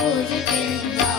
पूजितेन्दा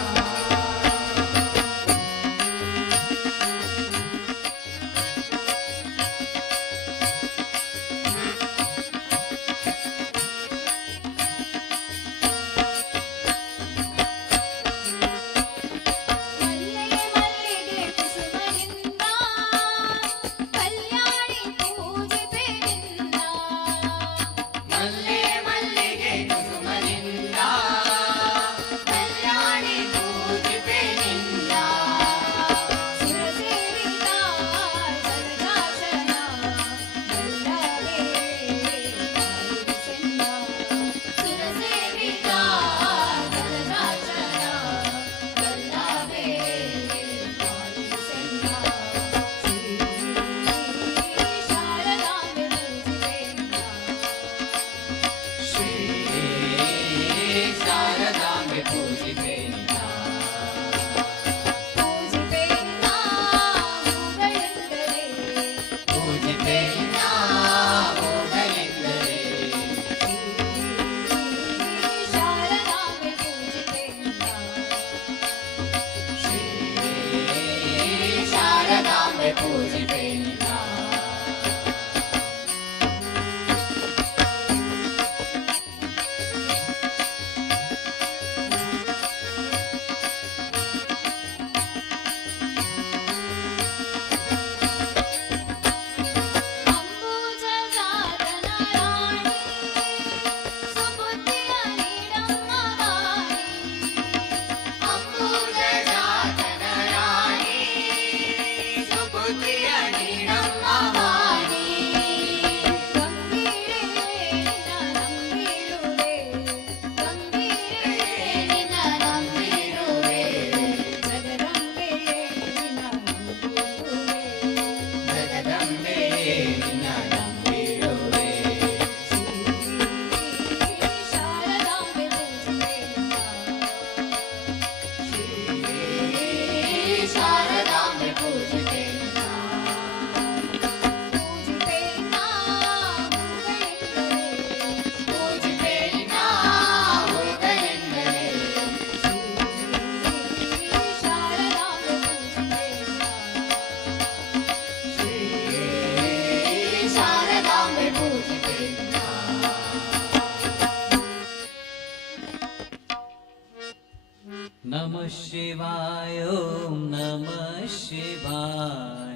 नमः शिवाय ओम नमः शिवाय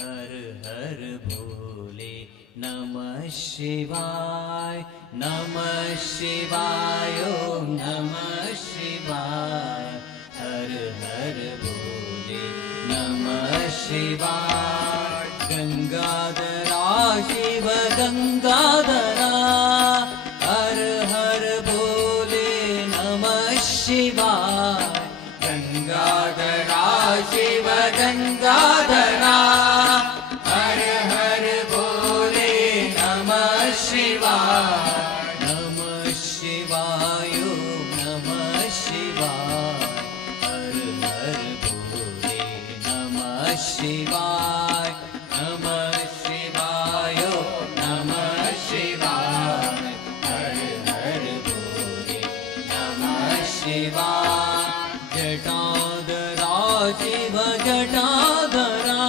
हर हर भोले नमः शिवाय ओम नमः शिवाय हर हर भोले नमः शिवाय गंगाधरा शिव गंगाधरा हर हर भोले नमः शिवाय गंगाधरा शिव गंगाधरा हर हर भोले नमः शिवाय नमः शिवाय नमः शिवाय हर हर भोले नमः शिवाय नमः शिवाय नमः शिवाय हर हर भोले नमः शिवाय जटाधरा शिव जटाधरा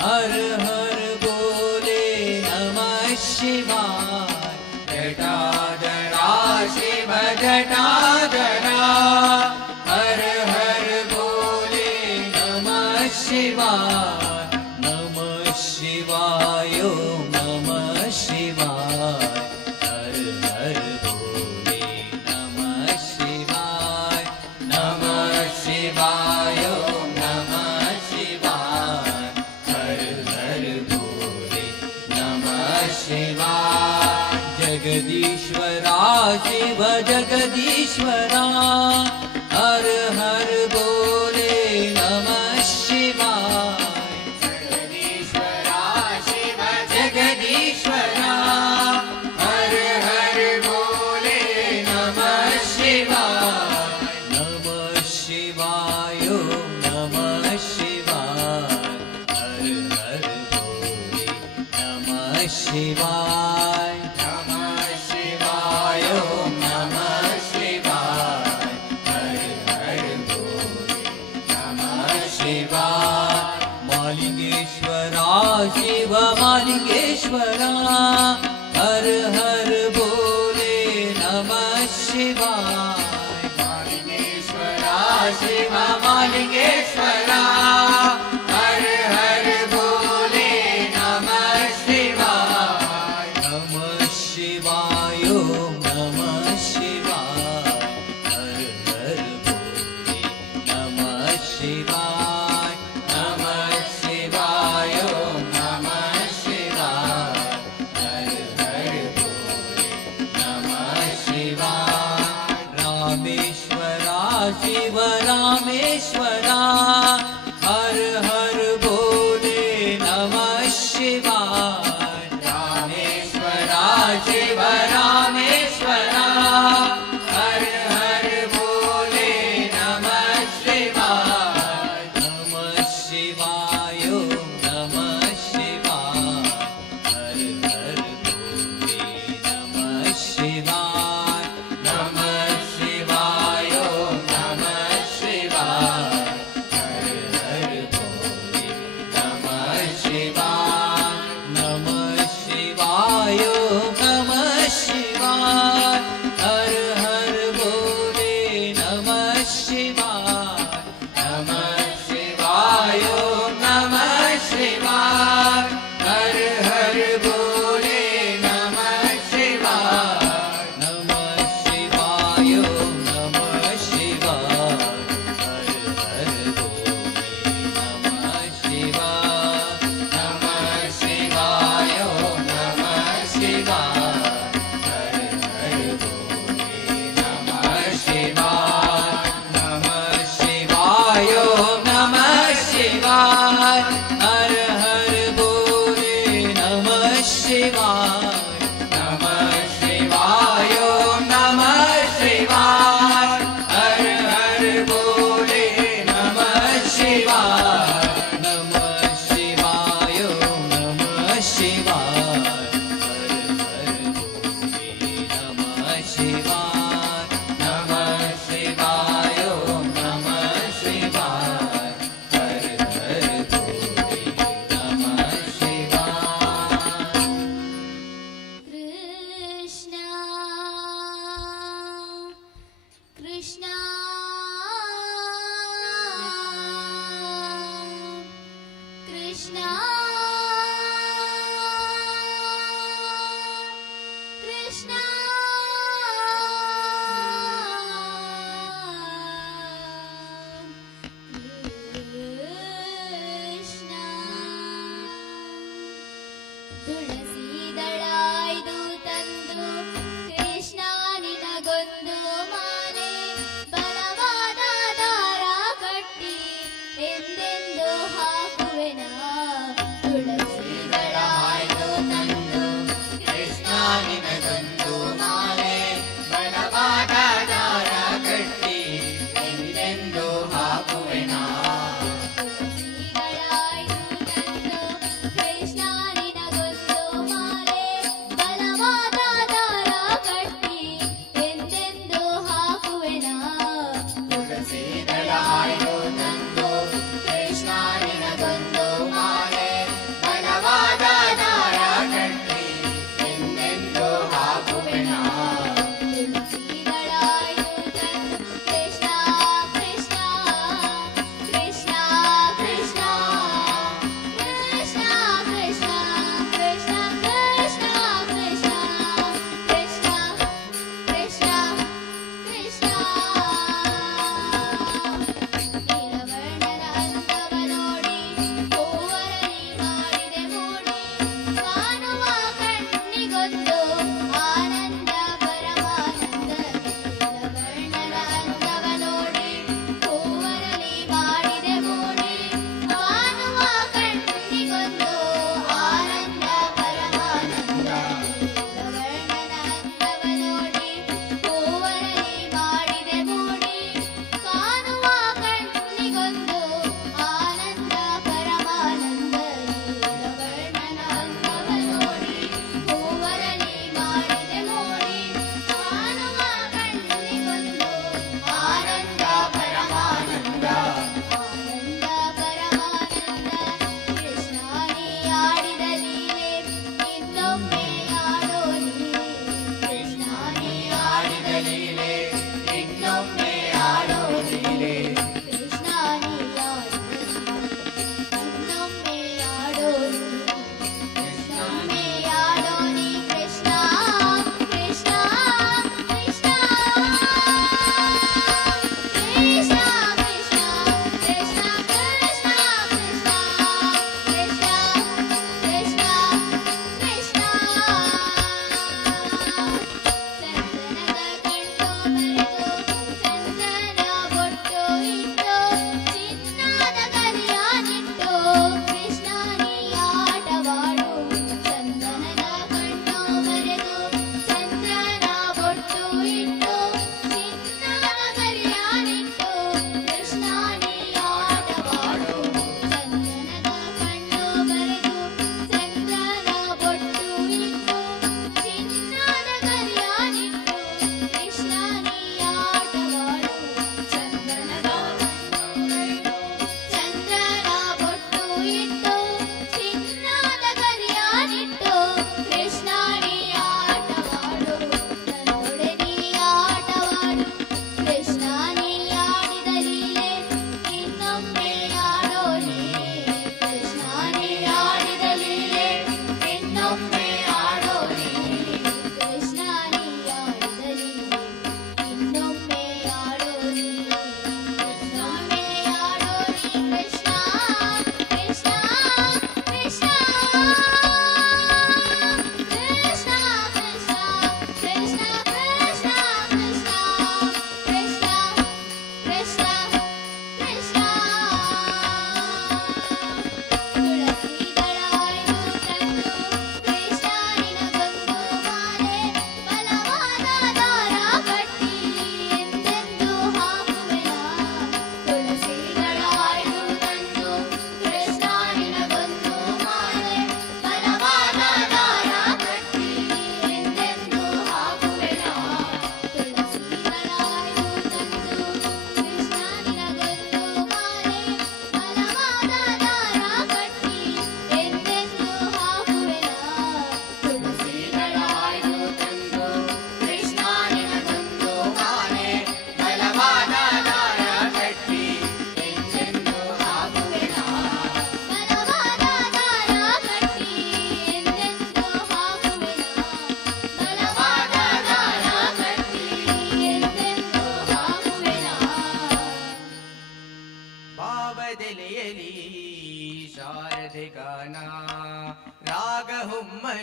हर हर भोले नमः शिवाय जटाधरा शिव जटाधरा हर हर भोले नमः शिवाय नमः शिवाय नमः शिवाय हर हर भोले नमः शिवाय नमः शिवाय नमः शिवाय हर हर भोले नमः शिवाय जगदीश्वरा शिव जगदीश्वरा हर हर भोले नमः शिवाय जगदीश्वरा शिव जगदीश्वरा हर हर भोले नमः शिवाय नमः शिवाय नमः शिवाय हर हर भोले नमः शिवाय नमः शिवाय नमः शिवाय नमः शिवाय मालिंगेश्वरा शिव मालिंगेश्वरा हर हर बोले नमः शिवाय नमः शिवाय ओम नमः शिवाय हर हर बोले नमः शिवाय नमः शिवाय ओम नमः शिवाय हर हर बोले नमः शिवाय रामेश्वरा शिव रामेश्वरा हर हर बोले नमः शिवाय रामेश्वरा शिव रामेश्वरा हर हर बोले नमः शिवाय नमः शिवाय ओम नमः शिवाय हर हर बोले नमः शिवाय नमः शिवाय ओम नमः शिवाय हर हर बोले नमः शिवाय नमः शिवाय ओम नमः शिवाय हर हर बोले नमः शिवाय नमः शिवाय ओम नमः शिवाय हर हर बोले नमः शिवाय नमः शिवाय ओम नमः शिवाय हर हर बोले नमः शिवाय नमः शिवाय ओम नमः शिवाय हर हर बोले नमः शिवाय नमः शिवाय ओम नमः शिवाय हर हर बोले नमः शिवाय नमः शिवाय ओम नमः शिवाय हर हर बोले नमः शिवाय नमः शिवाय ओम नमः शिवाय हर हर बोले नमः शिवाय नमः शिवाय ओम नमः शिवाय हर हर बोले नमः शिवाय कृष्ण कृष्ण कृष्ण कृष्ण ತುಳಸಿ ದಳಾಯ್ದು ತಂದು ಕೃಷ್ಣ ನಿನಗೊಂದು ಮಾಲೆ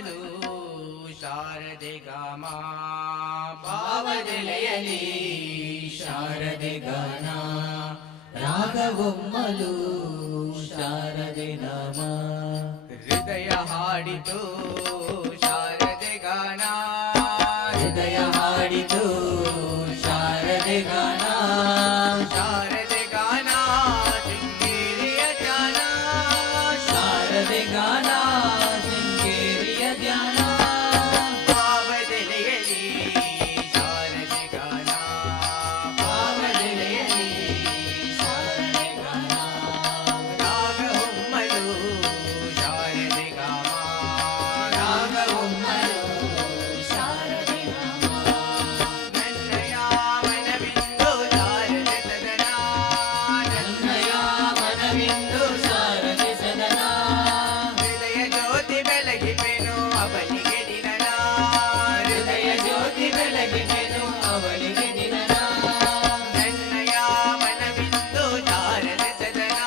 ಹೊಮ್ಮಲು ಶಾರದೆ ಗಾಮ ಭಾವದೆಲೆಯಲಿ ಶಾರದೆ ಗಾನ ರಾಗವೊಮ್ಮಲು ಶಾರದೆ ನಾಮ ಹೃದಯ ಹಾಡಿತು ಶಾರದೆ ಗಾನ ಹೃದಯ ಹಾಡಿತು ಶಾರದೆ ಗಾನ ಶಾರದೆ ಗಾನ ಶೃಂಗೇರಿಯ ಧ್ಯಾನ ಶಾರದೆ ಗಾನ ಶೃಂಗೇರಿಯ ಧ್ಯಾನ ಭಾವದೆಲೆಯಲಿ ಶಾರದೆ ಗಾನ ಭಾವದೆಲೆಯಲಿ ಶಾರದೆ ಗಾನ ರಾಗ ಹೊಮ್ಮಲು ಶಾರದೆ ಗಾಮ ರಾಗ ಹೊಮ್ಮಲು ಶಾರದೆ ಗಾಮ ನನ್ನಯ ಮನವಿಂದು ಶಾರದೆ ಸದನ ನನ್ನಯ ಮನವಿಂದು ಶಾರದೆ ಸದನ ಹೃದಯ ಜ್ಯೋತಿ ಬೆಳಗಿಪೆನು ಅವನಿಗೆ ದಿನನ ಹೃದಯ ಜ್ಯೋತಿ ಬೆಳಗಿಪೆನು ಅವನಿಗೆ ದಿನನ ನನ್ನಯ ಮನವಿಂದು ಶಾರದೆ ಸದನ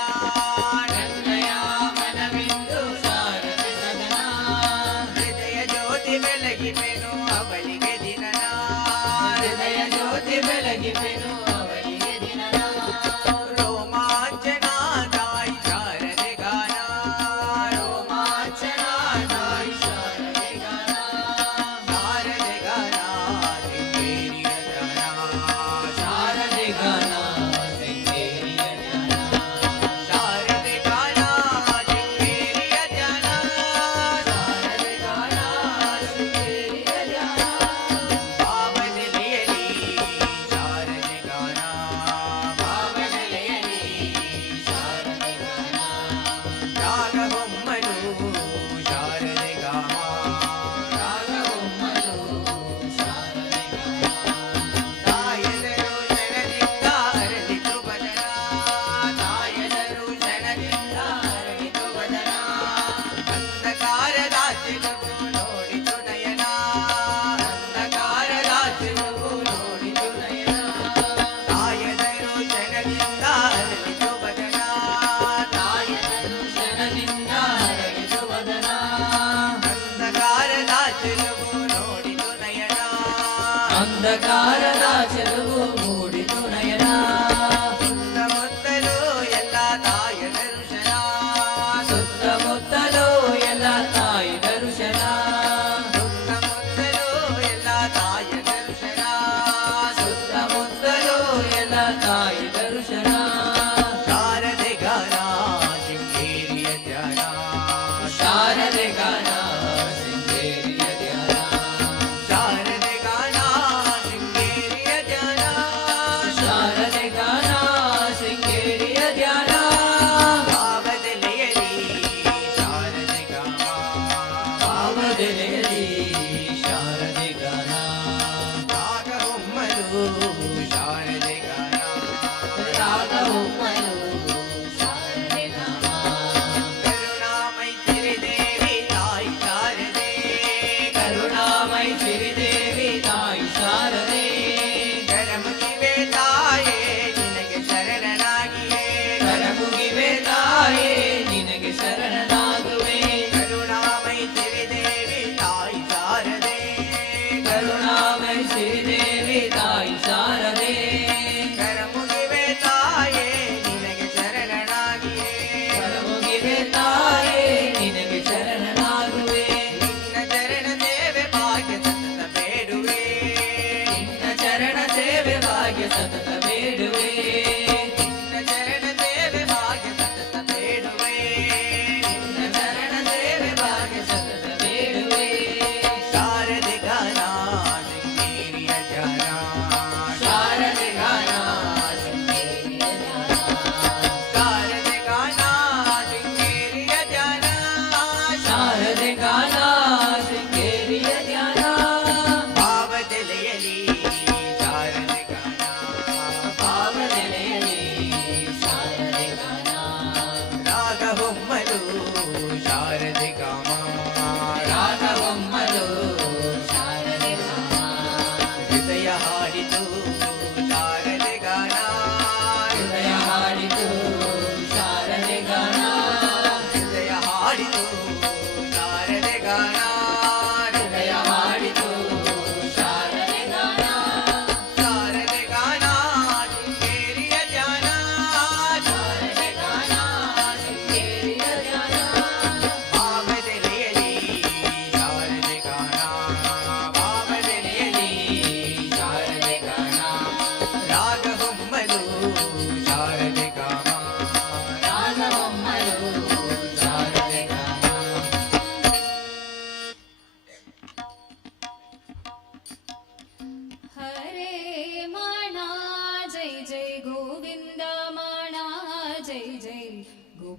ನನ್ನಯ ಮನವಿಂದು ಶಾರದೆ ಸದನ ಹೃದಯ ಜ್ಯೋತಿ ಬೆಳಗಿಪೆನು ಅವಳಿಗೆ ದಿನನ ಹೃದಯ ಜ್ಯೋತಿ ಬೆಳಗಿಪೆನು ಅವಳಿಗೆ ದಿನನ ರೋಮಾಂಚನ ತಾಯಿ ಶಾರದೆ ಗಾನ ರೋಮಾಂಚನ ತಾಯಿ ಶಾರದೆ ಗಾನ ಶಾರದೆ ಗಾನ ಶೃಂಗೇರಿಯ ಧ್ಯಾನ ಶಾರದೆ ಗಾನ ಶೃಂಗೇರಿಯ ಧ್ಯಾನ ಶಾರದೆ ಗಾನ ಶೃಂಗೇರಿಯ ಧ್ಯಾನ ಶಾರದೆ ಗಾನ ಶೃಂಗೇರಿಯ ಧ್ಯಾನ ಭಾವದೆಲೆಯಲಿ ಶಾರದೆ ಗಾನ ಭಾವದೆಲೆಯಲಿ ಶಾರದೆ ಗಾನ ರಾಗ ಹೊಮ್ಮಲು ಶಾರದೆ ಗಾಮ ರಾಗ ಹೊಮ್ಮಲು ಶಾರದೆ ಗಾಮ ತಾಯದರು ಶರಣದಿಂದ ಅರಳಿತು ಬದನ ತಾಯದರು ಶರಣದಿಂದ ಅರಳಿತು ಬದನ ಅಂಧಕಾರದ ಚಿಲುಕು ನೋಡಿತು ನಯನ ಅಂಧಕಾರದ ಚಿಲುಕು ನೋಡಿತು ನಯನ ತಾಯದರು ಶರಣದಿಂದ ಅರಳಿತು ಬದನ ತಾಯದರು ಶರಣದಿಂದ ಅರಳಿತು ಬದನ ಅಂಧಕಾರದ ಚಿಲುಕು ನೋಡಿತು ನಯನ ಅಂಧಕಾರದ ಚೆಲುವು ಮೂಡಿತು ನಯನ ಸುತ್ತಮುತ್ತಲು ಎಲ್ಲ ತಾಯ ದರ್ಶನ ಸುತ್ತಮುತ್ತಲು ಎಲ್ಲ ತಾಯಿ ದರ್ಶನ ಸುತ್ತಮುತ್ತಲು ಎಲ್ಲ ತಾಯ ದರ್ಶನ ಸುತ್ತಮುತ್ತಲು ಎಲ್ಲ ತಾಯಿ ದರ್ಶನ ಶಾರದೆ ಗಾನ ಶೃಂಗೇರಿಯ ಧ್ಯಾನ ಶಾರದೆ ಗಾನ ಶೃಂಗೇರಿಯ ಧ್ಯಾನ ಶಾರದೆ ಗಾನ ಶೃಂಗೇರಿಯ ಧ್ಯಾನ ಶಾರದೆ ಗಾನ ಶೃಂಗೇರಿಯ ಧ್ಯಾನ ಭಾವದೆಲೆಯಲಿ ಶಾರದೆ ಗಾಮ ಭಾವದೆಲೆಯಲಿ ಶಾರದೆ ಗಾನ ರಾಗ ಹೊಮ್ಮಲು ಶಾರದೆ ಗಾನ ರಾಗ ಹೊಮ್ಮಲು ಶಾರದೆ ಗಾನ ಕರುಣಾಮಯಿ ಸಿರಿದೇವಿ ತಾಯಿ ಶಾರದೆ ಕರುಣಾಮಯಿ ಸಿರಿದೇವಿ ತಾಯಿ ಶಾರದೆ ಕರಮುಗಿವೆ ತಾಯೇ ನಿನಗೆ ಶರಣನಾಗಿಯೇ ಕರಮುಗಿವೆ ತಾಯೇ ನಿನಗೆ ಶರಣನಾಗುವೆ ಕರುಣಾಮಯಿ ಸಿರಿದೇವಿ ತಾಯಿ ಶಾರದೆ ಕರುಣಾಮಯಿ ಸಿರಿದೇವಿ ತಾಯಿ ಶಾರದೆ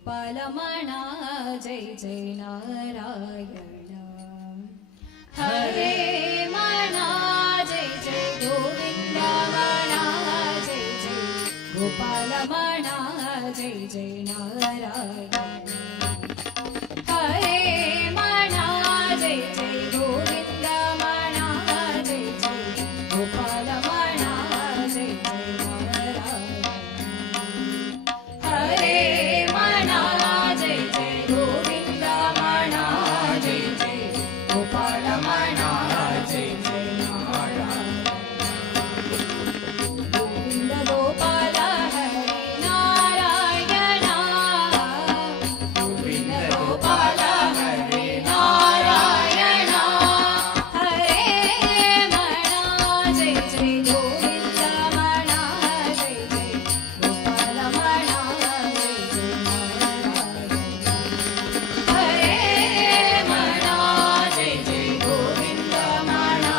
गोपालमण जय जय नारायण हरे मणा जय जय गोविंद मणा जय जय गोपालमणा जय जय नारायण हरे मणा जय जय गोविंद मणा जय जय गोपालमणा जय जय नारायण हरे मणा जय जय गोविंद मणा जय जय गोपालमणा जय जय नारायण गोविंद गोपाल हरे नारायण गोविंद गोपाल हरे नारायण हरे मणा जय जय गोविंद मणा जय जय गोपालमणा जय जय नारायण हरे मणा जय जय गोविंद मणा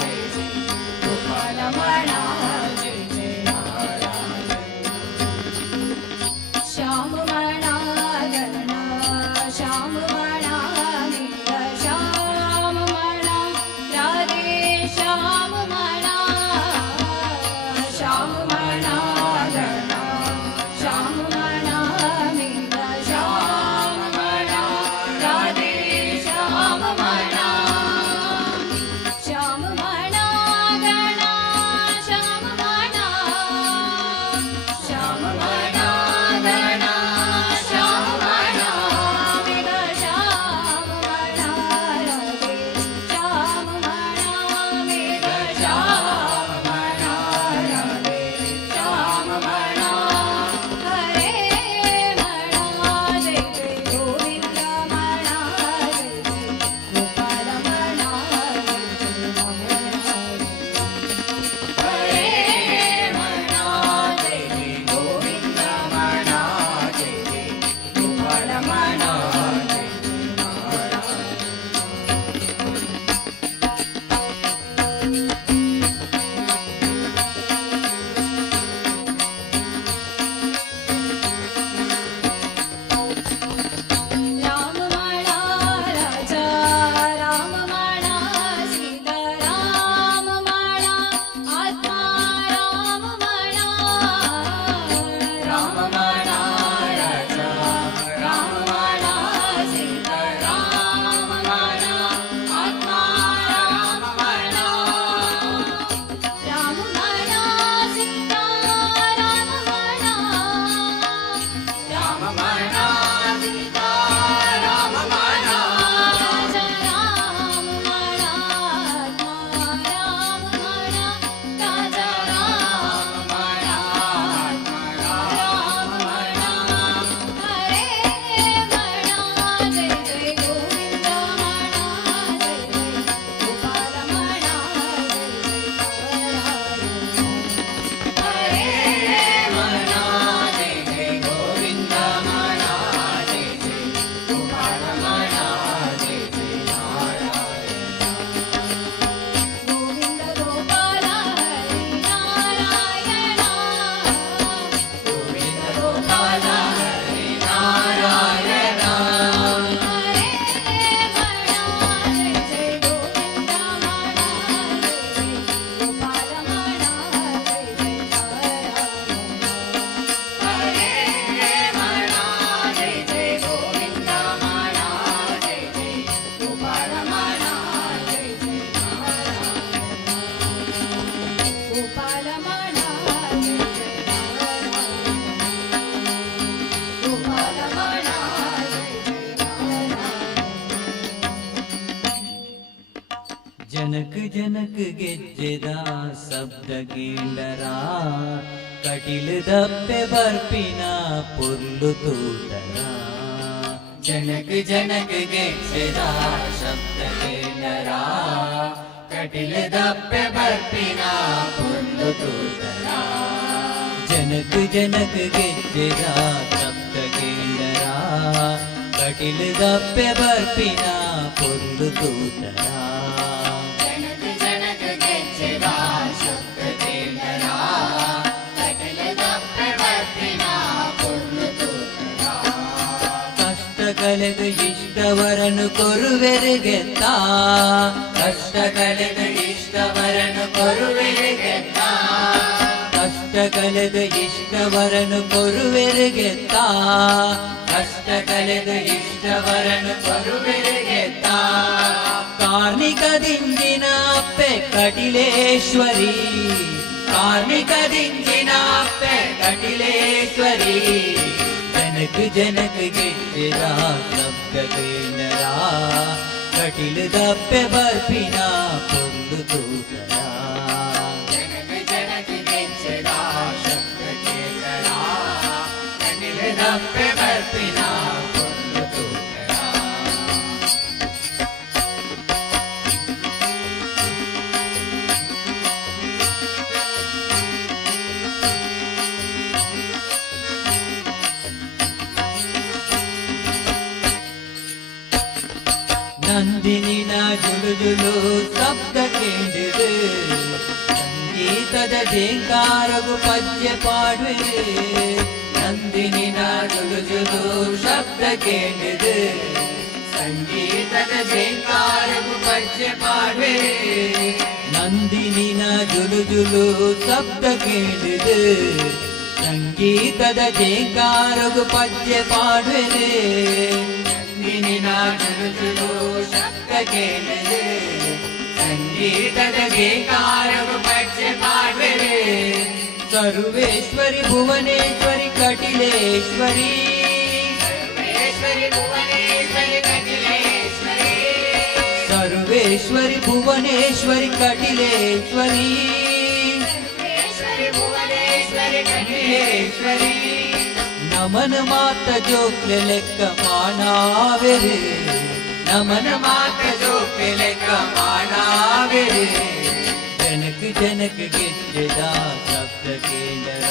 जय जय गोपालमणा जय जय नारायण श्याम मणा गणना श्याम मणा नील श्याम मणा राधे श्याम मणा श्याम मणा गणना श्याम मणा नील श्याम मणा राधे श्याम मणा श्याम मणा गणा श्याम मणा श्याम मणा गणा श्याम मणा वेद श्याम मणा राधे श्याम मणा वेद श्याम मणा राधे श्याम मणा हरे मणा जय जय गोविंद मणा जय जय गोपाल मणा जय जय नारायण हरे मणा जय जय गोविंद मणा जय जय गोपाल मणा जय जय नारायण राम मणा राजा राम मणा सीता राम मणा आत्मा राम मणा राम मणा राजा राम मणा सीता राम मणा आत्मा राम मणा राम मणा सीता राम मणा राम मणा सीता राम मणा राजा राम मणा आत्मा राम मणा राजा राम मणा आत्मा राम मणा हरे मणा जय जय गोविंद मणा जय जय गोपाल मणा जय जय नारायण हरे मणा जय जय गोविंद मणा जय जय गोपाल मणा जय जय नारायण गोविंद गोपाल हरे नारायण गोविंद गोपाल हरे नारायण हरे मणा जय जय गोविंद मणा जय जय गोपाल मणा जय जय नारायण हरे मणा जय जय गोविंद मणा जय जय गोपाल मणा जय जय नारायण गोपाल मणा जय जय नारायण गोपाल मणा जय जय नारायण ಜನಕ ಜನಕ ಗೆಜ್ಜೆದ ಶಬ್ದ ಕೇಳರ ಕಟಿಲು ದಪ್ಪೆ ಬರ್ಪಿನ ಪುರ್ಲು ತೂತರ ಜನಕ ಜನಕ ಗೆಜ್ಜೆದ ಶಬ್ದ ಕೇಳರ ಕಟಿಲು ದಪ್ಪೆ ಬರ್ಪಿನ ಪುರ್ಲು ತೂತರ ಜನಕ ಜನಕ ಗೆಜ್ಜೆದ ಶಬ್ದ ಕೇಳರ ಕಟಿಲು ದಪ್ಪೆ ಬರ್ಪಿನ ಪುರ್ಲು ತೂತರ ಜನಕ ಜನಕ ಗೆಜ್ಜೆದ ಶಬ್ದ ಕೇಳರ ಕಟಲ ದಪ್ಪೆ ಬರ್ಪಿನ ಪುರ್ಲು ತೂತರ ಕಳೆದು ಇಷ್ಟವರನು ಕೊರುವೆರಿಗೆತ್ತ ಕಷ್ಟ ಕಳೆದು ಇಷ್ಟವರನು ಕೊರುವೆರಿಗೆತ್ತ ಕಷ್ಟ ಕಳೆದು ಇಷ್ಟವರನು ಕೊರುವೆರಿಗೆತ್ತ ಕಷ್ಟ ಕಳೆದು ಇಷ್ಟವರನು ಕೊರುವೆರಿಗೆತ್ತ ಕಾರ್ಮಿಕದಿಂದಿನ ಅಪ್ಪೆ ಕಟಿಲೇಶ್ವರಿ ಕಾರ್ಮಿಕದಿಂದಿನ ಅಪ್ಪೆ ಕಟಿಲೇಶ್ವರಿ ಜನಕ ಜನಕ ಗೆಜ್ಜೆದ ಶಬ್ದ ಕೇಂದ್ರ ಕಟಿಲು ದಪ್ಪೆ ಬರ್ಪಿನ ಪೊಂದು ತೂಕರ ಜನಕ ಜನಕ ಗೆಜ್ಜೆದ ಶಬ್ದ ಕೇಂದ್ರ ಕಟಿಲು ದಪ್ಪೆ ಬರ್ಪಿನ ಪೊಂದು ತೂಕರ ನಂದಿನಿನ ಜುಳು ಜುಳು ಶಬ್ದ ಕೇಳಿದೆ ಸಂಗೀತದ ಜೇಂಕಾರಗು ಪದ್ಯ ಪಾಡುವೆ ನಂದಿನಿನ ಜುಳು ಜುಳು ಶಬ್ದ ಕೇಳಿದೆ ಸಂಗೀತದ ಜೇಂಕಾರಗು ಪದ್ಯ ಪಾಡುವೆ ನಂದಿನಿನ ಜುಳು ಜುಳು ಶಬ್ದ ಕೇಳಿದೆ ಸಂಗೀತದ ಜೇಂಕಾರಗು ಪದ್ಯ ಪಾಡುವೆ ನಂದಿನಿನ ಜುಳು ಜುಳು ಶಬ್ದ ಕೇಳಿದೆ ಸಂಗೀತದ ಜೇಂಕಾರಗು ಪದ್ಯ ಪಾಡುವೆ ಸರ್ವೇಶ್ವರಿ ಭುವನೇಶ್ವರಿ ಕಟಿಲೇಶ್ವರಿ ಸರ್ವೇಶ್ವರಿ ಭುವನೇಶ್ವರಿ ಕಟಿಲೇಶ್ವರಿ ಸರ್ವೇಶ್ವರಿ ಭುವನೇಶ್ವರಿ ಕಟಿಲೇಶ್ವರಿ ಸರ್ವೇಶ್ವರಿ ಭುವನೇಶ್ವರಿ ಕಟಿಲೇಶ್ವರಿ ನಮನ ಮಾತ ಜೋಕ್ಲೆ ಲೆಕ್ಕ ಮಾಡಾವೆರೆ ನಮನ ಮಾತ ಜೋಕ್ಲೆ ಲೆಕ್ಕ ಮಾಡಾವೆರೆ ಜನಕ ಜನಕ ಗೆಜ್ಜೆದ ಶಬ್ದ ಕೇಂದ್ರ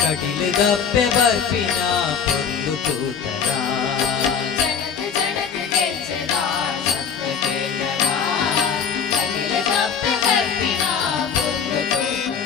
ಕಟಿಲು ದಪ್ಪೆ ಬರ್ಪಿನ ಪೊಂದು ತೂತರ ಜನಕ ಜನಕ ಗೆಜ್ಜೆದ ಶಬ್ದ ಕೇಂದ್ರ ಕಟಿಲು ದಪ್ಪೆ ಬರ್ಪಿನ ಪೊಂದು ತೂಕರ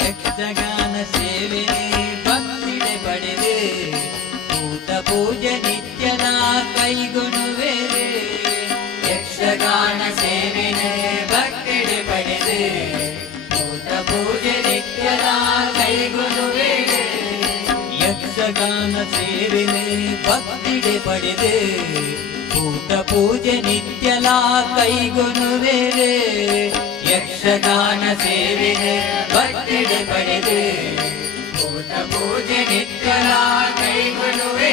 ಯಕ್ಷಗಾನ ಸೇವೆ ಭಕ್ತಿಡೆ ಪಡೆದೆ ಭೂತ ಪೂಜೆ ನಿತ್ಯನ ಕೈಗೊಳ್ಳುವೆ ಯಕ್ಷಗಾನ ಸೇವೆ ಭಕ್ತಿಡೆ ಪಡೆದೆ ಭೂತ ಪೂಜೆ ನಿತ್ಯನ ಕೈಗೊಳ್ಳುವೆ ಯಕ್ಷಗಾನ ಸೇವೆ ಭಕ್ತಿಡೆ ಪಡೆದೆ ಭೂತ ಪೂಜೆ ನಿತ್ಯಲ ಕೈಗೊಳ್ಳುವೆ ಯಕ್ಷಗಾನ ಸೇವೆ ಭಕ್ತಿಡೆ ಪಡೆದೆ ಭೂತ ಪೂಜೆ ನಿತ್ಯಲ ಕೈಗೊಳ್ಳುವೆ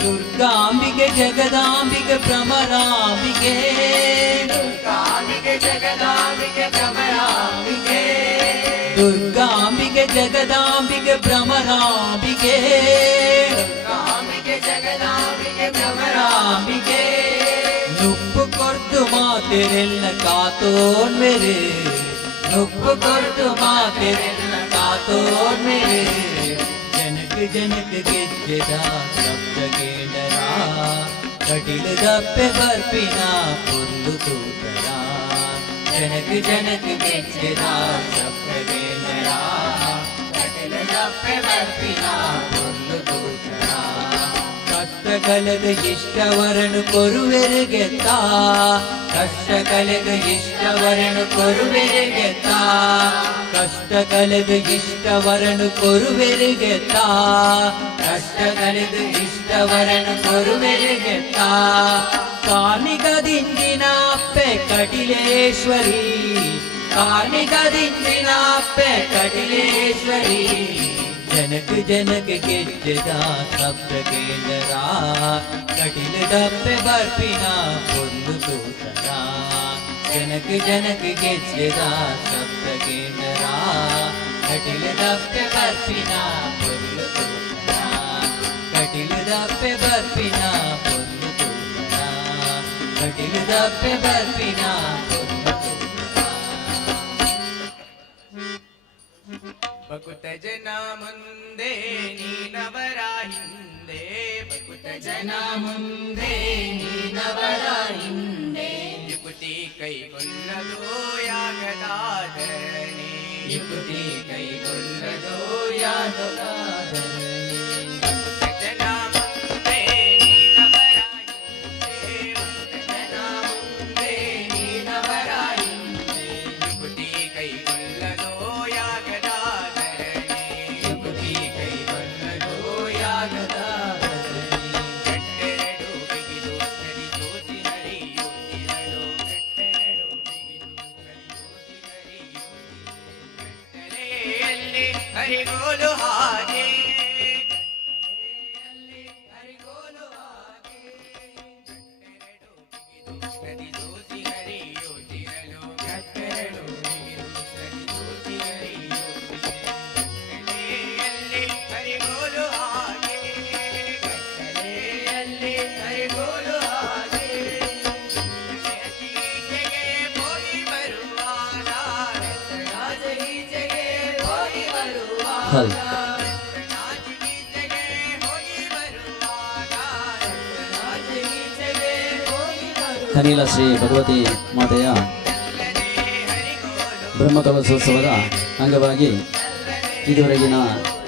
ದುರ್ಗಾಂಬಿಗೆ ಜಗದಾಂಬಿಗೆ ಭ್ರಮರಾಂಬಿಗೆ ದುರ್ಗಾಂಬಿಕೆ ಜಗದಾಂಬಿಕೆ ಭ್ರಮರಾಂಬಿಕೆ ದುರ್ಗಾಂಬಿಗೆ ಜಗದಾಂಬಿಗೆ ಭ್ರಮರಾಂಬಿಗೆ ದುರ್ಗಾಂಬಿಕೆ ಜಗದಾಂಬಿಕೆ ಭ್ರಮರಾಂಬಿಗೆ ನುಪ್ಪು ಕೊರ್ದು ಮಾತೆರೆಲ್ಲ ಕಾತೋನ್ ಮೇರೆ ನುಪ್ಪು ಕೊರ್ದು ಮಾತೆರೆಲ್ಲ ಕಾತೋನ್ ಮೇರೆ ಜನಕ ಜನಕ ಗೆಜ್ಜೆದ ಶಬ್ದ ಕೇಂದ್ರ ಕಟಿಲು ದಪ್ಪೆ ಬರ್ಪಿನ ಪೊಂದು ತೂತರ ಜನಕ ಜನಕ ಗೆಜ್ಜೆದ ಶಬ್ದ ಕೇಂದ್ರ ಕಟಿಲು ದಪ್ಪೆ ಬರ್ಪಿನ ಪೊಂದು ತೂತರ ಕಷ್ಟ ಕಳೆದ ಇಷ್ಟವರನು ಕೊರುವೆರಿಗೆತ್ತ ಕಷ್ಟ ಕಳೆದ ಇಷ್ಟವರನು ಕೊರುವೆರಿಗೆತ್ತ ಕಷ್ಟ ಕಳೆದ ಇಷ್ಟವರನು ಕೊರುವೆರಿಗೆತ್ತ ಕಷ್ಟ ಕಳೆದ ಇಷ್ಟವರನು ಕೊರುವೆರಿಗೆತ್ತ ಕಾರ್ಮಿಕದಿಂದಿನ ಅಪ್ಪೆ ಕಟಿಲೇಶ್ವರಿ ಕಾರ್ಮಿಕದಿಂದಿನ ಅಪ್ಪೆ ಕಟಿಲೇಶ್ವರಿ ಜನಕ ಜನಕ ಗೆಜ್ಜೆದ ಶಬ್ದ ಕೇಂದ್ರ ಕಟಿಲು ದಪ್ಪೆ ಬರ್ಪಿನ ಪೊಂದು ತೂತರ ಜನಕ ಜನಕ ಗೆಜ್ಜೆದ ಶಬ್ದ ಕೇಂದ್ರ ಕಟಿಲು ದಪ್ಪೆ ಬರ್ಪಿನ ಪೊಂದು ತೂತರ ಕಟಿಲು ದಪ್ಪೆ ಬರ್ಪಿನ ಪೊಂದು ತೂತರ ಕಟಿಲು ದಪ್ಪೆ ಬರ್ಪಿನ ಪೊಂದು ತೂತರ ಬಕುತ ಜನ ಮುಂದೆ ನೀನವರ ಹಿಂದೆ ಬಕುತ ಜನ ಮುಂದೆ ನೀನವರ ಹಿಂದೆ ಯುಕುತಿ ಕೈಗೊಳ್ಳದು ಯಾಗದಾದರಣೆ ಯುಕುತಿ ಕೈಗೊಳ್ಳದು ಯಾಗದಾದರಣೆ ಬಕುತ ಜನ ಮುಂದೆ ನೀನವರ ಹಿಂದೆ ಬಕುತ ಜನ ಮುಂದೆ ನೀನವರ ಹಿಂದೆ ಯುಕುತಿ ಕೈಗೊಳ್ಳದು ಯಾಗದಾದರಣೆ ಯುಕುತಿ ಕೈಗೊಳ್ಳದು ಯಾಗದಾದರಣೆ ಗಟ್ಟೆರಡು ಬಿಗಿದು ನದಿ ಸೋಸಿ ಹರಿಯುತ್ತಿರಲು ಗಟ್ಟೆರಡು ಬಿಗಿದು ನದಿ ಸೋಸಿ ಹರಿಯುತ್ತಿರಲು ಗಟ್ಟಲೆಯಲ್ಲಿ ಹರಿಗೋಲು ಹಾಗೆ ಗಟ್ಟಲೆಯಲ್ಲಿ ಹರಿಗೋಲು ಹಾಗೆ ಗಟ್ಟೆರಡು ಬಿಗಿದು ನದಿ ಸೋಸಿ ಹರಿಯುತ್ತಿರಲು ಗಟ್ಟೆರಡು ಬಿಗಿದು ನದಿ ಸೋಸಿ ಹರಿಯುತ್ತಿರಲು ಗಟ್ಟಲೆಯಲ್ಲಿ ಹರಿಗೋಲು ಹಾಗೆ ಗಟ್ಟಲೆಯಲ್ಲಿ ಹರಿಗೋಲು ಹಾಗೆ ಈಚೆಗೆ ಹೋಗಿ ಬರುವಾಗ ಈಚೆಗೆ ಹೋಗಿ ಬರುವಾಗ ಹಲ್ ಈಚೆಗೆ ಹೋಗಿ ಬರುವಾಗ ಈಚೆಗೆ ಹೋಗಿ ಬರುವಾಗ ಕನೀಲ ಶ್ರೀ ಭಗವತಿ ಮಾತೆಯ ಬ್ರಹ್ಮಕಲಶೋತ್ಸವದ ಅಂಗವಾಗಿ ಇದುವರೆಗಿನ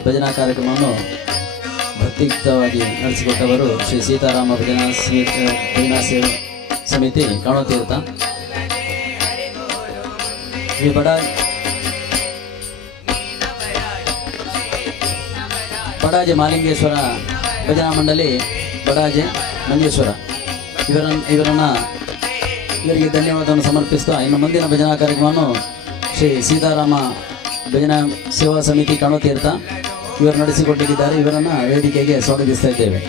ಭಜನಾ ಕಾರ್ಯಕ್ರಮವನ್ನು ಭಕ್ತಿಯುಕ್ತವಾಗಿ ನಡೆಸಿಕೊಟ್ಟವರು ಶ್ರೀ ಸೀತಾರಾಮ ಭಜನಾ ಸಮಿತಿ ಕಾಣೋತೀರ್ಥ. ಈ ಬಡಾಜೆ ಮಾಲಿಂಗೇಶ್ವರ ಭಜನಾ ಮಂಡಳಿ ಬಡಾಜೆ ಮಂಜೇಶ್ವರ ಇವರಿಗೆ ಧನ್ಯವಾದವನ್ನು ಸಮರ್ಪಿಸ್ತಾ ಇನ್ನು ಮುಂದಿನ ಭಜನಾ ಕಾರ್ಯಕ್ರಮವನ್ನು ಶ್ರೀ ಸೀತಾರಾಮ ಭಜನಾ ಸೇವಾ ಸಮಿತಿ ಕಾಣೋತೀರ್ಥ ಇವರು ನಡೆಸಿಕೊಟ್ಟಿದ್ದಾರೆ. ಇವರನ್ನು ವೇದಿಕೆಗೆ ಸ್ವಾಗತಿಸ್ತಾ ಇದ್ದೇವೆ.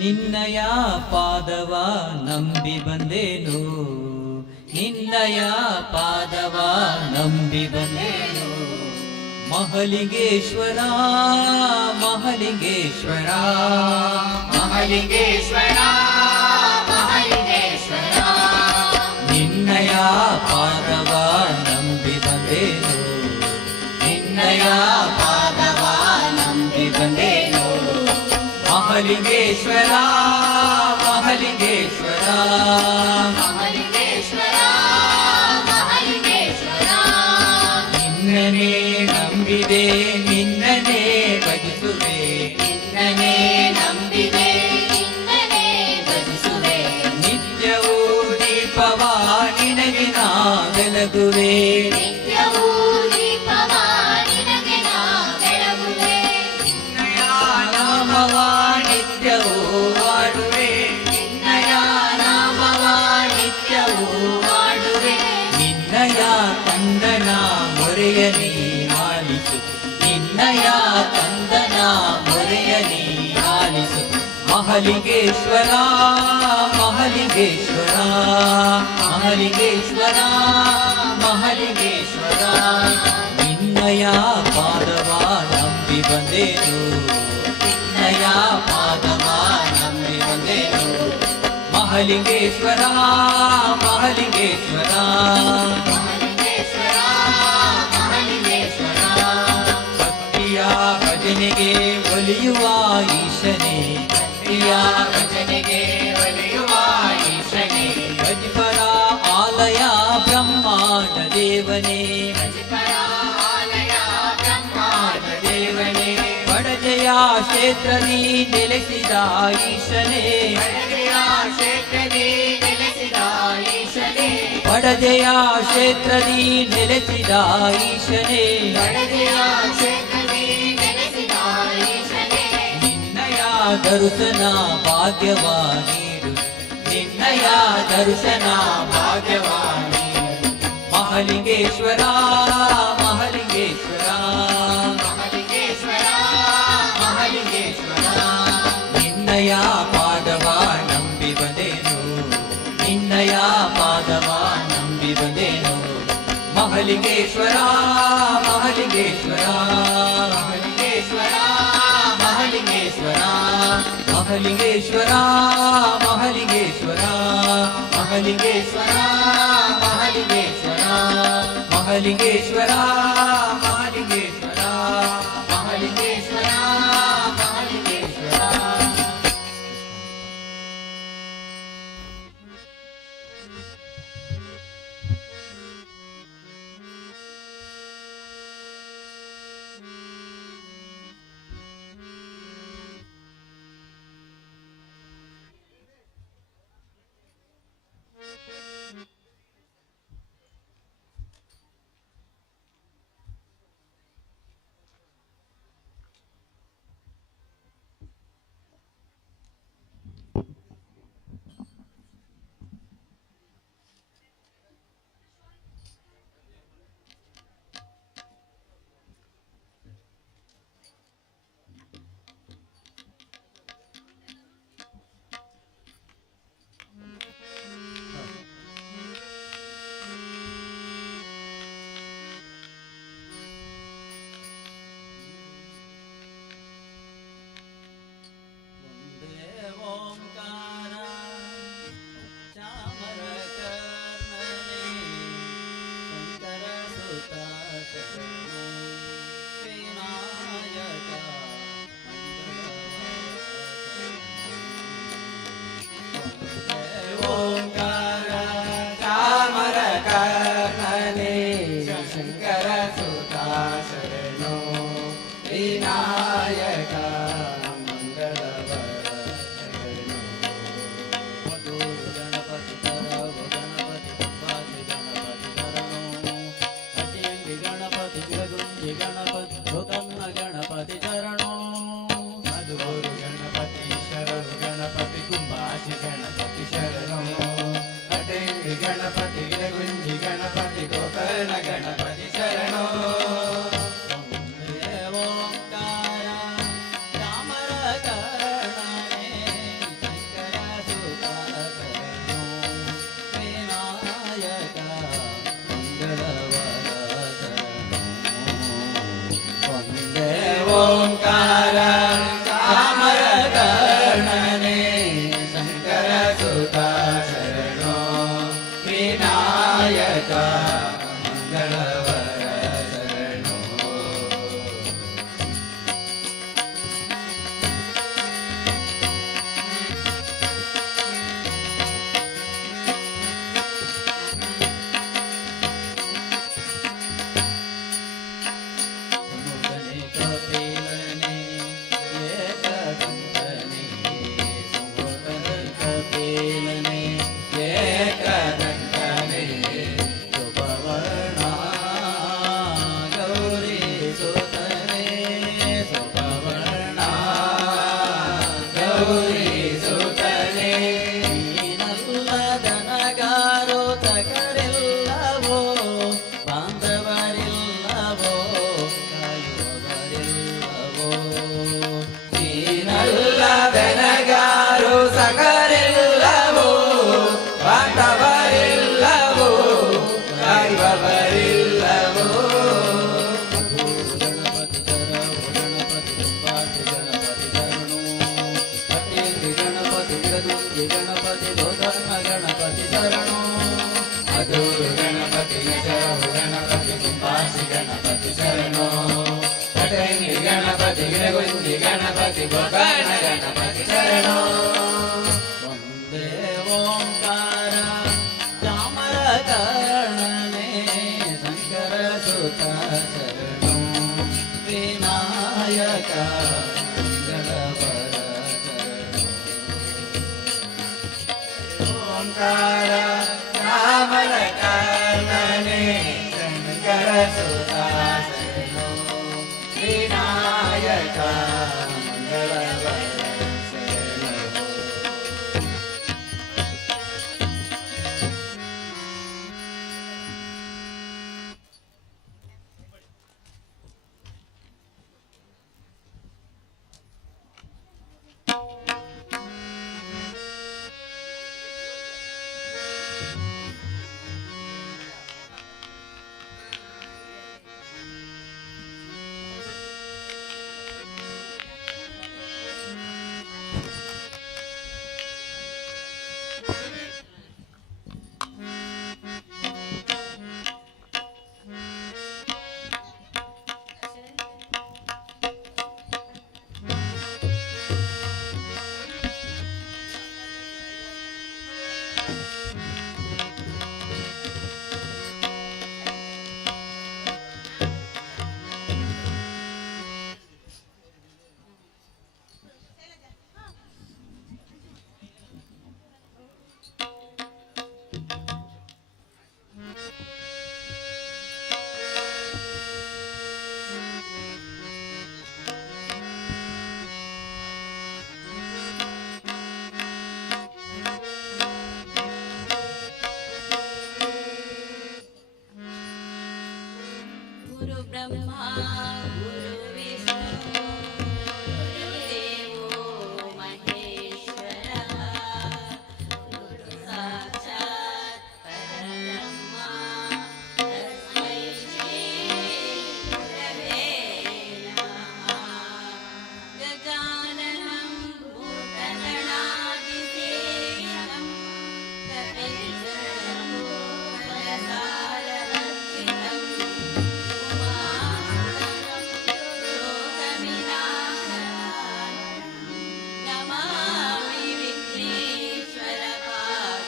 ನಿನ್ನಯ ಪಾದವ ನಂಬಿ ಬಂದೇನು, ನಿನ್ನಯ ಪಾದವ ನಂಬಿ ಬಂದೇನು. ಮಹಲಿಂಗೇಶ್ವರ ಮಹಲಿಂಗೇಶ್ವರ ಮಹಲಿಂಗೇಶ್ವರ ಮಹಲಿಂಗೇಶ್ವರ ಮಹಲಿಂಗೇಶ್ವರ ಮಹಲಿಂಗೇಶ್ವರ ಮಹಲಿಂಗೇಶ್ವರ ಮಹಲಿಂಗೇಶ್ವರ ನಿನ್ನನೇ ನಂಬಿದೆ ನಿನ್ನನೇ ಭಜಿಸುವೆ ನಿನ್ನನೇ ನಂಬಿದೆ ನಿನ್ನನೇ ಭಜಿಸುವೆ ನಿತ್ಯವೂ ದೀಪವ ನಿನಗೆ ನಾ ಬೆಳಗುವೆ ನಿತ್ಯವೂ ದೀಪವ ನಿನಗೆ ನಾ ಬೆಳಗುವೆ ನಿನ್ನಯ ನಾಮವ ನಿತ್ಯವೂ ಹಾಡುವೆ ನಿನ್ನಯ ನಾಮವ ನಿತ್ಯವೂ ಹಾಡುವೆ ನಿನ್ನಯ ಕಂದನ ಮೊರೆಯ ನೀ ಆಲಿಸು ನಿನ್ನಯ ಕಂದನ ಮೊರೆಯ ನೀ ಆಲಿಸು ಮಹಲಿಂಗೇಶ್ವರ ಮಹಲಿಂಗೇಶ್ವರ ಮಹಲಿಂಗೇಶ್ವರ ಮಹಲಿಂಗೇಶ್ವರ ನಿನ್ನಯ ಪಾದವ ನಂಬಿ ಬಂದೇನು ನಿನ್ನಯ ಪಾದವ ನಂಬಿ ಬಂದೇನು ಮಹಲಿಂಗೇಶ್ವರ ಮಹಲಿಂಗೇಶ್ವರ ಮಹಲಿಂಗೇಶ್ವರ ಮಹಲಿಂಗೇಶ್ವರ ಭಕ್ತಿಯ ಭಜನೆಗೆ ಒಲಿಯುವ ಈಶನೇ ಭಕ್ತಿಯ ಭಜನೆಗೆ ಒಲಿಯುವ ಈಶನೇ ಭಜಪರ ಆಲಯ ಬ್ರಹ್ಮಾಂಡ ದೇವನೇ ಭಜಪರ ಆಲಯ ಬ್ರಹ್ಮಾಂಡ ದೇವನೇ ಬಡಜಯ ಕ್ಷೇತ್ರದಿ ನೆಲೆಸಿದ ಈಶನೇ ಬಡಜಯ ಕ್ಷೇತ್ರದಿ ನೆಲೆಸಿದ ಈಶನೇ ಬಡಜಯ ಕ್ಷೇತ್ರದಿ ನೆಲೆಸಿದ ಈಶನೇ ಬಡಜಯ ಕ್ಷೇತ್ರದಿ ನೆಲೆಸಿದ ಈಶನೇ ನಿನ್ನಯ ದರ್ಶನ ಭಾಗ್ಯವ ನೀಡು ನಿನ್ನಯ ದರ್ಶನ ಭಾಗ್ಯವ ನೀಡು ಮಹಲಿಂಗೇಶ್ವರ ಮಹಲಿಂಗೇಶ್ವರ ಮಹಲಿಂಗೇಶ್ವರ ಮಹಲಿಂಗೇಶ್ವರ ನಿನ್ನಯ ಪಾದವ ನಂಬಿ ಬಂದೇನು ನಿನ್ನಯ ಪಾದವ ನಂಬಿ ಬಂದೇನು ಮಹಲಿಂಗೇಶ್ವರ ಮಹಲಿಂಗೇಶ್ವರ ಮಹಲಿಂಗೇಶ್ವರ ಮಹಲಿಂಗೇಶ್ವರ ಮಹಲಿಂಗೇಶ್ವರ ಮಹಲಿಂಗೇಶ್ವರ ಮಹಲಿಂಗೇಶ್ವರ ಮಹಲಿಂಗೇಶ್ವರ ಮಹಲಿಂಗೇಶ್ವರ ಮಹಲಿಂಗೇಶ್ವರ ಮಹಲಿಂಗೇಶ್ವರ ಮಹಲಿಂಗೇಶ್ವರ ಓಂಕಾರ ಚಾಮರ ಕರ್ಣನೆ ಶಂಕರ ಸುತ ಶರಣೋ ವಿನಾಯಕ ಮಂಗಳವರ ಶರಣೋ ಗಣಪತಿ ಅಟಿಯಂಗಿ ಗಣಪತಿ ಗಿರಗುಂಜಿ ಗಣಪತಿ ಭೂತನ್ನ ಗಣಪತಿ ಚರಣೋ ಮಧುಗುರು ಗಣಪತಿ ಶರಣು ಗಣಪತಿ ಕುಂಭಾಷಿ ಗಣಪತಿ ಶರಣೋ ಅಟೇಂಗಿ ಗಣಪತಿ ಗುಂಜಿ ಗಣಪತಿ ಗೋಕರ್ಣ ಗಣಪತಿ ಶರಣೋ ಓಂಕಾರ ಚಾಮರ ಕರ್ಣನೆ ಶಂಕರ ಸುತ ಶರಣೋ ವಿನಾಯಕ ಮಂಗಳವರ ಶರಣೋ ವಂದೇ ಓಂಕಾರ ಚಾಮರ ಕರ್ಣನೆ ಶಂಕರ ಸುತ ಶರಣೋ ವಿನಾಯಕ ಗೌರೀಸುತ್ತಲೇ ನೀನಲ್ಲದನಗಾರೋ ತಗರಿಲ್ಲವೋ ಬಾಂಧವರಿಲ್ಲವೋ ಕಾಯುವವರಿಲ್ಲವೋ ನೀನಲ್ಲದೆನಗಾರು ಸಕರಿಲ್ಲವೋ ಬಾಂಧವರಿಲ್ಲವೋ ಕಾಯುವವರಿಲ್ಲವೋ ಗಣಪತಿ ಗೋಧರ್ಮ ಗಣಪತಿ ಶರಣು ಮಧುರು ಗಣಪತಿ ಶರಣು ಗಣಪತಿ ಕುಂಬಾಸಿ ಗಣಪತಿ ಶರಣು ಕಟಂಗಿ ಗಣಪತಿ ಗಿರಗುಂದಿ ಗಣಪತಿ ಗೋಕರ್ಣ ಗಣಪತಿ ಶರಣು ಒಂದೇ ಓಂಕಾರ ಚಾಮರ ಕರ್ಣನೆ ಶಂಕರ ಸುತ ಶರಣು ವಿನಾಯಕ ಮಂಗಳವರ ಶರಣು ಓಂಕಾರ ಚಾಮರ ಕರ್ಣನೆ ಶಂಕರ ಸುತ ಶರಣು ವಿನಾಯಕ ಮಂಗಳವರ ಶರಣು गुरु ब्रह्मा गुरु विष्णु गुरुदेवो महेश्वरः गुरु साक्षात् परब्रह्मा तस्मै श्री गुरवे नमः गजाननं भूतगणादिसेवितं कपितजम्बो फलसारभक्षितम् नमामि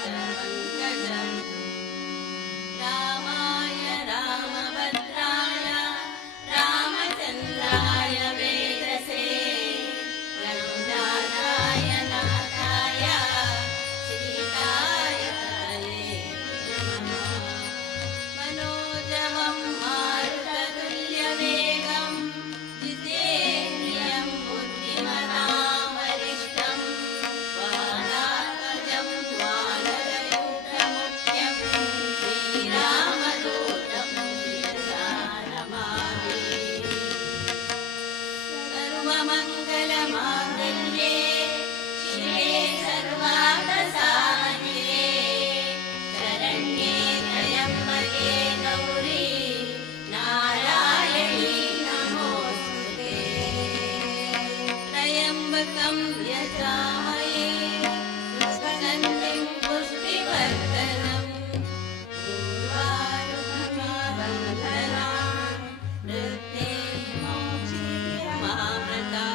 विघ्नेश्वरपादपङ्कजम् रामाय रामभद्राय रामचन्द्राय वेदसे रघुनाथाय नाथाय सीताय नमः मनोजवं मारुततुल्यवेगं जितेन्द्रियं बुद्धिमतां वरिष्ठं वातात्मजं वानरयूथमुख्यं श्रीरामदूतं शिरसा नमामि सर्वमङ्गलमाङ्गल्ये शिवे सर्वार्थसाधके शरण्ये त्र्यम्बके गौरी नारायणी नमोऽस्तुते त्र्यम्बकं यजामहे सुगन्धिं पुष्टिवर्धनं पूर्वारुकमाबन्धनान् मृत्युर्मोक्षीयमामृता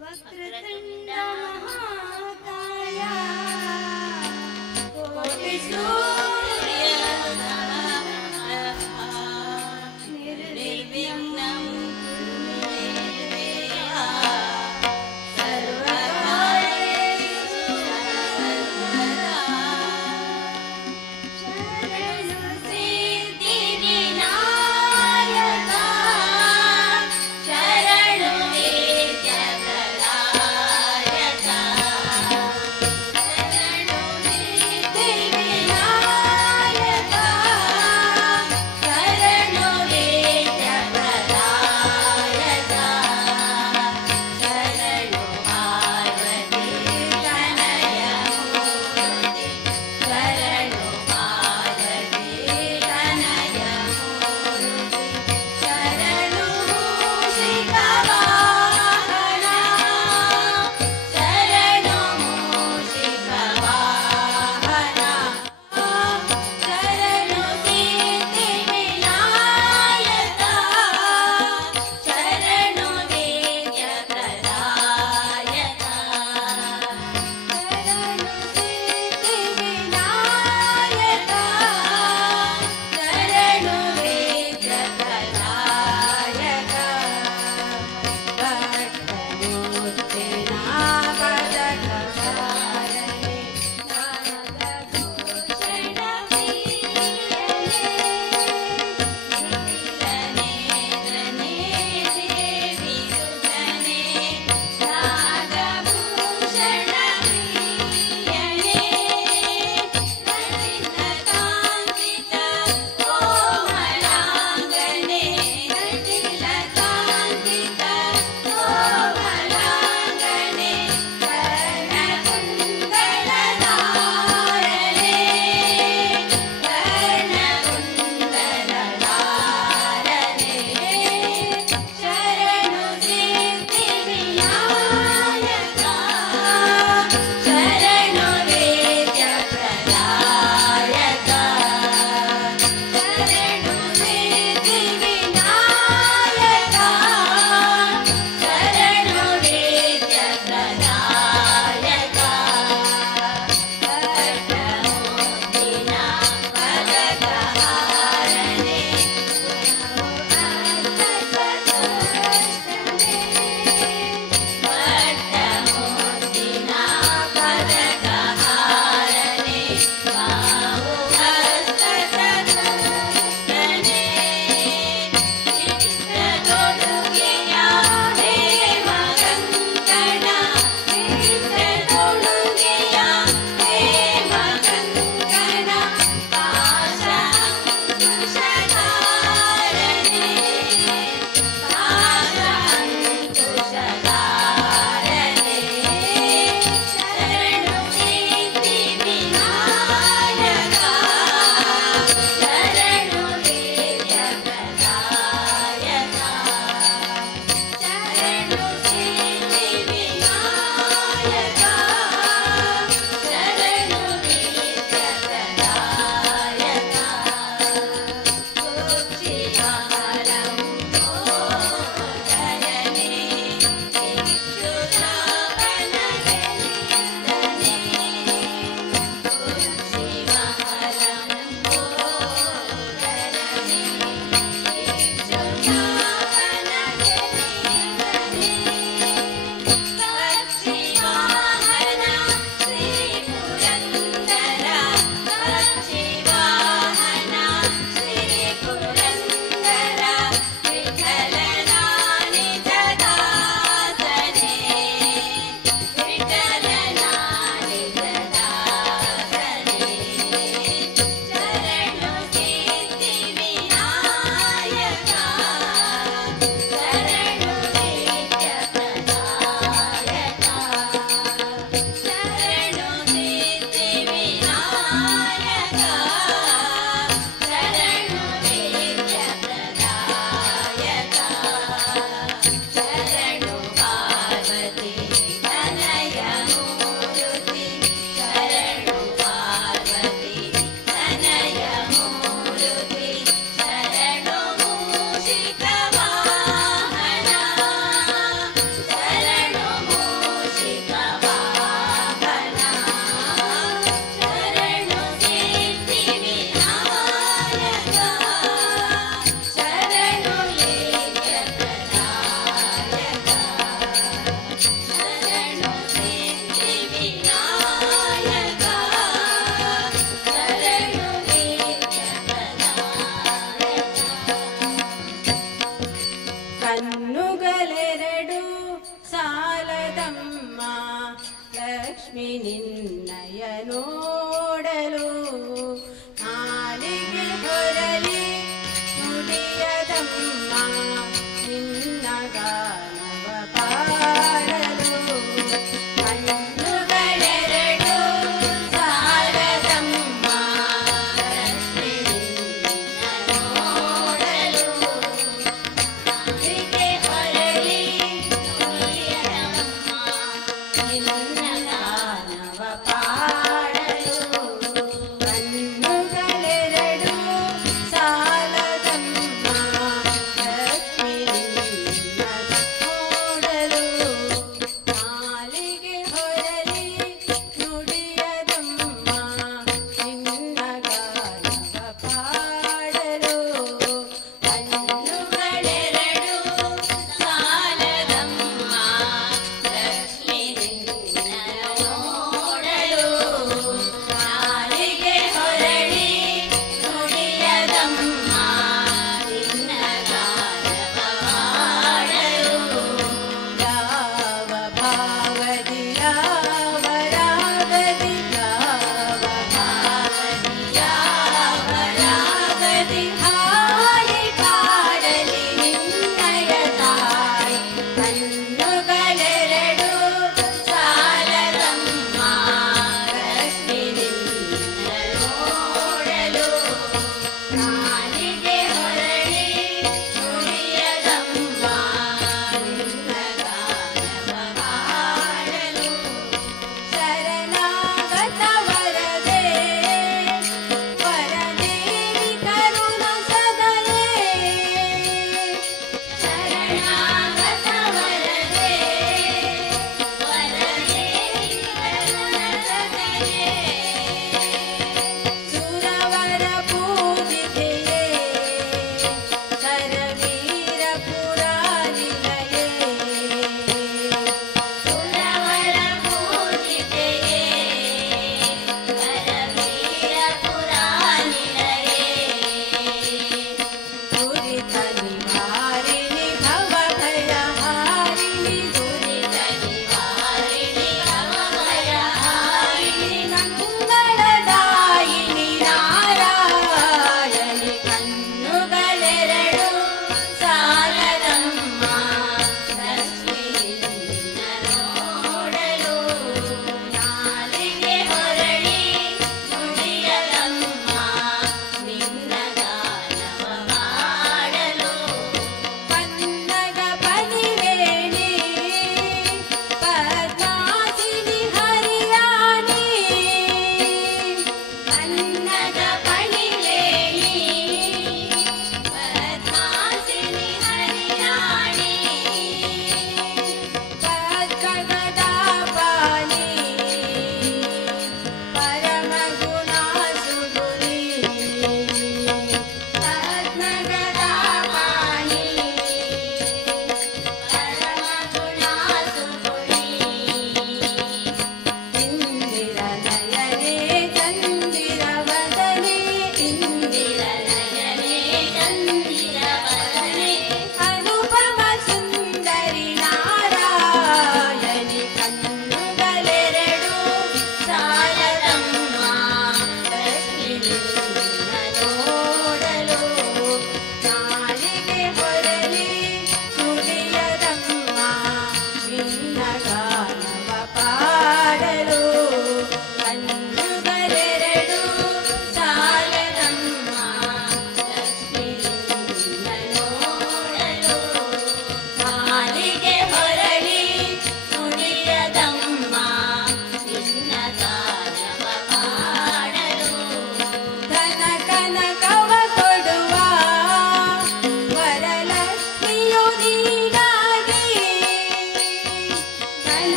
वक्रतुण्ड महाकाय कोटिसूर्यसमप्रभा निर्विघ्नं कुरु मे देवा ಮುಡಿಯದಮ್ಮ ಲಕ್ಷ್ಮಿ ನಿನ್ನಯ ನೋಡಲು ನಾಲಿಗೆ ಹೊರಲಿ ಮುಡಿಯದಮ್ಮ ನಿನ್ನ ಗಾನವ ಪಾಡಲು ಕಣ್ಣುಗಳೆರಡು ಸಾಲದಮ್ಮ ಲಕ್ಷ್ಮಿ ನಿನ್ನ ನೋಡಲು ನಾಲಿಗೆ ಹೊರಲಿ ಮುಡಿಯದಮ್ಮ ನಿನ್ನ ಗಾನವ ಪಾಡಲು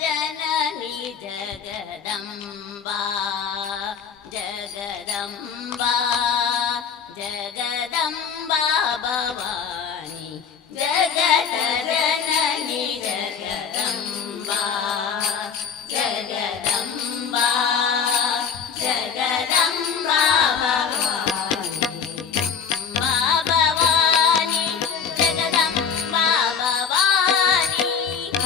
जननी जगदम्बा जगदम्बा जगदम्बा भवानी जगत जननी जगदम्बा जगदम्बा जगदम्बा भवानी जगदम्बा भवानी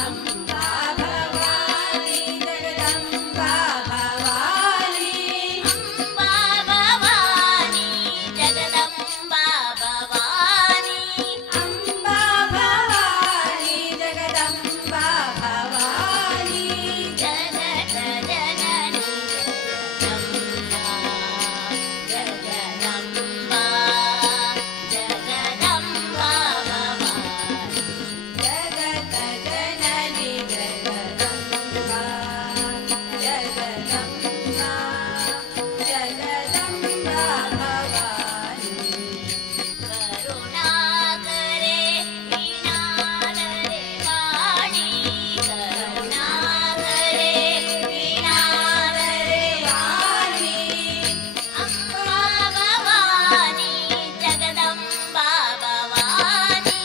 अम्बा भवानी जगदम्बा भवानी अम्बा भवानी जगदम्बा भवानी अम्बा भवानी जगदम्बा भवानी जगत जननी जगदम्बा जगदम्बा भवानी जगत जननी जगदम्बा जगदम्बा जगदम्बा भवानी करुणाकरे वीणाधरे वाणी करुणाकरे वीणाधरे वाणी अम्बा भवानी जगदम्बा भवानी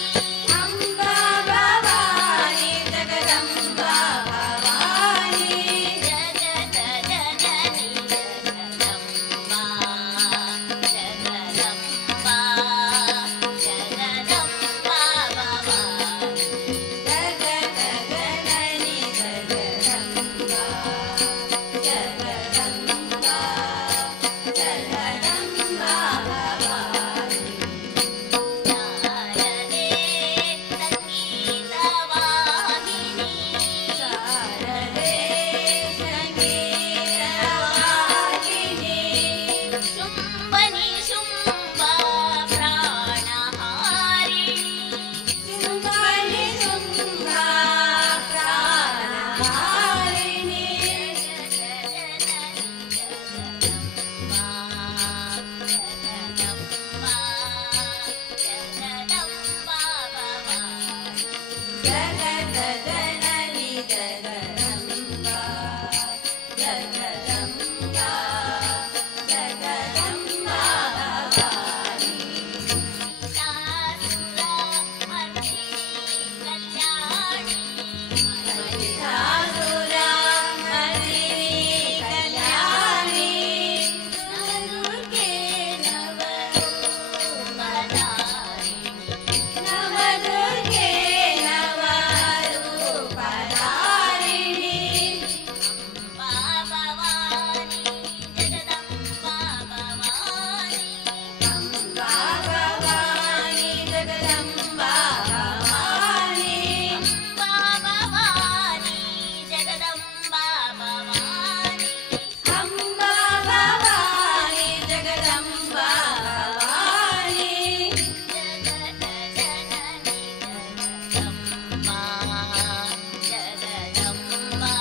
अम्बा भवानी जगदम्बा भवानी जगत जननी जगदम्बा जगदम्बा जगदम्बा भवानी जगत जननी जगदम्बा जगदम्बा जगदम्बा भवानी शारदे संगीतवाहिनी शारदे संगीतवाहिनी शुम्भनि शुम्भा प्राणहारिणी शुम्भनि शुम्भा प्राणहारिणी जगत जननी जगदम्बा जगदम्बा जगदम्बा भवानी महिषासुरा मर्दिनी कल्याणी नवदुर्गे नवदुर्गे नवरूपधारिणी अम्बा भवानी जगदम्बा भवानी अम्बा भवानी जगदम्बा भवानी जगत जननी जगदम्बा जगदम्बा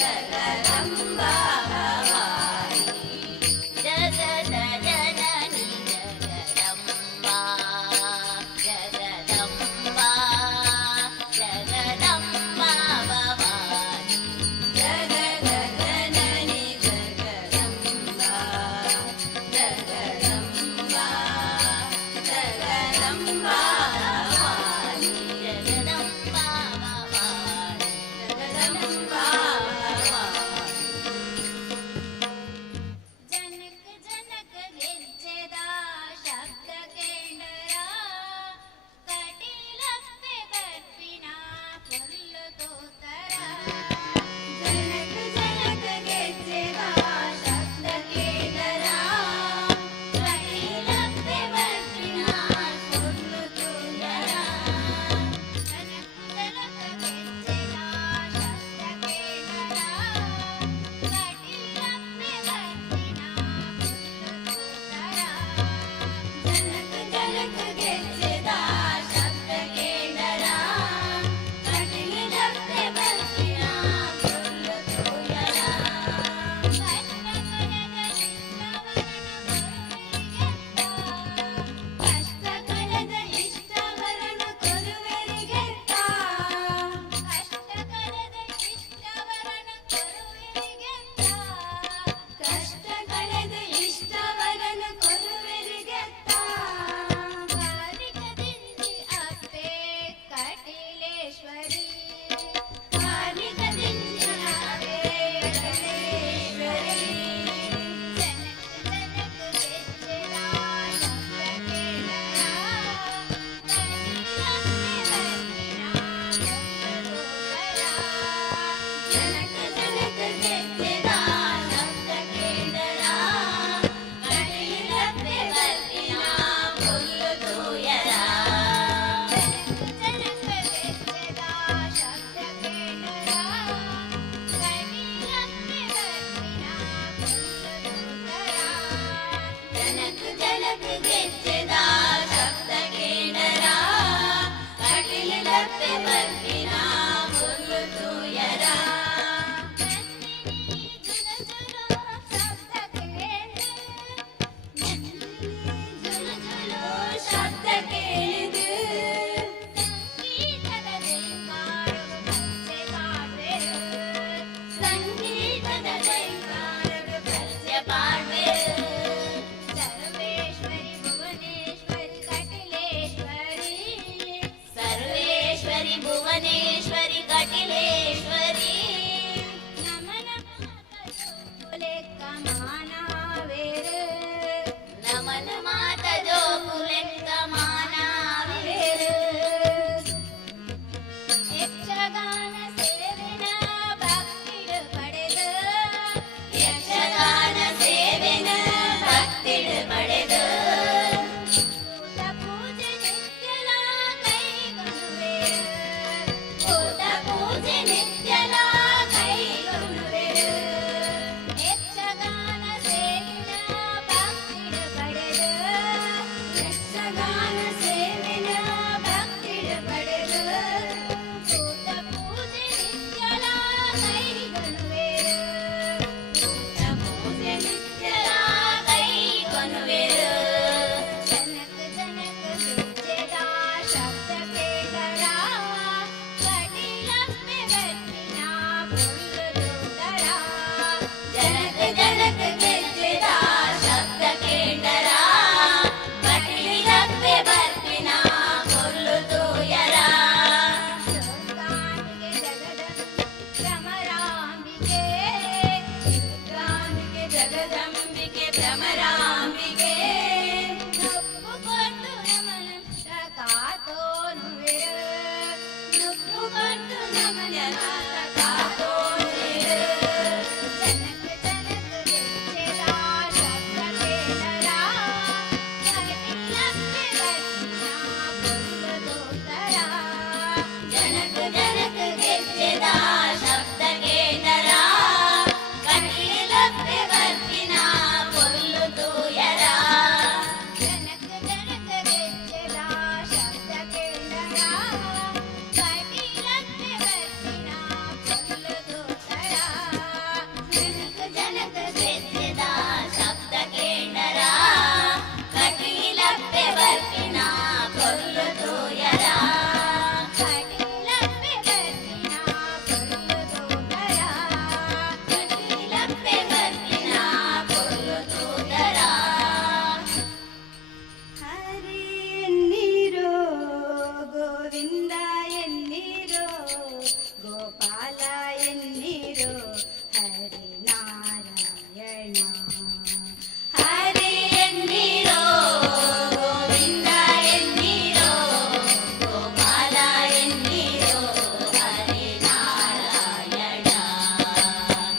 जगदम्बा भवानी जगत जननी जगदम्बा जगदम्बा जगदम्बा भवानी जगत जननी जगदम्बा जगदम्बा जगदम्बा भवानी जगदम्बा भवानी जगदम्बा भवानी ಸಂಗೀತದ ಜೈಕಾರದ ಪದ್ಯ ಪಾಡ್ವೆರು ಸರ್ವೇಶ್ವರಿ ಭುವನೇಶ್ವರಿ ಕಟಿಲೇಶ್ವರಿ ಸರ್ವೇಶ್ವರಿ ಭುವನೇಶ್ವರಿ ಕಟಿಲೇಶ್ವರಿ ನಮನ ಲೆಕ್ಕ ಮಾನವೇರು ನಮನ ಮಾತ ಜೋಗು ಲೆಕ್ಕ ಮಾನವೇರು ಯಕ್ಷಗಾನ ಸೇವೆನ ಭಕ್ತಿಡು ಪಡೆದು ಯಕ್ಷಗಾನ ಸೇವೆನ ಭಕ್ತಿಡು ಪಡೆದು ಭೂತ ಪೂಜೆ ನಿತ್ಯಲ ಕೈಗೊಳ್ಳುವೆರು ಭೂತ ಪೂಜೆ ನಿತ್ಯಲ ಕೈಗೊಳ್ಳುವೆರು ಯಕ್ಷಗಾನ ಸೇವೆನ ಭಕ್ತಿಡು ಪಡೆದು ಯಕ್ಷಗಾನ ಸೇವೆನ ಭಕ್ತಿಡು ಪಡೆದು ಭೂತ ಪೂಜೆ ನಿತ್ಯಲ ಕೈಗೊಳ್ಳುವೆರು ಭೂತ ಪೂಜೆ ನಿತ್ಯಲ ಕೈಗೊಳ್ಳುವೆರು ಜನಕ ಜನಕ ಗೆಜ್ಜೆದ ಶಬ್ದ ಕೇಳರ ಕಟಿಲಪ್ಪೆ ಗಟ್ಟಿನ ಪುಲ್ಲುದರ ಜನಕ ಜನಕ ಗೆಜ್ಜೆದ ಶಬ್ದ ಕೇಳರ ಕಟಿಲಪ್ಪೆ ಬರ್ಪಿನ ಪುಲ್ಲು ತೂಯರ ದುರ್ಗಾಂಬಿಕೆ ಜಗದಂಬಿಕೆ ಭ್ರಮರಾಂಬಿಕೆ ನುಪ್ಪುಕೊಂಡು ನಮನ ಕಾತೋನುವೆರು ನುಪ್ಪುಕೊಂಡು ನಮನ ಕಾತೋನುವೆರು ಜನಕ ಜನಕ ಗೆಜ್ಜೆದ ಶಬ್ದ ಕೇಳರ ಕಟಿಲಪ್ಪೆ ಬರ್ಪಿನ ಪುಲ್ಲು ತೂತರ ಜನಕ ಜನಕ ಗೆಜ್ಜೆದ ಶಬ್ದ ಕೇಳರ ಕಟಿಲಪ್ಪೆ ಬರ್ಪಿನ ಪುಲ್ಲು ತೂಯರ ಜನಕ ಜನಕ ಗೆಜ್ಜೆದ ಶಬ್ದ ಕೇಳರ ಕಟಿಲಪ್ಪೆ ಬರ್ಪಿನ ಪುಲ್ಲು ತೂತರ ಜನಕ ಜನಕ ಗೆಜ್ಜೆದ ಶಬ್ದ ಕೇಳರ ಕಟಿಲಪ್ಪೆ ಬರ್ಪಿನ ಪುಲ್ಲು ತೂಯರ ಕಟಿಲಪ್ಪೆ ಬರ್ಪಿನ ಪುಲ್ಲು ತೂತರ ಕಟಿಲಪ್ಪೆ ಬರ್ಪಿನ ಪುಲ್ಲು ತೂತರ ಹರಿ ಎನ್ನಿರೋ ಗೋವಿಂದ ಎನ್ನಿರೋ ಗೋಪಾಲ ಎನ್ನಿರೋ ಹರಿ ನಾರಾಯಣ ಹರಿ ಎನ್ನಿರೋ ಗೋವಿಂದ ಎನ್ನಿರೋ ಗೋಪಾಲ ಎನ್ನಿರೋ ಹರಿ ನಾರಾಯಣ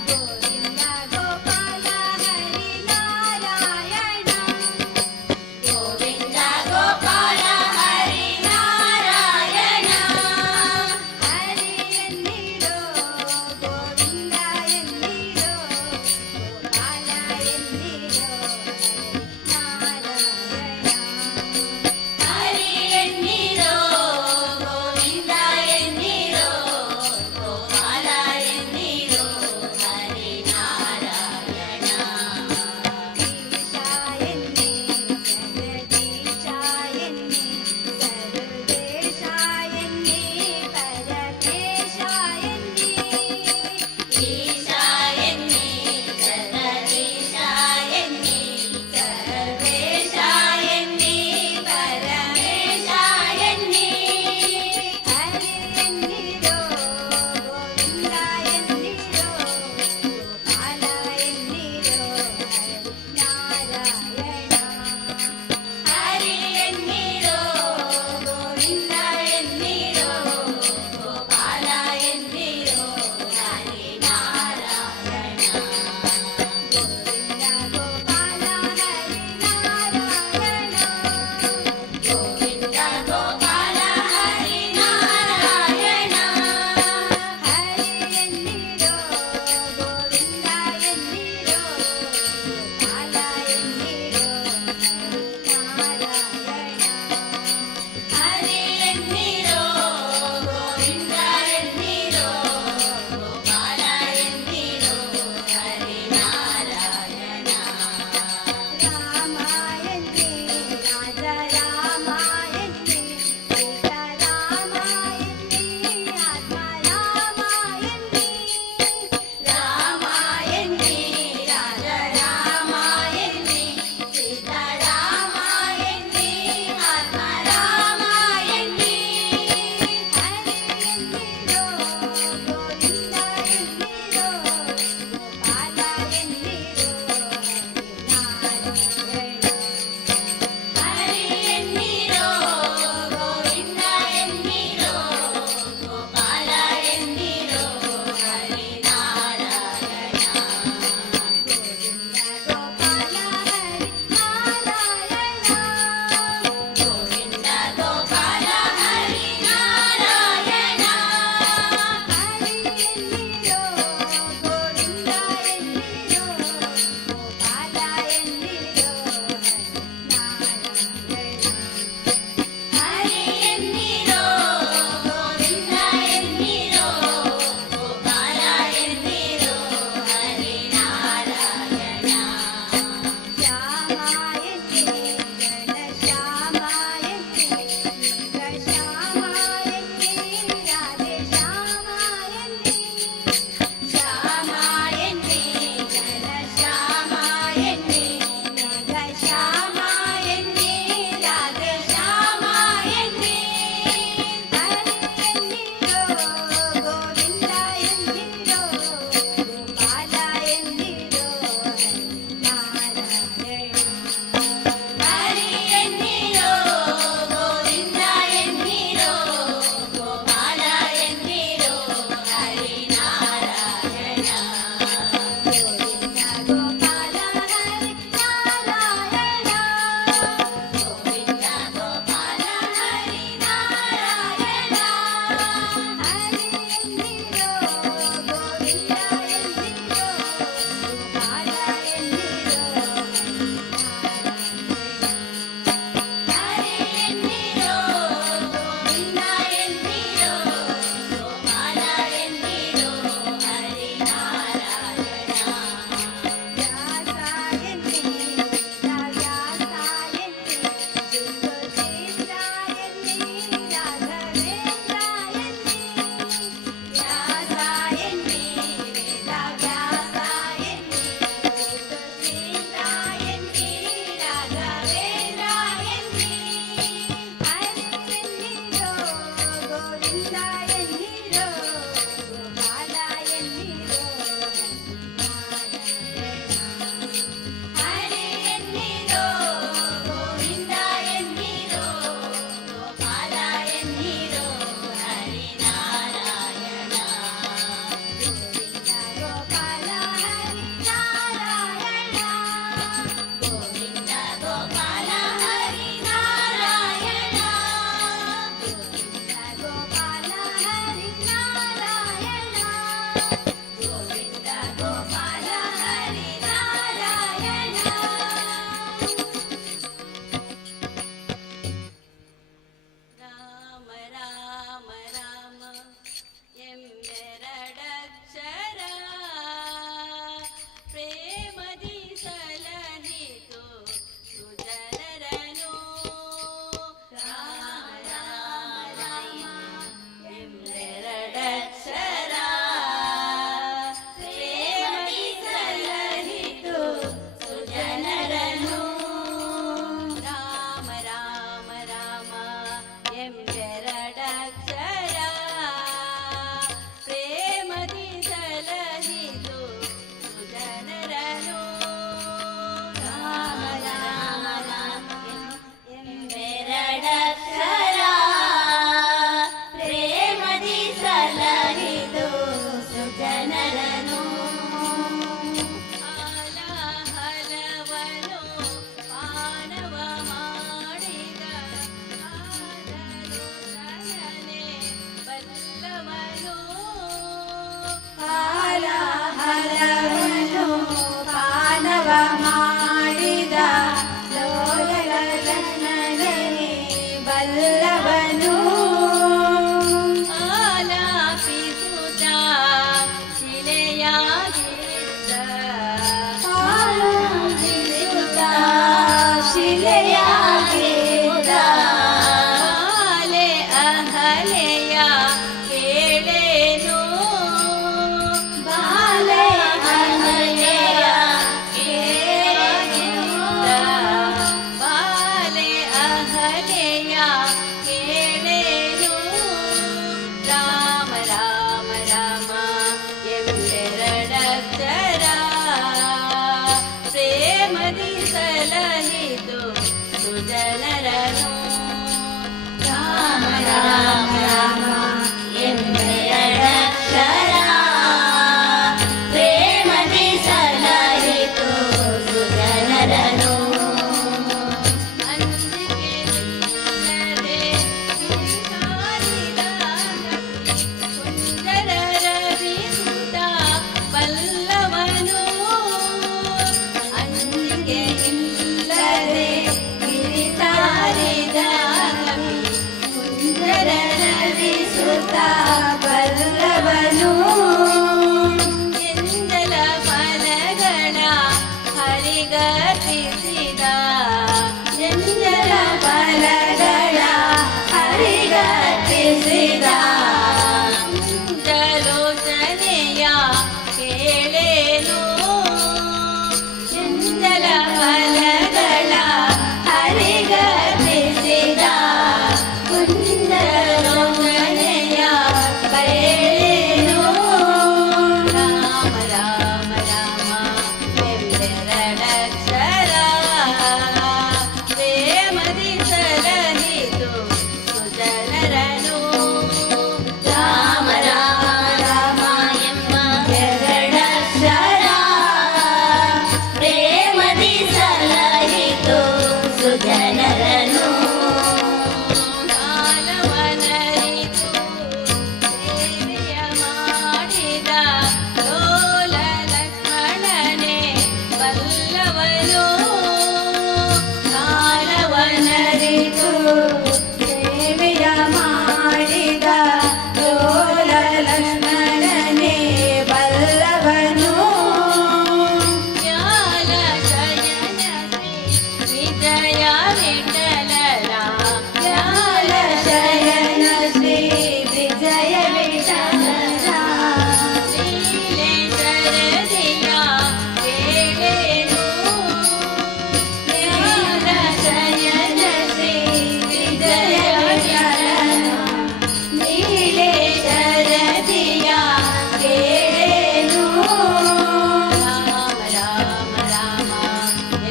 ಗೋವಿಂದ ಗೋಪಾಲ ಹರಿ ನಾರಾಯಣ ಗೋವಿಂದ ಗೋಪಾಲ ಹರಿ ನಾರಾಯಣ ಹರಿ ಎನ್ನಿರೋ ಗೋವಿಂದ ಎನ್ನಿರೋ ಗೋಪಾಲ ಎನ್ನಿರೋ ಹರಿಗತಿಸಿದ ಚಂಚಲ ಫಲಗಳ ಹರಿಗತಿಸಿದ ಚಲೋಚನೆಯ ಕೇಳೇನು ಚಂಚಲ ಫಲಗಳ ಹರಿಗತಿಸಿದ ಕುಂದಲೋಚನೆಯ ಕೇಳೇನು ರಾಮ ರಾಮ ರಾಮ ಎಂಬೆರಡಕ್ಷರ ಪ್ರೇಮದಿ ಸಲಹಿತು ಸುಜನರನು ರಾಮ ರಾಮ ರಾಮ ಎಂಬ ಎರಡಕ್ಷರ ಪ್ರೇಮದಿ ಸಲಹಿತು ಸುಜನರನು ಕಾಲವನರಿತು ಸೇವೆಯ ಮಾಡಿದ ಲೋಲ ಲಕ್ಷ್ಮಣನೇ ಬಲ್ಲವನು ಕಾಲವನರಿತು ಸೇವೆಯ ಮಾಡಿದ ಲೋಲ ಲಕ್ಷ್ಮಣನೇ ಬಲ್ಲವನು ಜ್ಞಾನ ಶಯನ ಶ್ರೀ ವಿಜಯ ವಿಠಲರ ಜ್ಞಾನ ಶಯನ ಶ್ರೀ ವಿಜಯ ವಿಠಲರ ನೀಲೇಶ್ವರದಿಯ ಕೇಳೇನು ಜ್ಞಾನ ಶಯನ ಶ್ರೀ ವಿಜಯ ವಿಠಲರ ನೀಲೇಶ್ವರದಿಯ ಕೇಳೇನು ರಾಮ ರಾಮ ರಾಮ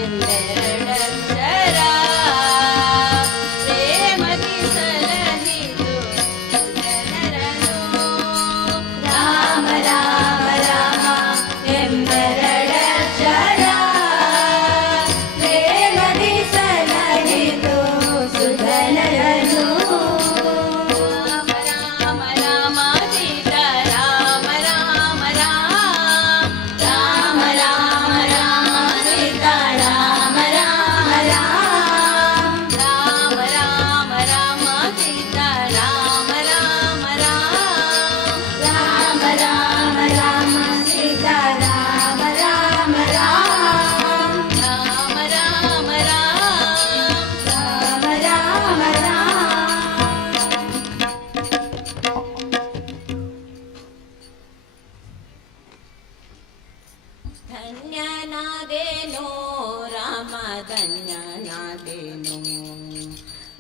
ಎಂದೆರಡಕ್ಷರ ಪ್ರೇಮದಿ ಸಲಹಿತು ಸುಜನರನು ರಾಮ ರಾಮ ರಾಮ ಎಂಬೆರಡಕ್ಷರ ಪ್ರೇಮದಿ ಸಲಹಿತು ಸುಜನರನು ರಾಮ ರಾಮ ರಾಮ ಸೀತಾ ರಾಮ ರಾಮ ರಾಮ ರಾಮ ರಾಮ ರಾಮ ಸೀತಾ ರಾಮ ರಾಮ ರಾಮ ರಾಮ ರಾಮ ರಾಮ ಸೀತಾ ರಾಮ ರಾಮ ರಾಮ ರಾಮ ರಾಮ ರಾಮ ಸೀತಾ ರಾಮ ರಾಮ ರಾಮ ರಾಮ ರಾಮ ರಾಮ ರಾಮ ರಾಮ ಧನ್ಯನಾದೇನೋ ರಾಮ ಧನ್ಯನಾದೇನೋ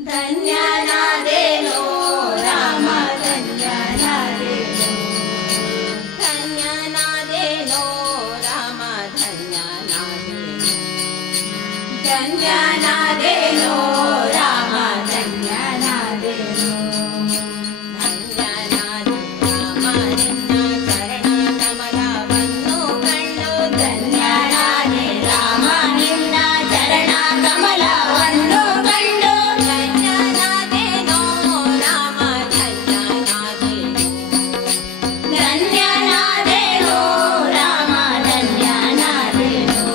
ಧನ್ಯನಾದೇನೋ ರಾಮ ಧನ್ಯನಾದೇನೋ ಧನ್ಯನಾದೇನೋ ರಾಮ ಧನ್ಯನಾದೇನೋ ಧನ್ಯನಾದೇನೋ ರಾಮ ಧನ್ಯನಾದೇನೋ ಧನ್ಯನಾದೆ ರಾಮ ನಿನ್ನ ಚರಣ ಕಮಲವನ್ನು ಕಂಡು ಧನ್ಯನಾದೆ ರಾಮ ನಿನ್ನ ಚರಣ ಕಮಲವನ್ನು ಕಂಡು ಧನ್ಯನಾದೇನೋ ರಾಮ ಧನ್ಯನಾದೇನೋ ಧನ್ಯನಾದೇನೋ ರಾಮ ಧನ್ಯನಾದೇನೋ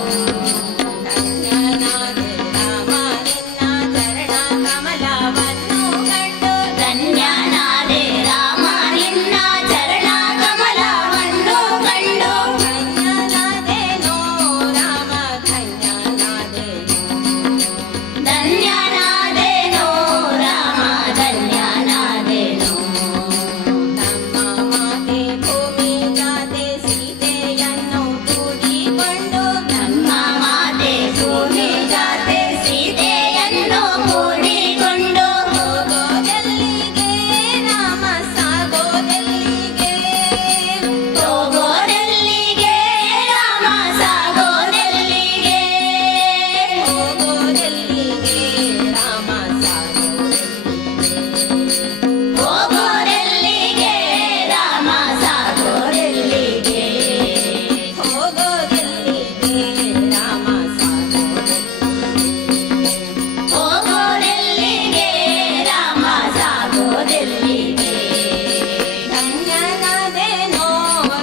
ಧನ್ಯನಾದೆ ರಾಮ ನಿನ್ನ ಚರಣ ಕಮಲವನ್ನು ಕಂಡು ಧನ್ಯನಾದೆ ರಾಮ ನಿನ್ನ ಚರಣ ಕಮಲವನ್ನು ಕಂಡು ಧನ್ಯನಾದೇನೋ ರಾಮ ಧನ್ಯನಾದೇನೋ ಧನ್ಯನಾದೇನೋ ರಾಮ ಧನ್ಯನಾದೇನೋ ನಮ್ಮ ಮಾತೆ ಭೂಮಿ ಜಾತೆ ಸೀತೆಯನ್ನು ಕೂಡಿಕೊಂಡು ನಮ್ಮ ಮಾತೆ ಭೂಮಿ ಜಾತೆ ಸೀತೆಯನ್ನು ಕೂಡಿಕೊಂಡು ಹೋಗೋದೆಲ್ಲಿಗೆ ರಾಮ ಸಾಗೋದೆಲ್ಲಿಗೆ ಹೋಗೋದೆಲ್ಲಿಗೆ ರಾಮ ಸಾಗೋದೆಲ್ಲಿಗೆ ಹೋಗೋದೆಲ್ಲಿಗೆ ರಾಮ ಸಾಗೋದೆಲ್ಲಿಗೆ ಹೋಗೋದೆಲ್ಲಿಗೆ ರಾಮ ಸಾಗೋದೆಲ್ಲಿಗೆ ಹೋಗೋದೆಲ್ಲಿಗೆ ರಾಮ ಸಾಗೋದೆಲ್ಲಿಗೆ ಹೋಗೋದೆಲ್ಲಿಗೆ ರಾಮ ಸಾಗೋದೆಲ್ಲಿಗೆ ಧನ್ಯನಾದೇನೋ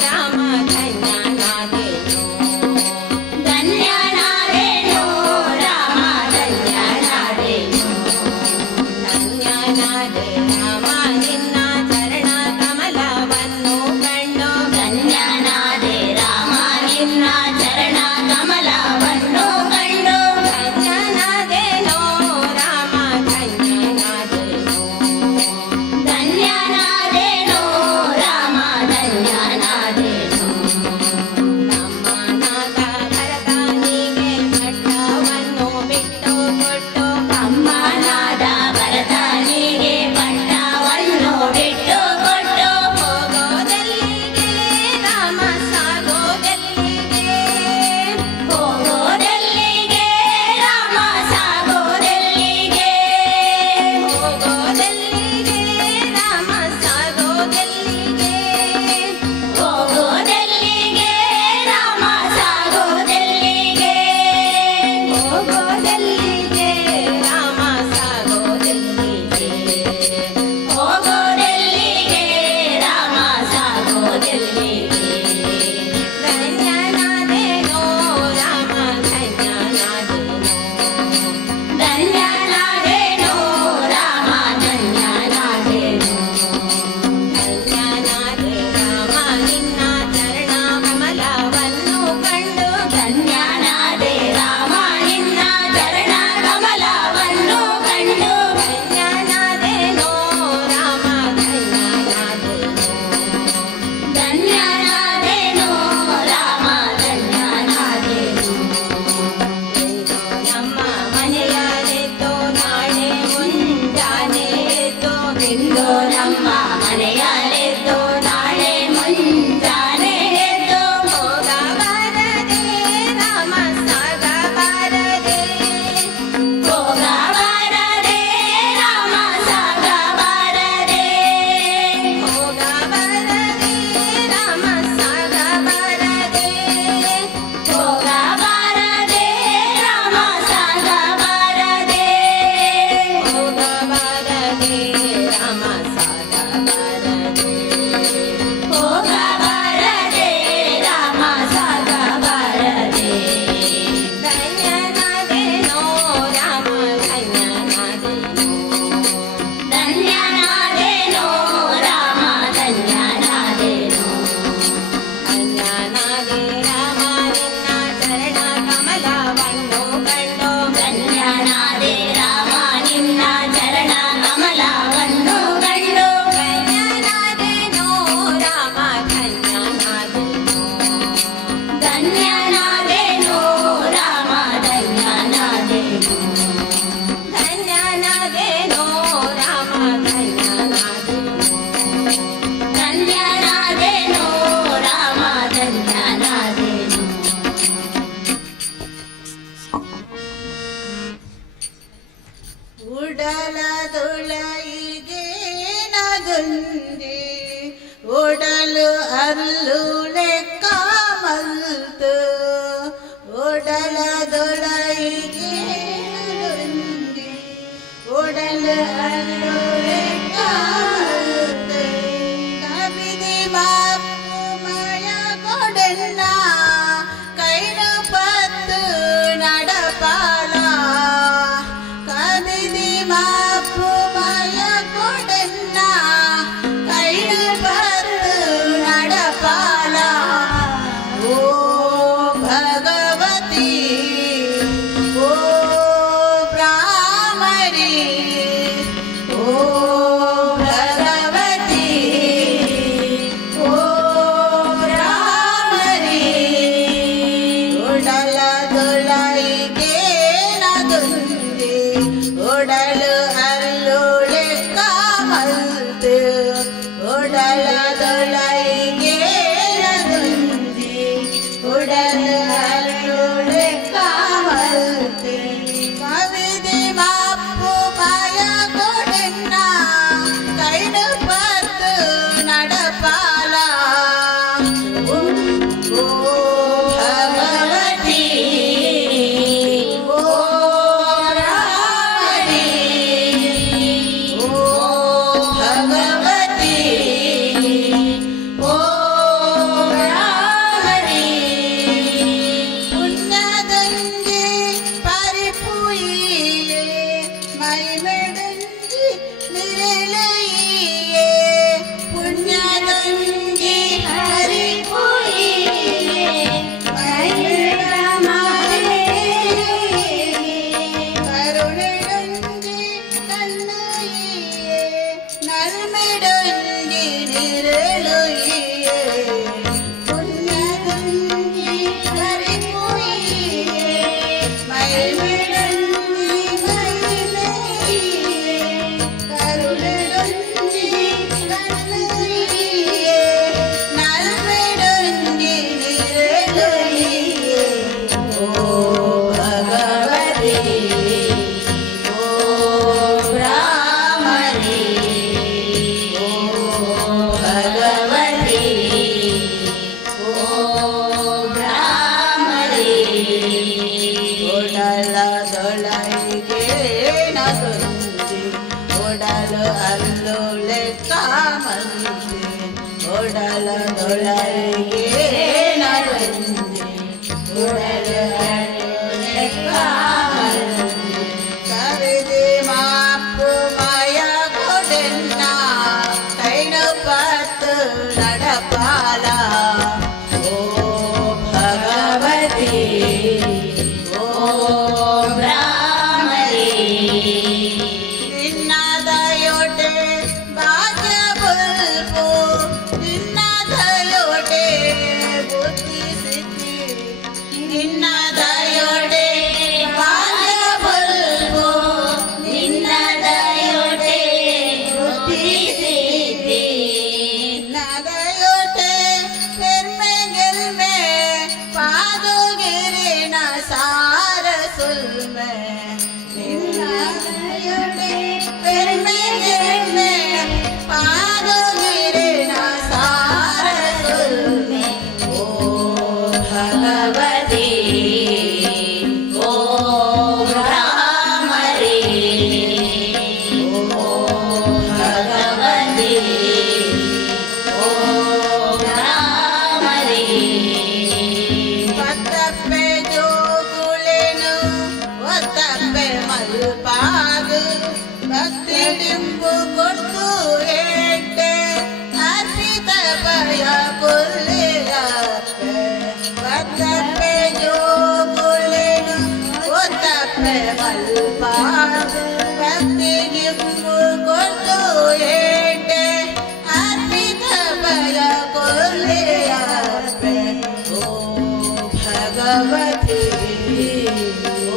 ರಾಮ ಧನ್ಯನಾದೇನೋ ಧನ್ಯನಾದೇನೋ ರಾಮ ಧನ್ಯನಾದೇನೋ ಧನ್ಯನಾದೆ ರಾಮ ನಿನ್ನ ಚರಣ ಕಮಲವನ್ನು ಕಂಡು ಧನ್ಯನಾದೆ ರಾಮ ನಿನ್ನ ಚರಣ ಕಮಲವನ್ನು ಕಂಡು ದೊಳಗೆ ನಗುಂದಿ ಒಡಲು ಅಲ್ಲೋಳೆ ಕಾಮಲ್ತು ಒಡಲ ದೊಳಗೆ ನಗುಂದಿ ಒಡಲು ಅಲ್ಲೋಳೆ ಕಾಮಲ್ತು ಕವಿದೆ ಮಾಪು ಮಾಯ ಕೊಡೆನ್ನ ಕೈಡು ಪತ್ತು ನಡಪಾಲ ಓ ಭಗವತಿ ಓ ರಾಮಣಿ ಓ ಭಗವತಿ ಓ ರಾಮಣಿ ಪುಣ್ಯದಂಗೆ ಪರಿಪುಯಿಯೇ ಮೈಮೆಡಂಗಿ ನಿರಳಯಿಯೇ ಪುಣ್ಯದಂಗೆ ಪರಿಪುಯಿಯೇ ಕರುಣೆಡಂಗಿ ಕಣ್ಣಯಿಯೇ ನಲ್ಮೆಡಂಗಿ ನಿರಳಯಿಯೇ ಪುಣ್ಯದಂಗೆ ಪರಿಪುಯಿಯೇ ಮೈಮೆಡಂಗಿ ಕಣ್ಣಯಿಯೇ ಕರುಣೆಡಂಗಿ ಕಣ್ಣಯಿಯೇ ನಲ್ಮೆಡಂಗಿ ನಿರಳಯಿಯೇ ಓ ಭಗವತಿ ಓ ಬ್ರಾಹ್ಮಣಿ ಓ ಭಗವತಿ ಓ ಬ್ರಾಹ್ಮಣಿ ಒಡಲದೊಳಗೆ ನಗುಂದಿ ಒಡಲು ಅಲ್ಲೊಳೆ ಕಾಮಂದಿ ಒಡಲದೊಳಗೆ ನಗುಂದಿ ಒಡಲು ಅಲ್ಲೊಳೆ ಕಾಮಂದಿ ಕವಿದೆ ಮಾಪು ಮಾಯ ಕೊಡೆನ್ನ ಕೈನು ಪತ್ತು ನಡಪಾಲ ಓ ಭಗವತಿ ಓ ಬ್ರಾಹ್ಮಣಿ ನಿನ್ನದಯೊಡೆ ಭಾಗ್ಯ ಬಲ್ಪು ನಿನ್ನದಯೊಡೆ ಬುದ್ಧಿ ಸಿದ್ಧಿ ನಿನ್ನದಯೊಡೆ ಭಾಗ್ಯ ಬಲ್ಪು ನಿನ್ನದಯೊಡೆ ಬುದ್ಧಿ ಸಿದ್ಧಿ ನಿನ್ನದಯೊಡೆ ಪೆರ್ಮೆ ಗೆಲ್ಮೆ ಪಾದುಗಿರಿನ ಸಾರ ಸುಲ್ಮೆ ನಿನ್ನದಯೊಡೆ ಪೆರ್ಮೆ ಗೆಲ್ಮೆ ಪಾದುಗಿರಿನ ಸಾರ ಸುಲ್ಮೆ ಓ ಭಗವತಿ ಓ ಬ್ರಾಹ್ಮಣಿ ಓ ಭಗವತಿ ಓ ಬ್ರಾಹ್ಮಣಿ ಪತ್ತಪ್ಪೆ ಜೋಗುಳೆನು ಒತ್ತಪ್ಪೆ ಮಲ್ಪಾದು ಭಕ್ತಿ ಡಿಂಬು ಕೊಟ್ಟು ಏಟೆ ಅರ್ಪಿತ ಭಯ ಕೊಲ್ಲೆಯಪ್ಪೆ ಪತ್ತಪ್ಪೆ ಜೋಗುಳೆನು ಒತ್ತಪ್ಪೆ ಮಲ್ಪಾದು ಭಕ್ತಿ ಡಿಂಬು ಕೊಟ್ಟು ಏಟೆ ಅರ್ಪಿತ ಭಯ ಕೊಲ್ಲೆಯಪ್ಪೆ ಓ ಭಗವತಿ ಓ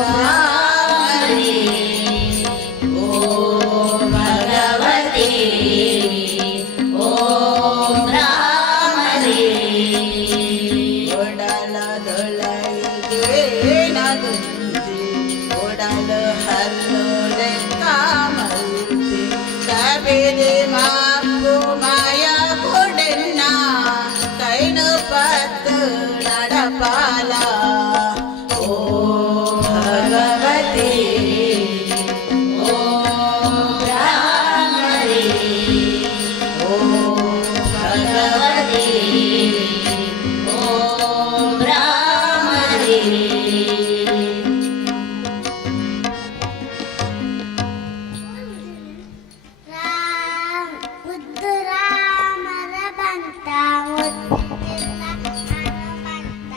ರಾಮಣಿ ಓ ಭಗವತಿ ಓ ಬ್ರಾಹ್ಮಣಿ ಒಡಲದೊಳಗೆ ನಗುಂದಿ ಒಡಲು ಹಲ್ಲೊಳೆ ಕಾಮಲ್ತಿ ಕವಿದೆ ಮಾಪು ಮಾಯ ಕೊಡೆನ್ನ ಕೈನು ಪತ್ತು ನಡಪಾಲ ಓ ಭಗವತಿ ಓ ಬ್ರಾಹ್ಮಣಿ ಓ ಭಗವತಿ ಓ ಬ್ರಾಹ್ಮಣಿ ಮುದ್ದು ರಾಮರ ಬಂತ ಮುತ್ತಿನ ಹನುಮಂತ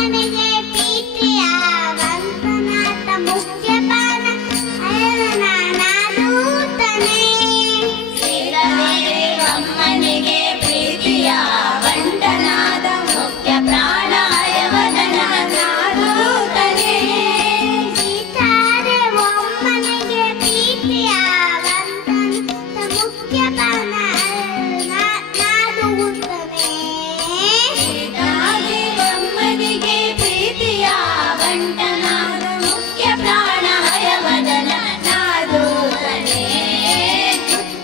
ಒಮ್ಮನಿಗೆ ಪ್ರೀತಿಯ ವಂತನಾಥ ಮುಖ್ಯ ಪಾನ ಅಯನಾದೂತನೇ ಸೀತಾದೇವಿ ಅಮ್ಮನಿಗೆ ಪ್ರೀತಿಯ ವಂತನಾದ ಮುಖ್ಯ ಪ್ರಾಣ ಅಯವದನ ನಾದೂತನೇ ಸೀತಾದೇವಿ ಅಮ್ಮನಿಗೆ ಪ್ರೀತಿಯ ವಂತನಾದ ಮುಖ್ಯ ಪ್ರಾಣ ನಾದೂತನೇ ಸೀತಾದೇವಮ್ಮನಿಗೆ ಪ್ರೀತಿಯ ಬಂಟನಾದ ಮುಖ್ಯ ಪ್ರಾಣ ಹಯವದನ ನಾದೂತನೇ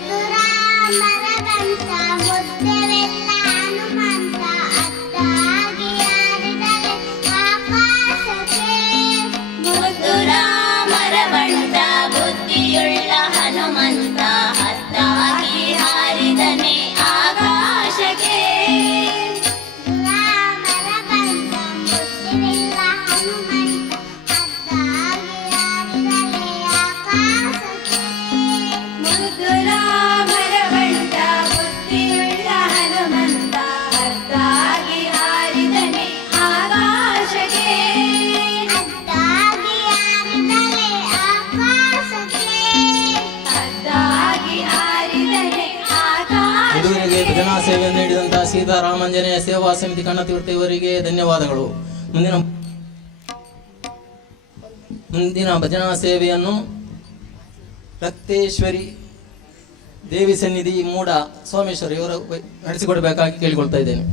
ಮುತ್ತುರಾಮರದಂತ ಮುದ್ದೆವೆಲ್ಲ ಹನುಮಂತ ಅತ್ತಾಗಿ ಹಾರಿದರೆ ಆಕಾಶಕ್ಕೆ ಮುತ್ತುರಾಮರವಂತ ಬುದ್ಧಿಯುಳ್ಳ ಹನುಮಂತ ಹತ್ತಾಗಿ ಹಾರಿದನೆ ಆಕಾಶಕ್ಕೆ ರಾಮರ ಬಂದ ಮುತ್ತಿನಿಲ್ಲ ಹನುಮಂತ ಹತ್ತಾಗಿ ಹಾರಿದನೆ ಆಕಾಶಕ್ಕೆ ಮುತ್ತುರಾಮರ ಬಂದ ಬುದ್ಧಿಯುಳ್ಳ ಹನುಮಂತ ಹತ್ತಾಗಿ ಹಾರಿದನೆ ಆಕಾಶಕ್ಕೆ ಹತ್ತಾಗಿ ಹಾರಿದನೆ ಆಕಾಶಕ್ಕೆ ಹತ್ತಾಗಿ ಹಾರಿದನೆ ಆಕಾಶ ಇದುವರೆಗೆ ಭಜನಾ ಸೇವೆಯನ್ನು ನೀಡಿದಂತಹ ಸೀತಾರಾಮಾಂಜನೇಯ ಸೇವಾ ಸಮಿತಿ ಕಣ್ಣತೀರ್ಥ ಇವರಿಗೆ ಧನ್ಯವಾದಗಳು. ಮುಂದಿನ ಭಜನಾ ಸೇವೆಯನ್ನು ರಕ್ತೇಶ್ವರಿ ದೇವಿ ಸನ್ನಿಧಿ ಮೂಡ ಸೋಮೇಶ್ವರಿ ಇವರು ನಡೆಸಿಕೊಡಬೇಕಾಗಿ ಕೇಳಿಕೊಳ್ತಾ ಇದ್ದೇನೆ.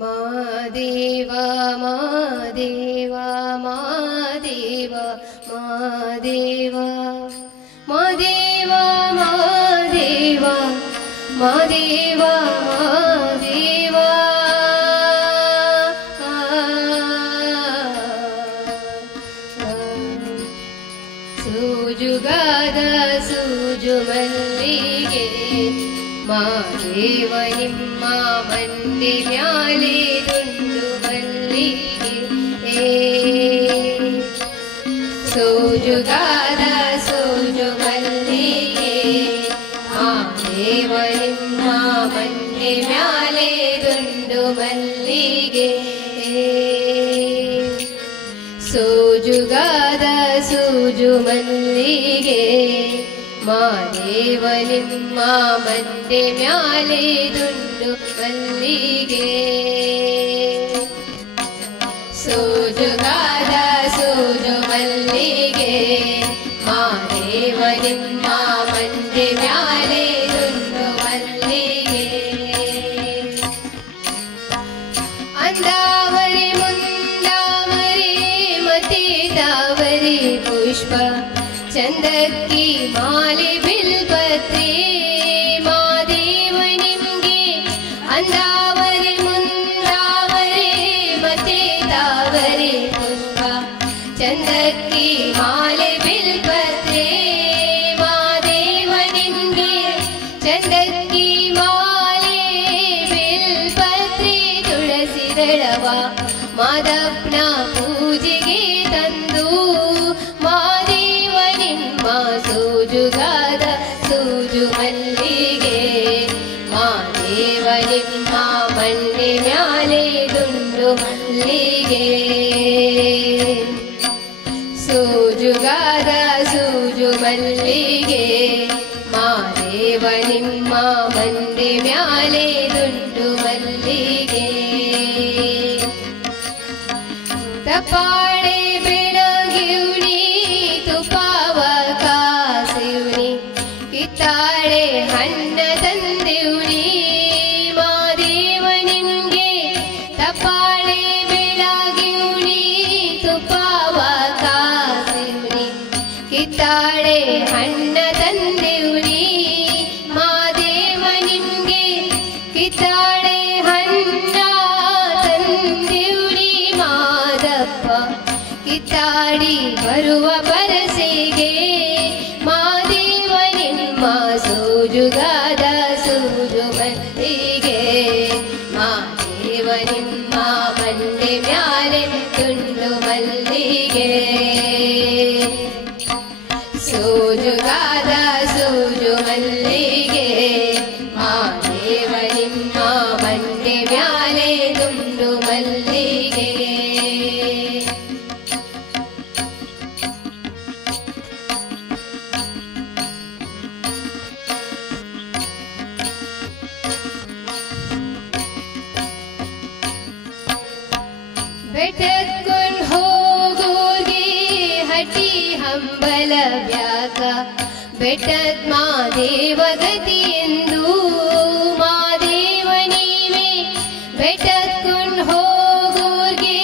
ಮಾದೇವ ಮಾದೇವ ಮಾದೇವ ಮಾದೇವ ಮಾದೇವ ಮಾದೇವ ಮಾದೇವ ಮಾದೇವ ಸೂಜುಗಾದ ಸೂಜು ಮಲ್ಲಿಗೆ ಮಾದೇವ ನಿಮ್ಮ ಮಂಡಿ ಮ್ಯಾಲೆ ದುಂಡು ಮಲ್ಲಿಗೆ ಸೂಜುಗಾದ ಸೂಜು ಮಲ್ಲಿಗೆ ಮಾದೇವ ನಿಮ್ಮ ಮಂಡಿ ಮ್ಯಾಲೆ ದುಂಡು ಮಲ್ಲಿಗೆ ಸೂಜುಗಾದ ಸೂಜು ಮಲ್ಲಿಗೆ ಮಾದೇವ ನಿಮ್ಮ ಮಂಡೆ ಮ್ಯಾಲೆ ದುಂಡು ಮಲ್ಲಿಗೆ ಸೂಜುಗಾದ ಸೂಜು ಮಲ್ಲಿಗೆ ಮಾದೇವ ನಿಮ್ಮ ಮಂಡೆ ಮ್ಯಾಲೆ ದುಂಡು ಮಲ್ಲಿಗೆ ಅಂದಾವರಿ ಮುಂದಾವರಿ ಮತಿದಾವರಿ ಪುಷ್ಪ ಚಂದಕ್ಕಿ ಮಾಲೆ ಬಿಲ್ಪತ್ರಿ ಮಾದೇವ ನಿಮ್ಗೆ ಅಂದಾವರಿ ಮುಂದಾವರಿ ಮತಿದಾವರಿ ಪುಷ್ಪ ಚಂದಕ್ಕಿ ಮಾಲೆ ಬಿಲ್ಪತ್ರಿ ಮಾದೇವ ನಿಮ್ಗೆ ಚಂದಕ್ಕಿ ಮಾಲೆ ಬಿಲ್ಪತ್ರಿ ತುಳಸಿ ದಳವ ಮಾದಪ್ಪನ ಪೂಜೆಗೆ ತಂದು ಮಾದೇವ ನಿಮ್ಮ ಸೂಜುಗಾದ ಸೂಜು ಮಲ್ಲಿಗೆ ಮಾದೇವ ನಿಮ್ಮ ಮಂಡೆ ಮ್ಯಾಲೆ ದುಂಡು ಮಲ್ಲಿಗೆ ಸೂಜುಗಾದ ಸೂಜು ಮಲ್ಲಿಗೆ ಮಾದೇವ ನಿಮ್ಮ ಮಂಡೆ ಮ್ಯಾಲೆ ದುಂಡು ಮಲ್ಲಿಗೆ ತಪಾಳೆ ಬೆಳಗಿವ್ನಿ ತುಪಾವ ಕಾಸಿವ್ನಿ ಕಿತ್ತಾಳೆ ಹಣ್ಣ ತಂದಿವ್ನಿ ಮಾದೇವ ನಿಮ್ಗೆ ತಪಾಳೆ ಬೆಳಗಿವ್ನಿ ತುಪಾವ ಕಾಸಿವ್ನಿ ಕಿತ್ತಾಳೆ ಹಣ್ಣ ತಂದಿವ್ನಿ ಮಾದೇವ ನಿಮ್ಗೆ ಕಿತ್ತಾಳೆ ಹಣ್ಣ ತಂದಿವ್ನಿ ಮಾದಪ್ಪ ಕಿತ್ತಾಡಿ ಬರುವ ಪರಸೆಗೆ ಮಾದೇವ ನಿಮ್ಮ ಸೂಜುಗಾದ ಸೂಜು ಮಲ್ಲಿಗೆ ಮಾದೇವ ನಿಮ್ಮ ಮಂಡೆ ಮ್ಯಾಲೆ ತುಂಡು ಮಲ್ಲಿಗೆ ಸೂಜುಗಾದ ಸೂಜು ಮಲ್ಲಿಗೆ ಬೆಟ್ಟಕ್ಕೊಂಡ್ ಹೋಗೋರ್ಗೆ ಹಟ್ಟಿ ಹಂಬಲ ವ್ಯಾಕ ಬೆಟ್ಟದ್ ಮಾದೇವ ಗತಿಯೆಂದು ಮಾದೇವ ನೀವೇ ಬೆಟ್ಟಕ್ಕೊಂಡ್ ಹೋಗೋರ್ಗೆ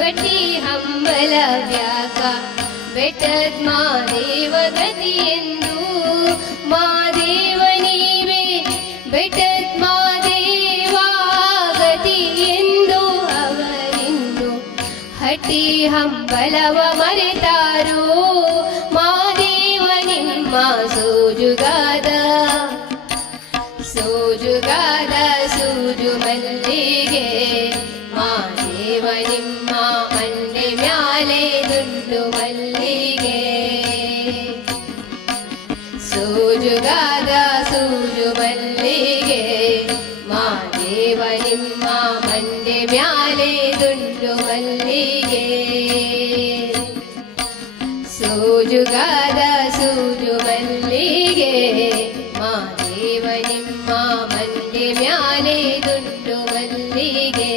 ಹಟ್ಟಿ ಹಂಬಲ ವ್ಯಾಕ ಬೆಟ್ಟದ್ ಮಾದೇವ ಗತಿಯೆಂದು ಮಾದೇವ ನೀವೇ ಬೆಟ್ಟದ್ ಮಾದೇವ ಗತಿಯೆಂದು ಅವರಿಂದು ಹಟ್ಟಿ ಹಂಬಲವ ಮರೆತಾರೋ ಮಾದೇವ ನಿಮ್ಮ ಸೋಜುಗಾದ ಸೂಜು ಮಲ್ಲಿಗೆ ಮಾದೇವ ನಿಮ್ಮ ಮಂಡೆ ಮ್ಯಾಲೆ ದುಂಡು ಮಲ್ಲಿಗೆ ಸೂಜುಗಾದ ಸೂಜು ಮಲ್ಲಿಗೆ ಮಾದೇವ ನಿಮ್ಮ ಮಂಡೆ ಮ್ಯಾಲೆ ದುಂಡು ಮಲ್ಲಿಗೆ ಸೂಜುಗಾದ ಸೂಜು ಮಲ್ಲಿಗೆ ಮಾದೇವ ನಿಮ್ಮ ಮಂಡೆ ಮ್ಯಾಲೆ ದುಂಡು ಮಲ್ಲಿಗೆ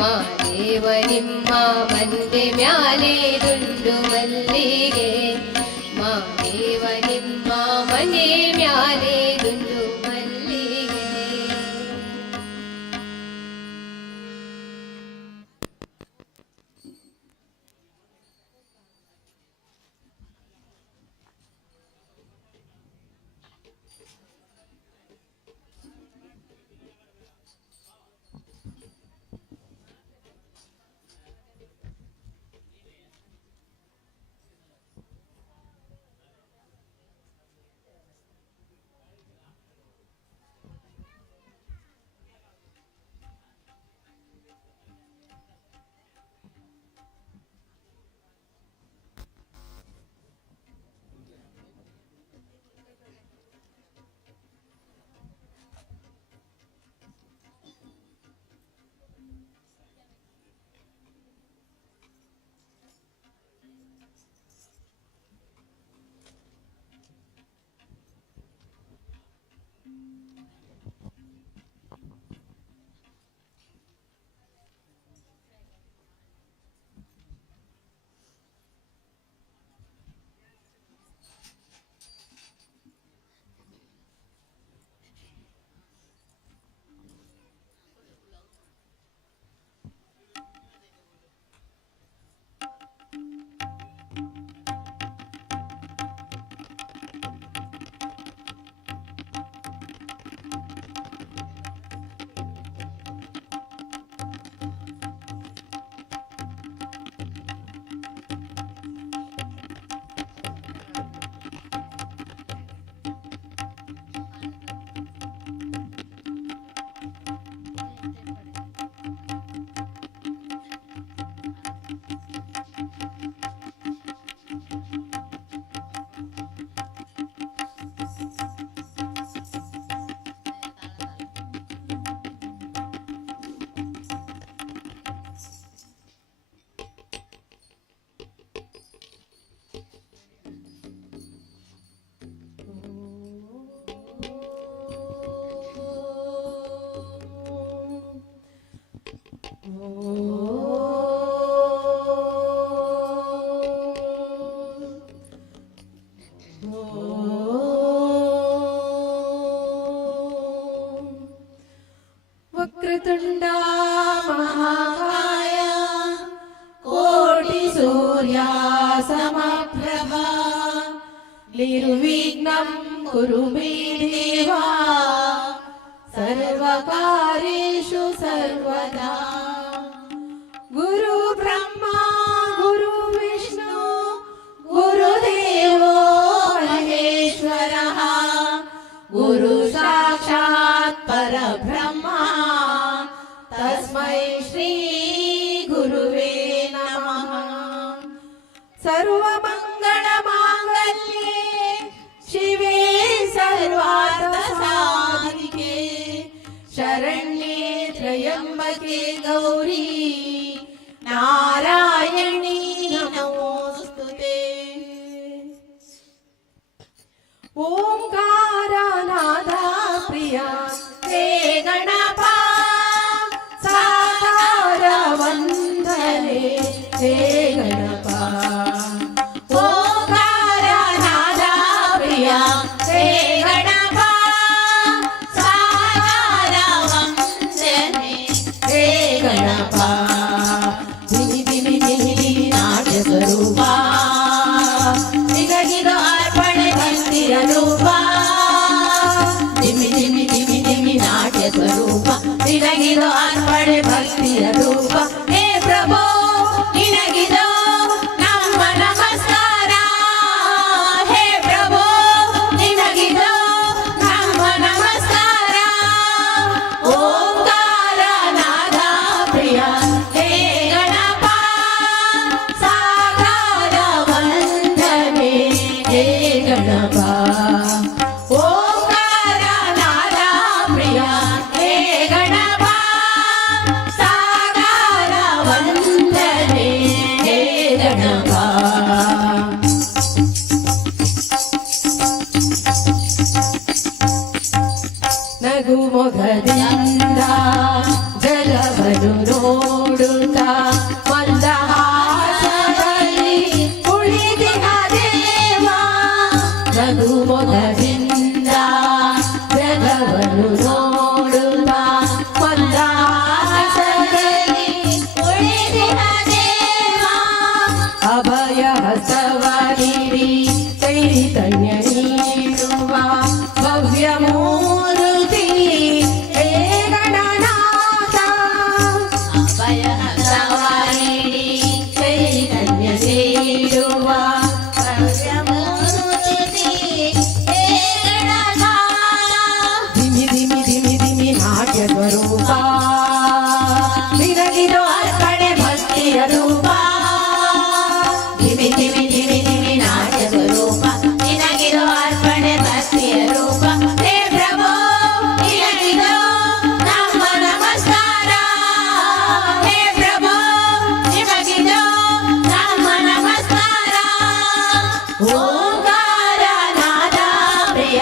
ಮಾದೇವ ನಿಮ್ಮ ಮಂಡೆ ಮ್ಯಾಲೆ ದುಂಡು ಮಲ್ಲಿಗೆ ಮಾದೇವ ನಿಮ್ಮ ಮಂಡೆ ಮ್ಯಾಲೆ ದುಂಡು ಮಲ್ಲಿಗೆ. वक्रतुंड महाकाय कोटि सूर्या समप्रभा निर्विघ्नं कुरु मे देवा सर्वकार्येषु सर्वदा गुरु ब्रह्मा गुरु विष्णु गुरुदेवो महेश्वरः गुरु साक्षात् परब्रह्मा तस्मै श्री गुरुवे नमः। सर्वमंगल मांगल्ये शिवे सर्वार्थ साधिके शरण्ये त्र्यंबके गौरी नारायणी नमोस्तुते। ओंकारनादा प्रिया हे गणपा साकार वंदना ಹೇ ಗಣಪ ಓಂಕಾರ ನಾದ ಪ್ರಿಯ ಹೇ ಗಣಪ ಸಾಕಾರ ವಂದನೆ ಹೇ ಗಣಪ ದಿನಿ ದಿನಿ ದಿನಿ ದಿನಿ ನಾಟ್ಯ ಸ್ವರೂಪ ನಿನಗಿದು ಅರ್ಪಣೆ ಭಕ್ತಿಯ ರೂಪ ದಿಮಿ ದಿಮಿ ದಿಮಿ ದಿಮಿ ನಾಟ್ಯ ಸ್ವರೂಪ ನಿನಗಿದು ಅರ್ಪಣೆ ಭಕ್ತಿಯ ರೂಪ ಹೇ ಪ್ರಭು ನಿನಗಿದು ನಮ್ಮ ನಮಸ್ಕಾರ ಹೇ ಪ್ರಭು ನಿನಗಿದು ನಮ್ಮ ನಮಸ್ಕಾರ ಓಂಕಾರ ನಾದ ಪ್ರಿಯ ಹೇ ಗಣಪ ಸಾಕಾರ ವಂದನೆ ಹೇ ಗಣಪ ಓಂಕಾರ ನಾದ ಪ್ರಿಯ ಹೇ ಗಣಪ ಸಾಕಾರ ವಂದನೆ ಹೇ ಗಣಪ ನಗು ಮೊಗದಿಂದ ಜಲವನ್ನು ನೋಡುತ್ತಾ ಮಂದಹಾಸದಲ್ಲಿ ಕುಳಿತಿಹ ದೇವ ನಗು ಮೊಗದಿಂದ ಜಲವನ್ನು ನೋಡುತ್ತಾ ಮಂದಹಾಸದಲ್ಲಿ ಕುಳಿತಿಹ ದೇವ ಅಭಯ ಹಸ್ತವನಿರಿ ಚೈತನ್ಯ ನೀಡುವ ಭವ್ಯ ಮೂರ್ತಿ ಹೇ ಗಣನಾಥ ಅಭಯ ಹಸ್ತವನಿರಿ ಚೈತನ್ಯ ನೀಡುವ ಭವ್ಯ ಮೂರ್ತಿ ಹೇ ಗಣನಾಥ ದಿಮಿ ದಿಮಿ ದಿಮಿ ದಿಮಿ ನಾಟ್ಯ ಸ್ವರೂಪ ನಿನಗಿದು ಅರ್ಪಣೆ ಭಕ್ತಿಯ ರೂಪ ದಿಮಿ ದಿಮಿ ದಿಮಿ ದಿಮಿ ನಾಟ್ಯ ಸ್ವರೂಪ ನಿನಗಿದು ಅರ್ಪಣೆ ಭಕ್ತಿಯ ರೂಪ ಹೇ ಪ್ರಭು ನಿನಗಿದು ನಮ್ಮ ನಮಸ್ಕಾರ ಹೇ ಪ್ರಭು ನಿಮಗಿದು ನಮ್ಮ ನಮಸ್ಕಾರ ಓಂಕಾರ ನಾದ ಪ್ರಿಯ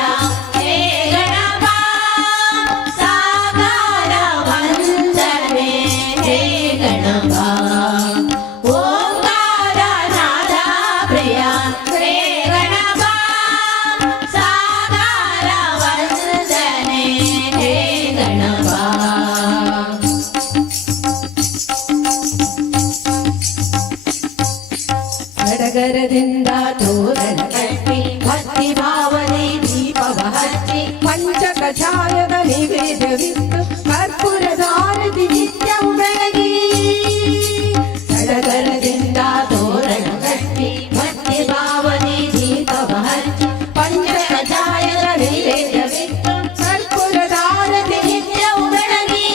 ಹೇ ಗಣಪ ಸಾಕಾರ ವಂದನೆ ಹೇ ಗಣಪ ಓಂಕಾರ ನಾದ ಪ್ರಿಯ ಹೇ ಗಣಪ ಸಾಕಾರ ವಂದನೆ ಹೇ ಗಣಪ ಸಡಗರದಿಂದ ತೋರಣ ಕಟ್ಟಿ ಭಕ್ತಿ ಭಾವನೆ ದೀಪವ ಹಚ್ಚಿ ಪಂಚಕ ಛಾಯದ ನಿವೇದ್ಯವಿತ್ತು ಕರ್ಪೂರದ ಆರತಿ ನಿತ್ಯವು ಬೆಳಗಿ ಸಡಗರದಿಂದ ತೋರಣ ಕಟ್ಟಿ ಭಕ್ತಿ ಭಾವನೆ ದೀಪವ ಹಚ್ಚಿ ಪಂಚಕ ಛಾಯದ ನಿವೇದ್ಯವಿತ್ತು ಕರ್ಪೂರದ ಆರತಿ ನಿತ್ಯವು ಬೆಳಗಿ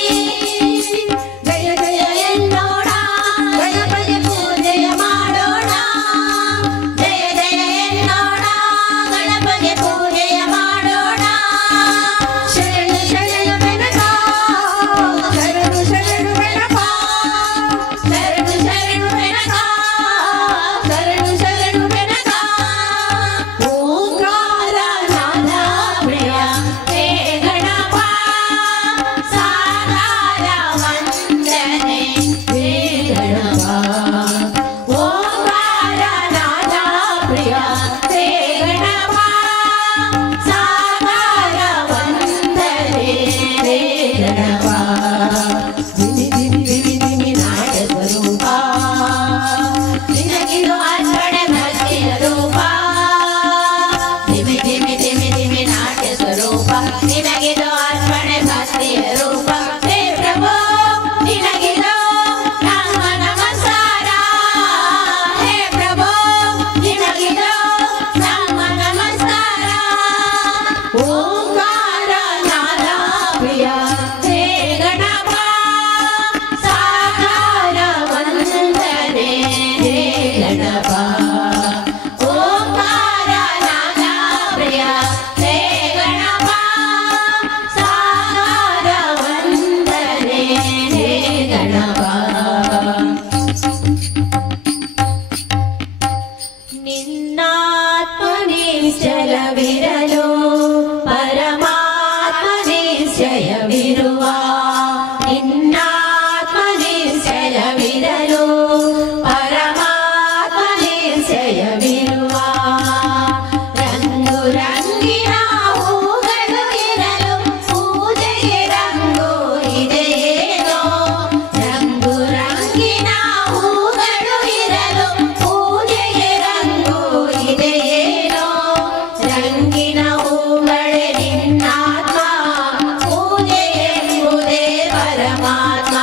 ಜಯ ಜಯ ಎನ್ನೋಣ ಗಣಪತಿ ಪೂಜೆಯ ಮಾಡೋಣ ಜಯ ಜಯ ಎನ್ನೋಣ ಗಣಪತಿ ಪೂಜೆಯ ಮಾಡೋಣ ಶರಣು ಶರಣು ಬೆನಕ ಶರಣು ಶರಣು ಬೆನಕ ಶರಣು ಶರಣು ಬೆನಕ ಶರಣು ಶರಣು ಬೆನಕ ಓಂಕಾರ ನಾದ ಪ್ರಿಯ ಹೇ ಗಣಪ ಸಾಕಾರ ವಂದನೆ ಹೇ ಗಣಪ ಓಂಕಾರ ನಾದ ಪ್ರಿಯ ಹೇ ಗಣಪ ಸಾಕಾರ ವಂದನೆ ಹೇ ಗಣಪ ದಿನಿ ದಿನಿ ದಿನಿ ದಿನಿ ನಾಟ್ಯ ಸ್ವರೂಪ ನಿನಗಿದು ಅರ್ಪಣೆ ಭಕ್ತಿಯ ರೂಪ ದಿಮಿ ದಿಮಿ ದಿಮಿ ದಿಮಿ ನಾಟ್ಯ ಸ್ವರೂಪ ನಿನಗಿದು ಅರ್ಪಣೆ ಭಕ್ತಿಯ ರೂಪ ಹೇ ಪ್ರಭು ನಿನಗಿದು ನಮ್ಮ ನಮಸ್ಕಾರ ಹೇ ಪ್ರಭು ನಿನಗಿದು ನಮ್ಮ ನಮಸ್ಕಾರ ಓಂಕಾರ ನಾದ ಪ್ರಿಯ ಹೇ ಗಣಪ ಸಾಕಾರ ವಂದನೆ ಹೇ ಗಣಪ ಓಂಕಾರ ನಾದ ಪ್ರಿಯ ಹೇ ಗಣಪ ಸಾಕಾರ ವಂದನೆ ಹೇ ಗಣಪ ನಿನ್ನಾತ್ಮ ನಿಶ್ಚಲವಿರಲು ಪರ ಹೂಗಳು ಇರಲು ಪೂಜೆಗೆ ರಂಗು ಇದೆಯೇನೋ ರಂಗು ರಂಗಿನ ಹೂಗಳು ಇರಲು ಪೂಜೆಗೆ ರಂಗು ಇದೆಯೇನೋ ರಂಗಿನ ಹೂಗಳೇ ನಿನ್ನಾತ್ಮ ಪೂಜೆ ಎಂಬುದೇ ಪರಮಾತ್ಮ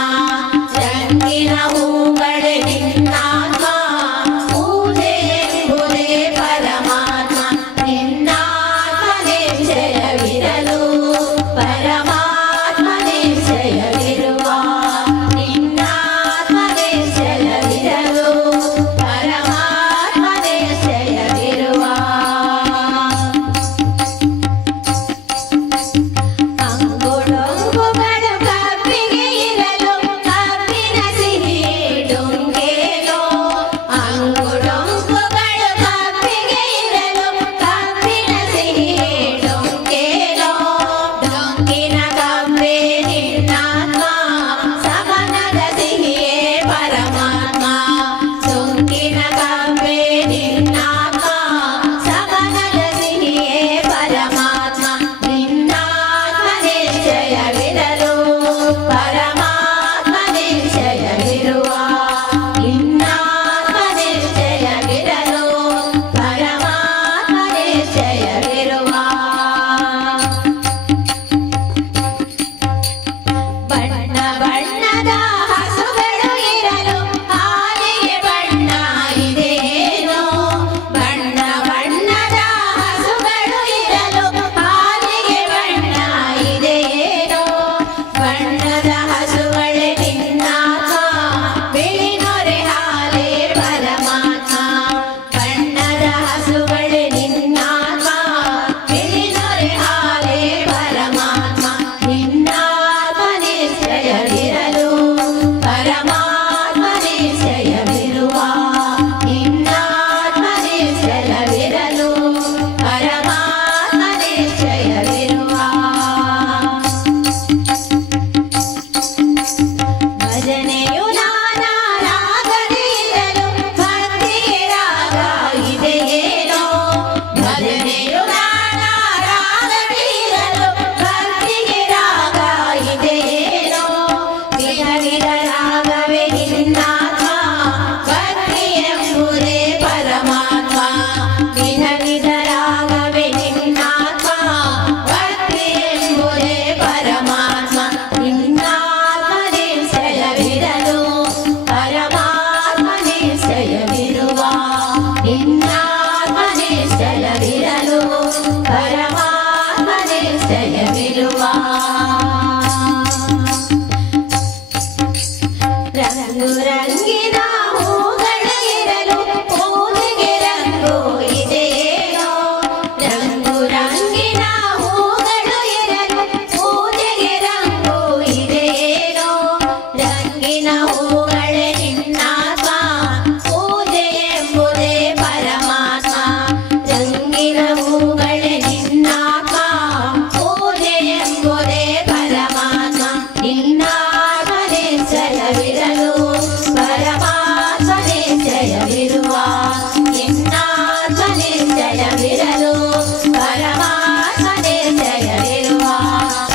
ರಂಗಿನ ಹೂಗಳೇ ನಿನ್ನಾತ್ಮ ಪೂಜೆ ಎಂಬುದೇ ಪರಮಾತ್ಮ ನಿನ್ನಾತ್ಮ ನಿಶ್ಚಯವಿರಲು ಪರಮಾತ್ಮ ನಿಶ್ಚಯವಿರುವ ನಿನ್ನಾತ್ಮ ನಿಶ್ಚಯವಿರಲು ಪರಮಾತ್ಮ ನಿಶ್ಚಯವಿರುವ ಅಂಗುಡೊಂಗುಗಳು ಕಬ್ಬಿಗೆ ಇರಲು ಕಬ್ಬಿನ ಸಿಹಿ ಡೊಂಗೇನೋ ಅಂಗುಡೊಂಗುಗಳು ಕಬ್ಬಿಗೆ ಇರಲು ಕಬ್ಬಿನ ಸಿಹಿ ಡೊಂಗೇನೋ ಡೊಂಗಿನ ಕಬ್ಬೆ ನಿನ್ನಾತ್ಮ ಸಮನದ ಸಿಹಿಯೇ ಪರಮಾತ್ಮ ಡೊಂಗಿನ ಕಬ್ಬೆ ನಿನ್ನಾತ್ಮ ಸಮನದ ಸಿಹಿಯೇ ಪರಮಾತ್ಮ ನಿನ್ನಾತ್ಮ ನಿಶ್ಚಯವಿರಲು ಪರಮಾತ್ಮ ನಿಶ್ಚಯವಿರುವ ನಿನ್ನಾತ್ಮ ನಿಶ್ಚಯವಿರಲು ಪರಮಾತ್ಮ ನಿಶ್ಚಯವಿರುವ ಬಣ್ಣ ಬಣ್ಣದ ಹಸುಗಳು ಇರಲು ಹಾಲಿಗೆ ಬಣ್ಣ ಇದೆಯೇನೋ ಬಣ್ಣ ಬಣ್ಣದ ಹಸುಗಳು ಇರಲು ಹಾಲಿಗೆ ಬಣ್ಣ ಇದೆಯೇನೋ ಬಣ್ಣದ ಹಸುಗಳೇ ನಿನ್ನಾತ್ಮ ಬಿಳಿ ನೊರೆ ಹಾಲೇ ಪರಮಾತ್ಮ ಬಣ್ಣದ ಹಸುಗಳೇ ನಿನ್ನಾತ್ಮ ಬಿಳಿ ನೊರೆ ಹಾಲೇ ಪರಮಾತ್ಮ ನಿನ್ನಾತ್ಮ ನಿಶ್ಚಯವಿರಲು ಪರಮಾತ್ಮ ನಿಶ್ಚಯವಿರುವ ನಿನ್ನಾತ್ಮ ನಿಶ್ಚಯವಿರಲು ಪರಮಾತ್ಮ ನಿಶ್ಚಯವಿರುವ ಭಜನೆಯು ನಾನಾ ರಾಗದಿರಲು ಭಕ್ತಿಗೆ ರಾಗ ಇದೆಯೇನೋ ಭಜನೆಯು ನಾನಾ ರಾಗದಿರಲು ಭಕ್ತಿಗೆ ರಾಗ ಇದೆಯೇನೋ ವಿಧ ವಿಧ ರಾಗವೇ ನಿನ್ನಾತ್ಮ ಭಕ್ತಿ ಎಂಬುದೇ ಪರಮಾತ್ಮ ವಿಧ ವಿಧ ರಾಗವೇ ನಿನ್ನಾತ್ಮ ಭಕ್ತಿ ಎಂಬುದೇ ಪರಮಾತ್ಮ ನಿನ್ನಾತ್ಮ ನಿಶ್ಚಯವಿರಲು ಪರಮಾತ್ಮ ನಿಶ್ಚಯವಿರುವ ನಿನ್ನಾತ್ಮ ನಿಶ್ಚಯವಿರಲು ಪರಮಾತ್ಮ ನಿಶ್ಚಯವಿರುವ ರಂಗು ರಂಗಿನ ಹೂಗಳು ಇರಲು ಪೂಜೆಗೆ ರಂಗು ಇದೆಯೇನೋ ರಂಗು ರಂಗಿನ ಹೂಗಳು ಇರಲು ಪೂಜೆಗೆ ರಂಗು ಇದೆಯೇನೋ ರಂಗಿನ ಹೂಗಳೇ ನಿನ್ನಾತ್ಮ ಪೂಜೆ ಎಂಬುದೇ ಪರಮಾತ್ಮ ರಂಗಿನ ಹೂಗಳೇ ನಿನ್ನಾತ್ಮ ಪೂಜೆ ಎಂಬುದೇ ಪರಮಾತ್ಮ ನಿನ್ನಾತ್ಮ ನಿಶ್ಚಯವಿರಲು ಪರಮಾತ್ಮ ನಿಶ್ಚಯವಿರುವ ನಿನ್ನಾತ್ಮ ನಿಶ್ಚಯವಿರಲು ಪರಮಾತ್ಮ ನಿಶ್ಚಯವಿರುವ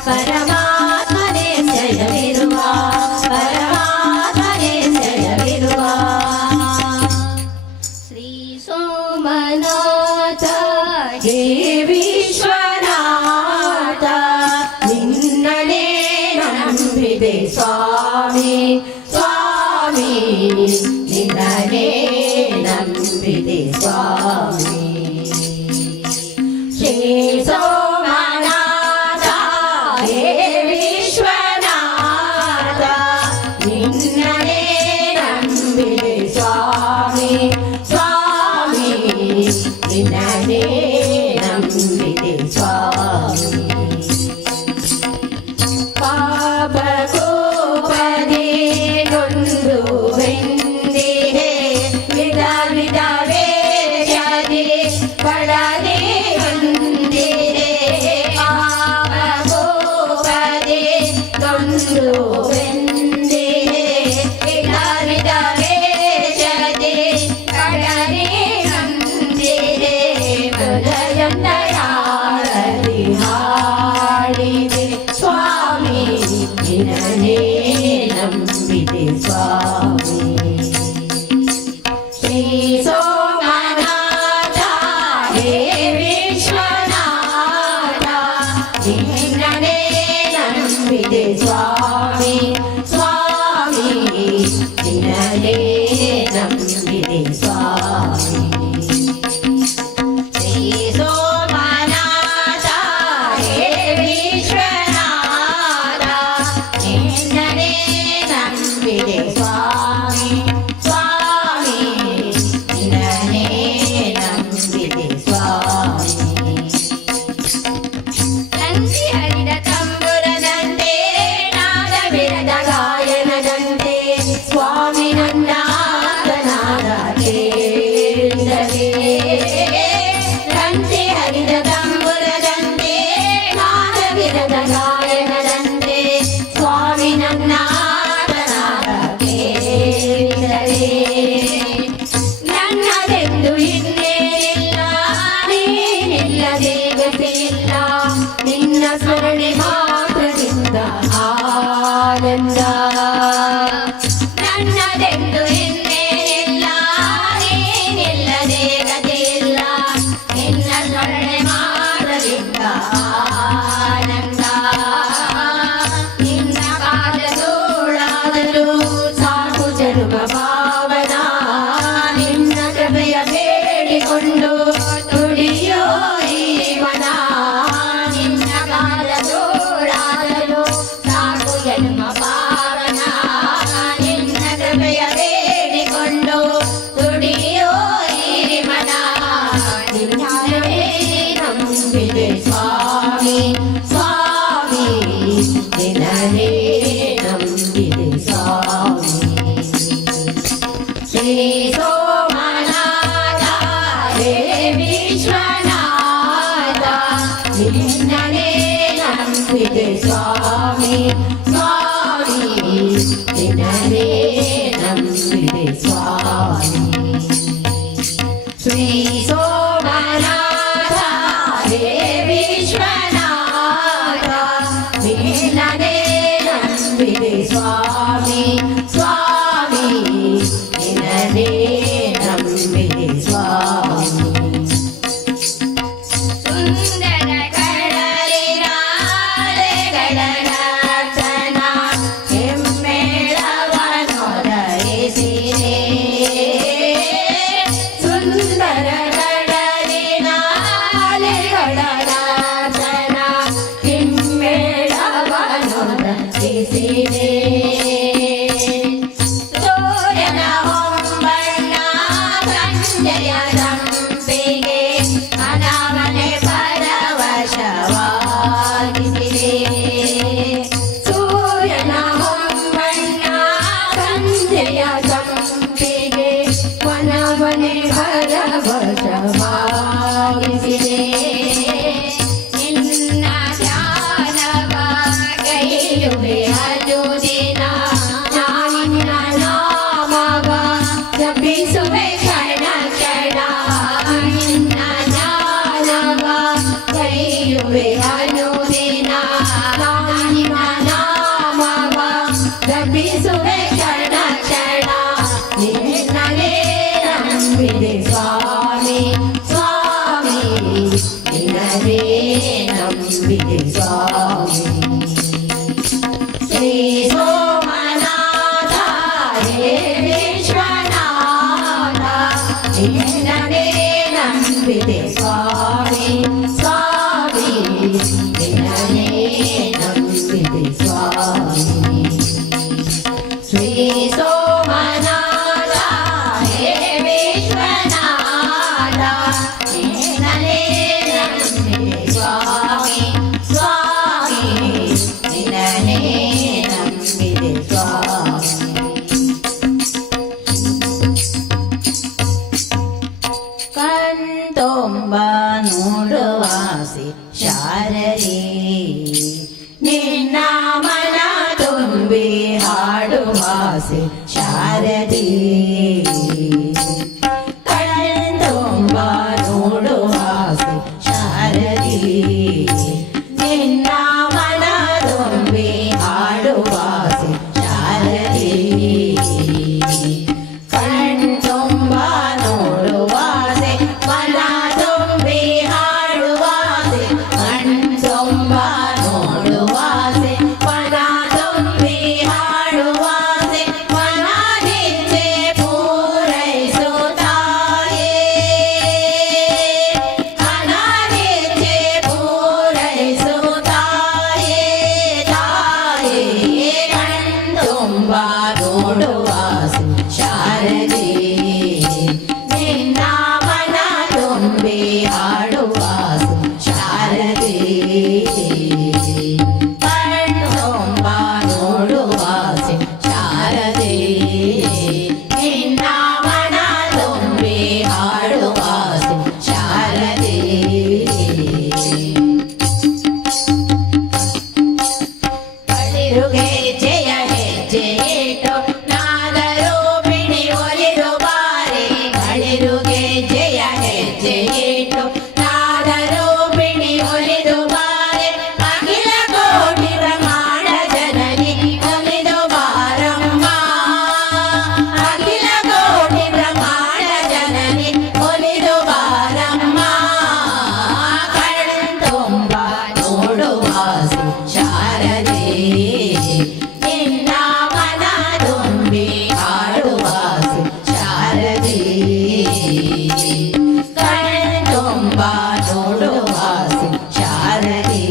ಪರಮಾತ್ಮ ನಿಶ್ಚಯವಿರುವ ಪರಮಾತ್ಮ ನಿಶ್ಚಯವಿರುವ ಶ್ರೀ ಸೋಮನಾಥ ಹೇ ವಿಶ್ವನಾಥ ನಿನ್ನನೇ ನಂಬಿದೆ ಸ್ವಾಮಿ ಸ್ವಾಮಿ ನಿನ್ನನೇ ನಂಬಿದೆ ಸ್ವಾಮಿ ಶ್ರೀ ಸೋಮನಾಥ ಹೇ ವಿಶ್ವನಾಥ ನಿನ್ನನೇ ನಂಬಿದೆ ಸ್ವಾಮಿ ಸ್ವಾಮಿ ನಿನ್ನನೇ ನಂಬಿದೆ ಸ್ವಾಮಿ ಪಾಪ ಕೋಪದೆ ನೊಂದು ಬೆಂದಿದೆ ವಿಧ ವಿಧ ವೇಷದಿ ಹಾಡಿದೆ ಸ್ವಾಮಿ ನಿನ್ನನೇ ನಂಬಿದೆ ಸ್ವಾಮಿ ಶ್ರೀ ಸೋಮನಾಥ ಹೇ ವಿಶ್ವನಾಥ ನಿನ್ನನೇ ನಂಬಿದೆ ಸ್ವಾಮಿ ಸ್ವಾಮಿ ನಿನ್ನನೇ ನಂಬಿದೆ ಸ್ವಾಮಿ ಶ್ರೀ ಸೋಮನಾಥ ಹೇ ವಿಶ್ವನಾಥ ನಿನ್ನನೇ ನಂಬಿದೆ ಸ್ವಾಮಿ ಸ್ವಾಮಿ ನಿನ್ನನೇ ನಂಬಿದೆ ಸ್ವಾಮಿ ನಂದಿ ಹರಿದ ತಂಬುರದಂತೆ ನಾದ ಬಿರದ ಗಾಯನದಂತೆ ಸ್ವಾಮಿ ನನ್ನಾದನಾದ ಕೇಳಿದರೆ ನಂದಿ ಹರಿದ ತಂಬುರದಂತೆ ನಾದ ಬಿರದ ಗಾಯನದಂತೆ ಸ್ವಾಮಿ ನನ್ನಾದನಾದ ಕೇಳಿದರೆ ನನ್ನದೆಂದು ಇನ್ನೇನಿಲ್ಲ ನೀನಿಲ್ಲದೆ ಗತಿಯಿಲ್ಲ ನಿನ್ನ ಸ್ಮರಣೆ ಮಾತ್ರದಿಂದ ಆನಂದ ನನ್ನದೆಂದು ಇನ್ನೇನಿಲ್ಲ ನೀನಿಲ್ಲದೆ ಗತಿಯಿಲ್ಲ ನಿನ್ನ ಸ್ಮರಣೆ ಮಾತ್ರದಿಂದ ಆನಂದ ನಿನ್ನ ಪಾದಧೂಳಾದರೂ ಸಾಕು ಜನ್ಮ ಪಾವನ ನಿನ್ನ ಕೃಪೆಯ ಬೇಡಿಕೊಂಡು ತುಡಿಯೋ ಈ ಮನ ನಿನ್ನ ಪಾದಧೂಳಾದರೂ ಸಾಕು ಜನ್ಮ ಪಾವನ ನಿನ್ನ ಕೃಪೆಯ ಬೇಡಿಕೊಂಡು ತುಡಿಯೋ ಈ ಮನ ನಿನ್ನನೇ ನಂಬಿದೆ ಸ್ವಾಮಿ ಸ್ವಾಮಿ ನಿನ್ನನೇ ನಂಬಿದೆ ಸ್ವಾಮಿ ಶ್ರೀ ಸೋಮನಾಥ ಹೇ ವಿಶ್ವನಾಥ ನಿನ್ನನೇ ನಂಬಿದೆ ಸ್ವಾಮಿ ಸ್ವಾಮಿ ನಿನ್ನನೇ ನಂಬಿದೆ ಸ್ವಾಮಿ ಶ್ರೀ ಸೋಮನಾಥ ಹೇ ವಿಶ್ವನಾಥ ನಿನ್ನನೇ ನಂಬಿದೆ ಸ್ವಾಮಿ ಸ್ವಾಮಿ ನಿನ್ನನೇ ನಂಬಿದೆ ಸ್ವಾಮಿ ಸುಂದರ ಕಡಲಿನ ಅಲೆಗಳನ್ನ ಹೆಮ್ಮೆಳವನೊರಗಿಸಿದೆ ಸುಂದರ ಕಡಲಿನ ಅಲೆಗಳನ್ನ ಹಿಮ್ಮೆಳವನೊರಗಿಸಿದೆ ಸೂರ್ಯನ ಹೊಂಬಣ್ಣ ಸಂಜೆಯ ದಂಪಿಗೆ ಅನಾಮನೆ ಪರವಶವಾಗಿಸಿದೆ ಸೂರ್ಯನ ಹೊಂಬಣ್ಣ ಸಂಜೆಯ ದಂಪಿಗೆ ಮನವನೆ ಪರವಶವಾಗಿಸಿದೆ ನಿನ್ನ ಧ್ಯಾನವ ಕೈಯುವೆ ಅನುದಿನ ನಾನಿನ್ನ ನಾಮವ ಜಪಿಸುವೆ ಕ್ಷಣ ಕ್ಷಣ ನಿನ್ನ ಜ್ಞಾನವ ಕೈಯುವೆ ಅನುದಿನ ನಾನಿನ್ನ ನಾಮವ ಜಪಿಸುವೆ ಕ್ಷಣ ಕ್ಷಣ ನಿನ್ನನೇ ನಂಬಿದೆ ಸ್ವಾಮಿ ಸ್ವಾಮಿ ನಿನ್ನನೇ ನಂಬಿದೆ ಸ್ವಾಮಿ ಶ್ರೀ ಸೋಮನಾಥ ಹೇ ವಿಶ್ವನಾಥ ನಿನ್ನನೇ ನಂಬಿದೆ ಸ್ವಾಮಿ ಸ್ವಾಮಿ ನಿನ್ನನೇ ನಂಬಿದೆ ಸ್ವಾಮಿ ಶ್ರೀ ಸೋಮನಾಥ ಹೇ ವಿಶ್ವನಾಥ ನಿನ್ನನೇ ನಂಬಿದೆ ಸ್ವಾಮಿ ಸ್ವಾಮಿ ನಿನ್ನನೇ ನಂಬಿದೆ ಸ್ವಾಮಿ ಕಣ್ತೊಂಬ ನೋಡುವಾಸೆ ಶಾರದೆ ನಿನ್ನ ಮನ ತುಂಬಿ ಹಾಡುವಾಸೆ ಶಾರದೆ ಕಣ್ತೊಂಬ ನೋಡುವಾಸೆ ಶಾರದೆ ನಿನ್ನ ಮನ ತುಂಬಿ ಹಾಡುವಾಸೆ ಶಾರದೆ ಕಣ್ತುಂಬ ನೋಡುವಾಸೆ ಮನ ತುಂಬಿ ಹಾಡುವಾಸೆ ಕಣ್ತುಂಬ ನೋಡುವಾಸೆ ಮನ ತುಂಬಿ ಹಾಡುವಾಸೆ ಮನದಿಚ್ಛೆ ಪೂರೈಸು ತಾಯೇ ಮನದಿಚ್ಛೆ ಪೂರೈಸು ತಾಯೇ ತಾಯೇ ಕಣ್ತುಂಬ ನೋಡುವಾಸೆ ಶಾರದೆ ನಿನ್ನ ಮನ ತುಂಬಿ ಹಾಡುವಾಸೆ ಶಾರದೆ ಕಣ್ತುಂಬ ನೋಡುವಾಸೆ ಶಾರದೆ ನಿನ್ನ ಮನ ತುಂಬಿ ಹಾಡುವಾಸೆ ಶಾರದೆ ಕಳಿರುಗೆ ಜಯ ಹೆಜ್ಜೆ ಇಟ್ಟು ನಾದರೂಪಿಣಿ ಒಲಿದು ಬಾರೆ ಕಳಿರುಗೆ ಜಯ ಹೆಜ್ಜೆ ಇಟ್ಟು ನಾದರೂಪಿಣಿ ಒಲಿದು ಬಾರೆ ಅಖಿಲ ಕೋಟಿ ಬ್ರಹ್ಮಾಂಡ ಜನನಿ ಒಲಿದು ಬಾರಮ್ಮ ಅಖಿಲ ಕೋಟಿ ಬ್ರಹ್ಮಾಂಡ ಜನನಿ ಒಲಿದು ಬಾರಮ್ಮ ಕಣ್ತುಂಬ ನೋಡುವಾಸೆ ಶಾರದೆ ನಿನ್ನ ಮನ ತುಂಬಿ ಹಾಡುವಾಸೆ ಶಾರದೆ ಕಣ್ತುಂಬ ನೋಡುವಾಸೆ ಶಾರದೆ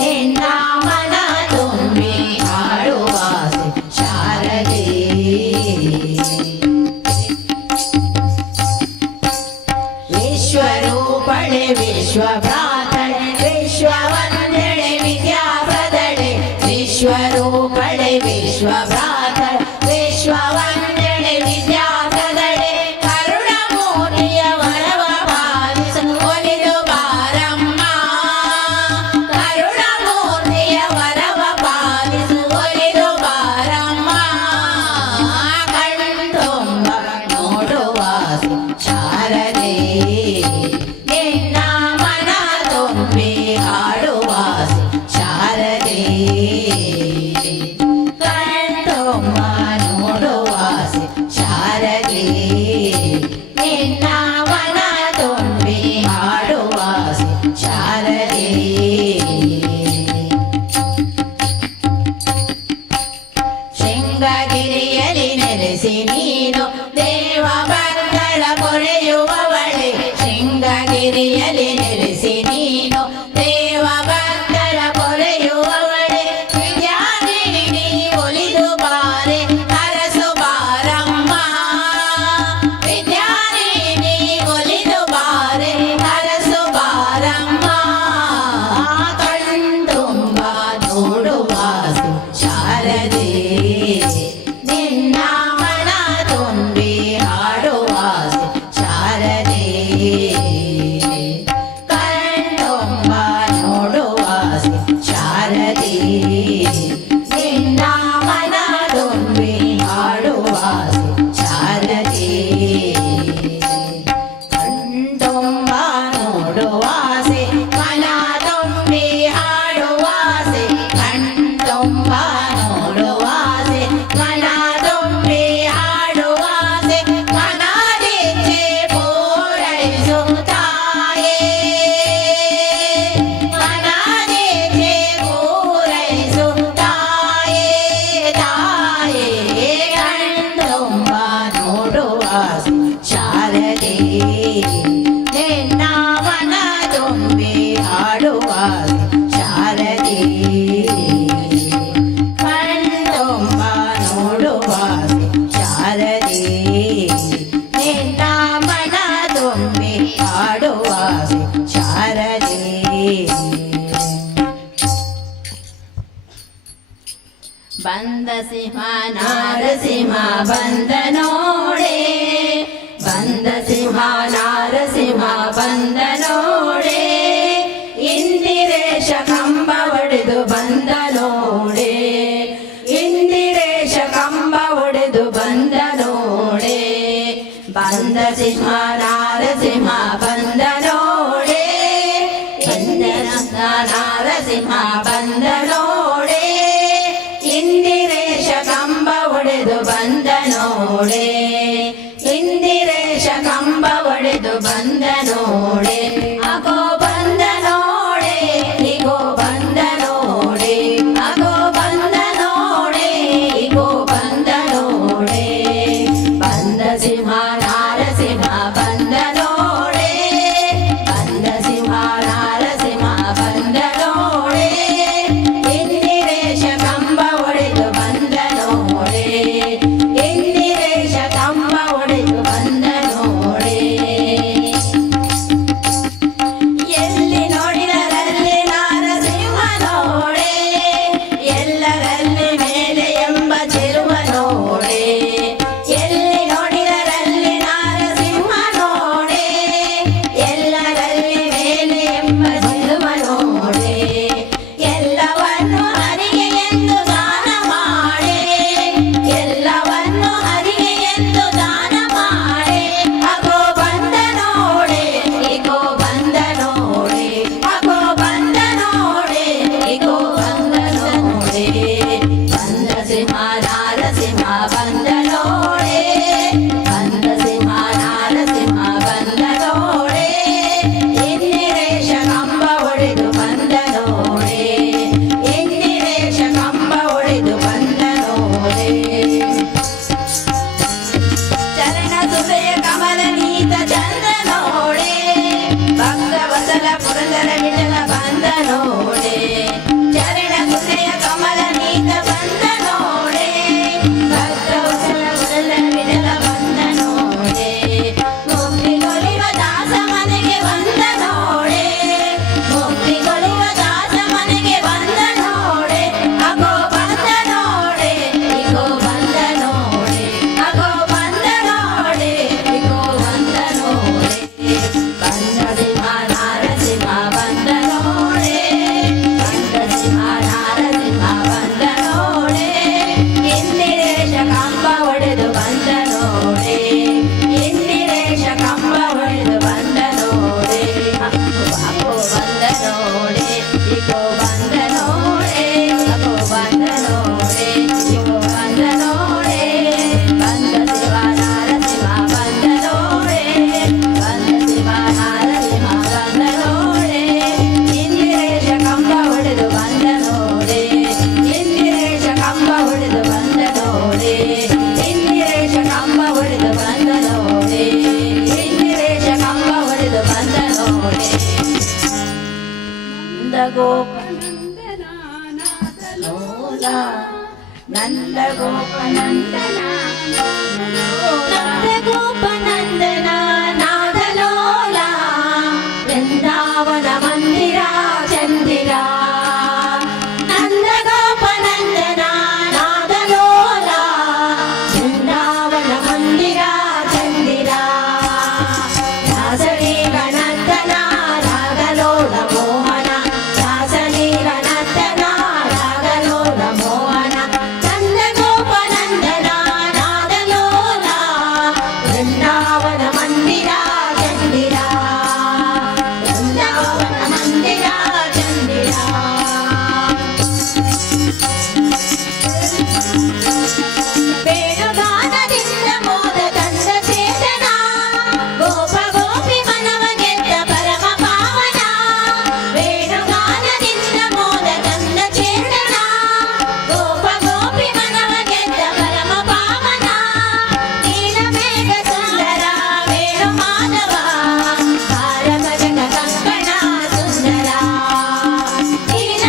ನಿನ್ನ ಮನ ತುಂಬಿ ಹಾಡುವಾಸೆ ಶಾರದೆ ವಿಶ್ವರೂಪಳೆ ವಿಶ್ವಭ್ರಾತಳೆ ವಿಶ್ವವಂದಳೆ ವಿದ್ಯಾಪ್ರದಳೆ ವಿಶ್ವರೂಪಳೆ ವಿಶ್ವಭ್ರಾತಳೆ ವಿಶ್ವವಂದಳೆ ವಿದ್ಯಾಪ್ರದಳೆ ಕರುಣಮೂರ್ತಿಯ ವರವ ಪಾಲಿಸು ಒಲಿದು ಬಾರಮ್ಮ ಕರುಣಮೂರ್ತಿಯ ವರವ ಪಾಲಿಸು ಒಲಿದು ಬಾರಮ್ಮ ಕಣ್ತುಂಬ ನೋಡುವಾಸೆ ಶಾರದೆ ನಿನ್ನ ಮನ ತುಂಬಿ ಹಾಡುವಾಸೆ ಶಾರದೆ ಕಣ್ತುಂಬ ನೋಡುವಾಸೆ ಶಾರದೆ ನಿನ್ನ ಮನ ತುಂಬಿ ಹಾಡುವಾಸೆ ಶಾರದೆ ಶೃಂಗಗಿರಿಯಲ್ಲಿ ನೆಲೆಸಿ ನೀನು ದೇವ ಭಕ್ತರ ಪೊರೆಯುವವಳೆ ಶೃಂಗಗಿರಿಯಲ್ಲಿ ನೆಲೆಸಿ ನೀನು ದೇವ ಭಕ್ತರ ಪೊರೆಯುವವಳೆ ವಿದ್ಯಾದೇವಿ ಒಲಿದು ಬಾರೆ ಹರಸು ಬಾರಮ್ಮ ವಿದ್ಯಾದೇವಿ ಒಲಿದು ಬಾರೆ ಹರಸು ಬಾರಮ್ಮ ಕಣ್ತುಂಬ ನೋಡುವಾಸೆ ಶಾರದೆ ನಿನ್ನ ಮನ ತುಂಬಿ ಹಾಡುವಾಸೆ ಶಾರದೆ ಕಣ್ತುಂಬ ನೋಡುವಾಸೆ ಶಾರದೆ ನಿನ್ನ ಮನ ತುಂಬಿ ಹಾಡುವಾಸೆ ಶಾರದೆ ಕಣ್ತುಂಬ ನೋಡುವಾಸೆ ಮನ ತುಂಬಿ ಹಾಡುವಾಸೆ ಕಣ್ತುಂಬ ನೋಡುವಾಸೆ ಮನ ತುಂಬಿ ಹಾಡುವಾಸೆ ಮನದಿಚ್ಛೆ ಪೂರೈಸು ತಾಯೇ ಮನದಿಚ್ಛೆ ಪೂರೈಸು ತಾಯೇ ತಾಯೇ ಕಣ್ತುಂಬ ನೋಡುವಾಸೆ ಶಾರದೆ ನಿನ್ನ ಮನ ತುಂಬಿ ಹಾಡುವಾಸೆ ಶಾರದೆ ಕಣ್ತುಂಬ ನೋಡುವಾಸೆ ಶಾರದೆ ನಿನ್ನ ಮನ ತುಂಬಿ ಹಾಡುವಾಸೆ ಶಾರದೆ ಬಂದ ಸಿಂಹ ನಾರಸಿಂಹ ಬಂದ ನೋಡೆ ಬಂದ ಸಿಂಹ ನಾರಸಿಂಹ ಬಂದ ನೋಡೆ ಇಂದಿರೇಶ ಕಂಬ ಒಡೆದು ಬಂದ ನೋಡೆ ಇಂದಿರೇಶ ಕಂಬ ಒಡೆದು ಬಂದ ನೋಡೆ ಬಂದ ಸಿಂಹ ನಾರಸಿಂಹ ಬಂದ ನೋಡೆ ಬಂದ ನಾರಸಿಂಹ ಬಂದ ನೋಡೆ ಇಂದಿರೇಶ ಕಂಬ ಒಡೆದು ಬಂದ ನೋಡೆ ಇಂದಿರೇಶ ಕಂಬ ಒಡೆದು ಬಂದ ನೋಡೆ ಅಗೋ ಬಂದ ನೋಡೆ ಇಗೋ ಬಂದ ನೋಡೆ ಅಗೋ ಬಂದ ನೋಡೆ ಇಗೋ ಬಂದ ನೋಡೆ ಬಂದ ಸಿಂಹ ನಾರಸಿಂಹ ಬಂದ ನೋಡೆ ಬಂದ ಸಿಂಹ ನಾರಸಿಂಹ ಬಂದ ನೋಡೆ ಇಂದಿರೇಶ ಕಂಬ ಒಡೆದು ಬಂದ ನೋಡೆ ಇಂದಿರೇಶ ಕಂಬ ಒಡೆದು ಬಂದ ನೋಡೆ ಎಲ್ಲಿ ನೋಡಿದರಲ್ಲಿ ನಾರಸಿಂಹ ನೋಡೆ ಎಲ್ಲರಲ್ಲಿ ಮೇಲೆ ಎಂಬ ಚೆಲುವ ನೋಡೆ ಎಲ್ಲಿ ನೋಡಿದರಲ್ಲಿ ನಾರಸಿಂಹ ನೋಡೆ ಎಲ್ಲರಲ್ಲಿ ಮೇಲೆ ಎಂಬ ಚೆಲುವ ನೋಡೆ ಎಲ್ಲವನ್ನು ಹರಿಗೆ ಎಂದು ದಾನ ಮಾಡೆ ಎಲ್ಲವನ್ನು ಹರಿಗೆ ಎಂದು ದಾನ ಮಾಡೆ ಅಗೋ ಬಂದ ನೋಡೆ ಇಗೋ ಬಂದ ನೋಡೆ ಅಗೋ ಬಂದ ನೋಡೆ ಇಗೋ ಬಂದ ನೋಡೆ ಬಂದ ಸಿಂಹ ನಾರಸಿಂಹ ಬಂದ ನೋಡೆ ಬಂದ ಸಿಂಹ ನಾರಸಿಂಹ ಬಂದ ನೋಡೆ ಇಂದಿರೇಶ ಕಂಬ ಒಡೆದು ಬಂದ ನೋಡೆ ಇಂದಿರೇಶ ಕಂಬ ಒಡೆದು ಬಂದ ನೋಡೆ ಚರಣ ಸುಧೆಯ ಕಮಲ ನೀತ ಚಂದ ನೋಡೆ ಭಕ್ತವಸಲ ಪುರಂದರ ವಿಠಲ ಬಂದ ನೋಡೆ ಚರಣ ಸುಧೆಯ ಕಮಲ ನೀತ ಬಂದ ನೋಡೆ ಭಕ್ತವಸಲ ಪುರಂದರ ವಿಠಲ ಬಂದ ನೋಡೆ ಮುಕ್ತಿಗೊಳಿವ ದಾಸ ಮನೆಗೆ ಬಂದ ನೋಡೆ ಮುಕ್ತಿಗೊಳಿವ ದಾಸ ಮನೆಗೆ ಬಂದ ನೋಡೆ ಅಗೋ ಬಂದ ನೋಡೆ ಇಗೋ ಬಂದ ನೋಡೆ ಅಗೋ ಬಂದ ನೋಡೆ ಇಗೋ ಬಂದ ನೋಡೆ ಬಂದ ಸಿಂಹ ನಾರಸಿಂಹ ಬಂದ ನೋಡೆ ಬಂದ ಸಿಂಹ ನಾರಸಿಂಹ ಬಂದ ನೋಡೆ ಇಂದಿರೇಶ ಕಂಬ ಒಡೆದು ಬಂದ ನೋಡೆ ಇಂದಿರೇಶ ಕಂಬ ಒಡೆದು ಬಂದ ನೋಡೆ ಅಗೋ ಬಂದ ನೋಡೆ ಇಗೋ ಬಂದ ನೋಡೆ ಅಗೋ ಬಂದ ನೋಡೆ ಇಗೋ ಬಂದ ನೋಡೆ ಬಂದ ಶಿವ ನಾರಸಿಂಹ ಬಂದ ನೋಡೆ ಬಂದ ಶಿವ ನಾರಸಿಂಹ ಬಂದ ನೋಡೆ ಇಂದಿರೇಶ ಕಂಬ ಒಡೆದು ಬಂದ ನೋಡೆ ಇಂದಿರೇಶ ಕಂಬ ಒಡೆದು ಬಂದ ನೋಡೆ ಇಂದಿರೇಶ ಕಂಬ ಒಡೆದು ಬಂದ ನೋಡೆ ಇಂದಿರೇಶ ಕಂಬ ಒಡೆದು ಬಂದ ನೋಡೆ ನಂದಗೋಪನಂದನ ನಾಗಲೋಲ ವೃಂದಾವನ ಮಂದಿರ ಚಂದಿರ ನಂದಗೋಪನಂದನ ನಾಗಲೋಲ ವೃಂದಾವನ ಮಂದಿರ ಚಂದಿರ ದಾಸರಿ ಗಣಂತನ ರಾಗಲೋಲ ಮೋಹನ ದಾಸರಿ ಗಣಂತನ ರಾಗಲೋಲ ಮೋಹನ ನಂದಗೋಪನಂದನ ನಾಗಲೋಲ ವೃಂದಾವನ ಮಂದಿರ ಚಂದಿರ ವೃಂದಾವನ ಮಂದಿರ ಚಂದಿರ ಬೇಣುಗಾನದಿಂದ ಮೋದ ತಂದ ಚೇತನ ಗೋಪ ಗೋಪಿ ಮನವ ಗೆದ್ದ ಪರಮ ಪಾವನ ಬೇಣುಗಾನದಿಂದ ಮೋದ ತಂದ ಚೇತನ ಗೋಪ ಗೋಪಿ ಮನವ ಗೆದ್ದ ಪರಮ ಪಾವನ ನೀಲಮೇಘ ಸುಂದರ ವೇಣು ಮಾಧವ ಹಾರ ಭಜಕ ಕಂಕಣ ಸುಂದರ ನೀಲಮೇಘ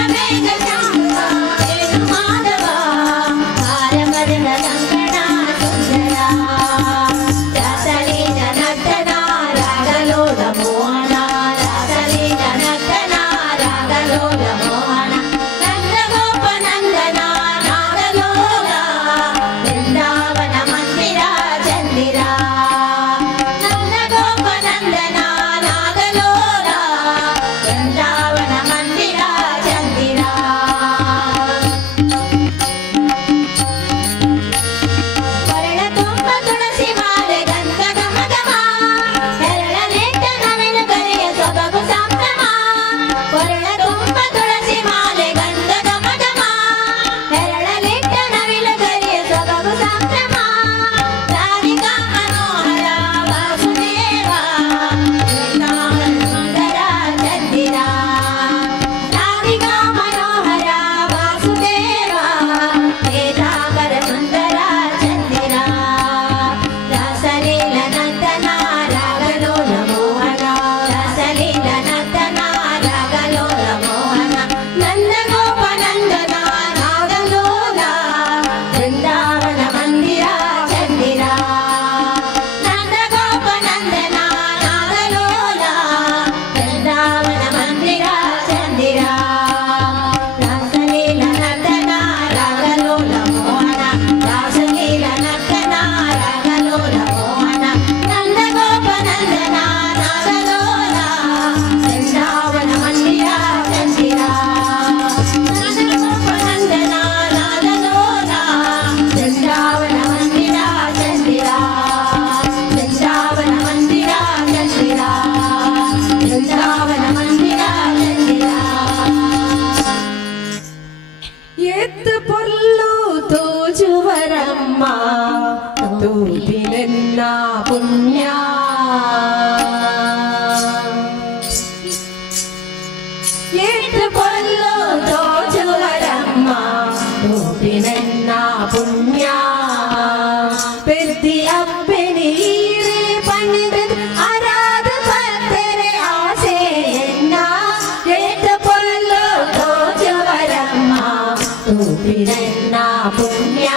ರೂಪಿರಣ್ಣ ಪುಣ್ಯ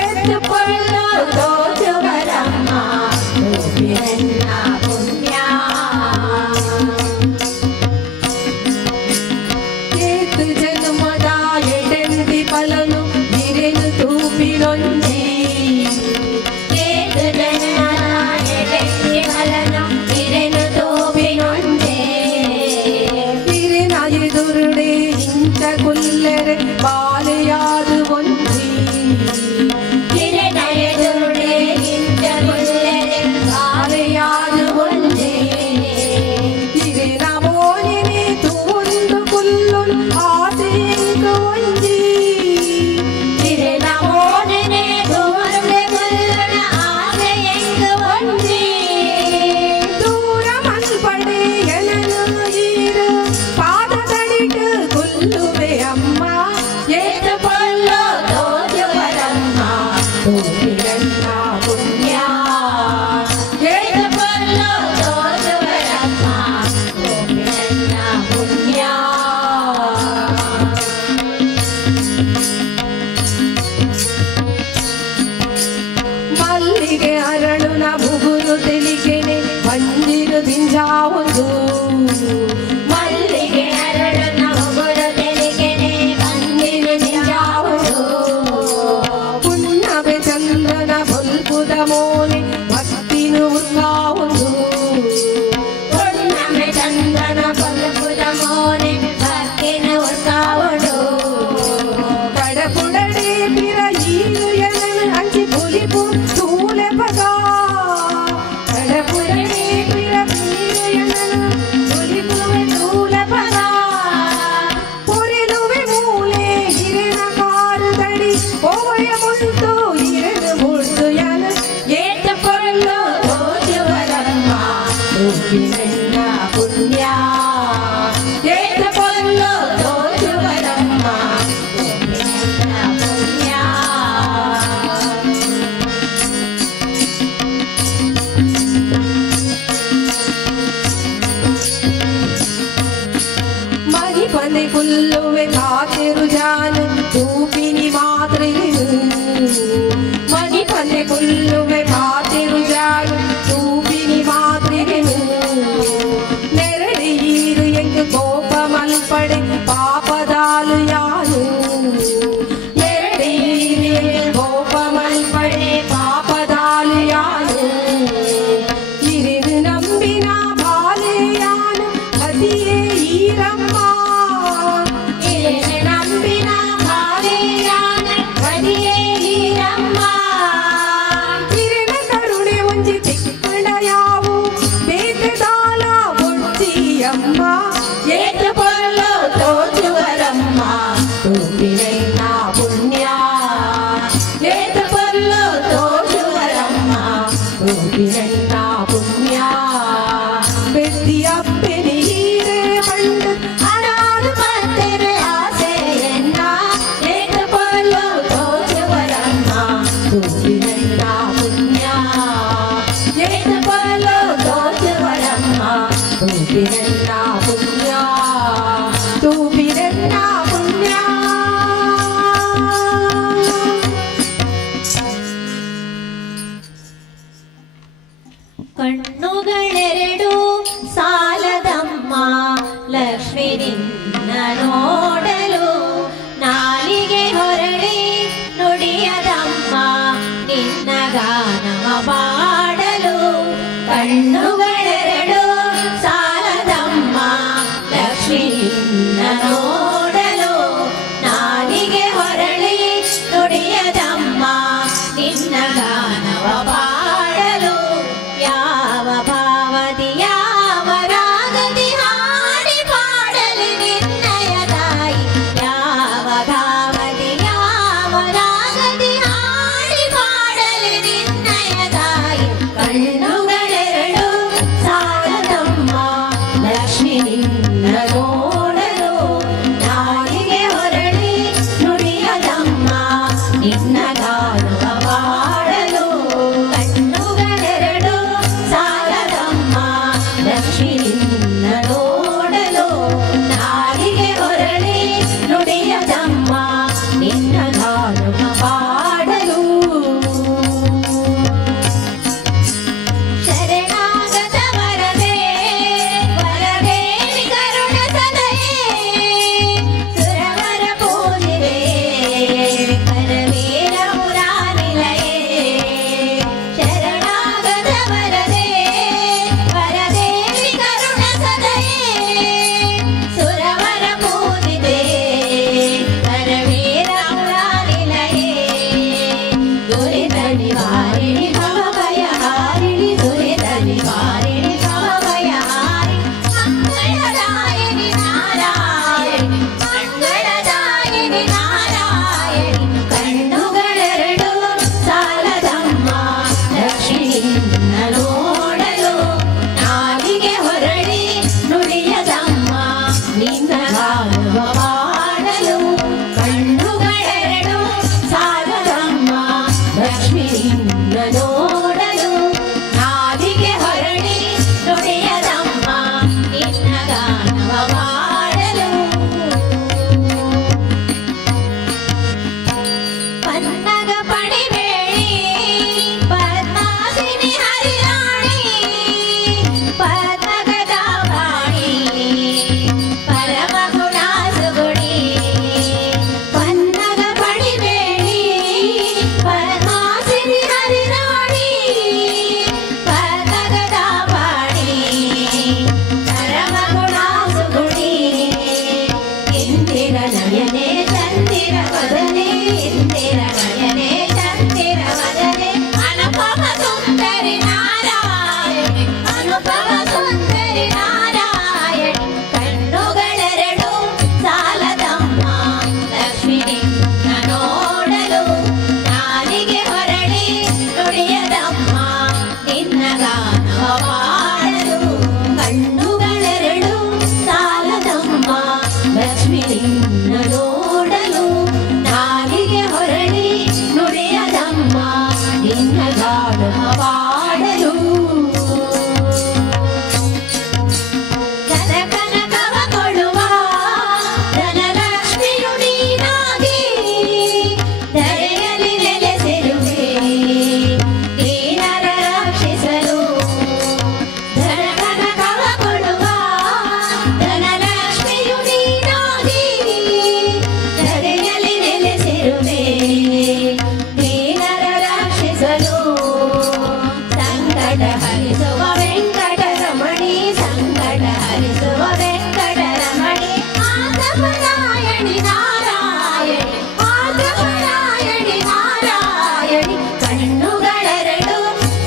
ಎತ್ತುಕೊಳ್ಳು ತೋಚುವರಮ್ಮ ರೂಪಿರಣ್ಣ ಪುಣ್ಯ ಏತು ಜನ್ಮದ ಎಡೆಂದಿ ಫಲನು ಹಿರೆನು ತೂಪಿನೊಂದಿ ಏತು ಜನ್ಮದ ಎಡೆಂದಿ ಫಲನು ಹಿರೆನು ತೂಪಿನೊಂದಿ ಹಿರಿನ ಎದುರುಡೆ ಇಂಚ ಕುಲ್ಲರೆ ಬಾಲೆಯಾದು ಒಂದಿ ಹಿರಿನ ಎದುರುಡೆ ಇಂಚ ಕುಲ್ಲರೆ ಬಾಲೆಯಾದು ಒಂದಿ ಹಿರಿನ ಮೋನಿನಿ ತೂಂದು ಕುಲ್ಲು ಆಸೆಂದು ಒಂದಿ ಹಿರಿನ ಮೋದನೆ ತೋರುಡೆ ಕುಲ್ಲನ ಆಸೆಯೆಂದು ಒಂದಿ ದೂರ ಮಲ್ಪಡೆ ಎನನು ಈರು ಪಾದದಡಿಟ್ಟು ಕುಲ್ಲುವೆ ಅಮ್ಮ ಎತ್ತುಕೊಳ್ಳು ತೋಚುವರಮ್ಮ ರೂಪಿರಣ್ಣ ಪುಣ್ಯ ಎತ್ತುಕೊಳ್ಳು ತೋಚುವರಮ್ಮ ರೂಪಿರಣ್ಣ ಪುಣ್ಯ ಮಲ್ಲಿಗೆ ಅರಳುನ ಮುಗುರು ತೆಲಿಗೆನೆ ಮಂಜಿರು ದಿಂಜಾವುದು ಮಲ್ಲಿಗೆ ಅರಳನ ಉಗುರು ತೆಲಿಗೆನೆ ಬಂದಿರು ನಿಜಾವುದು ಪುಣ್ಣವೆ ಚಂದ್ರನ ಬಲ್ಪುದ ಮೋನೆ ಭಕ್ತಿನು ಉರ್ಗಾವುದು ಹೊನ್ನಮೆ ಚಂದನ ಬಲಪುದ ಮೋನೆ ಭಕ್ತಿನ ಉರ್ಕಾವಡು ಕಡಪುಡಡೆ ಬಿರ ಈರು ಎನನು ಅಂಚಿ ಪುಲಿಪು ತೂಲೆ ಪದ ಕಡಪುಡಡೆ ಬಿರ ಈರು ಎನನು ಪುಲಿಪುವೆ ತೂಲೆ ಪದ ಪೊರಿಲುವೆ ಮೂಲೆ ಹಿರಿನ ಕಾರುದಡಿ ಓಯ ಮುಂತು ಹಿರಿದು ಮುಳ್ದು ಯನ ಎತ್ತುಕೊಳ್ಳು ತೋಚುವರಮ್ಮ ರೂಪಿರಣ್ಣ ಪುಣ್ಯ ಎತ್ತುಕೊಳ್ಳು ತೋಚುವರಮ್ಮ ರೂಪಿರಣ್ಣ ಪುಣ್ಯ ಮನಿ ಪನೆ ಕುಲ್ಲುವೆ ಕಾತೆರು ಜಾನು ತೂಪಿನಿ ಮಾತ್ರೆನು ಮನಿ ಪನೆ ಕುಲ್ಲುವೆ ಕಾತೆರು ಜಾನು ತೂಪಿನಿ ಮಾತ್ರೆನು ನೆರಳಿ ಈರು ಎಂಗು ಕೋಪ ಮಲ್ಪಡೆ ಪಾಪದಾಲು ಯಾನು ನೆರಳಿ ಈರು ಎಂಗು ಕೋಪ ಮಲ್ಪಡೆ ಪಾಪದಾಲು ಯಾನು ಹಿರಿದು ನಂಬಿನ ಬಾಲೆಯಾನು ಅದಿಯೇ ಈರಮ್ಮ ಹಿರಿಯ ನಂಬಿನ ಬಾಲೆಯಾನ ಬದಿಯೇ ಈರಮ್ಮ ಹಿರಿನ ಕರುಣೆ ಒಂಜಿ ತಿಕ್ಕಡ ಯಾವು ಬೇಕದಾಲ ಬೊಡ್ಚಿಯಮ್ಮ ಎತ್ತುಕೊಳ್ಳು ತೋಚುವರಮ್ಮ ರೂಪಿರಣ್ಣ ಪುಣ್ಯ ಎತ್ತುಕೊಳ್ಳು ತೋಚುವರಮ್ಮ ರೂಪಿರಣ್ಣ ಪುಣ್ಯ ಬೆದ್ದಿಯಪ್ಪೆನಿ ಹೀರೆ ಪಂಡು ಅನಾದು ಪತ್ತೆರೆ ಆಸೆಯನ್ನ ಎತ್ತುಕೊಳ್ಳು ತೋಚುವರಮ್ಮ ರೂಪಿರಣ್ಣ ಪುಣ್ಯ ಎತ್ತುಕೊಳ್ಳು ತೋಚುವರಮ್ಮ ರೂಪಿರಣ್ಣ ಪುಣ್ಯ ತೂಪಿರೆನ್ನ ಪುಣ್ಯ ಕಣ್ಣುಗಳೆರಡು ಸಾಲದಮ್ಮ ಲಕ್ಷ್ಮಿ ನಿನ್ನ ನೋಡಲು ನಾಲಿಗೆ ಹೊರಳಿ ನುಡಿಯದಮ್ಮ ನಿನ್ನ ಗಾನವ ಪಾಡಲು ಕಣ್ಣುಗಳೆರಡು ಸಾಲದಮ್ಮ ಲಕ್ಷ್ಮಿ ನಿನ್ನ ನೋಡಲು ನಾಲಿಗೆ ಹೊರಳಿ ನುಡಿಯದಮ್ಮ ನಿನ್ನ ಗಾನವ ಪಾಡಲು ಯಾವ ಭಾವದಿ ಯಾವ ರಾಗದಿ ಹಾಡಿ ಪಾಡಲಿ ನಿನ್ನಯ ತಾಯಿ ಯಾವ ಭಾವದಿ ಯಾವ ರಾಗದಿ ಹಾಡಿ ಪಾಡಲಿ ನಿನ್ನಯ ತಾಯಿ ಕಣ್ಣುಗಳೆರಡು ಸಾಲದಮ್ಮ ಲಕ್ಷ್ಮಿ ನಿನ್ನ ನೋಡಲು ನಿನ್ನ ಗಾನವ ಮಾಡಲು ಕಣ್ಣುಗಳೆರಡು ಸಾಲದಮ್ಮ ಲಕ್ಷ್ಮಿ ನಿನ್ನ ನೋಡಲು ನಾಲಿಗೆ ಹೊರಳಿ ನುಡಿಯದಮ್ಮ ನಿನ್ನ ಗಾನವ ಮಾಡಲು ಪನ್ನಗ ಪಣಿಬೇಡಿ ಪದ್ಮಾಸಿನಿ ಹರಿರಾಣಿ ಪನ್ನಗದ ಬಾಣಿ ಪರಮ ಗುಣಾಸುಗುಡಿ ಪನ್ನಗ ಪಣಿಬೇಡಿ ಪದ್ಮಾಸಿನಿ ಹರಿರಾಣಿ ಪನ್ನಗದ ಬಾಣಿ ಪರಮ ಗುಣಾಸುಗುಡಿ ಇಂದಿರ ನಯನೆ ಚಂದಿರ ವದನೆ ಇಂದಿರ ನಯನೆ ಚಂದಿರ ವದನೆ ಅನುಪಮ ಸುಂದರಿ ನಾರಾಯಣಿ ಅನುಪಮ ಸುಂದರಿ ನಾರಾಯಣಿ ಕಣ್ಣುಗಳೆರಡು ಸಾಲದಮ್ಮ ಲಕ್ಷ್ಮಿ ನಿನ್ನ ನೋಡಲು ನಾಲಿಗೆ ಹೊರಳಿ ನುಡಿಯದಮ್ಮ ನಿನ್ನ ಗಾನವ ಮಾಡಲು ಕಣ್ಣುಗಳೆರಡು ಸಾಲದಮ್ಮ ಲಕ್ಷ್ಮಿ ನಿನ್ನ ನೋಡಲು ನಾಲಿಗೆ ಹೊರಳಿ ನುಡಿಯದಮ್ಮ ನಿನ್ನ ಗಾನವ ಮಾಡಲು ಕನಕನಕವ ಕೊಡುವ ಧನಲಕ್ಷ್ಮಿಯು ನೀನಾಗಿ ಧರೆಯಲ್ಲಿ ನೆಲೆಸಿರುವೆ ದೀನರ ರಕ್ಷಿಸಲು ಧನಕನಕವ ಕೊಡುವ ಧನಲಕ್ಷ್ಮಿಯು ನೀನಾಗಿ ಧರೆಯಲ್ಲಿ ನೆಲೆಸಿರುವೆ ದೀನರ ರಕ್ಷಿಸಲು ಸಂಕಟ ಹರಿಸುವ ವೆಂಕಟರಮಣಿ ಸಂಕಟ ಹರಿಸುವ ವೆಂಕಟರಮಣಿ ಆತಪರಾಯಣಿ ನಾರಾಯಣಿ ಆತಪರಾಯಣಿ ನಾರಾಯಣಿ ಕಣ್ಣುಗಳೆರಡು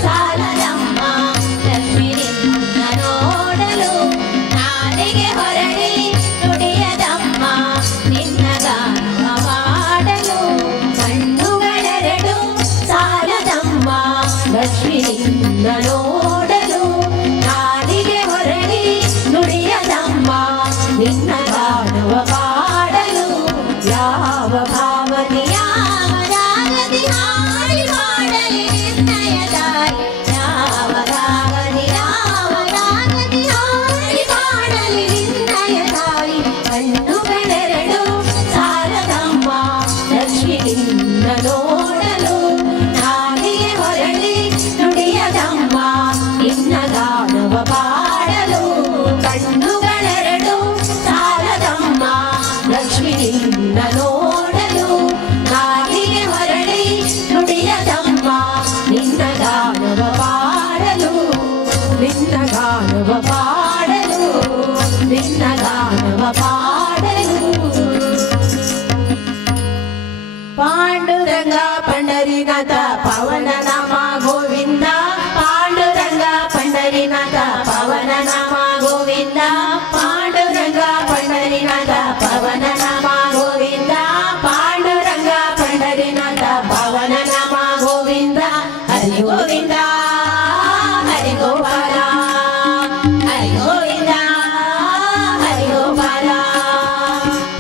ಸಾಲದಮ್ಮ ಲಕ್ಷ್ಮಿ ನಿನ್ನ ನೋಡಲು ನಾಲಿಗೆ ಹೊರಳಿ ನುಡಿಯದಮ್ಮ ನಿನ್ನ ಗಾನವ ಮಾಡಲು ಕಣ್ಣುಗಳೆರಡು ಸಾಲದಮ್ಮ ಲಕ್ಷ್ಮಿ ನಿನ್ನ ನೋಡಲು ನಾಲಿಗೆ ಹೊರಳಿ ನುಡಿಯದಮ್ಮ ನಿನ್ನ ಗಾನವ ಮಾಡಲು ಯಾವ ಭಾವನೆ ಯಾವ ರಾಗದಿ ಹಾಡಿ ಮಾಡಲಿ ನಿರ್ಣಯದಾಯಿ ಯಾವ ಭಾವನೆ ಯಾವ ರಾಗದಿ ಹಾಡಿ ಮಾಡಲಿ ನಿರ್ಣಯದಾಯಿ ಕಣ್ಣುಗಳೆರಡು ಸಾಲದಮ್ಮ ಲಕ್ಷ್ಮಿ ನಿನ್ನ ನೋಡಲು ನಾಲಿಗೆ ಹೊರಳಿ ನುಡಿಯದಮ್ಮ ನಿನ್ನ ಗಾನವ ಮಾಡಲು ಕಣ್ಣುಗಳೆರಡು ಸಾಲದಮ್ಮ ಲಕ್ಷ್ಮಿ ನಿನ್ನ ನೋಡಲು ನಾಲಿಗೆ ಹೊರಳಿ ನುಡಿಯದಮ್ಮ ನಿನ್ನ ಗಾನವ ಮಾಡಲು ನಿನ್ನ ಗಾನವ ಮಾಡಲು ನಿನ್ನ ಗಾನವ ಮಾಡಲು ಪಾಂಡುರಂಗ ಪಂಡರಿನಾಥ ಪವನ ನಾಮ ಗೋವಿಂದ ಪಾಂಡುರಂಗ ಪಂಡರಿನಾಥ ಪವನ ನಾಮ ಗೋವಿಂದ ಪಾಂಡುರಂಗ ಪಂಡರಿನಾಥ ಪವನ ನಾಮ ಗೋವಿಂದ ಪಾಂಡುರಂಗ ಪಂಡರಿನಾಥ ಪವನ ನಾಮ ಗೋವಿಂದ ಹರಿ ಗೋವಿಂದ ಹರಿ ಗೋಪಾಲ ಹರಿ ಗೋವಿಂದ ಹರಿ ಗೋಪಾಲ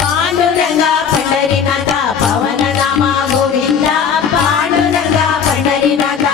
ಪಾಂಡುರಂಗ ಪಂಡರಿನಾಥ ಪವನ ನಾಮ ಗೋವಿಂದ ಪಾಂಡುರಂಗ ಪಂಡರಿನಾಥ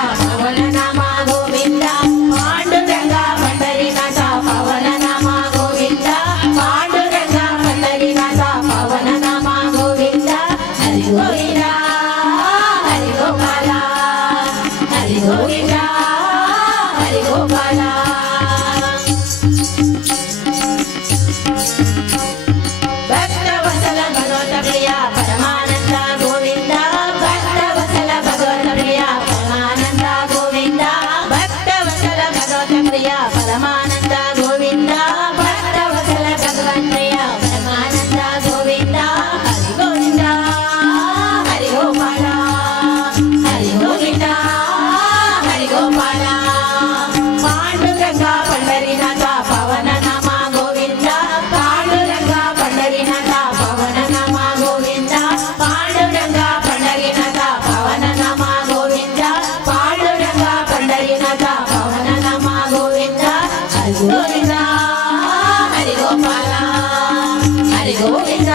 ಗೋವಿಂದ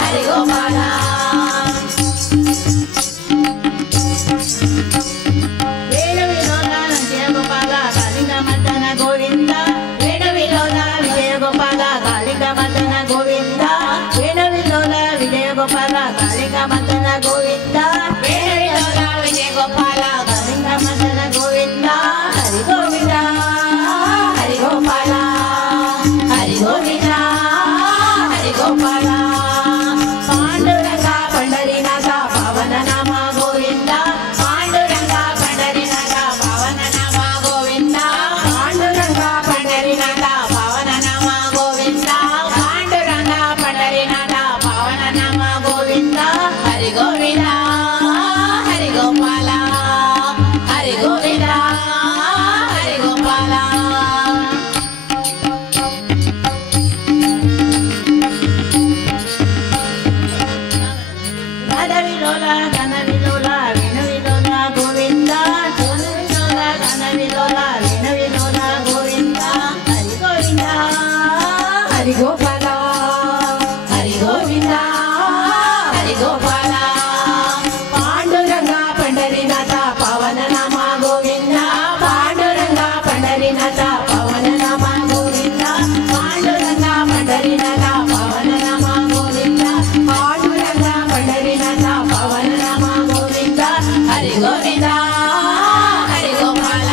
ಹರಿ ಗೋಪಾಲ ವೇಣು ವಿನೋದ ವಿಜಯ ಗೋಪಾಲ ಕಾಳಿಂಗ ಮದ್ದನ ಗೋವಿಂದ ವೇಣು ವಿನೋದ ವಿಜಯ ಗೋಪಾಲ ಕಾಳಿಂಗ ಮದ್ದನ ಗೋವಿಂದ ವೇಣು ವಿನೋದ ವಿಜಯ ಗೋಪಾಲ ಕಾಳಿಂಗ ಮದ್ದನ ಗೋವಿಂದ ವೇಣು ವಿನೋದ ವಿಜಯ ಗೋಪಾಲ ಕಾಳಿಂಗ ಮದ್ದನ ಗೋವಿಂದ ಹರಿ ಗೋವಿಂದ ಹರಿ ಗೋಪಾಲ ಹರಿ ಗೋವಿಂದ ಹರಿ ಗೋಪಾಲ ಪಾಂಡುರಂಗ ಪಂಡರಿನಾಥ ಪವನ ನಾಮ ಗೋವಿಂದ ಪಾಂಡುರಂಗ ಪಂಡರಿನಾಥ ಪವನ ನಾಮ ಗೋವಿಂದ ಪಾಂಡುರಂಗ ಪಂಡರಿನಾಥ ಪವನ ನಾಮ ಗೋವಿಂದ ಪಾಂಡುರಂಗ ಪಂಡರಿನಾಥ ಪವನ ನಾಮ ಗೋವಿಂದ ಹರಿ ಗೋವಿಂದ ಹರಿ ಗೋಪಾಲ ಹರಿ ಗೋವಿಂದ ಹರಿ ಗೋಪಾಲ ಧನ ವಿಲೋಲ ಧನ ವಿಲೋಲ ವೇಣು ವಿಲೋಲ ಗೋವಿಂದ ಧನ ವಿಲೋಲ ಧನ ವಿಲೋಲ ವೇಣು ವಿಲೋಲ ಗೋವಿಂದ ಹರಿ ಗೋವಿಂದ ಹರಿ ಗೋಪಾಲ ಹರಿ ಗೋವಿಂದ ಹರಿ ಗೋಪಾಲ ಪಾಂಡುರಂಗ ಪಂಡರಿನಾಥ ಪವನ ನಾಮ ಗೋವಿಂದ ಪಾಂಡುರಂಗ ಪಂಡರಿನಾಥ ಪವನ ನಾಮ ಗೋವಿಂದ ಪಾಂಡುರಂಗ ಪಂಡರಿನಾಥ ಪವನ ನಾಮ ಗೋವಿಂದ ಪಾಂಡುರಂಗ ಪಂಡರಿನಾಥ ಪವನ ನಾಮ ಗೋವಿಂದ ಹರಿ ಗೋವಿಂದ ಹರಿ ಗೋಪಾಲ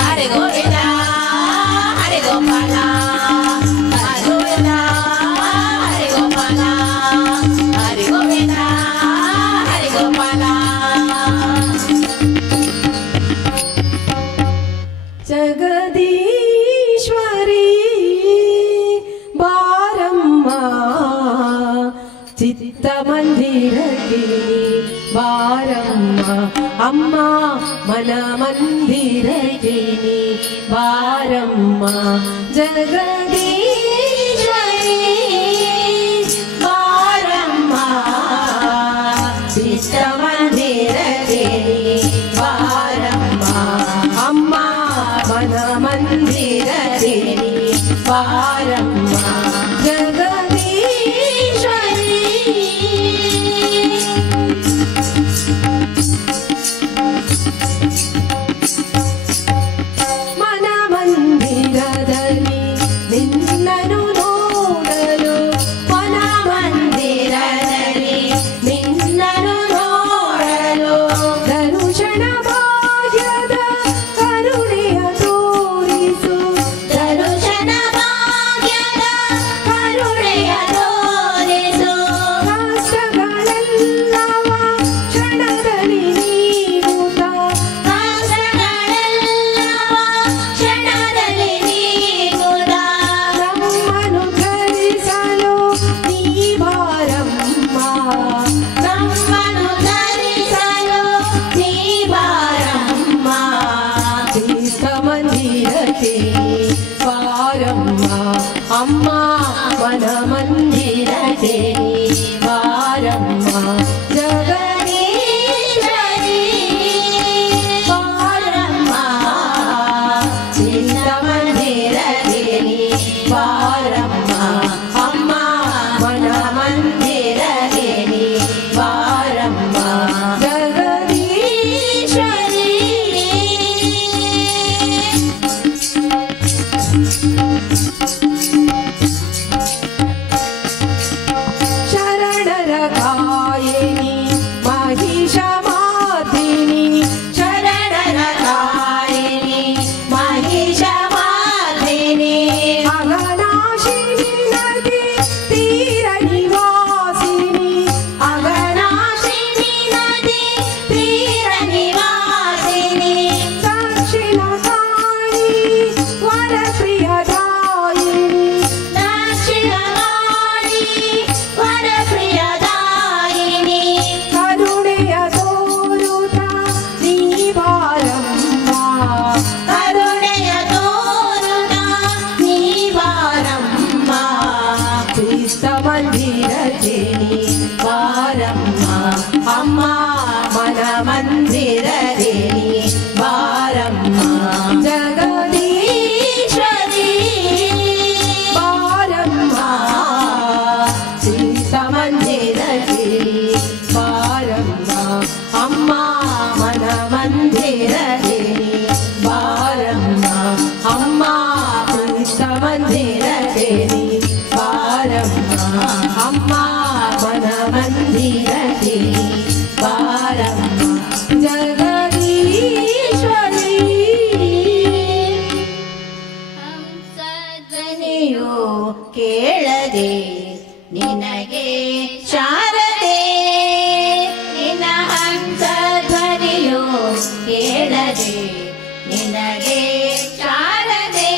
ಹರಿ ಗೋವಿಂದ ಹರಿ ಗೋಪಾಲ ಹರಿ ಗೋವಿಂದ ಹರಿ ಗೋಪಾಲ ಹರಿ ಗೋವಿಂದ ಹರಿ ಗೋಪಾಲ ಜಗದೀಶ್ವರಿ ಬಾರಮ್ಮ ಚಿತ್ತಮಂದಿರಕ್ಕೆ ಬಾರಮ್ಮ ಅಮ್ಮ ಮನ ಮಂದಿರಕ್ಕೆ ಬಾರಮ್ಮ ಜಗದೀಶ್ವರಿ ಬಾರಮ್ಮ ಚಿತ್ತಮಂದಿರಕ್ಕೆ ಬಾರಮ್ಮ ಅಮ್ಮ ಮನ ಮಂದಿರಕ್ಕೆ ಬಾರಮ್ಮ ಜಗದೀಶ್ವರಿ ಮನ ಮಂದಿರದಲ್ಲಿ ನಿನ್ನನು ನೋಡಲು ಮನ ಮಂದಿರದಲ್ಲಿ ನಿನ್ನನು ನೋಡಲು ದರುಶನ ಭಾಗ್ಯದ ಕರುಣೆಯ ತೋರಿಸು ದರುಶನ ಭಾಗ್ಯದ ಕರುಣೆಯ ತೋರಿಸು ಕಷ್ಟಗಳೆಲ್ಲವ ಕ್ಷಣದಲ್ಲಿ ನೀಗುತ್ತ ಕಷ್ಟಗಳೆಲ್ಲವ ಕ್ಷಣದಲ್ಲಿ ನೀಗುತ್ತ ನಮ್ಮನು ಧರಿಸಲು ನೀ ಬಾರಮ್ಮ ನಮ್ಮನ್ನು ಧರಿಸಲು ನೀ ಬಾರಮ್ಮ ಚಿತ್ತಮಂದಿರಕ್ಕೆ ಬಾರಮ್ಮ ಅಮ್ಮ ಮನ ಮಂದಿರಕ್ಕೆ ಬಾರಮ್ಮ ಜಗದೀಶ್ವರಿ ಬಾರಮ್ಮ ಚಿತ್ತಮಂದಿರಕ್ಕೆ ಬಾರಮ್ಮ ಅಮ್ಮ ಮನ ಮಂದಿರಕ್ಕೆ ಬಾರಮ್ಮ ಜಗದೀಶ್ವರಿ ಶರಣರ ಕಾಯಿನಿ ಮಹಿಷ ಮಾತಿನಿ ಶರಣರ ಕಾಯಿನಿ ಮಹಿಷ ಮಾರ್ದಿನಿ ಅಗನಾಶಿನಿ ನದಿ ತೀರ ನಿವಾಸಿನಿ ಅಗನಾಶಿನಿ ನದಿ ತೀರ ನಿವಾಸಿನಿ ದಕ್ಷಿಣ ಕಾಳಿ ವರ ಪ್ರಿಯದಾಯಿನಿ ದಕ್ಷಿಣ ಕಾಳಿ ವರ ಪ್ರಿಯದಾಯಿನಿ ಕರುಣೆಯ ತೋರುತ ನೀ ಬಾರಮ್ಮ ಕರುಣೆಯ ತೋರುಣ ನೀ ಬಾರಮ್ಮ ಚಿತ್ತಮಂದಿರಕ್ಕೆ ಬಾರಮ್ಮ ಅಮ್ಮ ಮನ ಮಂದಿರಕ್ಕೆ ಬಾರಮ್ಮ ಜಗದೀಶ್ವರಿ ಬಾರಮ್ಮ ಕೇಳದೆ ನಿನಗೆ ಶಾರದೆ ನಿನ್ನ ಹಂಸ ಧ್ವನಿಯು ಕೇಳದೆ ನಿನಗೆ ಶಾರದೆ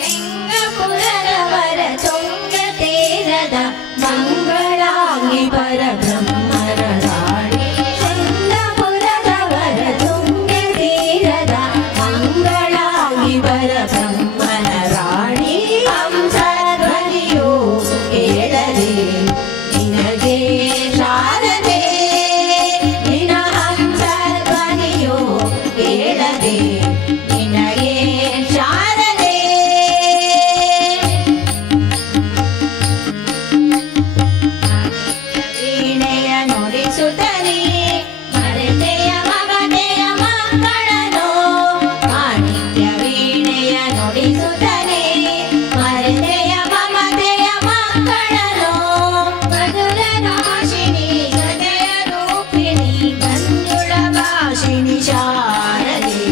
ಕೆಂಗಪುರದವರ ತುಂಗ ತೀರದ ಮಂಗಳಾಂಗಿ ಪರಬ್ರಹ್ಮರ ರಾಣಿ ಕೆಂಗಪುರದವರ ತುಂಗ ತೀರದ ಮಂಗಳಾಂಗಿ ಪರಬ್ರಹ್ಮನ ರಾಣಿ ಹಂಸ ಧ್ವನಿಯು ಕೇಳದೆ ನಿನಗೆ ಶಾರದೆ ನಿನ್ನ ಹಂಸ ಧ್ವನಿಯು ಕೇಳದೆ ನಿನಗೆ ಶಾರದೆ ವೀಣೆಯ ನುಡಿಸುತ್ತಲೇ ಮರೆತೆಯ ಮಮತೆಯ ಮಕ್ಕಳನ್ನು ಮಾಣಿಕ್ಯ ವೀಣೆಯ ನುಡಿಸುತ್ತಲೇ ಮರೆತೆಯ ಮಮತೆಯ ಮಕ್ಕಳನ್ನು ಮಧುರ ಭಾಷಿಣಿ ಹೃದಯ ರೂಪಿಣಿ ಮಂಜುಳ ಭಾಷಿಣಿ ಶಾರದೆ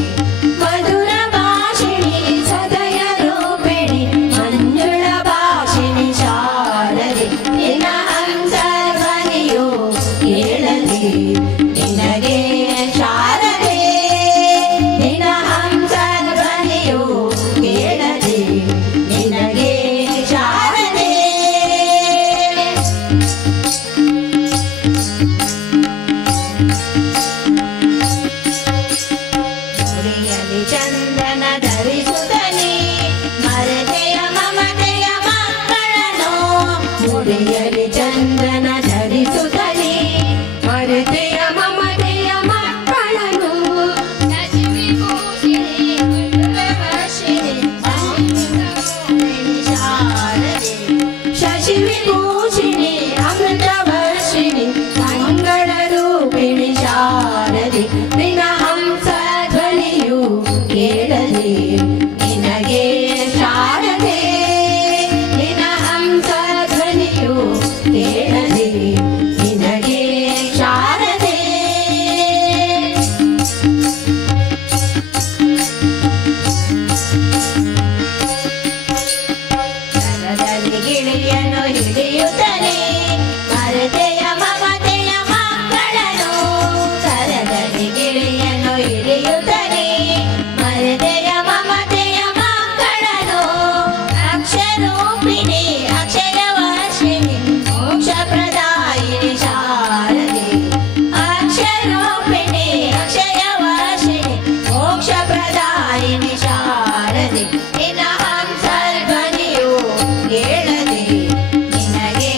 ಮಧುರ ಭಾಷಿಣಿ ಸದಯ ರೂಪಿಣಿ ಮಂಜುಳ ಭಾಷಿಣಿ ಶಾರದೆ ನಿನ್ನ ಹಂಸ ಧ್ವನಿಯು ಕೇಳದೆ ನಿನಗೆ ಶಾರದೆ ನಿನ್ನ ಹಂಸ ಧ್ವನಿಯು ಕೇಳದೆ ನಿನಗೆ ಶಾರದೆ ಮುಡಿಯಲ್ಲಿ ಚಂದನ ಧರಿಸುತ್ತಲೇ ಮರೆತೆಯ ಮಮತೆಯ ಮಕ್ಕಳನ್ನು ಮುಡಿಯಲ್ಲಿ ಚಂದನ ಧರಿಸುತ್ತಲೇ ಮರೆತೆಯ ಮಮತೆಯ ಮಕ್ಕಳನ್ನು ಶಶಿ ವಿಭೂಷಿಣಿ ವರ್ಷಿಣಿ ಶಾರದೆ ಶಶಿ ವಿಭೂಷಿಣಿ ಅಮೃತ ವರ್ಷಿಣಿ ಮಂಗಳ ರೂಪಿಣಿ ಶಾರದೆ ನಿನ್ನ ಹಂಸ ಧ್ವನಿಯು ಕೇಳದೆ ನಿನಗೆ ಶಾರದೆ ನಿನ್ನ ಹಂಸ ಧ್ವನಿಯು ಕೇಳದೆ ನಿನಗೆ ಶಾರದೆ ಕರದಲ್ಲಿ ಗಿಳಿಯನ್ನು ಹಿಡಿಯುತ್ತಲೇ ಮರೆತೆಯ ಮಮತೆಯ ಮಕ್ಕಳನ್ನು ಕರದಲ್ಲಿ ಗಿಳಿಯನ್ನು ಹಿಡಿಯುತ್ತಲೇ ಮರೆತೆಯ ಮಮತೆಯ ಮಕ್ಕಳನ್ನು ಅಕ್ಷರೂಪಿಣಿ ಅಕ್ಷಯ ವರ್ಷಿಣಿ ಮೋಕ್ಷ ಪ್ರದಾಯಿನಿ ಶಾರದೆ ಅಕ್ಷರೂಪಿಣಿ ಅಕ್ಷಯ ವರ್ಷಿಣಿ ಮೋಕ್ಷ ಪ್ರದಾಯಿನಿ ಶಾರದೆ ನಿನ್ನ ಹಂಸ ಧ್ವನಿಯು ಕೇಳದೆ ನಿನಗೆ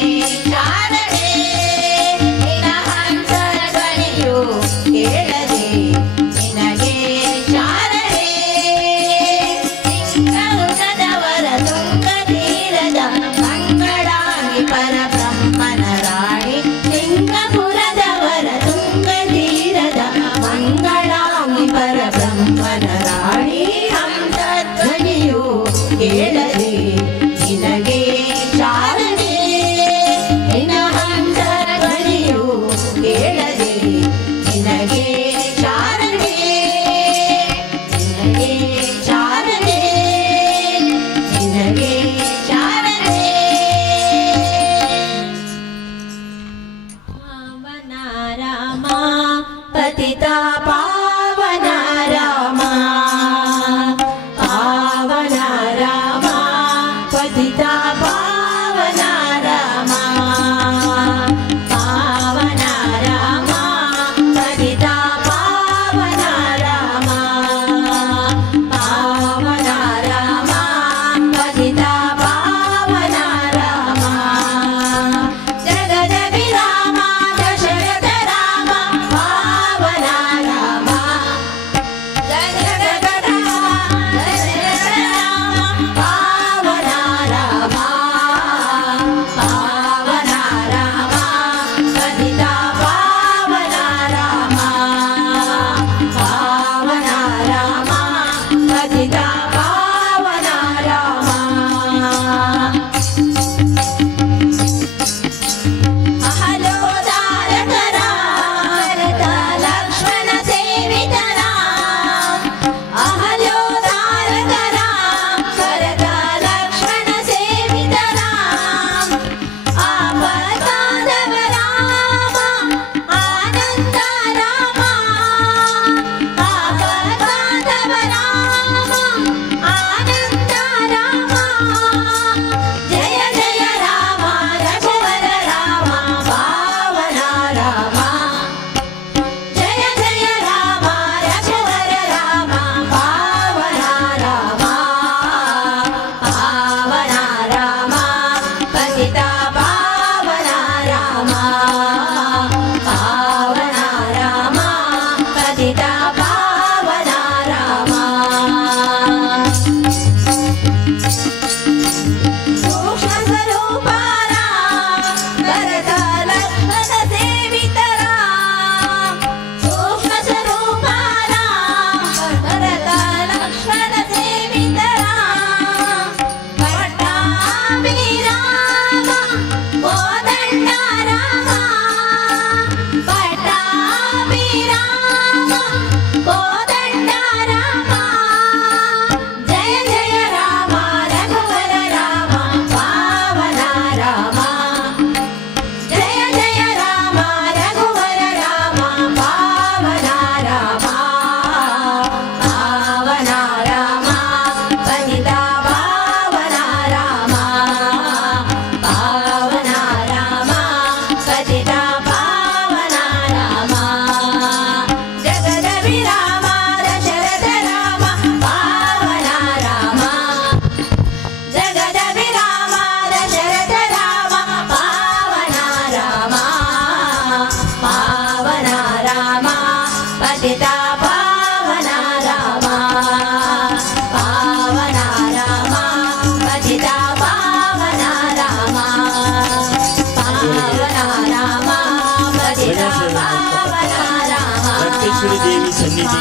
ಚಾಮುಂಡೇಶ್ವರಿ ದೇವಿ ಸನ್ನಿಧಿ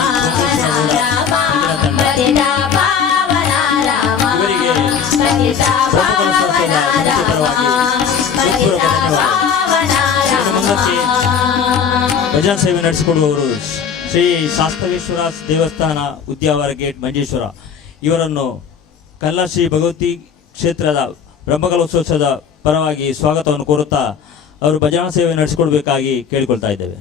ಇವರಿಗೆ ಮುಂದಕ್ಕೆ ಭಜನಾ ಸೇವೆ ನಡೆಸಿಕೊಡುವವರು ಶ್ರೀ ಶಾಸ್ತವೇಶ್ವರ ದೇವಸ್ಥಾನ ಉದ್ಯಾವರ ಗೇಟ್ ಮಂಜೇಶ್ವರ ಇವರನ್ನು ಕಲ್ಲಾ ಶ್ರೀ ಭಗವತಿ ಕ್ಷೇತ್ರದ ಬ್ರಹ್ಮಕಲೋತ್ಸವದ ಪರವಾಗಿ ಸ್ವಾಗತವನ್ನು ಕೋರುತ್ತಾ ಅವರು ಭಜನಾ ಸೇವೆ ನಡೆಸಿಕೊಡ್ಬೇಕಾಗಿ ಕೇಳಿಕೊಳ್ತಾ ಇದ್ದೇವೆ.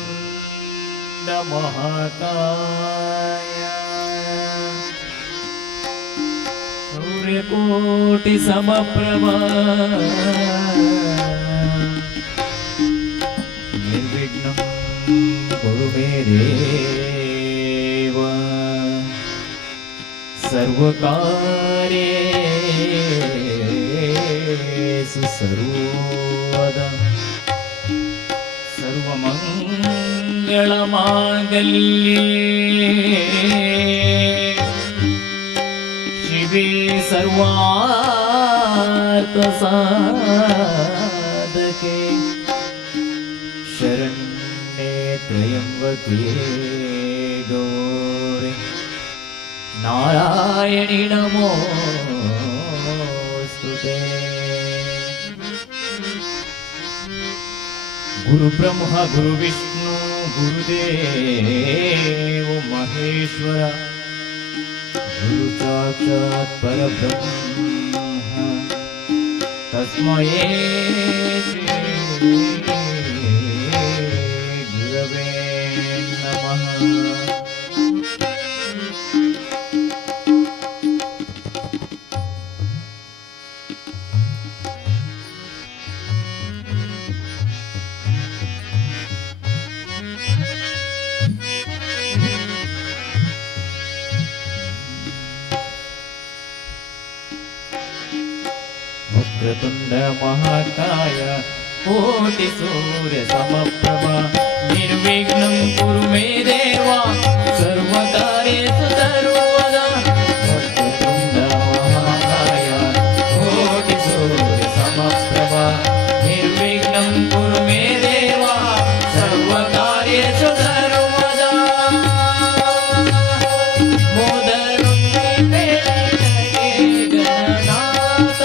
वक्रतुंड महाकाय सूर्यकोटि समप्रभा मे देव सर्वकार्येषु सर्वदा सर्वमङ्गलमाङ्गल्ये शिवे सर्वार्थसाधके शरण्ये त्र्यम्बके गौरि नारायणि नमोस्तुते गुरु ब्रह्मा गुरु विष्णु गुरुदेव महेश्वर गुरु साक्षात् परब्रह्म तस्मै श्री गुरवे नमः। वक्रतुण्ड महाकाय कोटि सूर्य समप्रभा निर्विघ्नं कुरु मे देवा सर्वकार्येषु सर्वदा। वक्रतुण्ड महाकाय कोटि सूर्य समप्रभा निर्विघ्नं कुरु मे देवा सर्वकार्येषु सर्वदा। मोदरुण्डे गणनाथ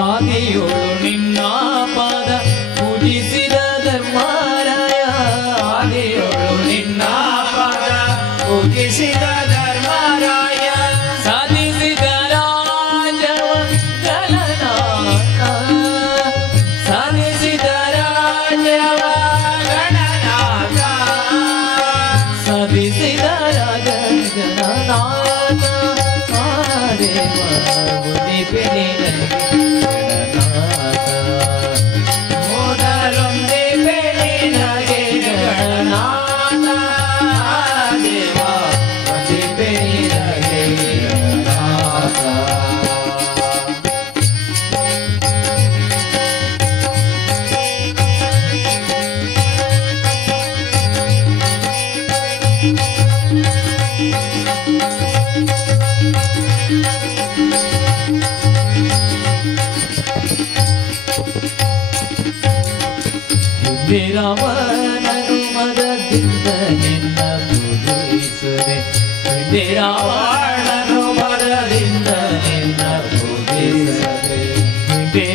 ಆದಿಯೋಳು ನಿನ್ನ ಪಾದ ಪೂಜಿಸಿದ ಧರ್ಮರಾಯ ಆದಿಯೋಳು ನಿನ್ನ ಪಾದ ಪೂಜಿಸಿದ ಧರ್ಮರಾಯ ಸಾಧಿಸಿದ ರಾಜವ ಗಣನಾಥ ಸಾಧಿಸಿದ ರಾಜವ ಗಣನಾಥ ಸಾಧಿಸಿದ ರಾಜ ಗಣನಾಥ ದೇವ ಬುದ್ಧಿ ಪೆರಿನ ರಾವಣನು ಮದದಿಂದ ನಿನ್ನ ಪೂಜಿಸುವೆ ರಾವಣನು ಮದದಿಂದ ನಿನ್ನ ಪೂಜಿಸುವೆ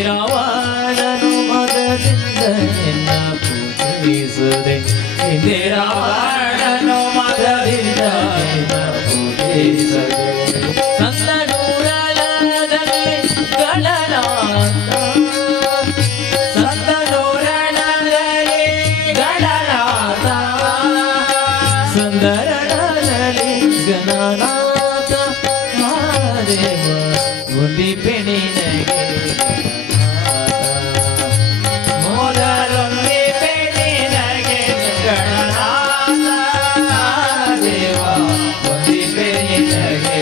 ರಾವಣನು ಮದದಿಂದ ನಿನ್ನ ಪೂಜಿಸುವೆ ರಾವಣನು ಮದದಿಂದ ನಿನ್ನ ಪೂಜಿಸುವೆ ಸಂತನೂರಳದಲ್ಲಿ ಗಣನಾಥ ಸುಂದರನಲ್ಲಿ ಗಣನಾಥ ಮಹಾದೇವ ಉಂಡಿ ಪೆಣಿನಗೆ ಮೊದಲೊಂದಿ ಪೆಣಿನಗೆ ಗಣನಾಥ ದೇವ ಉಂಡಿ ಪೆಣಿನಗೆ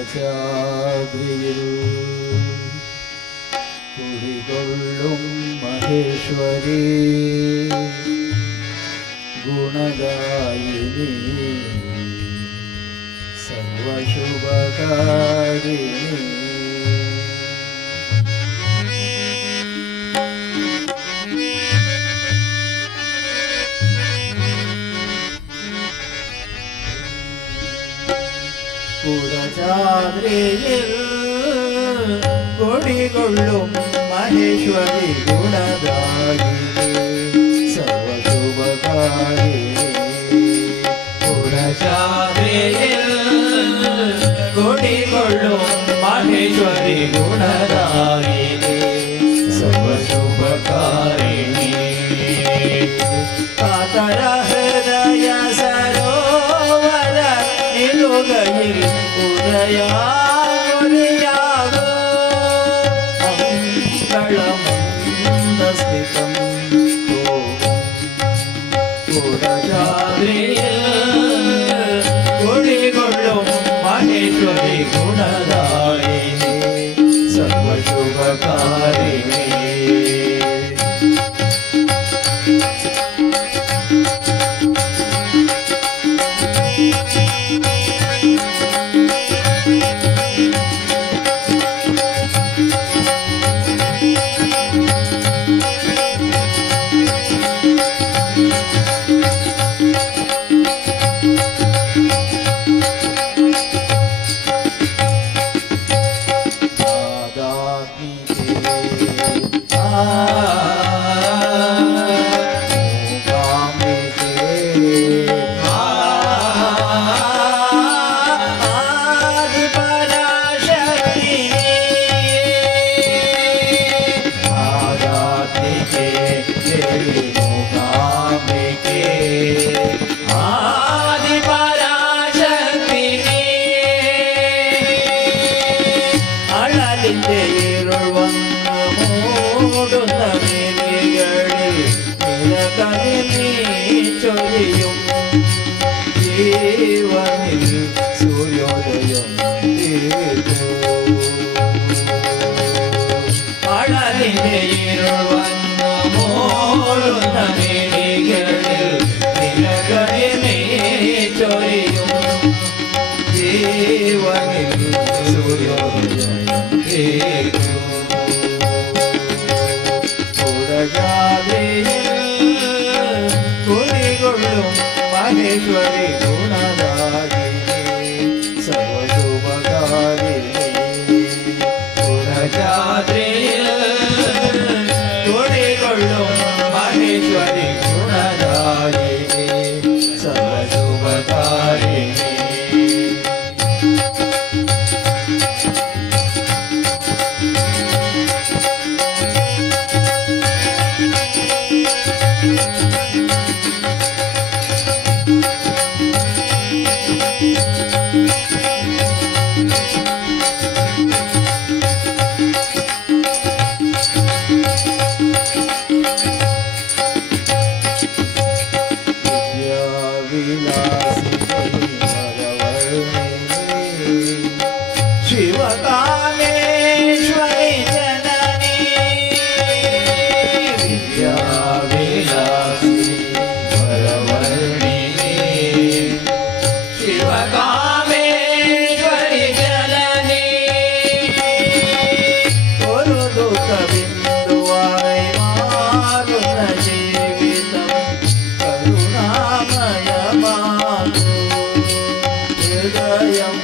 കുടചാദ്രിയിൽ കുടികൊള്ളും മഹേശ്വരി ഗുണദായിനി സർവശുഭകാരിണി കുടചാദ്രിയിൽ കൊടികൊള്ളും മഹേശ്വരി ഗുണദായിനി സർവശുഭകാരിണി കുടചാദ്രിയിൽ കൊടികൊള്ളും മഹേശ്വരി ഗുണദായിനി സർവശുഭകാരിണി കാതര ഹൃദയ സരോവര നിലുകയിൽ ഉദയാകുലിയാകോ മംഗളമന്ദസ്മിതം കുടചാദ്രിയിൽ കുടികൊള്ളും മഹേശ്വരി ഗുണദായിനി സർവശുഭകാരിണി ചൊരിയും ജീവനിൽ സൂര്യോദയം അഴലിന്റെ ഇരുൾ വന്നു മൂടുന്ന മിഴികളിൽ നിലകളിൽ ചൊരിയും ജീവനിൽ സൂര്യോദയം കുടികൊള്ളും മഹേശ്വരി ഗുണദായിനി സർവശുഭകാരിണി കുടചാദ്രിയിൽ കുടികൊള്ളും മഹേശ്വരി ഗുണദായിനി സർവശുഭകാരിണി शिवकामेश्वरि जननी विद्याविलासी वरवर्णिनी शिवकामेश्वरि जननी गुरुदुःखबिन्दुवाय मारुन जीवितं करुणामयमातु हृदयं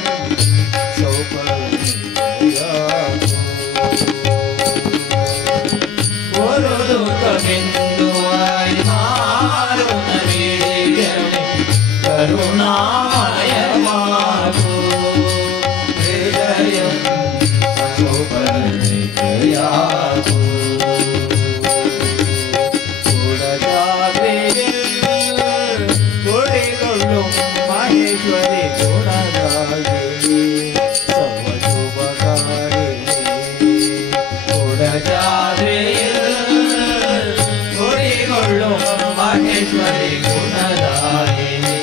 बिन्दुवाय मारुन वीर्यणे करुणामयमातु हृदयं सौपर्णिकयातु कुडचाद्रिயில் कुडिगொள்ளும் महेश्वरि गुणदायिनी सर्वशुभकारिणी कुडचाद्रिயில் महेश्वरि गुणदायिनी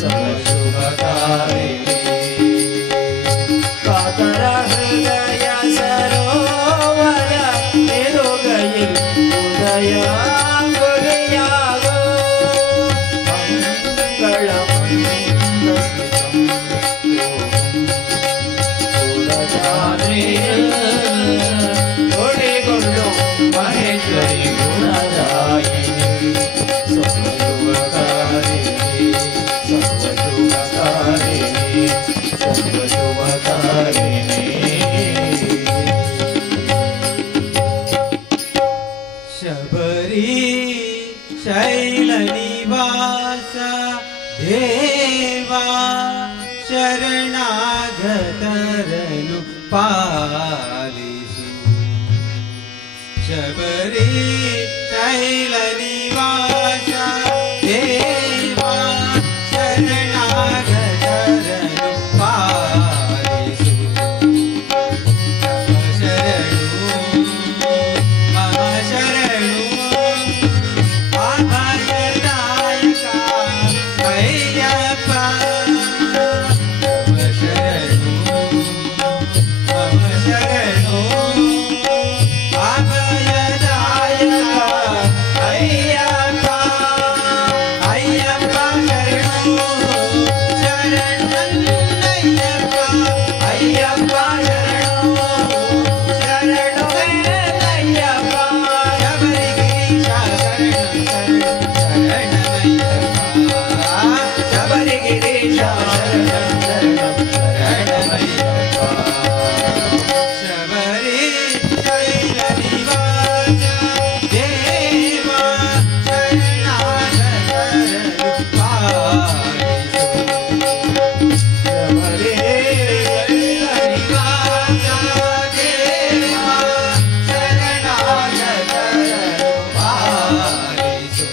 सर्वशुभकारिणी ಶರಣಾಗತರನು ಪಾಲಿಸು ಶಬರಿ ಶೈಲ ನಿವಾಸ ದೇವಾ ಶರಣಾಗತರನು ಪಾಲಿಸು ಶರಣು ಮಮ ಶರಣು ಅಭಯದಾಯಕ ಅಯ್ಯಪ್ಪ ಮಮ ಶರಣು ಅಭಯದಾಯಕ ಅಯ್ಯಪ್ಪ ಅಯ್ಯಪ್ಪ ಶರಣು ಶರಣಯ್ಯಪ್ಪ ಅಯ್ಯಪ್ಪ ಶರಣು ಶರಣಯ್ಯಪ್ಪ ಶಬರಿಗಿರೀಶ ಶರಣಯ್ಯಪ್ಪ ಶಬರಿಗಿರೀಶ ಶರಣಯ್ಯಪ್ಪ ಶಬರಿ ಶೈಲ ನಿವಾಸ ದೇವ ಶರಣಾಗತರನು ಪಾಲಿಸು ಶಬರಿ ಶೈಲ ನಿವಾಸ ದೇವ ಶರಣಾಗತರನು ಪಾಲಿಸು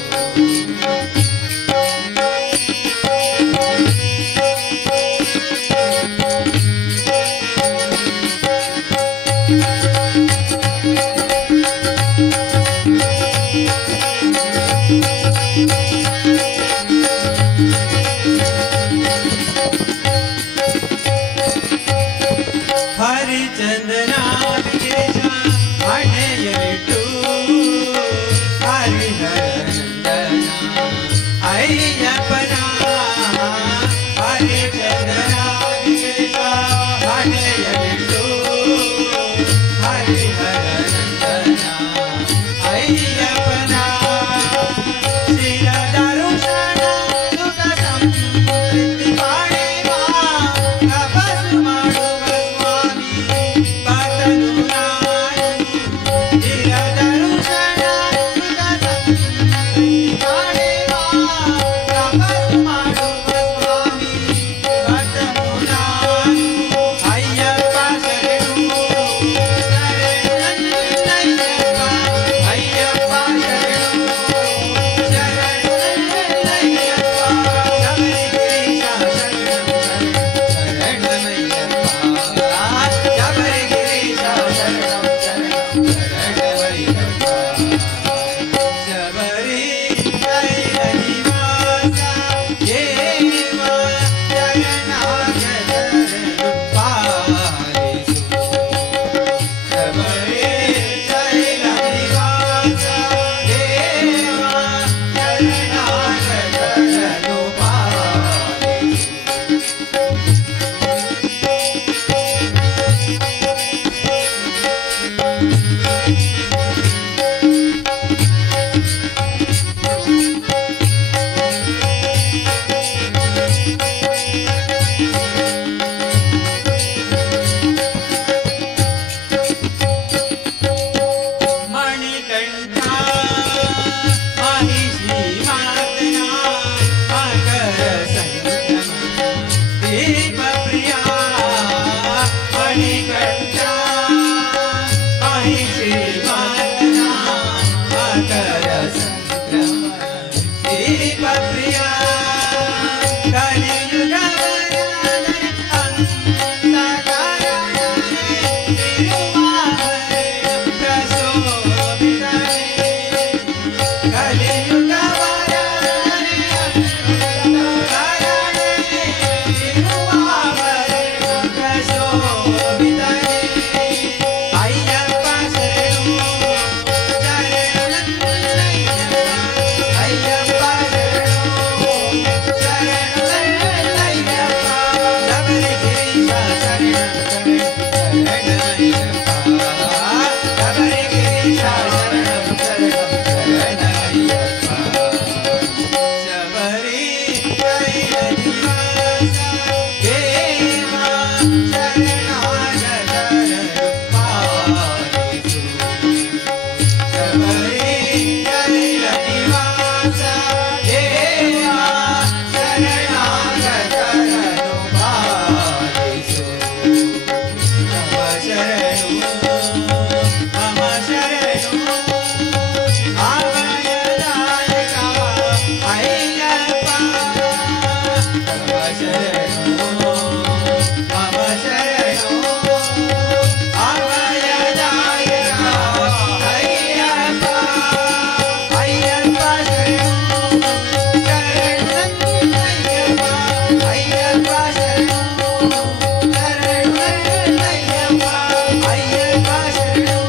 ಹರಿಚಂದನಾಭಿಷೇಕ ಹಣೆಯಲಿಟ್ಟು ಹರಿಹರನಂದನ ಅಯ್ಯಪ್ಪನ ಹರಿಚಂದನಾಭಿಷೇಕ ಹಣೆಯಲಿಟ್ಟು ಹರಿಹರನಂದನ ಅಯ್ಯಪ್ಪನ ಶಿರದರುಷಣ ಸುಖ ಸಮೃದ್ಧಿ ಪಡೆವ ತಪಸ್ಸು ಮಾಡುವ ಸ್ವಾಮಿ ಭಕ್ತನು ನಾನು ಶಿರದರುಷಣ ಸುಖ ಸಮೃದ್ಧಿ ಪಡೆವ ತಪಸ್ಸು ಮಾಡುವ ಸ್ವಾಮಿ ಶರಣೋ ಮಮ ಶರಣೋ ಅಭಯದಾಯಕ ಅಯ್ಯಪ್ಪ ಅಯ್ಯಪ್ಪ ಶರಣೋ ಶರಣಯ್ಯಪ್ಪ ಅಯ್ಯಪ್ಪ ಶರಣೋ ಶರಣಯ್ಯಪ್ಪ ಅಯ್ಯಪ್ಪ ಶರಣೋ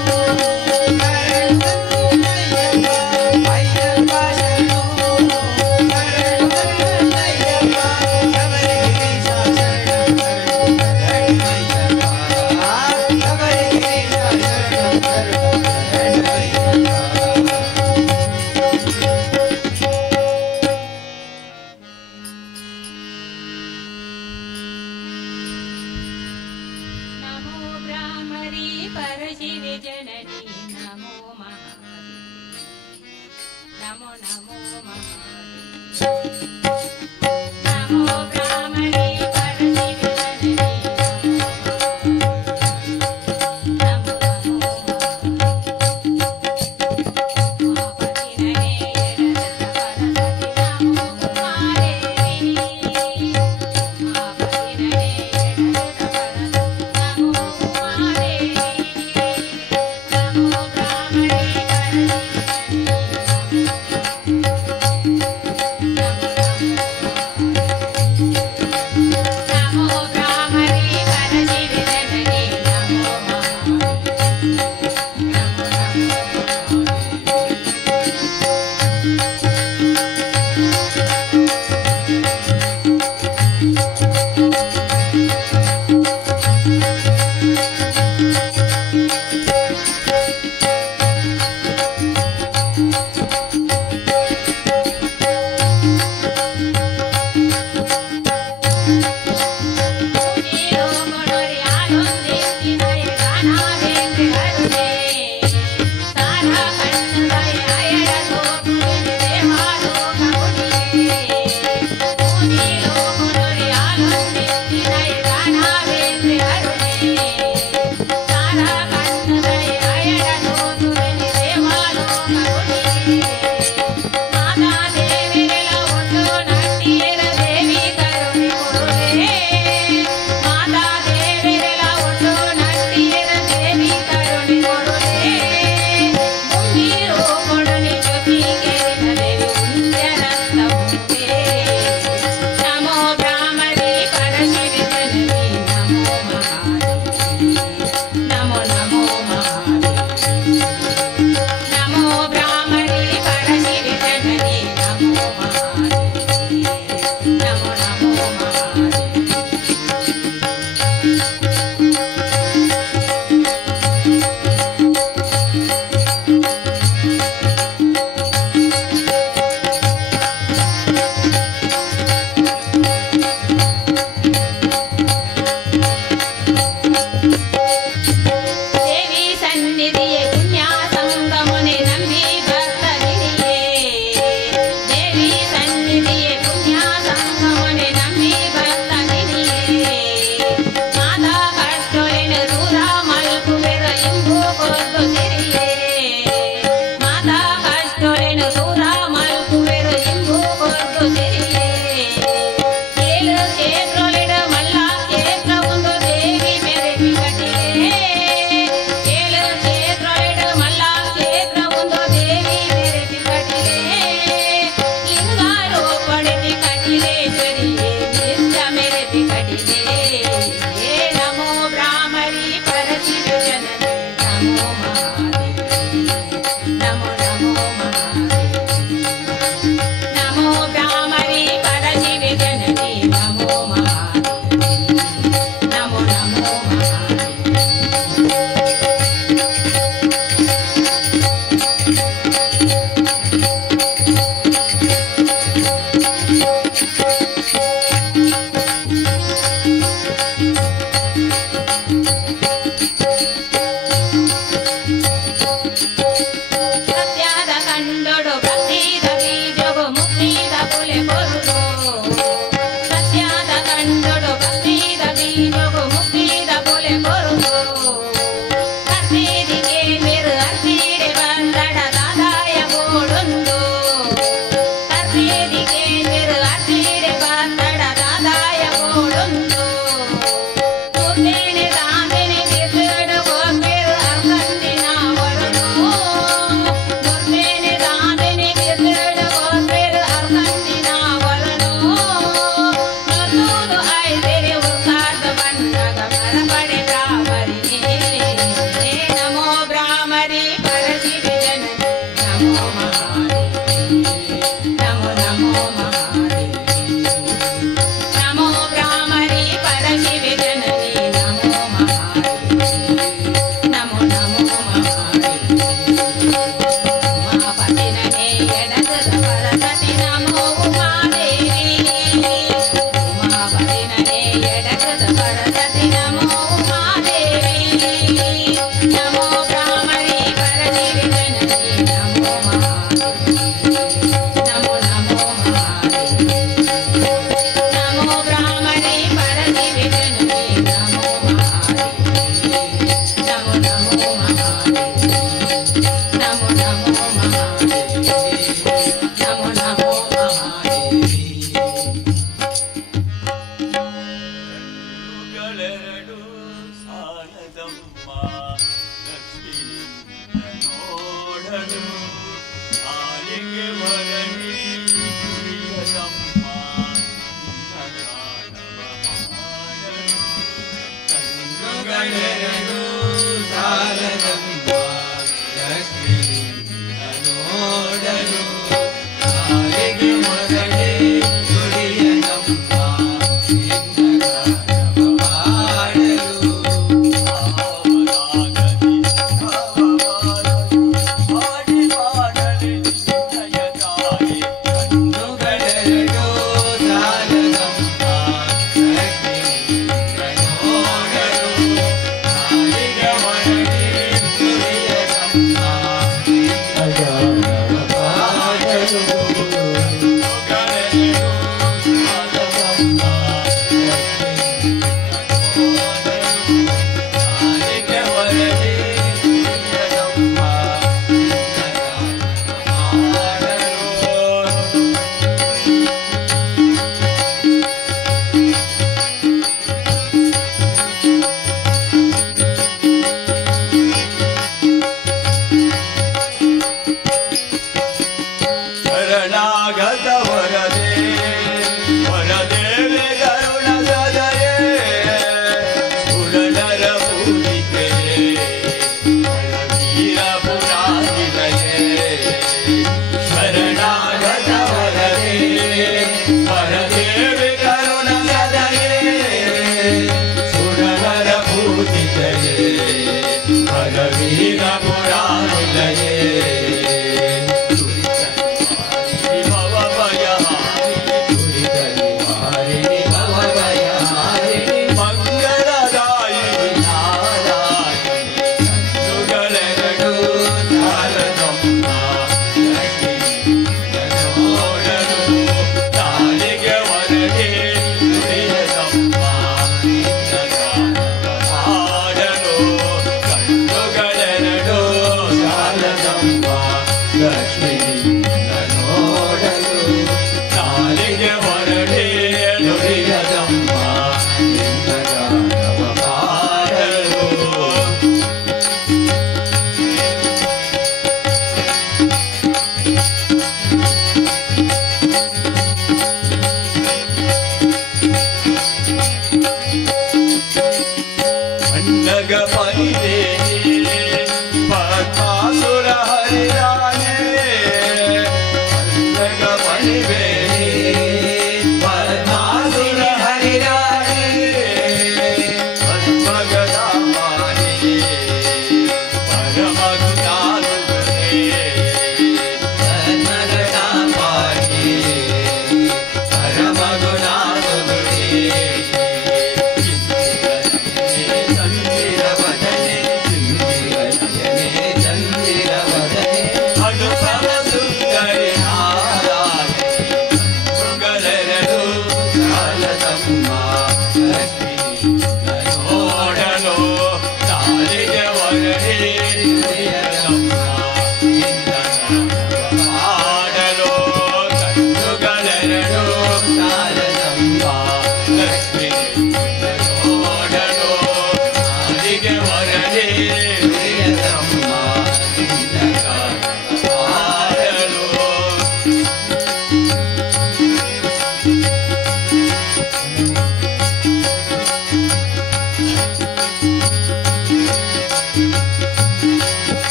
नमो ब्राह्मरी परशिवे जननी नमो महादेवी नमो नमो महादेवी नमो ब्राह्मरी परशिवे जननी नमो नमो ತೋಳುಂಟು ಮುದ್ದೇನೆ ತಾಂಬೆನೆ ತಿರುಗಡು ಹೋಗ್ಬೇರು ಅರ್ಕಂದಿನ ಬರುನು ಮುದ್ದೇನೆ ತಾಂಬೆನೆ ತಿರುಗಡು ಹೋಗ್ಬೇರು ಅರ್ಕಂದಿನ ಬರುನು ನನ್ನೂರು ಐದೆರೆ ಉರ್ಕಾದ ಬಂದಾಗ ಮರಪಡೆ ಬ್ರಾಹ್ಮರಿಗೆ ನಮೋ ಬ್ರಾಹ್ಮರಿ ಪರಶಿವೆ ಜನನಿ ನಮೋ ಮಹಾದೇವಿ ನಮೋ ನಮೋ ಮಹಾದೇವಿ ನಮೋ ಬ್ರಾಹ್ಮರಿ ಪರಶಿವೆ ಜನನಿ ನಮೋ ಮಹಾದೇವಿ ನಮೋ ನಮೋ ಮಹಾದೇವಿ ಉಮಾಪತಿನೇ ಎಡಗದ ಪರಸತಿ ನಮೋ ಉಮಾದೇವಿ ಉಮಾಪತಿನೇ ಎಡಗದ ಪರಸತಿ ನಮೋ ಉಮಾದೇವಿ ನಮೋ ಬ್ರಾಹ್ಮರಿ ಪರಶಿವೆ ಜನನಿ ನಮೋ ಮಹಾದೇವಿ ನಮೋ ನಮೋ ಮಹಾದೇವಿ ನಮೋ ಬ್ರಾಹ್ಮಣಿ ಪರಶಿವೆ ಜನನಿ ನಮೋ ಮಹಾದೇವಿ ನಮೋ ನಮೋ ಮಹಾದೇವಿ ನಮೋ ನಮೋ ಮಹಾದೇವಿ ನಮೋ ನಮೋ ಮಹಾದೇವಿ ಕಣ್ಣುಗಳೆರಡು ಸಾಲದಮ್ಮ ಲಕ್ಷ್ಮಿಯಿಂದ ನೋಡಲು ನಾಲಿಗೆ ಹೊರಗಿ ಕುಡಿಯದಮ್ಮ ಅನ್ನದಾನವ ಮಾಡಲು ಕಣ್ಣುಗಳೆರಡು ಸಾಲದಮ್ಮ ಲಕ್ಷ್ಮಿಯಿಂದ ನೋಡಲು ನಾಲಿಗೆ ಮೊದಲೇ ಕುಡಿಯದಮ್ಮ ಇನ್ನಗಾನವ ಮಾಡಲು ಭಾವರಾಗದಿ ಭಾವವಾರಲು ಮಾಡಿ ಮಾಡಲಿ ಜಯದಾಯಿ ಕಣ್ಣುಗಳೆರಡು ಸಾಲದಮ್ಮ ಲಕ್ಷ್ಮಿಯಿಂದ ನೋಡಲು ನಾಲಿಗೆ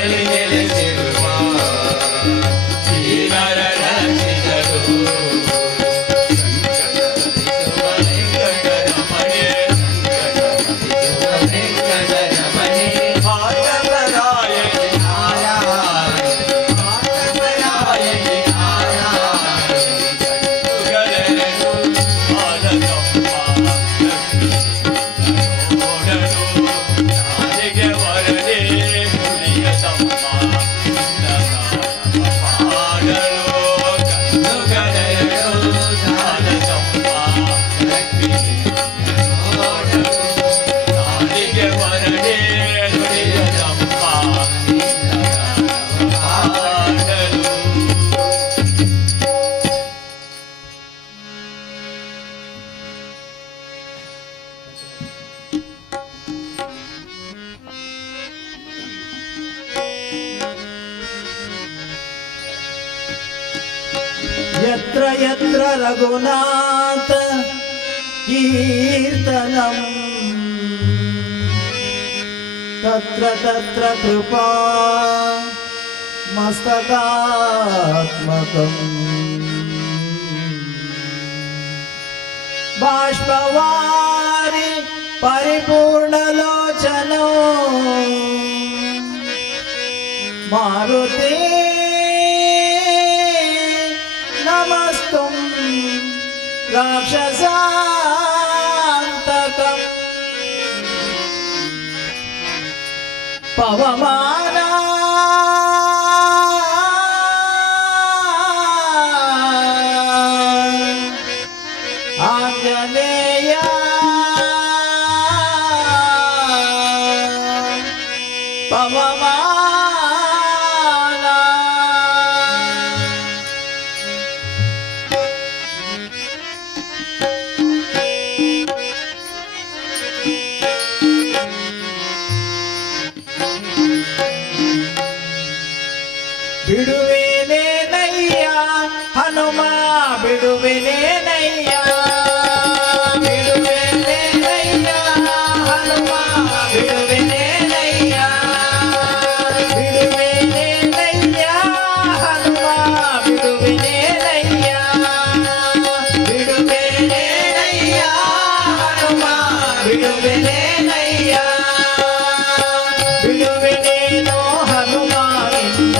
ಶ್ರೀರಂಗದಲ್ಲಿ ನೆಲೆಸಿರುವ ಶ್ರೀವರ ರಕ್ಷಿಸಲು यत्र यत्र रघुनाथ कीर्तनम् तत्र तत्र कृपा मस्तकात्मकम् बाष्पवारि परिपूर्णलोचनो मारुति नमस्तुं राक्षसान्तकम् पवमाना आञ्जनेय पवमाना ಬಿಡುವೆನೆ ನಯ್ಯ ಹನುಮ ಬಿಡುವೆನೆ ನಯ್ಯ ಬಿಡುವೆನೆ ನಯ್ಯ ಹನುಮ ಬಿಡುವೆನೆ ನಯ್ಯ ಬಿಡುವೆನೆ ನಯ್ಯ ಹನುಮ ಬಿಡುವೆನೆ ನಯ್ಯ ಬಿಡುವೆನೆ ನಯ್ಯ ಹನುಮ ಬಿಡುವೆನೆ ನಯ್ಯ ಬಿಡುವೆನೇನೋ ಹನುಮಾನಿಂದ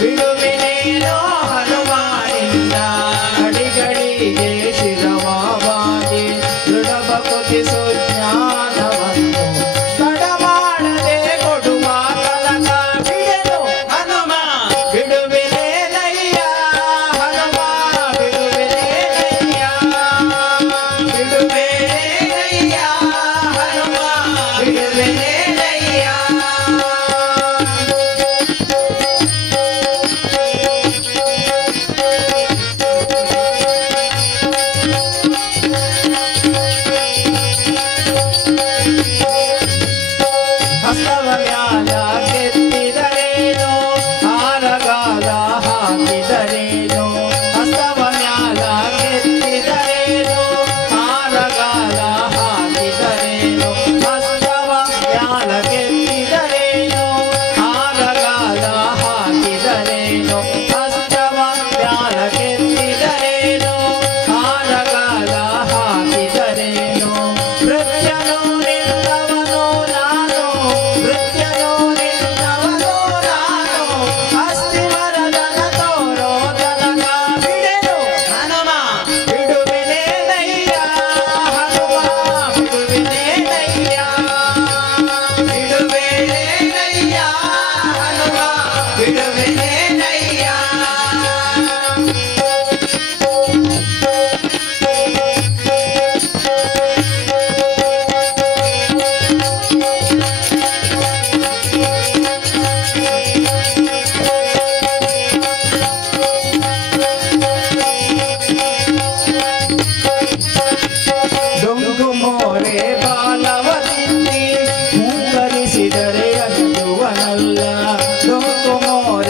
ಬಿಡುವೆನೇನೋ ಹನುಮಾನಿಂದ ಅಡಿಗಳಿಗೆ ಶಿರವಾಗಿ ದೃಢಭಕ್ತಿ ಸುಜ್ಞಾನವನ್ನು ತಡ ಮಾಡದೆ ಕೊಡುವ ಕನಕ ಬಿಡಲು ಹನುಮ ಬಿಡುವೆನೆ ನಯ್ಯ ಹನುಮ ಬಿಡುವೆನೆ ನಯ್ಯ ಬಿಡುವೆನೆ ನಯ್ಯ ಹನುಮ ಬಿಡುವೆನೆ ನಯ್ಯ ಹಸ್ತವ ಮ್ಯಾಲ ಕೆತ್ತಿದರೇನೋ ಹಾರಗಾಲ ಹಾಕಿದರೇನೋ ಹಸ್ತವ ಮ್ಯಾಲ ಕೆತ್ತಿದರೇನೋ ಹಾರಗಾಲ ಹಾಕಿದರೇನೋ ಹಸ್ತವ ಮ್ಯಾಲ ಕೆತ್ತಿದರೇನೋ ಹಾರಗಾಲ ಹಾಕಿದರೇನೋ ಹಸ್ತವ ಮ್ಯಾಲ ಕೆತ್ತಿದರೇನೋ ಹಾರಗಾಲ ಹಾಕಿದರೇನೋ ಪ್ರತ್ಯನೋ ನಿನ್ನವನೋ ನಾನು ನೃತ್ಯನೋ ನಿನ್ನವನೋ ನಾನು ಅಸ್ಥಿವರದನ ತೋರೋ ತನಕ ಬಿಡೆನು ಹನುಮ ಬಿಡುವೆನೆ ನಯ್ಯ ಹನುಮ ಬಿಡುವೆನೆ ನಯ್ಯ ಬಿಡುವೆನೆ ನಯ್ಯ ಹನುಮ ಬಿಡುವೆನೆ ನಯ್ಯ ಡೊಂಕು ಮೋರೆ ಬಾಲವ ತಿಂದಿ ಹೂಂಗರಿಸಿದರೆ ಅನಿಯುವನಲ್ಲ ಡೊಂಕು ಮೋರೆ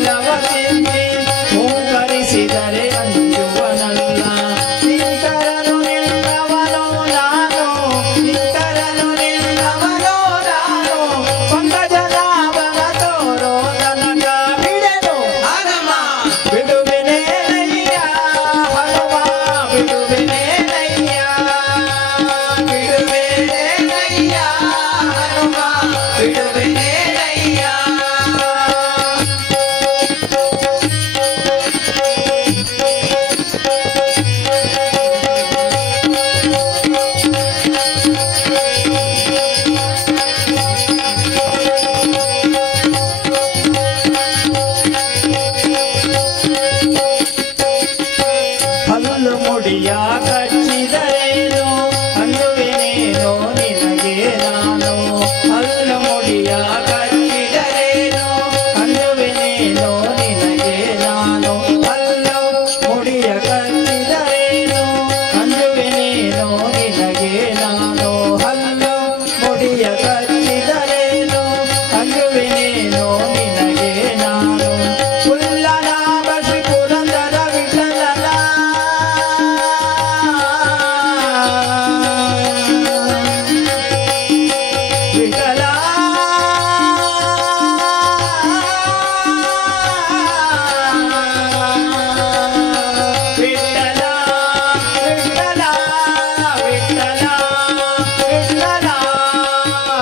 ಬಲವ ತಿಂದಿ ಹೂಕರಿಸಿದರೆ ಅಂಜುವನಲ್ಲ ನಿಂತರನು ನಿಲ್ಲವನೋ ನಾನು ನಿಂತರನು ನಿಲ್ಲವನೋ ನಾನು ಪಂಕಜನಾಭನ ತೋರೋ ತನಕ ಬಿಡೆನು ಹನುಮ ಬಿಡುವೆನೇ ನಯ್ಯ ಹನುಮ ಬಿಡುವೆನೇ ನಯ್ಯ ಬಿಡುವೆನೇ ನಯ್ಯ ಹನುಮ ಬಿಡುವೆನೇ ನಯ್ಯ ಹಲ್ಲು ಮುಡಿಯ ಕಚ್ಚಿದರೇನು ಅಂದುವೆನೇನೋ ನಿನಗೆ ನಾನು ಹಲ್ಲು ಮುಡಿಯ ಕಚ್ಚಿದರೇನು ಅಂದುವೆನೇನೋ ನಿನಗೆ ನಾನು ಹಲ್ಲು ಮುಡಿಯ ಕಚ್ಚಿದರೇನು ಅಂದುವೆನೇನೋ ನಿನಗೆ ನಾನು ಹಲ್ಲು ಮುಡಿಯ ಕಚ್ಚಿದರೇನು ಅಂದುವೆನೇನೋ ನಿನಗೆ ನಾನು ಕುಲ್ಲನಾಭ ಶ್ರೀ ಪುರಂದರ ವಿಠಲನ ವಿಠಲ ವಿಠಲ ವಿಠಲ ವಿಠಲ ವಿಠಲ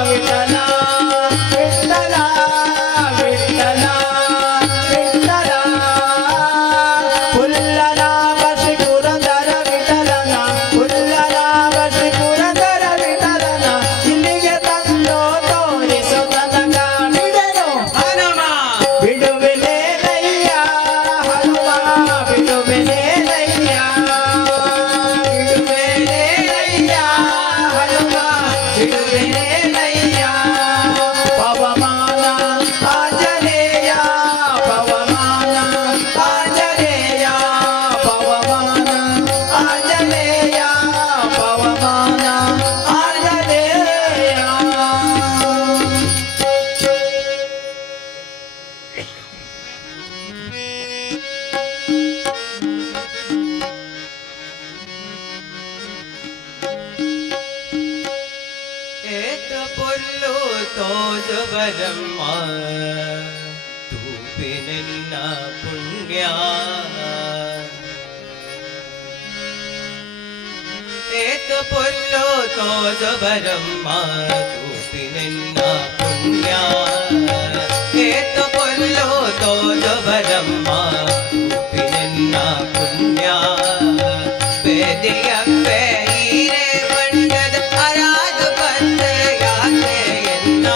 ವಿಠಲ ವಿಠಲ ವಿಠಲ ವಿಠಲ ಪುಲ್ಲನಾಭ ಶ್ರೀ ಪುರಂದರ ವಿಠಲನ ಪುಲ್ಲನಾಭ ಶ್ರೀ ಪುರಂದರ ವಿಠಲನ ಇಲ್ಲಿಗೆ ತಂದು ತೋರಿಸೋ ತನಕ ಬಿಡೆನು ಹನುಮ ಬಿಡುವೆನೇ ನಯ್ಯ ಹನುಮ ಬಿಡುವೆನೇ ನಯ್ಯ ಬಿಡುವೆನೇ ನಯ್ಯ ಹನುಮ ಬಿಡುವೆನೇ ನಯ್ಯ ಪವಮಾನ ಆಂಜನೇಯ ಪವಮಾನ ಆಂಜನೇಯ ಪವಮಾನ ಆಂಜನೇಯ ಪವಮಾನ ಆಂಜನೇಯ ಏತ ಪೊಲ್ಲು ತೋಜ ಬರಮ್ಮ ತೂಪಿ ನಿನ್ನ ಪುಣ್ಯ ಏತ ಪೊಲ್ಲು ತೋಜ ಬರಮ್ಮ ತೂಪಿ ನಿನ್ನ ಪುಣ್ಯ ಏತ ಪೊಲ್ಲು ತೋಜ ಬರಮ್ಮ ತೂಪಿ ನಿನ್ನ ಪುಣ್ಯ ಬೇದಿಯ ಬೇರೆ ಮಂಡದ ಅರಾಜ ಬಂದೆಯಾಕೆ ಎನ್ನ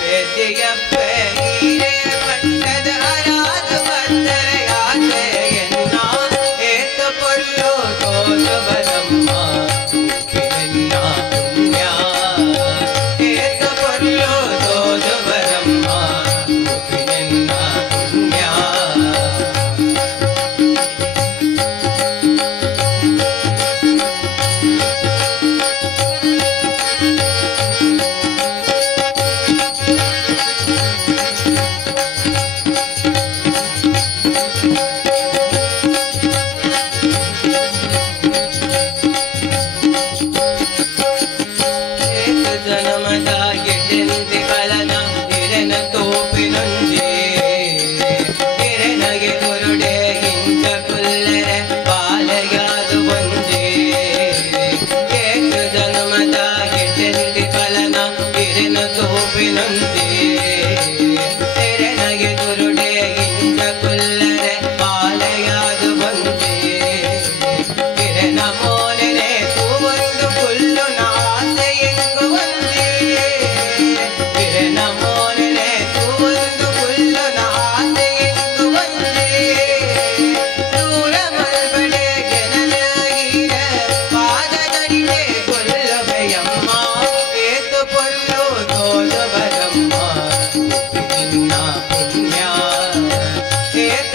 ಬೇದಿಯ ಬೇರೆ ಮಂಡದ ಅರಾಜ ಬಂದೆಯಾಕೆ ಎನ್ನ ಏತ ಪೊಲ್ಲು ತೋಜ ಬರಮ್ಮ ನಿನ್ನ ಪುಣ್ಯ ಏತ ಪೊಲ್ಲು ತೋಜ ಬರಮ್ಮ ನಿನ್ನ ಪುಣ್ಯ ಏಕ ಜನಮದ ಗೆಡ್ಡೆಂತೆ ಕಳನ ಹಿರನ ತೋಪಿನೊಂಜೆ ಹಿರನಗೆ ಕುರುಡೆ ಇಂಚ ಕುಲ್ಲರೆ ಬಾಲಯಾದು ಬಂಜೆ ಏಕ ಜನಮದ ಗೆಡ್ಡೆಂತೆ ಕಳನ ಹಿರನ ತೋಪಿನೊಂಜೆ ಹಿರನಗೆ ಕುರುಡೆ ಇಂಚ ಕುಲ್ಲರೆ ಬಾಲಯಾದು ಬಂಜೆ ಹಿರನ ಮೋನೆ ಒಂದು ಕುಲ್ಲು ನಾಸೆ ಎಂಗು ಒಂದೇ ಹಿರನ ಮೋನೆ ಒಂದು ಕುಲ್ಲು ನಾಸೆ ಎಂಗು ಒಂದೇ ದೂರ ಮಲ್ಬಡೆ ಜನನಾಗಿರ ಪಾದದಡಿಗೆ ಕೊಲ್ಲಬೆಯಮ್ಮ ಏತು ಪೊಲ್ಲು ತೋಜ ಬರಮ್ಮ ನಿನ್ನ ಪುಣ್ಯ ಏತ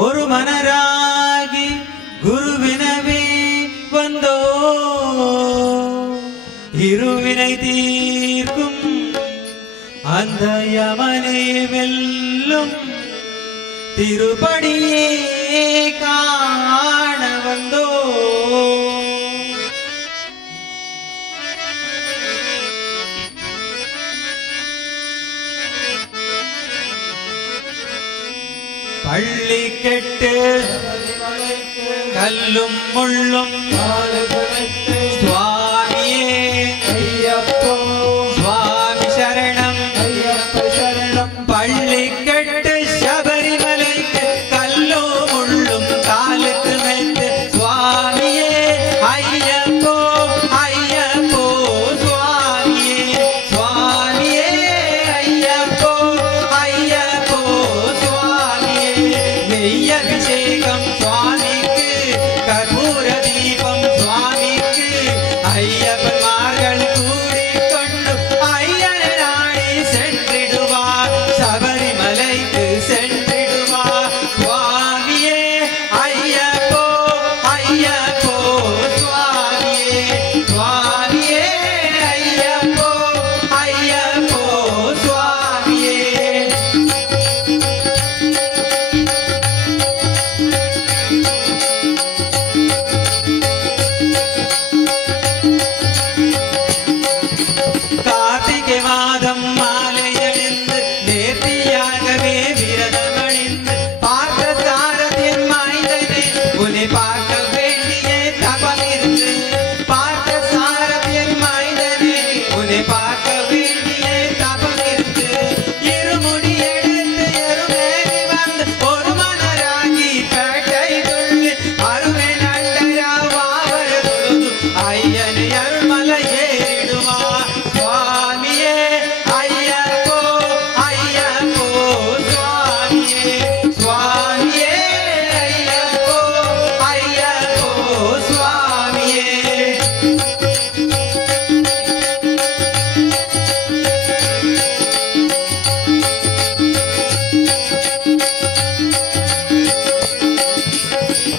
ஒரு மனராகி குருவினவே வந்தோ இருவினை தீர்க்கும் அந்த யமனை வெல்லும் திருப்படியே காண வந்தோ பள்ளி கெட்டு கல்லும் முள்ளும் சுவாமியே ஐயப்போ சுவாமி சரணம் ஐயப்ப சரணம் பள்ளி கெட்டு சபரிமலைக்கு கல்லோ முள்ளும் காலுக்கு வைத்து சுவாமியே ஐயப்போ ஐயப்போ சுவாமியே சுவாமியே ஐயப்போ ஐயப்போ சுவாமியே நெய் அபிஷேகம் சுவாமிக்கு கற்பூர தீபம் சுவாமிக்கு ஐயப்பன்மார்கள் கூடிக்கொண்டு ஐயனை நாடி சென்றிடுவார் சபரிமலைக்கு சென்றிடுவார் சுவாமியே ஐயப்போ ஐயப்போ சுவாமியே சுவாமியே ஐயப்போ ஐயப்போ சுவாமியே கார்த்திகை மாதம் மாலையணிந்து நேர்த்தியாகவே விரதமணிந்து பார்த்த சாரதியின் மைந்தனே உன்னை பார்க்க வேண்டிய தபமிருந்து பார்த்த சாரதியின் மைந்தனே உன்னை பார்க்க வேண்டிய தபமிருந்து இருமுடி எடுத்து எருமேறி வந்து ஒரு மனராகி பேட்டை துள்ளி அருமை நண்டராவாவர் தொழுது ஐயனை அருள்மலை ஏறிடுவார் சுவாமியே ஐயப்போ ஐயப்போ சுவாமியே சுவாமியே ஐயப்போ ஐயப்போ சுவாமியே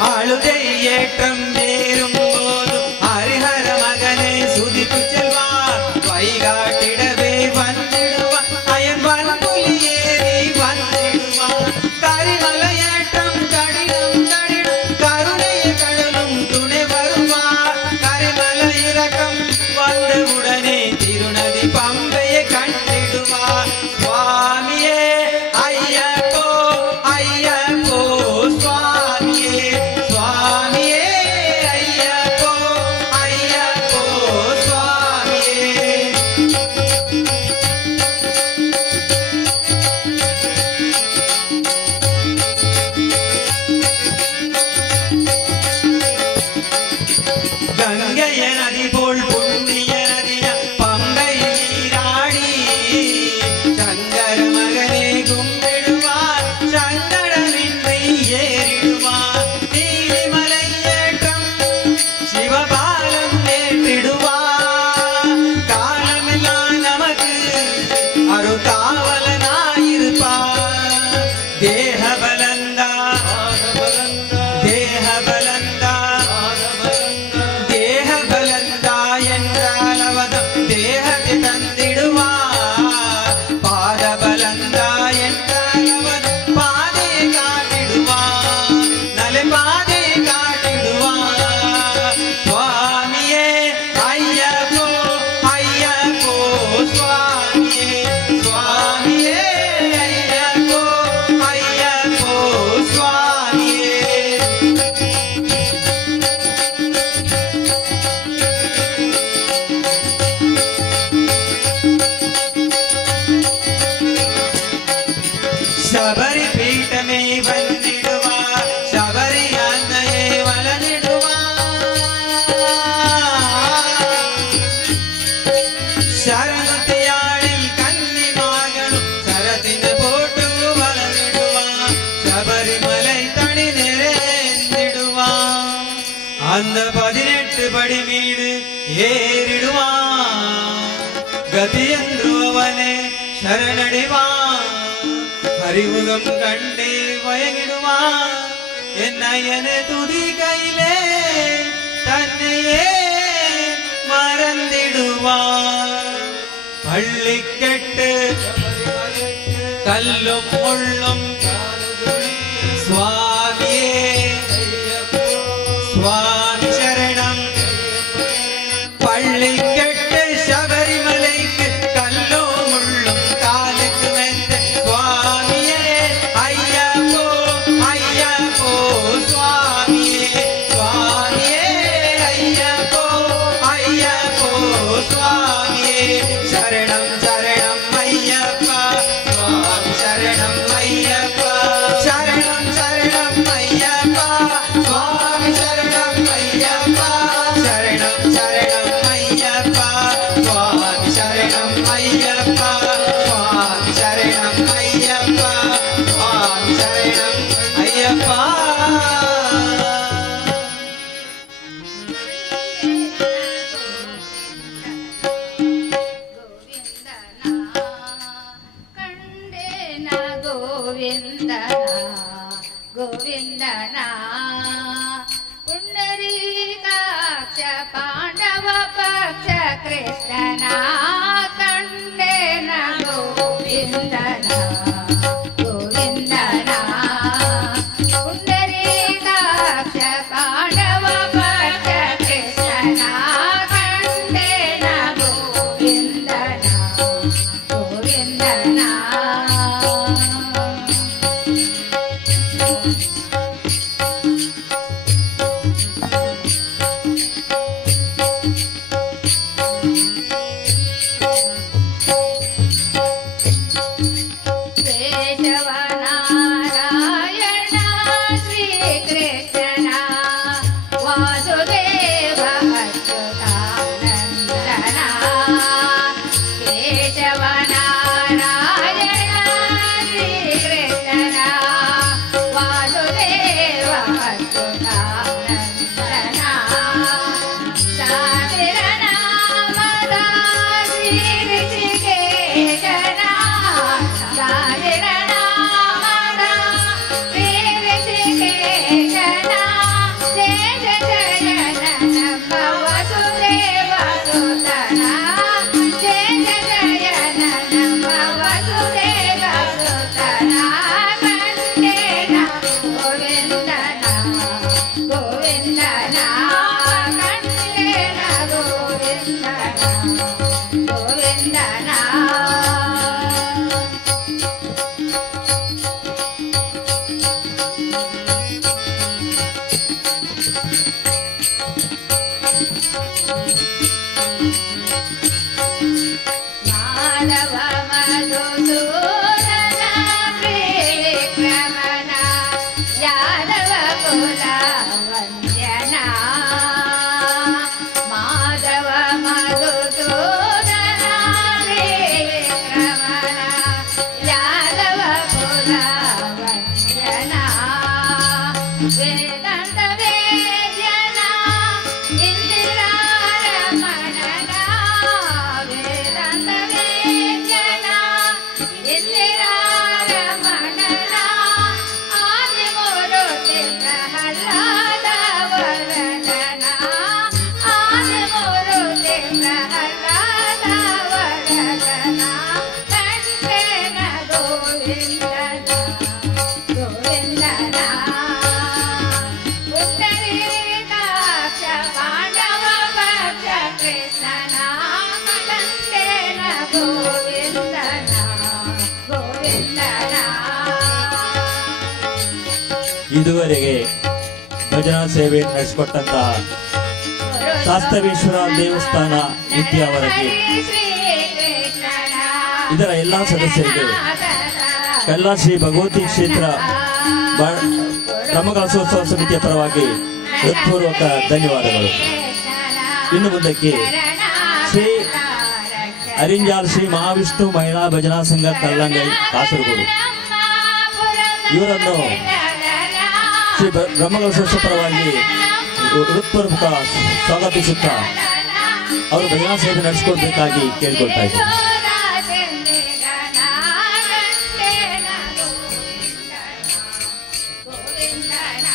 அழுதை ஏற்றம் ஏறும் போதும் ஹரிஹர மகனே சுதிப்பு செல்வார் வைகாட்டிடவே வந்திடுவார் அயன் வன்புலி ஏறி வந்திடுவார் கரிமலை ஏற்றம் கடினம் கடினம் கருணைய கடலும் துணை வருவார் கரிமலை இறக்கம் வந்தவுடனே திருநதி பம்பையை கண்டிடுவார் சுவாமியே ஐயப்போ ஐயப்போ சுவாமியே சுவாமியே ஐயப்போ ஐயப்போ சுவாமியே கங்கைய நதி போல் புண்ணிய நதிய பம்பை நீராடி சங்கர மகனே கும்பிடுவார் சங்கடமின்றி ஏறிடுவார் நீலிமலை ஏற்றம் சிவபாலம் ஏற்றிடுவார் காலமெல்லாம் நமக்கு அருகாவலனாயிருப்பார் தேகபலந்தா தேகபலந்தா தேகபலந்தா என்றால் அவதம் தேகத்தை தந்திடுவார் பாதபலந்தா என்றால் அவதம் பாதையை காட்டிடுவார் நலை பாதையை காட்டிடுவார் சுவாமியே ஐயப்போ ஐயப்போ சுவாமியே சுவாமியே ஐயப்போ ஐயப்போ சுவாமியே ಶಬರಿ ಪೀಠಮೇ ಬಂದಿಡುವ ಶಬರಿ ಅನ್ನಯೇ ವಲನಿಡುವ ಶರಣತೆಯಾಳಿಲ್ ಕನ್ನಿ ಮಗಳು ಸರತಿನ ಪೋಟು ವಲನಿಡುವ ಶಬರಿಮலை தனி நிறைந்திடுவ அந்த 18 படி வீடு ஏறிடுவான் கதியன்றுவனே சரணடைவான் அறிமுகம் கண்டே மயங்கிடுவான் நயன துதி கையிலே தன்னையே மறந்திடுவான் பள்ளிக்கட்டு கல்லும் முள்ளும் சுவாமியே சுவாமி சரணம் பள்ளிக்கட்டு சபரிமலைக்கு கல்லும் முள்ளும் காலுக்கு மெத்த சுவாமியே ஐயப்போ ஐயப்போ சுவாமியே சுவாமியே ஐயப்போ ஐயப்போ சுவாமியே சரணம் சரணம் ஐயப்பா சுவாமி சரணம் ஐயப்பா சரணம் சரணம் ஐயப்பா சுவாமி சரணம் ஐயப்பா சரணம் சரணம் ஐயப்பா சுவாமி சரணம் ஐயப்பா சுவாமி சரணம் ஐயப்பா சுவாமி சரணம் ஐயப்பா ಕಂಡೇನ ಗೋವಿಂದನ ಗೋವಿಂದನ ಪುಂಡರೀಕಾಕ್ಷ ಪಾಂಡವ ಪಕ್ಷ ಕೃಷ್ಣನ ಕಂಡೇನ ಗೋವಿಂದನ ಗೋವಿಂದನ ಪುಂಡರೀಕಾಕ್ಷ ಪಾಂಡವ ಪಕ್ಷ ಕೃಷ್ಣನ ಕಂಡೇನ ಗೋವಿಂದನ ಗೋವಿಂದನ ಕೇಶವನಾರಾಯಣ ಶ್ರೀಕೃಷ್ಣನ ವಾಸುದೇವ ಅಚ್ಯುತಾನಂದನ ಕೇಶವನಾರಾಯಣ ಶ್ರೀಕೃಷ್ಣನ ವಾಸುದೇವ ಅಚ್ಯುತಾನಂದನ ಸಾವಿರ ನಾಮದ ಶ್ರೀ ಋಷಿಕೇಶನ ಸಾವಿರ ನಾಮದ ಶ್ರೀ ಋಷಿಕೇಶನ ಜಯ ಜಯ ನಮ್ಮ ವಸುದೇವ ಸುತನ ಜಯ ಜಯ ನಮ್ಮ ವಸುದೇವ ಸುತನ ಕಂಡೇನ ಗೋವಿಂದನ ಗೋವಿಂದನ ಕಂಡೇನ ಗೋವಿಂದನ ಗೋವಿಂದನ ಮಾಧವ ಮಧುಸೂದನ ತ್ರಿವಿಕ್ರಮನ ಯಾದವ ಕುಲ ವಂದ್ಯನ ಮಾಧವ ಮಧುಸೂದನ ತ್ರಿವಿಕ್ರಮನ ಯಾದವ ಕುಲ ವಂದ್ಯನ ವೇದಾಂತ ವೇದ್ಯನ ಇಂದಿರಾರಮಣನ ವೇದಾಂತ ವೇದ್ಯನ ಇಂದಿರಾರಮಣನ ಆದಿಮೂರುತಿ ಪ್ರಹ್ಲಾದ ವರದನ ಆದಿಮೂರುತಿ ಪ್ರಹ್ಲಾದ ವರದನ ಕಂಡೇನ ಗೋವಿಂದನ ಗೋವಿಂದನ ಪುಂಡರೀಕಾಕ್ಷ ಪಾಂಡವ ಪಕ್ಷ ಕೃಷ್ಣನ ಕಂಡೇನ ಗೋವಿಂದನ ಗೋವಿಂದನ ಇದುವರೆಗೆ ಭಜನಾ ಸೇವೆ ನಡೆಸಿಕೊಟ್ಟಂತಹ ಶಾಸ್ತವೇಶ್ವರ ದೇವಸ್ಥಾನ ಉದ್ಯಾವರಕ್ಕೆ ಇದರ ಎಲ್ಲ ಸದಸ್ಯರಿಗೆ ಕಲ್ಲಾ ಶ್ರೀ ಭಗವತಿ ಕ್ಷೇತ್ರ ಬ್ರಹ್ಮಕಲಶೋತ್ಸವ ಸಮಿತಿಯ ಪರವಾಗಿ ಹೃತ್ಪೂರ್ವಕ ಧನ್ಯವಾದಗಳು. ಇನ್ನು ಮುಂದಕ್ಕೆ ಶ್ರೀ ಅರಿಂಜಾಲ್ ಶ್ರೀ ಮಹಾವಿಷ್ಣು ಮಹಿಳಾ ಭಜನಾ ಸಂಘ ಕಲ್ಲಂಗೈ ಕಾಸರಗೋಡು ಇವರನ್ನು ಶ್ರೀ ಬ್ರಹ್ಮಕಲಶೋತ್ಸವ ಪರವಾಗಿ ಹೃತ್ಪೂರ್ವಕ ಸ್ವಾಗತಿಸುತ್ತಾ ಅವರು ಭಜನಾ ಸೇವೆ ನಡೆಸಿಕೊಡ್ಬೇಕಾಗಿ ಕೇಳಿಕೊಳ್ತಾ ಇದ್ದಾರೆ. ಗೋವಿಂದನ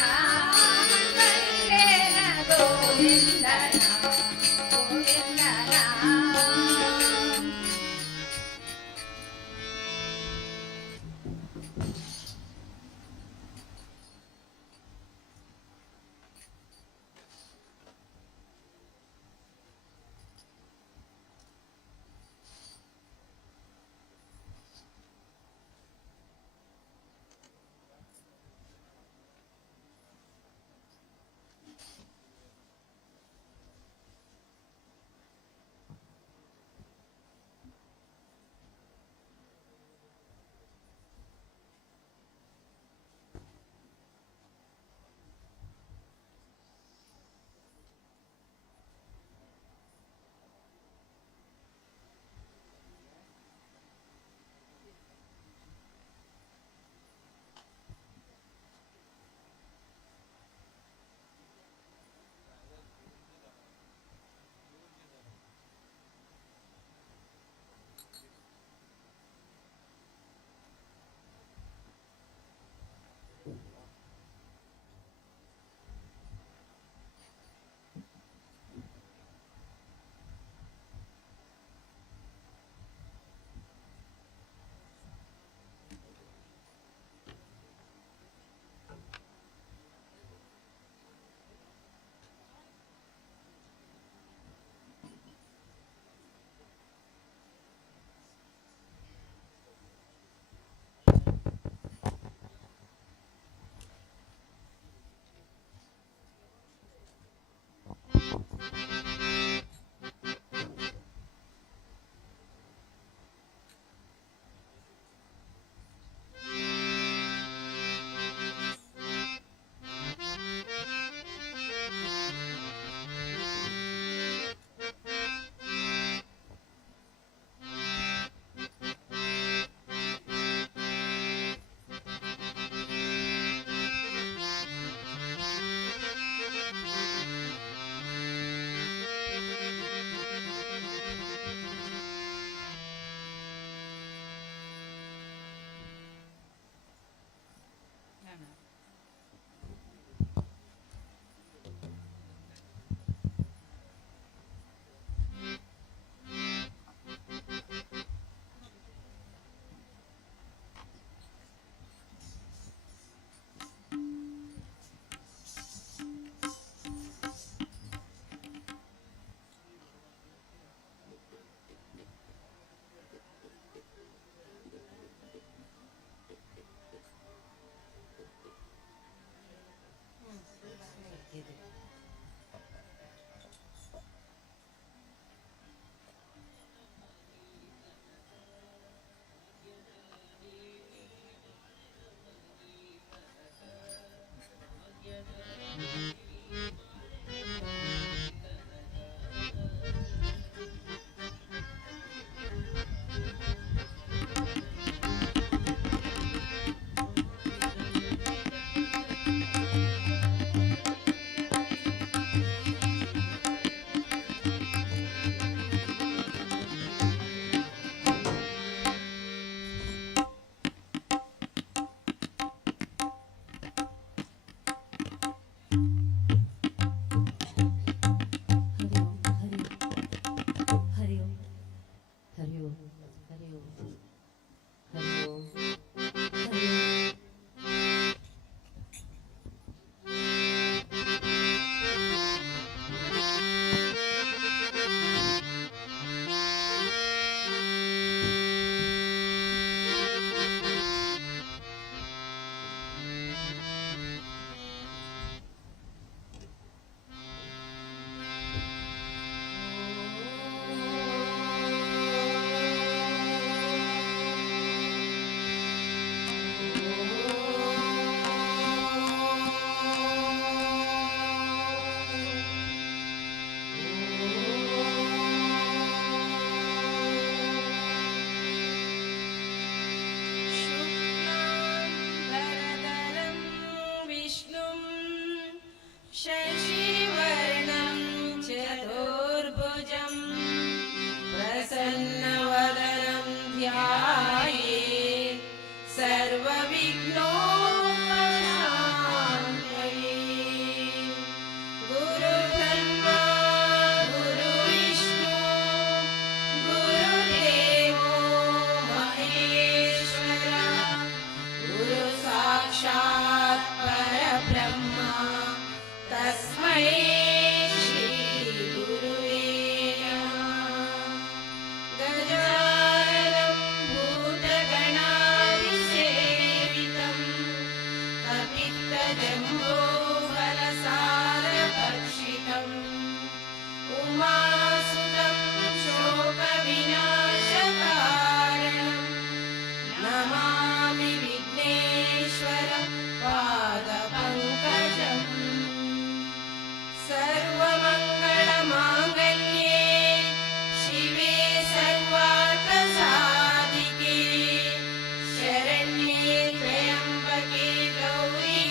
शशिवर्णं चतुर्भुजं प्रसन्नवदनं ध्यायेत् सर्वविघ्नोपशान्तये। गुरुब्रह्मा गुरुविष्णु गुरुदेवो महेश्वरा गुरुसाक्षात् परब्रह्म तस्मै श्रीगुरुवे नमः। गजाननं भूतगणाभिसेवितं कपित्तजम्बोफलसारभक्षितम् उमासुतं शोकविनाशकारणं नमामि विघ्नेश्वर पादपङ्कजम्। सर्वमङ्गलमाङ्गल्ये शिवे सर्वार्थसाधिके शरण्ये त्र्यम्बके गौरी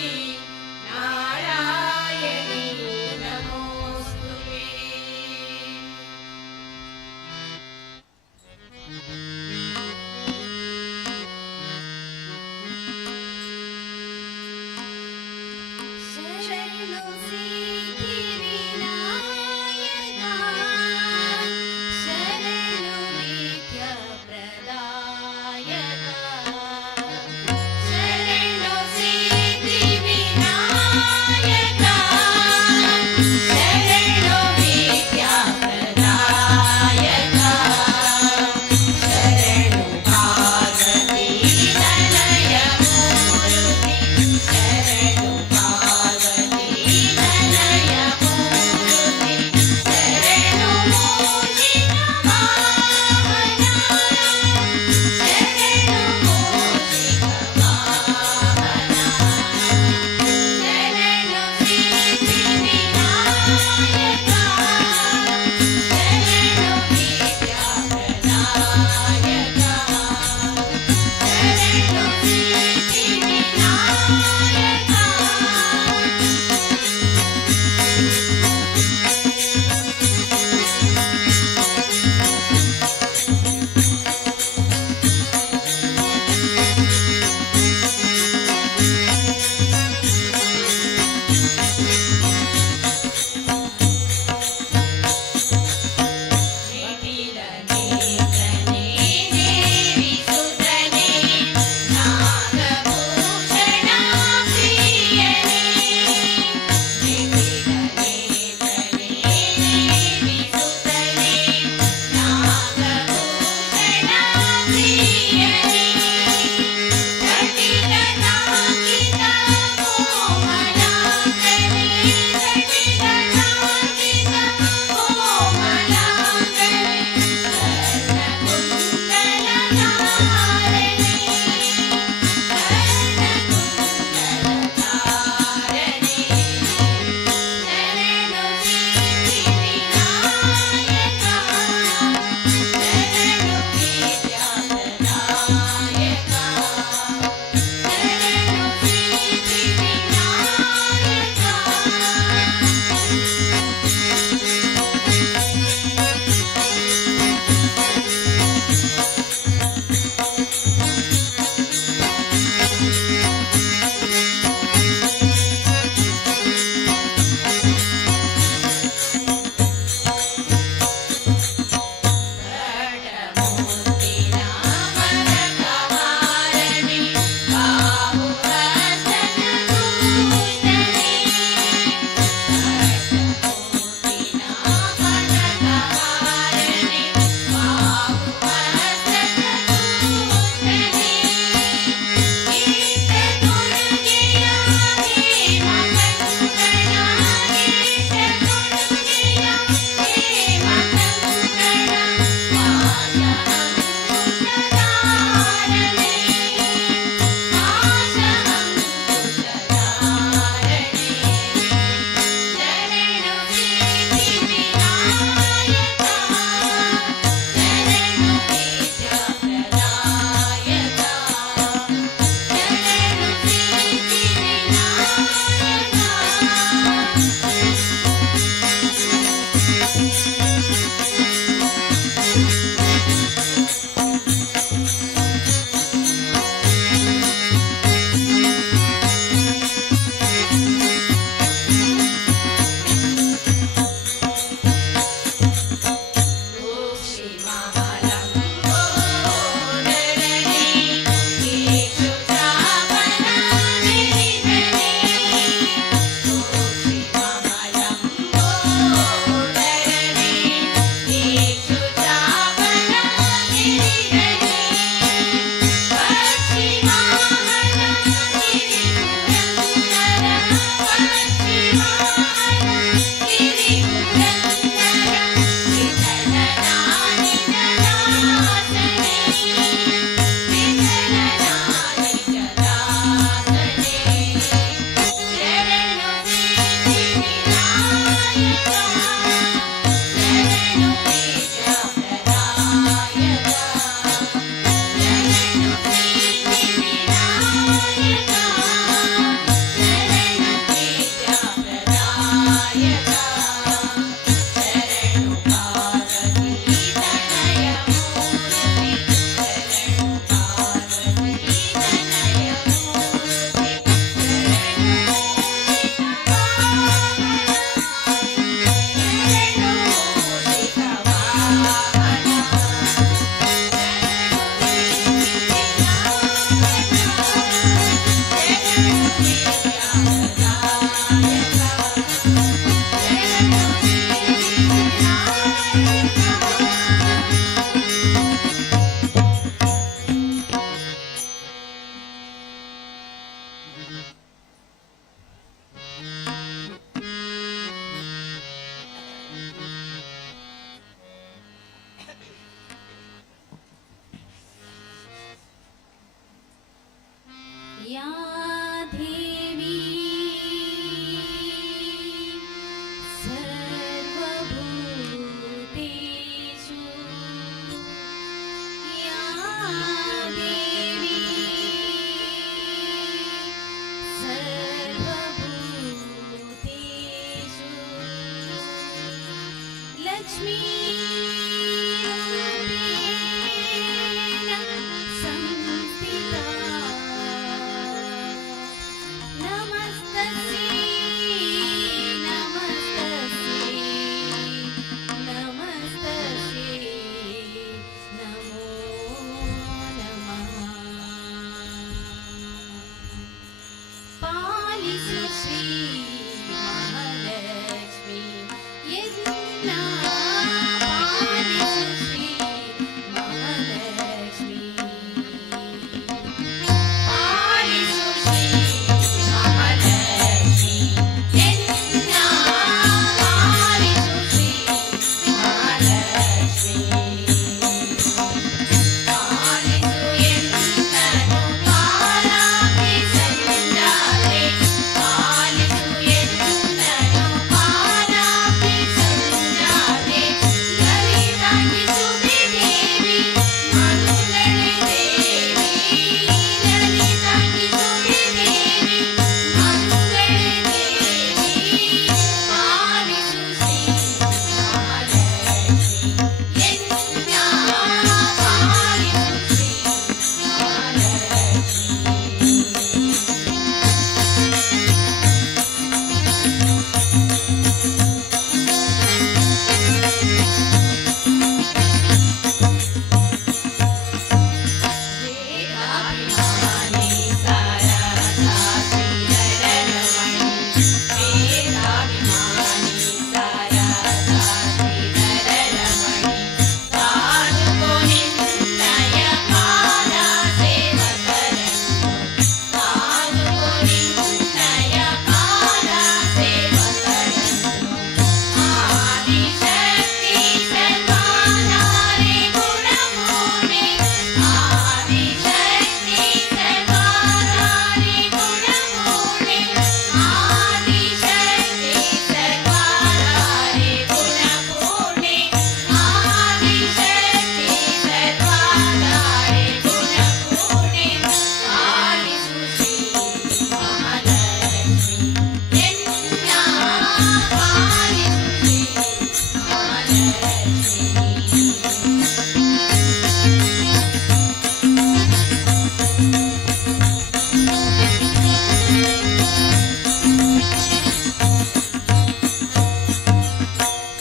ಲಕ್ಷ್ಮೀ ಸಂಸ್ಥಿತಾ ನಮಸ್ತಸ್ಯೈ ನಮಸ್ತಸ್ಯೈ ನಮಸ್ತಸ್ಯೈ ನಮೋ ನಮಃ ಪಾಲಿಸು ಶ್ರೀ ಮಹಾಲಕ್ಷ್ಮಿ ಎನ್ನ ಪಾಲಿಸು ಶ್ರೀ ಮಹಾಲಕ್ಷ್ಮಿ ಪಾಲಿಸು ಶ್ರೀ ಮಹಾಲಕ್ಷ್ಮಿ ಎನ್ನ ಪಾಲಿಸು ಶ್ರೀ ಮಹಾಲಕ್ಷ್ಮಿ ಪಾಲಿಸು ಎನ್ನನು ಪಾಲಾಗಿ ಸಂಜಾತೆ ಪಾಲಿಸು ಎನ್ನನು ಪಾಲಾಗಿ ಸಂಜಾತೆ ಲಲಿತಾಂಗಿ ಸುಮೆ ದೇವಿ ಮಂಗಳೇ ದೇವಿ ಲಲಿತಾಂಗಿ ಸುಮೆ ದೇವಿ ಮಂಗಳೇ ದೇವಿ ಪಾಲಿಸು ಶ್ರೀ ಮಹಾಲಕ್ಷ್ಮಿ ಎನ್ನ ಪಾಲಿಸು ಶ್ರೀ ವೇದಾಭಿಮಾನಿ ಸಾರದಾ ಶ್ರೀಧರರಮಣಿ ವೇದಾಭಿಮಾನಿ ಸಾರದಾ ಶ್ರೀಧರರಮಣಿ ಕಾದುಕೋ ನಿನ್ನಯ ಪಾದ ಸೇವಕರನ್ನು ಕಾದುಕೋ ನಿನ್ನಯ ಪಾದ ಸೇವಕರನ್ನು ಆದಿಶಕ್ತಿ ಸರ್ವಾಧಾರೆ ಗುಣಪೂರ್ಣೆ ಆದಿಶಕ್ತಿ ಸರ್ವಾಧಾರೆ ಗುಣಪೂರ್ಣೆ ಆದಿಶಕ್ತಿ ಸರ್ವಾಧಾರೆ ಗುಣಪೂರ್ಣೆ ಆದಿಶಕ್ತಿ ಸರ್ವಾಧಾರೆ ಗುಣಪೂರ್ಣೆ ಪಾಲಿಸು ಶ್ರೀ ಮಹಾಲಕ್ಷ್ಮಿ ಎನ್ನ ಪಾಲಿಸು ಶ್ರೀ ಮಹಾಲಕ್ಷ್ಮಿ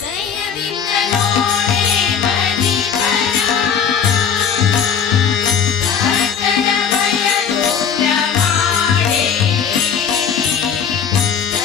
ದಯದಿಂದ ನೋಡೆ ಮದಿಪನ ಭಕ್ತರ ಭಯ ದೂರ ಮಾಡೆ ದಯದಿಂದ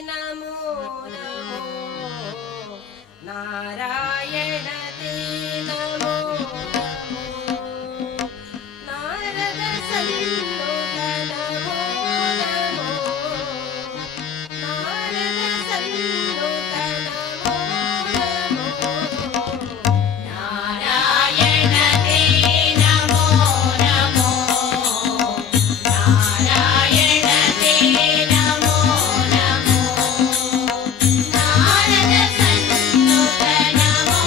ನಮೋ ನಮೋ ನಾರಾಯಣ ತೇ ನಮೋ ನಮೋ ನಾರದ ಸನ್ನುತ ನಮೋ ನಮೋ ನಾರದ ಸನ್ನುತ ನಮೋ ನಮೋ ನಾರಾಯಣ ತೇ ನಮೋ ನಮೋ ನಾರಾಯಣ ತೇ ನಮೋ ನಮೋ ನಾರದ ಸನ್ನುತ ನಮೋ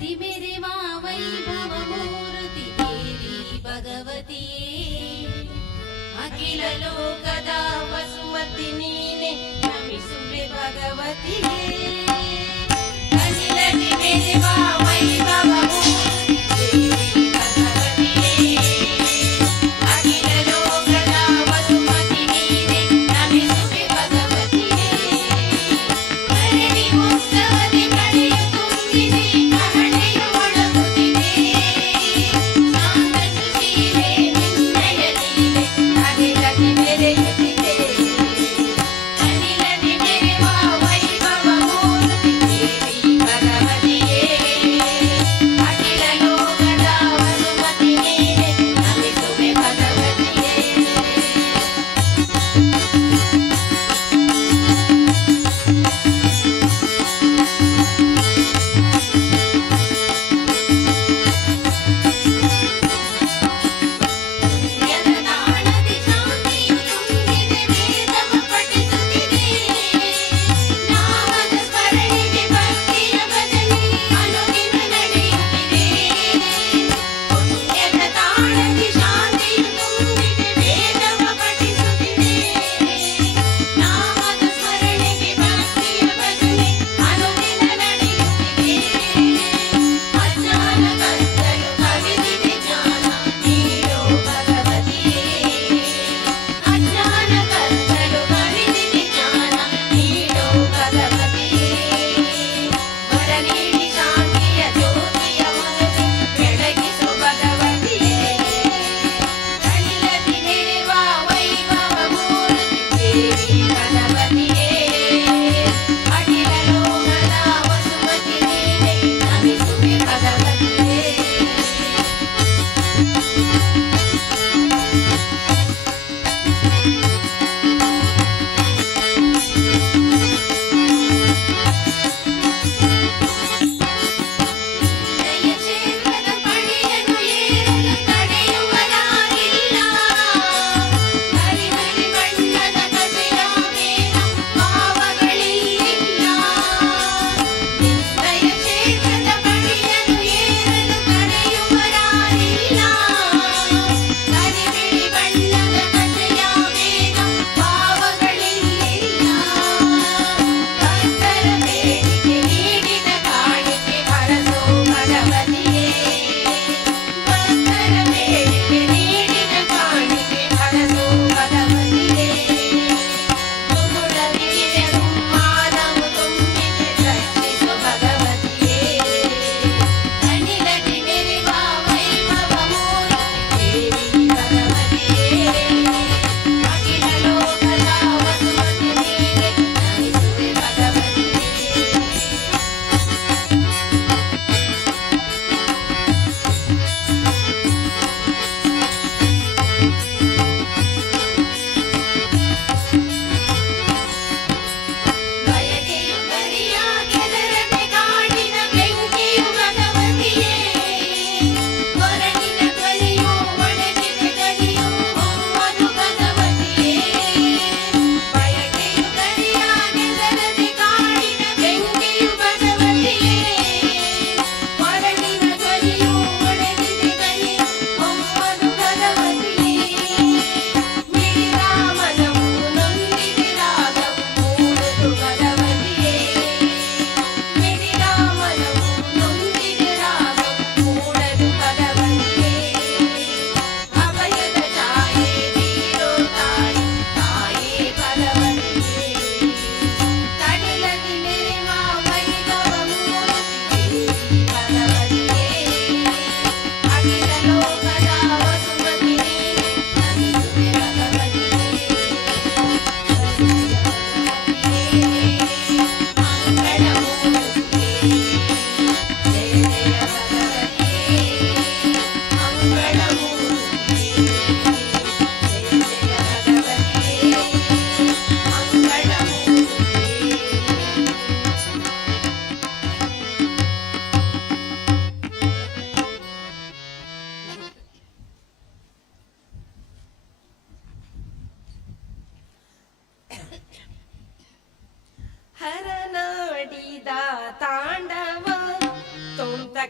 ಅನಿಲದಿ ಮೆರೆವ ವೈಭವ ಮೂರ್ತಿ ದೇವಿ ಭಗವತಿಯೇ ಅಖಿಲ ಲೋಕದ ವಸುಮತಿ ನೀನೆ ನಮಿಸುವೆ ಭಗವತಿಯೇ ಅನಿಲದಿ ಮೆರೆವ ವೈಭವ ಮೂರ್ತಿ ದೇವಿ ಭಗವತಿಯೇ ಅಖಿಲ ಲೋಕದ ವಸುಮತಿ ನೀನೆ ನಮಿಸುವೆ ಭಗವತಿಯೇ ಮರಳಿ ಉತ್ಸವದಿ ಕಳೆಯ ತುಂಬಿದೆ ಕಹಳೆಯ ಒಳಗುತ್ತಿದೆ ಶಾಂತ ಸುಶೀಲೆ ನಿನ್ನಯ ಲೀಲೆ ಅನಿಲದಿ ಮೆರೆಯುತ್ತಿದೆ ಅನಿಲದಿ ಮೆರೆವ ವೈಭವ ಮೂರ್ತಿ ದೇವಿ ಭಗವತಿಯೇ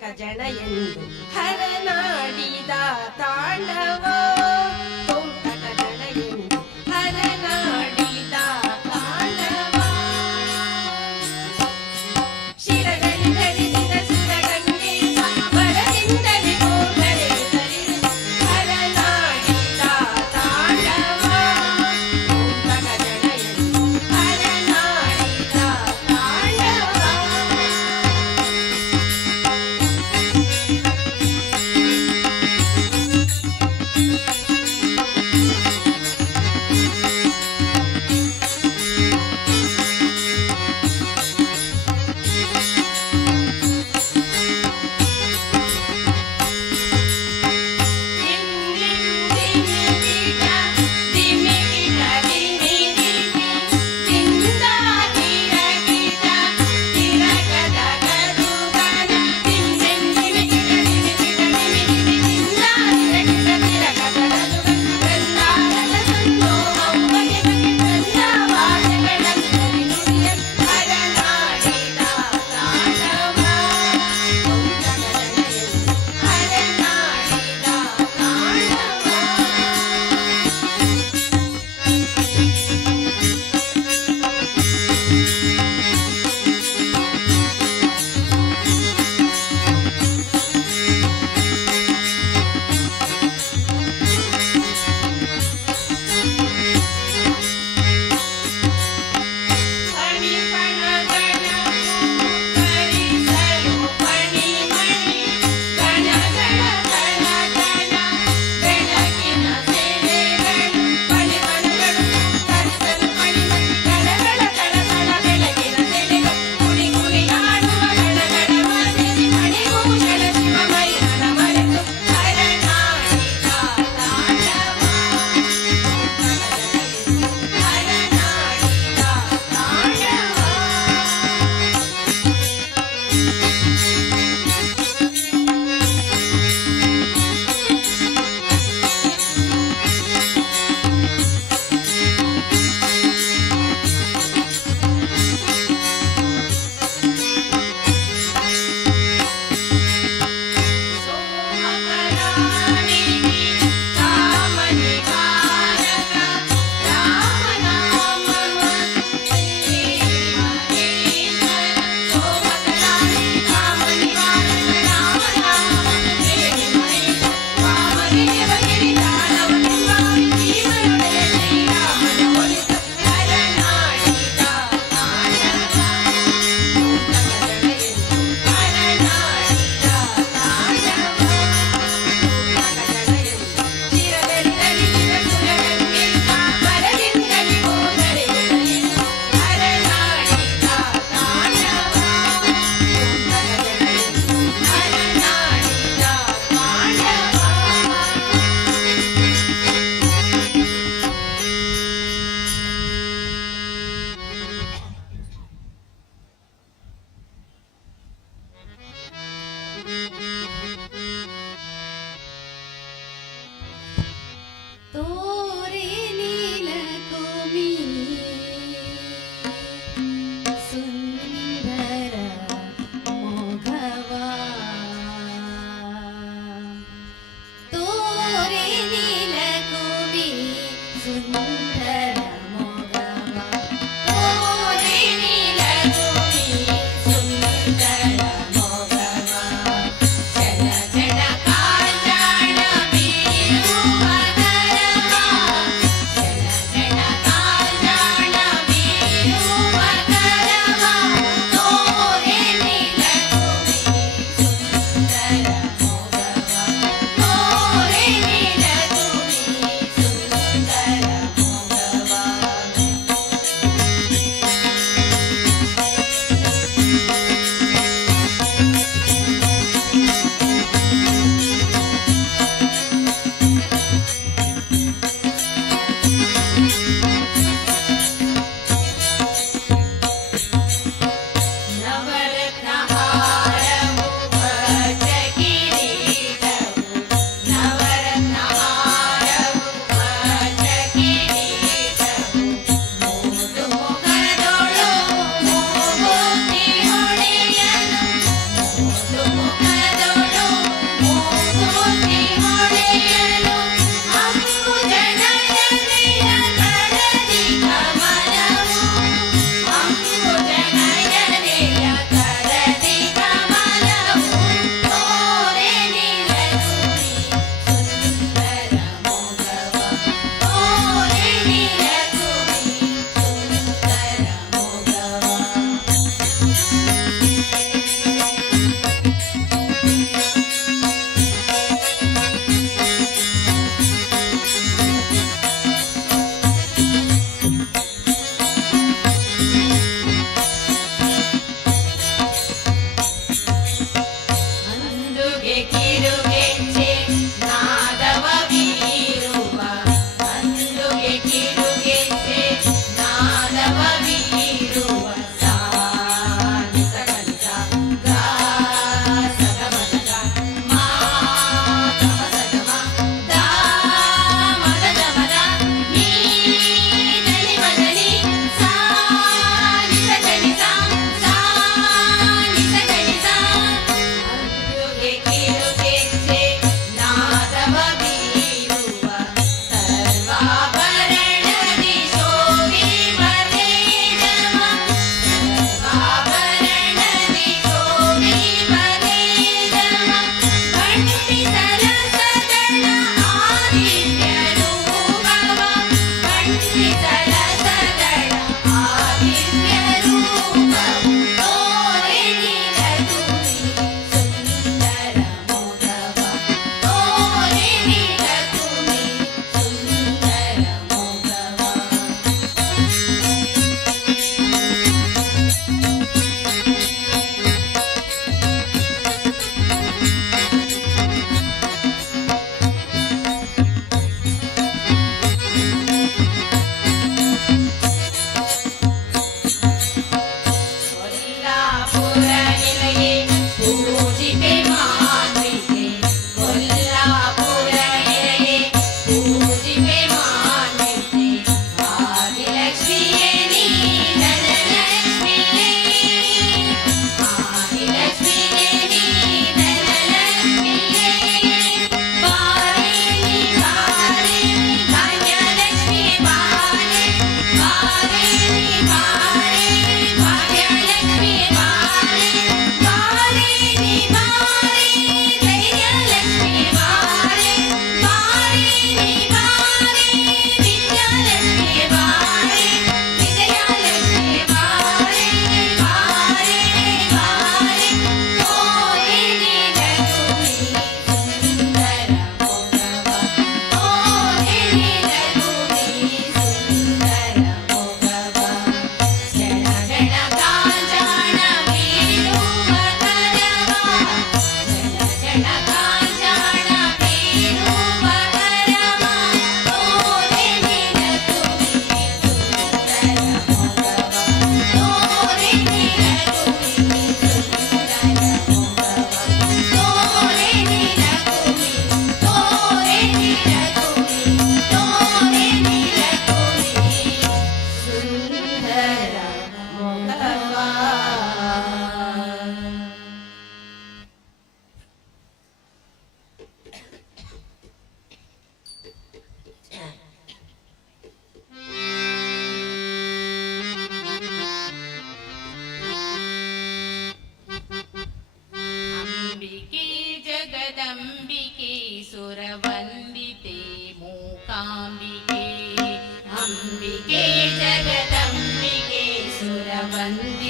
ಕೋಟಕ ಜನ ಎಂದು ಹರನಾಡಿದ ತಾಂಡವ ಕೋಟಕ ಜನ ಎಂದು ಹರನಾಡಿದ ತಾಂಡವ ಶಿರದಲ್ಲಿ ಧರಿಸಿದ ಸುರಗಂಗೇಶ ಬರದಿಂದಲೇ ಕೋಟರೆಯುತ್ತಲಿರು ಹರನಾಡಿದ ತಾಂಡವ ಕೋಟಕ ಜನ ಎಂದು ಹರನಾಡಿದ ತಾಂಡವ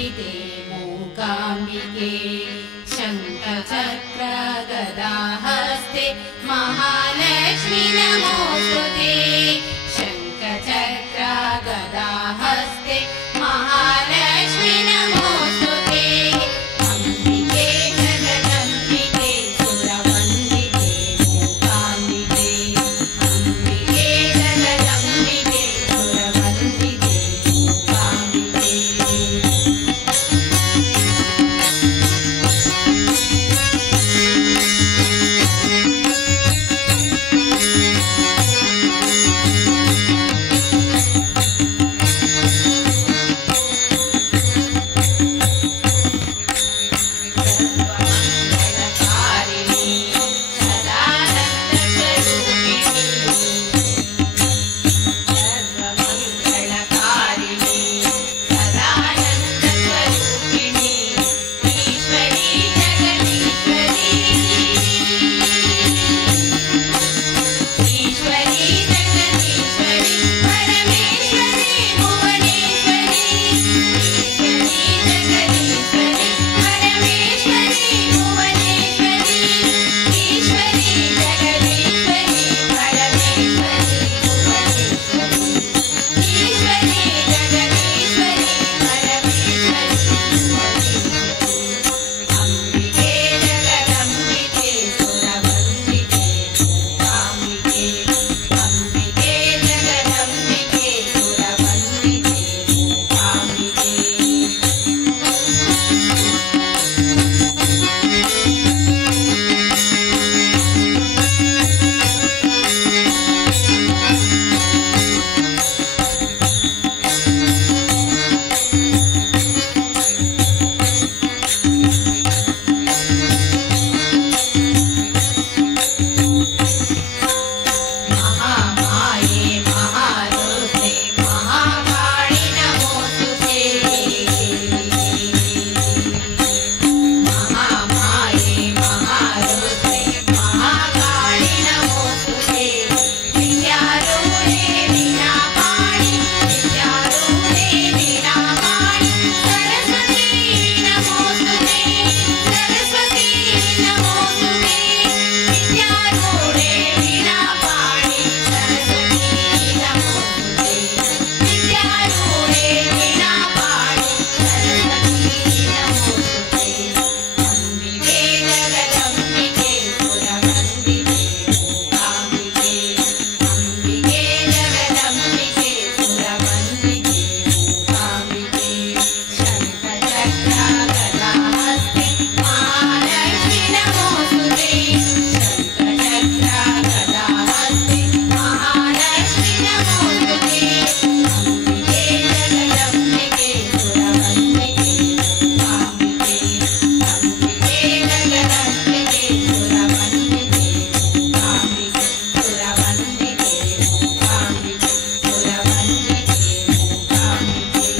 ವಂದಿತೆ ಮೂಕಾಂಬಿಕೆ ಶಂಖಚಕ್ರ ಗದಾ ಹಸ್ತೆ ಮಹಾಲಕ್ಷ್ಮಿ ನಮೋಸ್ತುತೆ ಶಂಖಚಕ್ರ ಗದಾ ಹಸ್ತೆ ಮಹಾಲಕ್ಷ್ಮಿ ನಮೋಸ್ತುತೆ ಅಂಬಿಕೆ ಜಗದಂಬಿಕೆ ಸುರವಂದಿತೆ ಮೂಕಾಂಬಿಕೆ ಅಂಬಿಕೆ ಜಗದಂಬಿಕೆ ಸುರವಂದಿತೆ ಮೂಕಾಂಬಿಕೆ ಸರ್ವಮಂಗಳಕಾರಿಣಿ ಸದಾನಂದ ಸ್ವರೂಪಿಣಿ ಸರ್ವಮಂಗಳಕಾರಿಣಿ ಸದಾನಂದ ಸ್ವರೂಪಿಣಿ ಈಶ್ವರಿ ಜಗದೀಶ್ವರಿ ಈಶ್ವರಿ ಜಗದೀಶ್ವರಿ ಪರಮೇಶ್ವರಿ ಭುವನೇಶ್ವರಿ ಈಶ್ವರಿ ಜಗದೀಶ್ವರಿ ಪರಮೇಶ್ವರಿ ಭುವನೇಶ್ವರಿ ಈಶ್ವರಿ ಜಗದೀಶ್ವರಿ ಪರಮೇಶ್ವರಿ ಭುವನೇಶ್ವರಿ ಈಶ್ವರಿ ಜಗದೀಶ್ವರಿ ಪರಮೇಶ್ವರಿ ಭುವನೇಶ್ವರಿ ಅಂಬಿಕೆ ಜಗದಂಬಿಕೆ ಸುರವಂದಿತೆ ಮೂಕಾಂಬಿಕೆ ಅಂಬಿಕೆ ಜಗದಂಬಿಕೆ ಸುರವಂದಿತೆ ಮೂಕಾಂಬಿಕೆ महामाये महारुद्रे महाकाळि नमोस्तुते महामाये महारुद्रे महाकाळि नमोस्तुते विद्यारूढे वीणापाणि विद्यारूढे वीणापाणि सरस्वती नमोस्तुते सरस्वती नमोस्तुते विद्यारूढे वीणापाणि सरस्वती नमोस्तुते विद्यारूढे वीणापाणि सरस्वती नमोस्तुते अंबिके जगदंबिके सुरवन्दिते मूकाम्बिके अंबिके जगदंबिके सुरवन्दिते मूकाम्बिके शङ्खचक्र गदा हस्ते महालक्ष्मी नमोस्तुते शङ्खचक्र गदा हस्ते महालक्ष्मी नमोस्तुते अंबिके जगदंबिके सुरवन्दिते मूकाम्बिके अंबिके जगदंबिके सुरवन्दिते मूकाम्बिके सुरवन्दिते मूकाम्बिके सुरवन्दिते मूकाम्बिके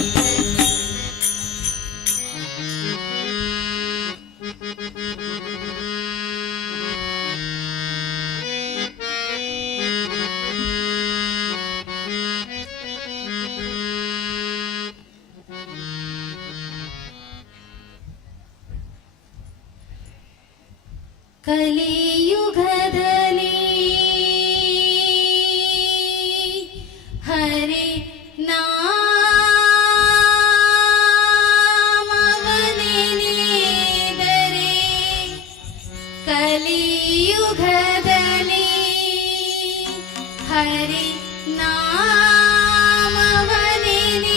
ಕಲಿಯುಗದಲ್ಲಿ ಹರಿ ನಾಮವನೆನೆದರೆ ಕಲಿಯುಗದಲ್ಲಿ ಹರಿ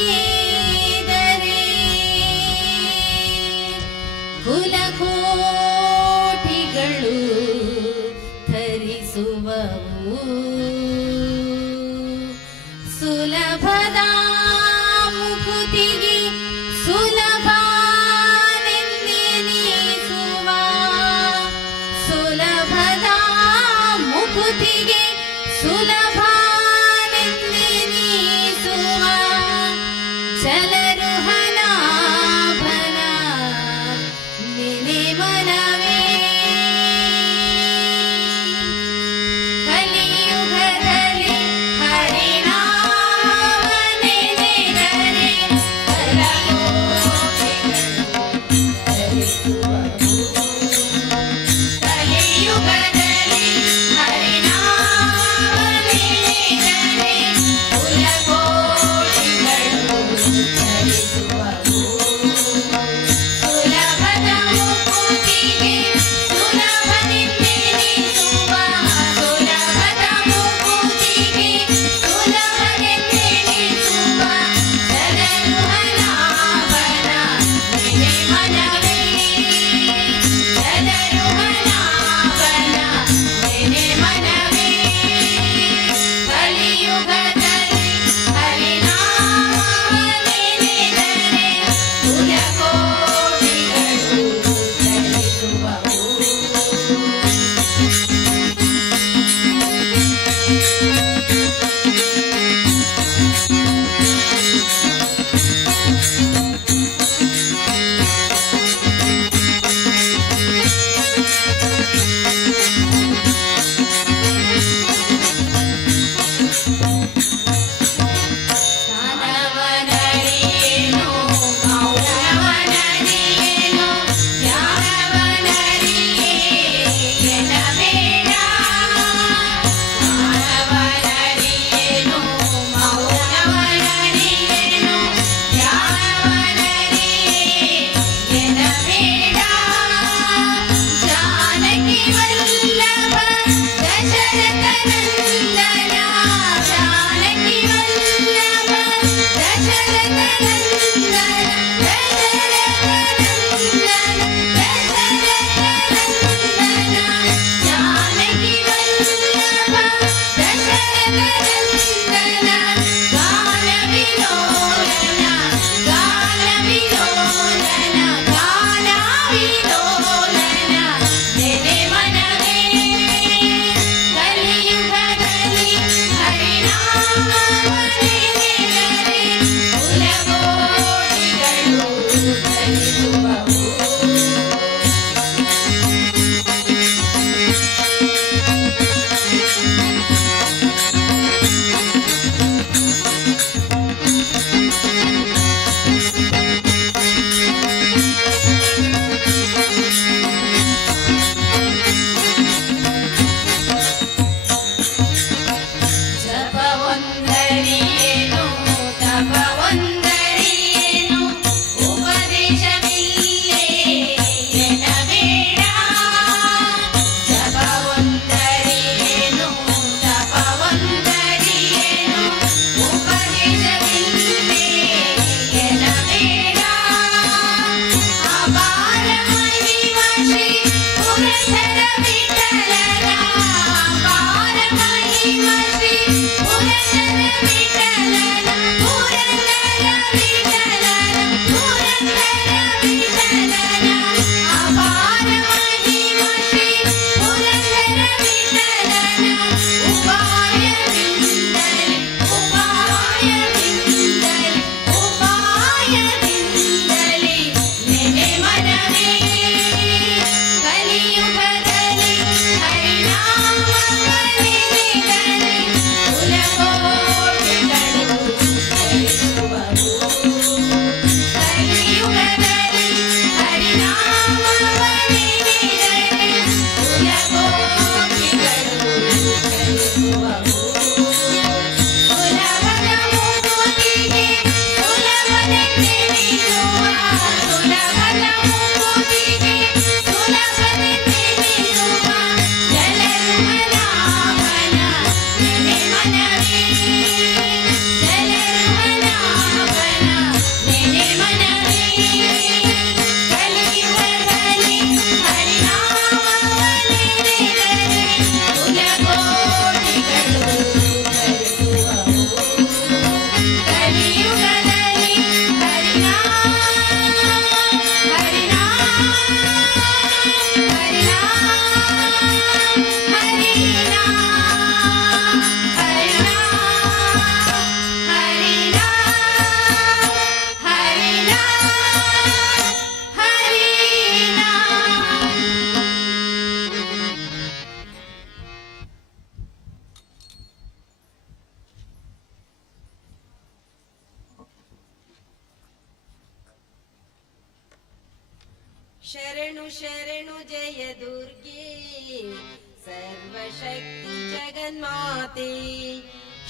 ನಾಮವನೆನೆದರೆ ಕುಲಕೋಟಿಗಳು ಧರಿಸುವವು ಸುಲಭದ ಮುಕುತಿಗೆ ಸುಲಭನೆಂದೆನಿಸುವ ಸುಲಭದ ಮುಕುತಿಗೆ ಸುಲಭನೆಂದೆನಿಸುವ ಚಲರುಹನಾಭನ ನೆನೆ ಮನವೇ ಕಲಿಯುಗದಲ್ಲಿ ಹರಿನಾಮನೆನೆದರೆ ಕಲಕೋಟಿಗಳು ಚಲಿಸುವವು. ಜಪವೊಂದರಿಯೇನು ತಪವೊಂದರಿಯೇನು ಉಪದೇಶವಿಲ್ಲೇ ಎನ್ನಬೇಡ. ಜಪವೊಂದರಿಯೇನು ತಪವೊಂದರಿಯೇನು ಉಪದೇಶವಿಲ್ಲೇ ಎನ್ನಬೇಡ. ಅಪಾರ ಮಹಿಮಾ ಶ್ರೀ ಪುರಂದರ ವಿಠಲನ, ಅಪಾರ ಮಹಿಮಾ ಶ್ರೀ ಪುರಂದರ ವಿಠಲನ, ಪುರಂದರ ವಿಠಲನ, ಪುರಂದರ ವಿಠಲನ. ಅಪಾರ ಮಹಿಮಾ ಶ್ರೀ ಪುರಂದರ ವಿಠಲನ. ಉಪಾಯದಿಂದಲೇ ಉಪಾಯದಿಂದಲೇ ಉಪಾಯದಿಂದಲೇ ನೆನೆ ಮನವೇ ಕಲಿಯುಗದಲ್ಲಿ ಹರಿನಾಮವನೆನೆದರೆ ಕುಲಕೋಟಿಗಳು ಧರಿಸುವವು. ಕಲಿಯುಗದಲ್ಲಿ ಹರಿನಾಮವನೆನೆದರೆ ಕುಲಕೋಟಿಗಳು ಧರಿಸುವವು. ಸುಲಭದ ಮುಕುತಿಗೆ ಸುಲಭನೆಂದೆನಿಸುವ, ಸುಲಭದ ಮುಕುತಿಗೆ ಸುಲಭನೆಂದೆನಿಸುವ ಜಲರುಹನಾಭನ ನೆನೆ ಮನವೇ, ಜಲರುಹನಾಭನ ನೆನೆ ಮನವೇ. ಕಲಿಯುಗದಲ್ಲಿ ಹರಿನಾಮವನೆನೆದರೆ ಕುಲಕೋಟಿಗಳು ಧರಿಸುವವು. ಕಲಿಯುಗದಲ್ಲಿ ಹರಿನಾಮ ಶರಣು ಶರಣು ಜಯ ದುರ್ಗೆ ಸರ್ವಶಕ್ತಿ ಜಗನ್ಮಾತೆ.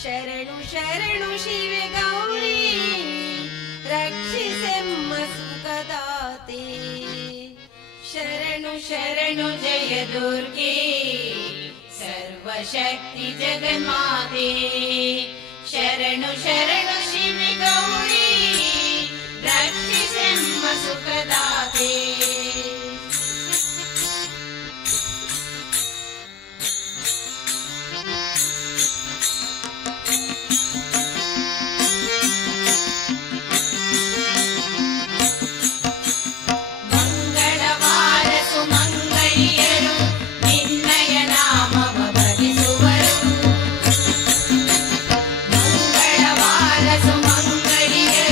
ಶರಣು ಶರಣು ಶಿವೆ ಗೌರಿ ರಕ್ಷಿಸೆಮ್ಮ ಸುಖದಾತೆ. ಶರಣು ಶರಣು ಜಯ ದುರ್ಗೆ ಸರ್ವಶಕ್ತಿ ಜಗನ್ಮಾತೆ. ಶರಣು ಶರಣು ಶಿವೆ ಗೌರಿ ರಕ್ಷಿಸೆಮ್ಮ ಸುಖದಾತೆ. ಮಂಗಳವಾರ ಸುಮಂಗಳಿಯರು ನಿನ್ನಯ ನಾಮವ ಭಜಿಸುವರು. ಮಂಗಳವಾರ ಸುಮಂಗಳಿಯರು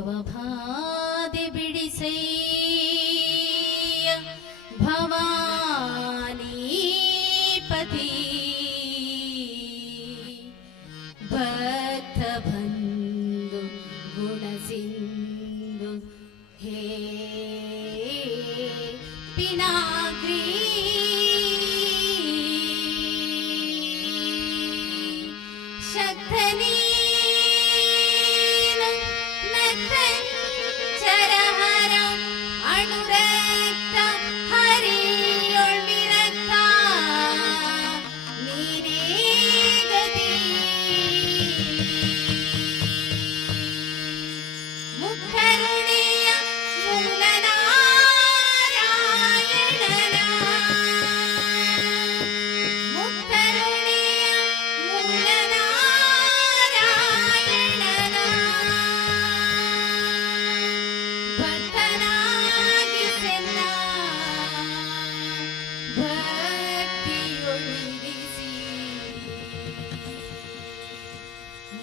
ಭವಬಾಧೆ ಬಿಡಿಸಯ್ಯ ಭವಾನೀಪತಿ ಭಕ್ತ ಬಂಧು ಗುಣಸಿಂಧು ಹೇ ಪಿನಾಗ್ರಿ ಶಕ್ತನೀನು ನಕ್ತಂಚರಹರ ಅಣುರಕ್ತ ಹರಿಯೊಳ್ವಿರಕ್ತ ನೀನೇ ಗತಿ ಮುಖರುಣಿಯ ಮೂಲನಾರಾಯಣನ ಮುಖರುಣಿಯ ಮೂಲನಾರಾಯಣನ ಭಕ್ತನಾಗಿ ಸೆನ್ನ ಭಕ್ತಿಯೊಳಿರಿಸಿ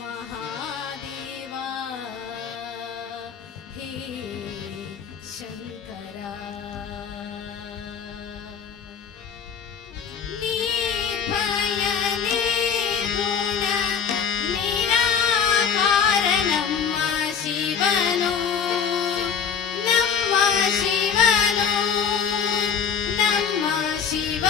ಮಹಾದೇವ ಹೇ ಶಂಕರ ನಿರ್ಭಯ ನಿರ್ಗುಣ ನಿರಾಕಾರ ನಮ್ಮ ಶಿವನು ನಮ್ಮ ಶಿವನು ನಮ್ಮ ಶಿವ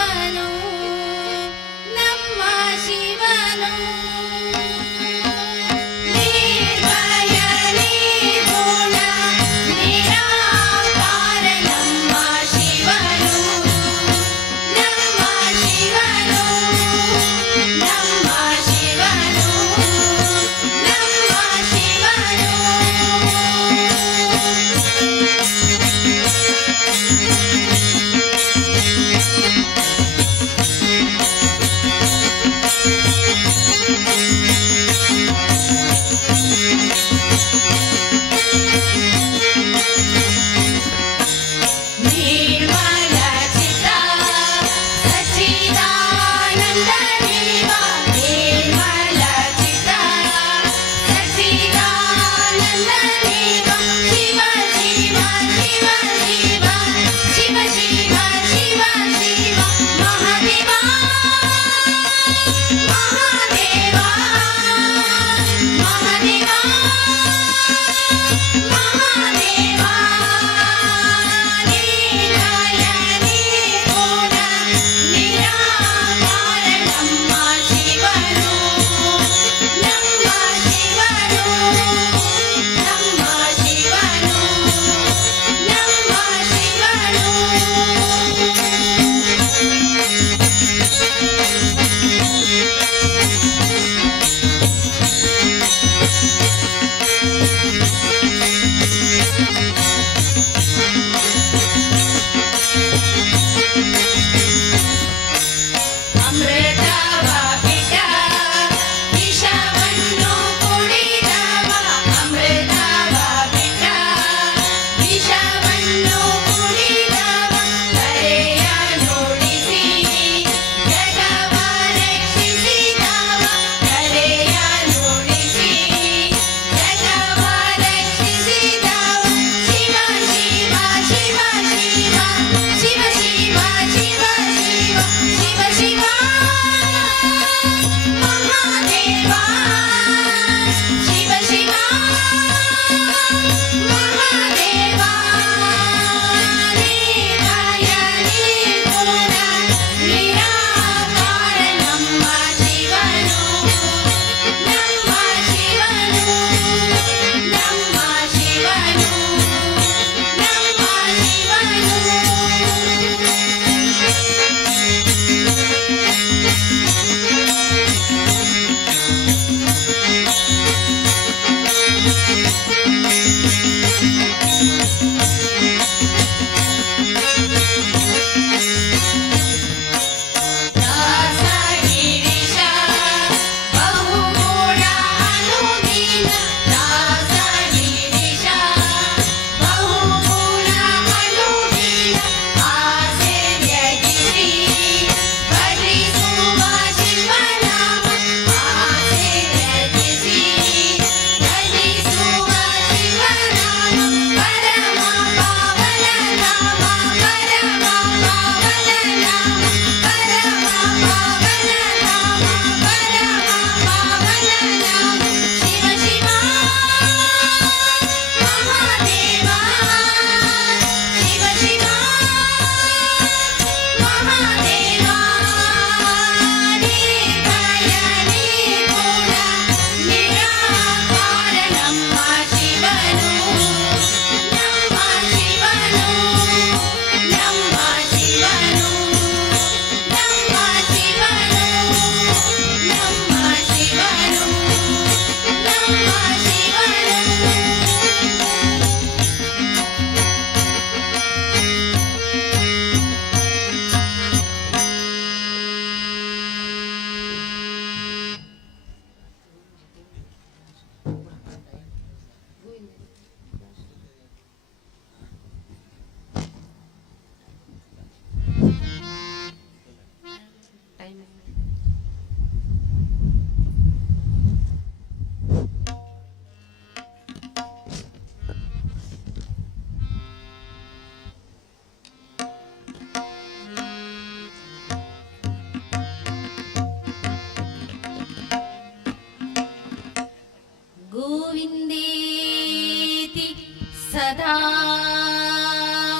सदा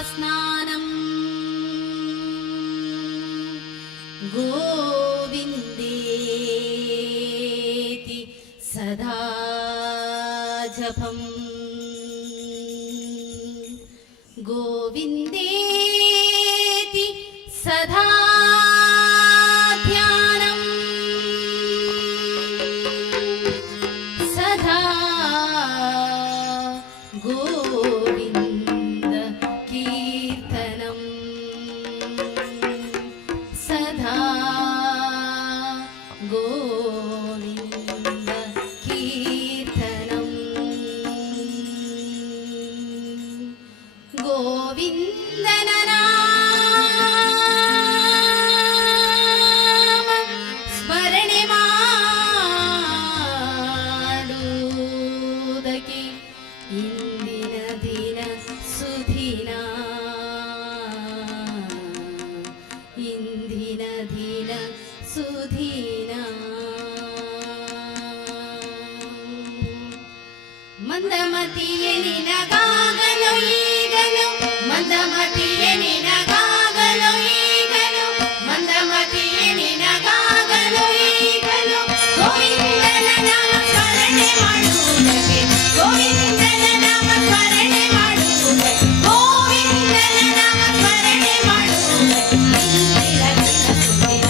स्नानम् गोविन्देति सदा जपम् गोविन्देति सदा ध्यानम् सदा गोविन्द कीर्तनम् सदा गोविन्द कीर्तनम् गोविन्दनाम ಸ್ಮರಣೆ ಮಾಡುವುದಕ್ಕೆ ಇಂದಿನ ದಿನ ಸುದಿನ ಇಂದಿನ ದಿನ ಸುದಿನ ಮಂದಮತಿಯೇ ನಿನಗಾಗಲು ಈಗಲು ಮಂದಮತಿಯೇ ನಿನಗಾಗಲು ಈಗಲು ಮಂದಮತಿಯೇ ನಿನಗಾಗಲು ಈಗಲು ಗೋವಿಂದನ ನಾಮ ಸ್ಮರಣೆ ಮಾಡುವುದಕ್ಕೆ ಗೋವಿಂದನ ನಾಮ ಸ್ಮರಣೆ ಮಾಡುವುದಕ್ಕೆ ಗೋವಿಂದನ ನಾಮ ಸ್ಮರಣೆ ಮಾಡುವುದಕ್ಕೆ ಇಂದಿನ ದಿನ ಸುದಿನ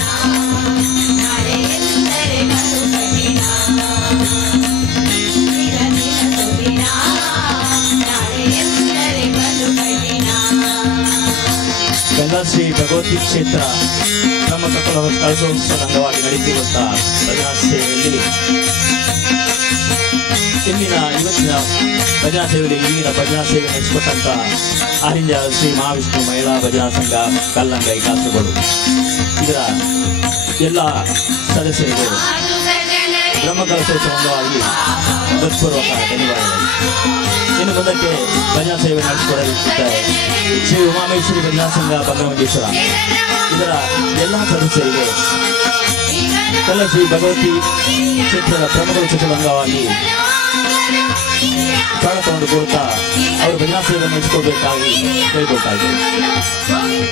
ನಾಳೆ ಎಂದರೆ ಬಲು ಕಠಿಣ ಇಂದಿನ ದಿನ ಸುದಿನ ನಾಳೆ ಎಂದರೆ ಬಲು ಕಠಿಣ ಗಂಗಾ ಶ್ರೀ ಭಗವತಿ ಕ್ಷೇತ್ರ ಪ್ರಮುಖ ಕಳಸೋತ್ಸವದ ಅಂಗವಾಗಿ ನಡೆಯುತ್ತಿರುವಂತಹ ಭಜನಾ ಸೇವೆಯಲ್ಲಿ ಇವತ್ತಿನ ಭಜನಾ ಸೇವೆಯಲ್ಲಿ ಈಗಿನ ಭಜನಾ ಸೇವೆ ನಡೆಸಿಕೊಟ್ಟಂತ ಅಹಿಂಜ ಶ್ರೀ ಮಹಾವಿಷ್ಣು ಮಹಿಳಾ ಭಜನಾ ಸಂಘ ಕಲ್ಲಂಗೈ ಕಾಸರಗೋಡು ಇದರ ಎಲ್ಲ ಸದಸ್ಯರಿಗೆ ಬ್ರಹ್ಮಕಲಶೋತ್ಸವ ಅಂಗವಾಗಿ ಹೃತ್ಪೂರ್ವಕ ಧನ್ಯವಾದಗಳು. ಇನ್ನು ಮುಂದಕ್ಕೆ ಭಜನಾ ಸೇವೆ ನಡೆಸಿಕೊಡಲಿದ್ದಾರೆ ಶ್ರೀ ಉಮಾಮೇಶ್ವರಿ ಭಜನಾ ಸಂಘ ಭಗವಂತೇಶ್ವರ ಇದರ ಎಲ್ಲ ಸದಸ್ಯರಿಗೆ ಕಲ್ಲ ಶ್ರೀ ಭಗವತಿ ಕ್ಷೇತ್ರದ ಪ್ರಮುಖೋತ್ಸವದ ಅಂಗವಾಗಿ ಸ್ವಾಗತವನ್ನು ಕೋರುತ್ತಾ ಅವರು ಭಜನಾ ಸೇವೆ ನಡೆಸಿಕೊಳ್ಬೇಕಾಗಿ ಕೇಳಿಕೊಳ್ತಾ ಇದ್ದಾರೆ.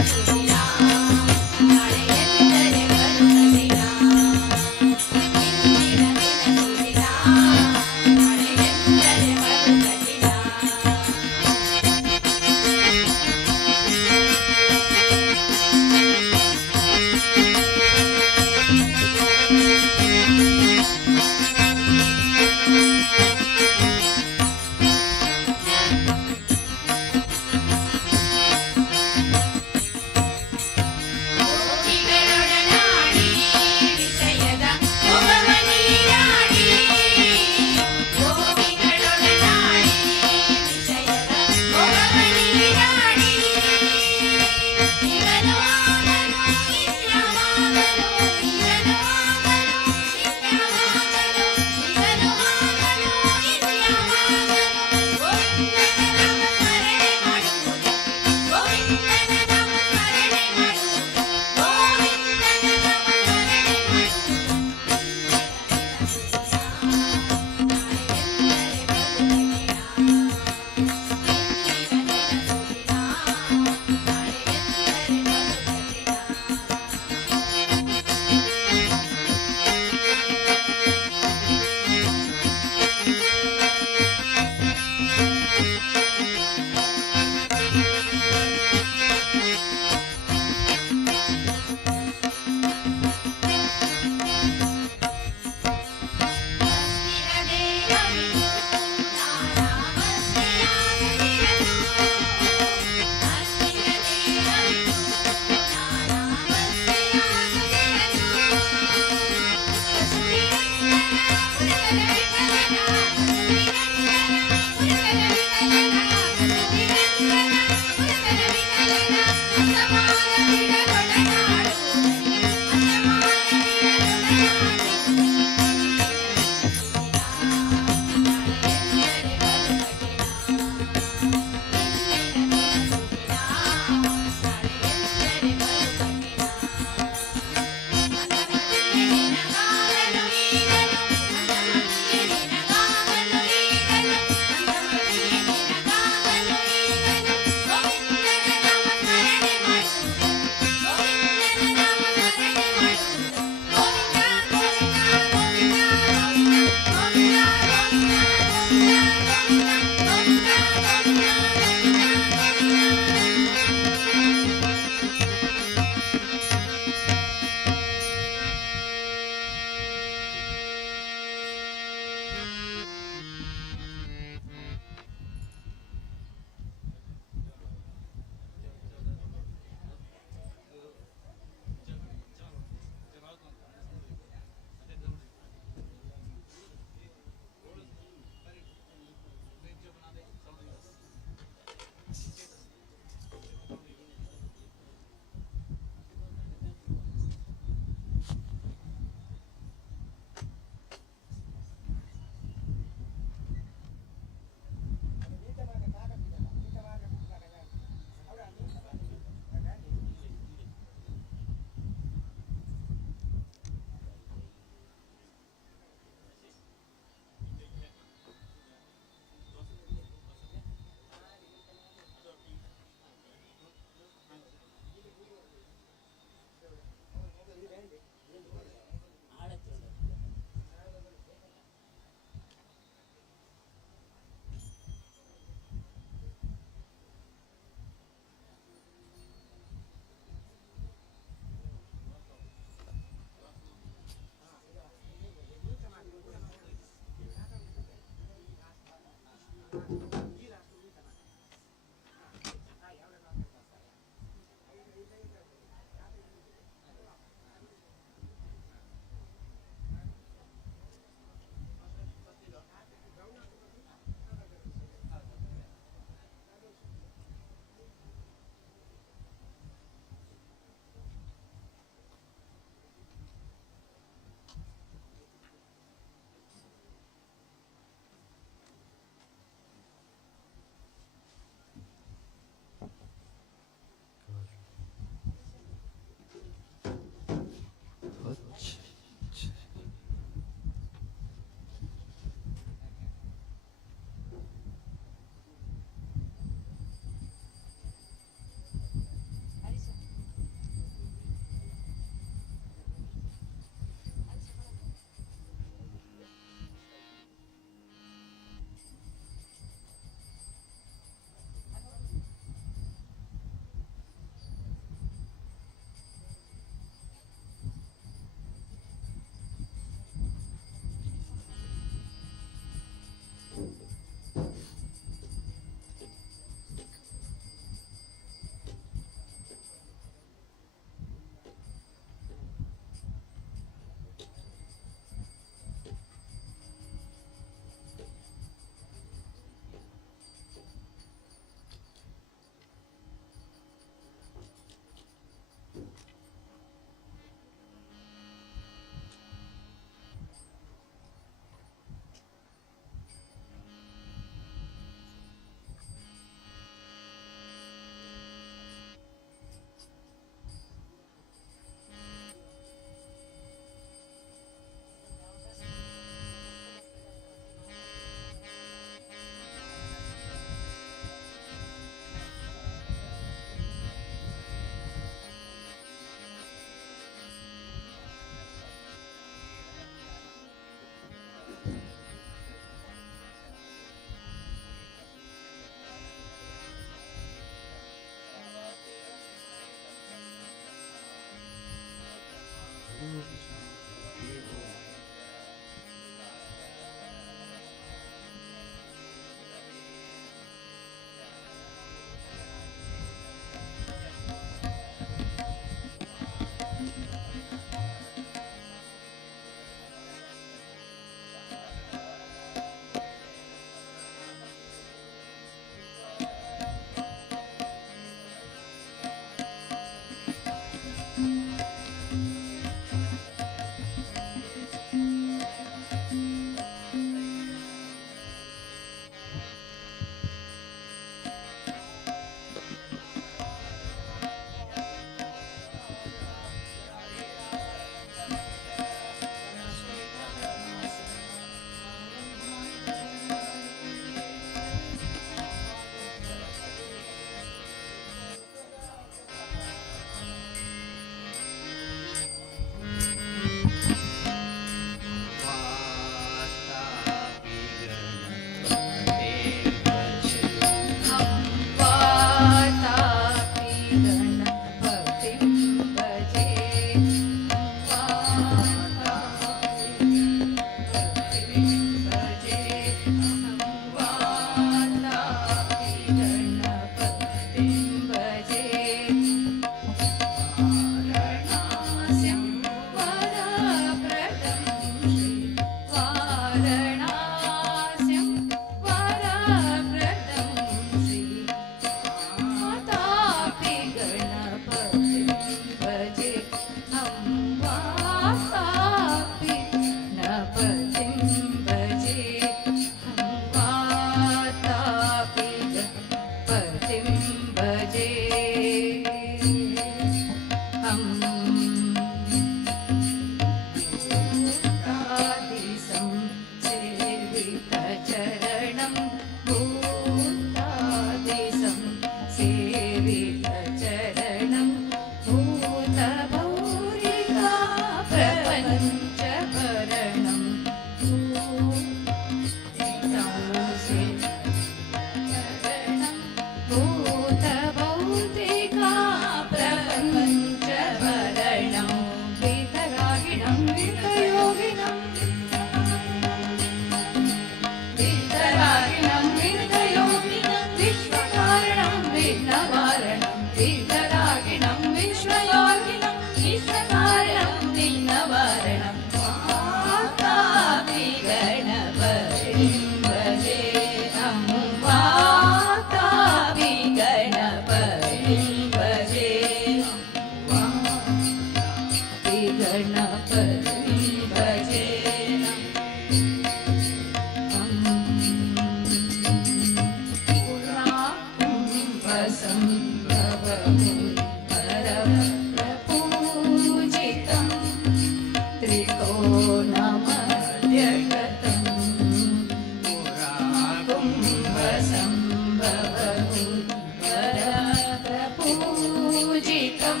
पूजितं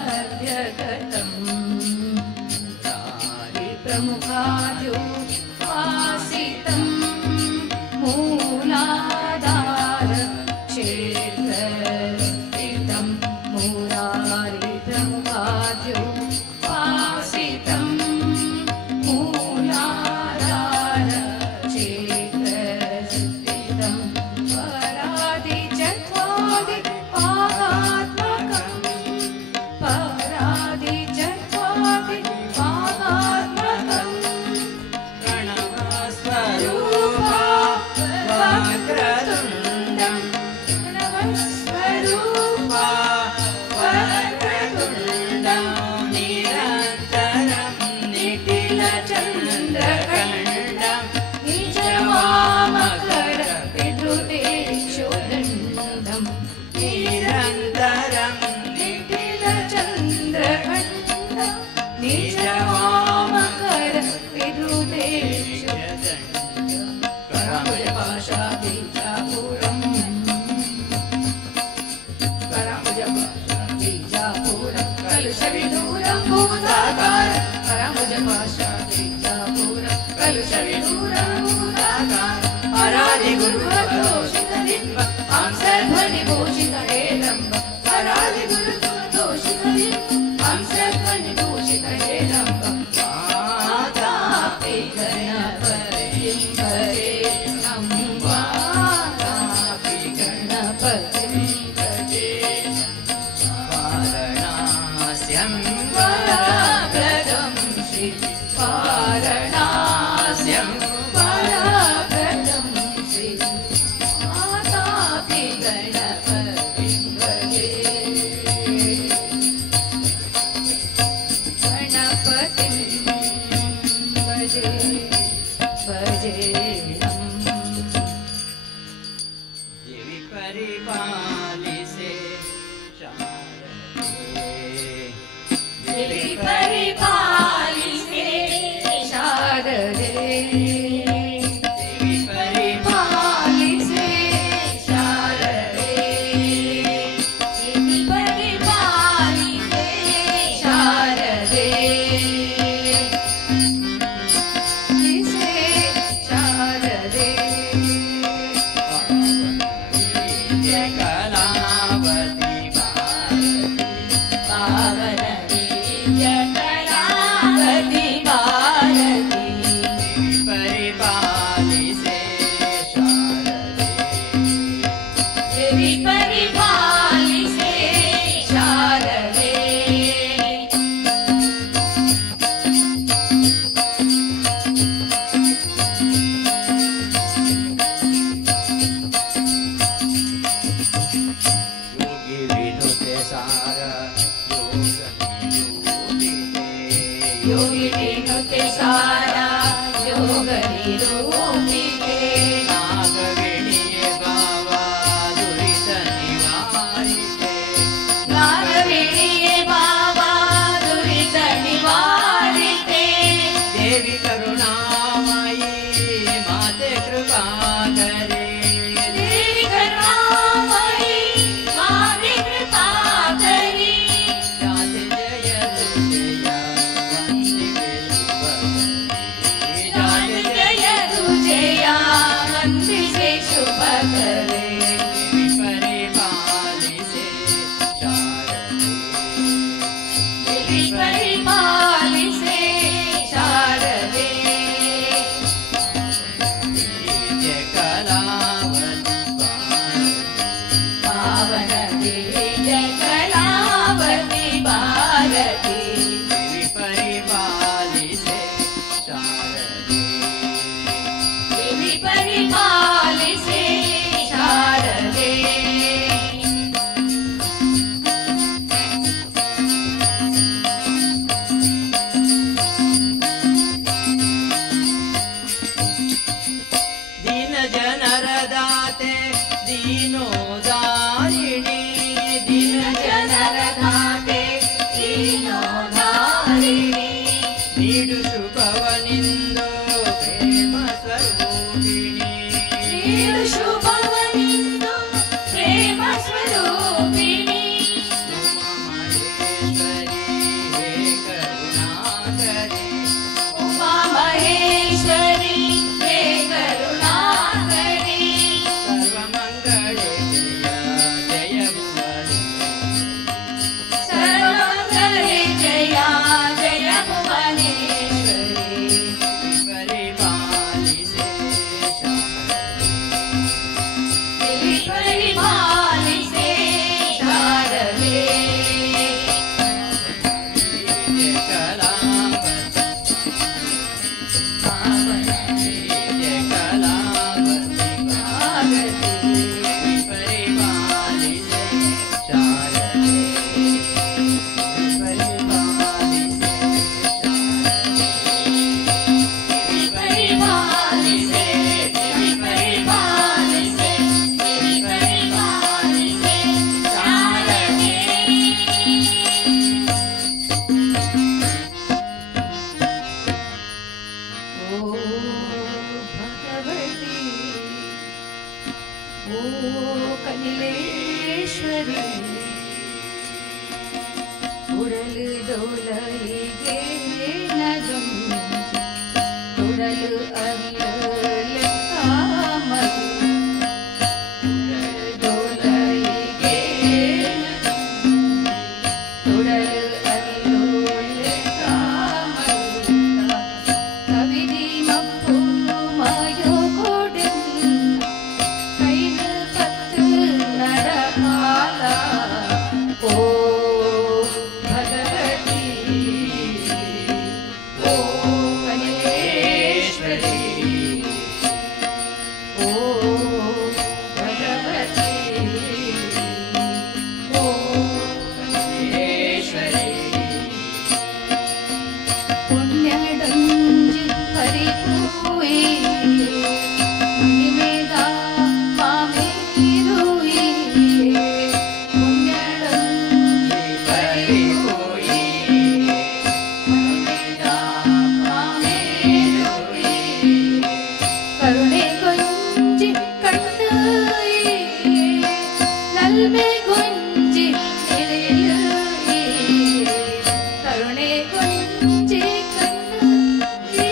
त्रिकोणमध्यगतं प्रमुखाद्युपासितं मूलाधार क्षेत्रस्थितं मूलारिप्रमुखाद्युपासितं मूलाधार क्षेत्रस्थितं परादिचत्वादि पादात्मकं परादिचत्वादि पादात्मकं प्रणवस्वरूपा वक्रतुण्डं प्रणवस्वरूपा वक्रतुण्डं निरन्तरं निखिलचन्द्रखण्डं निजवामकर विद्रुतेक्षुदण्डं निरन्तरं निखिलचन्द्रखण्डं निजवामकर विद्रुतेक्षुदण्डं कराम्बुजपाशाबीजापुरम् कराम्बुजपाशाबीजापुरं कलुषविदूरं भूताकार कराम्बुजपाशाबीजापुरं कलुषविदूरं भूताकार परादिगुरुभक्तोषितलिम्ब हंसध्वनिभूषितहेलम्ब परादिगुरुभक्तोषितलिम्ब हंसध्वनिभूषितहेलम्ब मातापि गणपतिं भजे मातापि गणपतिं भजे वारणास्यं वरप्रदं श्री वारणास्यं ನೀಡು ಶುಭವನಿಂದು ಪ್ರೇಮ ಸ್ವರೂಪಿಣಿ ನೀಡು ಶುಭವನಿಂದು ಪ್ರೇಮ ಸ್ವರೂಪಿಣಿ ಉಮಾ ಮಹೇಶ್ವರಿ ಹೇ ಕರುಣಾಕರಿ ಸರ್ವಮಂಗಳೇ ಜಯ ಜಯ ಭುವನೇಶ್ವರಿ ಪರಿಪಾಲಿಸೆ ಶಾರದೆ ಪರಿಪಾಲಿಸೆ ಪರಿಪಾಲಿಸೆ ಪರಿಪಾಲಿಸೆ ಶಾರದೆ ಓ ಭಗವತಿ ಓ ಕನಿಲೇಶ್ವರಿ ಉಡಲು ಡೋಲೈಗೆ ನಗಂ ಉಡಲು ಅಲ್ಲಲ ಕಾಮರು ಡೋಲೈಗೆ ಉಡಲು ಅಲ್ಲೋಲ ಕಾಮರು ಕವಿದಿ ಮಪ್ಪು ಮಾಯೋ ಕೊಡೆನ್ನ ಕೈನ ಕತ್ತು ನಡಕಾಲ ಓ ಭಗವತಿ ಓ ಕನಿಲೇಶ್ವರಿ ಓ ಭಗವತಿ ಓ ಕನಿಲೇಶ್ವರಿ ಪುಣ್ಯಡಂಜಿ ಪರಿಪೂಯಿ ಮಹಿಮೆದ ಪಾಮೇರುಯಿ ಪುಣ್ಯಡಂಜಿ ಪರಿಪೂಯಿ ಮಹಿಮೆದ ಪಾಮೇರುಯಿ ಕರುಣೆ ಕೊಂಜಿ ಕಣ್ಣುಯಿ ನಲ್ಮೆ ಕೊಂಜಿ ನಿಲೆಯುಯಿ ಕರುಣೆ ಕೊಂಜಿ ಕಣ್ಣುಯಿ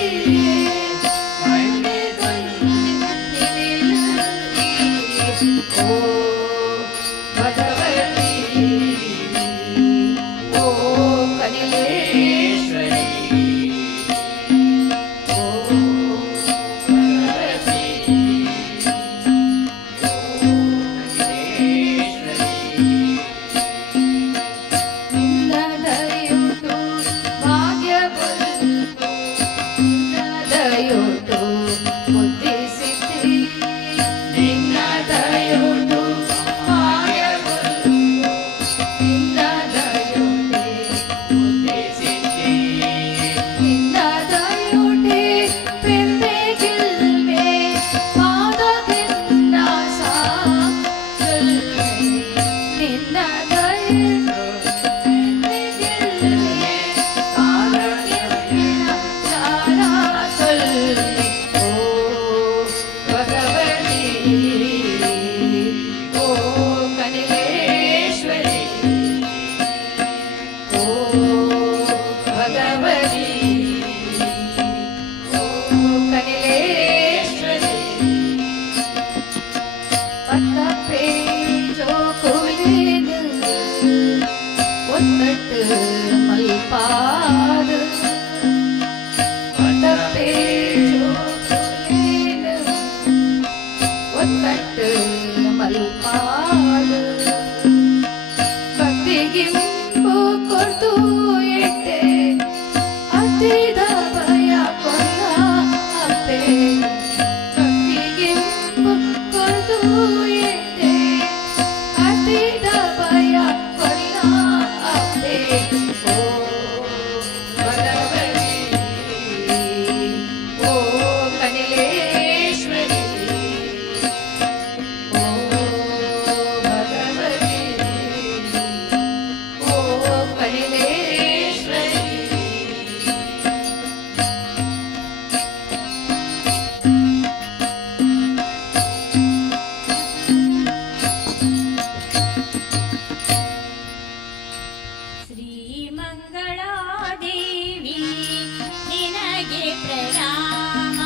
ನಿನಗೆ ಪ್ರಣಾಮ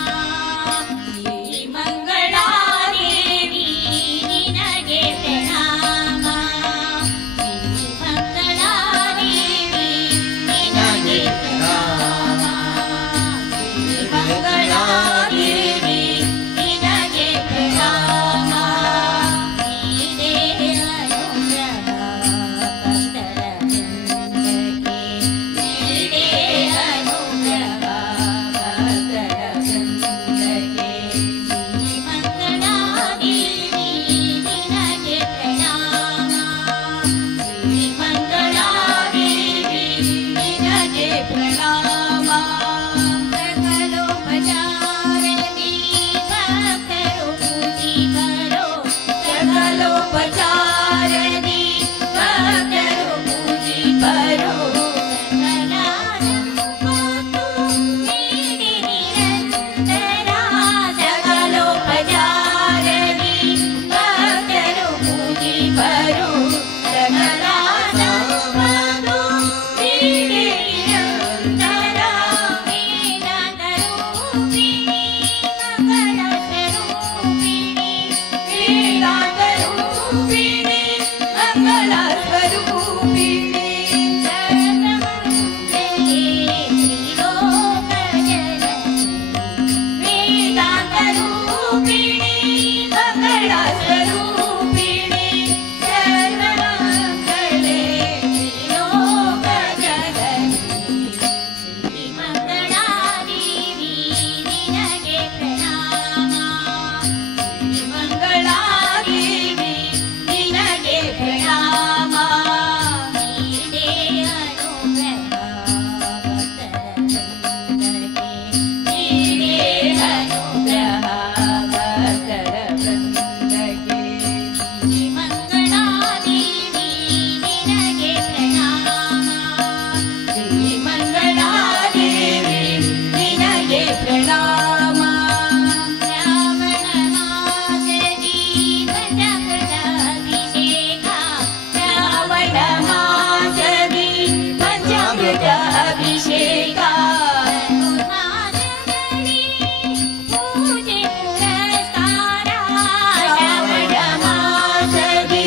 ಶ್ರೀ ಮಂಗಳಾದೇವಿ ನಿನಗೆ ಪ್ರಣಾಮ ಶ್ರೀ ಮಂಗಳಾದೇವಿ ನಿನಗೆ ಪ್ರಣಾಮ ಶ್ರೀ ಮಂಗಳಾದೇವಿ ನಿನಗೆ ಪ್ರಣಾಮ ನೀನೇ ಅನುಗ್ರಹ ಭಕ್ತರ ವೃಂದಕ್ಕೆ ನೀನೇ ಅನುಗ್ರಹ ಭಕ್ತರ ವೃಂದಕ್ಕೆ ಶ್ರೀ ಮಂಗಳಾದೇವಿ ನಿನಗೆ ಪ್ರಣಾಮ ಶ್ರೀ ಮಂಗಳಾದೇವಿ ನಿನಗೆ ಪ್ರಣಾಮ ಸಕಲೋಪಚಾರಣಿ ಭಕ್ತರು ಪೂಜಿಕರೋ ಸಕಲೋಪಚಾರಣಿ ಭಕ್ತರು ಪೂಜಿಕರೋ ಸಕಲಾದ ಮಾತು ನೀಡಿ ನಿರಂತರ ಸಕಲೋಪಚಾರಣಿ ಭಕ್ತರು ಪೂಜಿಕರೋ ಸಕಲಾದ ಮಾತು ನೀಡಿ ನಿರಂತರ ವೇದಾಂತ ರೂಪಿಣಿ ಮಂಗಳ ಸ್ವರೂಪಿಣಿ ವೇದಾಂತ ರೂಪಿಣಿ ಮಂಗಳ ಸ್ವರೂಪಿಣಿ ಸರ್ವಮಂಗಲೇ ತ್ರಿಲೋಕ ಜನನಿ ವೇದಾಂತ ರೂಪಿಣಿ ಮಂಗಳ ಸ್ವರೂಪಿಣಿ ಸರ್ವಮಂಗಲೇ ತ್ರಿಲೋಕ ಜನನಿ ಶ್ರೀ ಮಂಗಳಾದೇವಿ ನಿನಗೆ ಪ್ರಣಾಮ ಶ್ರೀ ಮಂಗಳಾದೇವಿ ನಿನಗೆ ಪ್ರಣಾಮ ನೀನೇ ಅನುಗ್ರಹ ಭಕ್ತರ ವೃಂದಕ್ಕೆ ನೀನೇ ಅನುಗ್ರಹ ಭಕ್ತರ ವೃಂದಕ್ಕೆ ಶ್ರೀ ಮಂಗಳಾದೇವಿ ನಿನಗೆ ಪ್ರಣಾಮ ಶ್ರೀ ಮಂಗಳಾದೇವಿ ನಿನಗೆ ಪ್ರಣಾಮ ಶ್ರಾವಣ ಮಾಸದಿ ಪಂಚಾಮೃತ ಅಭಿಷೇಕ ಶ್ರಾವಣ ಮಾಸದಿ ಪಂಚಾಮೃತ ಅಭಿಷೇಕ ಧನುರ್ಮಾಸದಲ್ಲಿ ಪೂಜೆ ಪುರಸ್ಕಾರ ಶ್ರಾವಣ ಮಾಸದಿ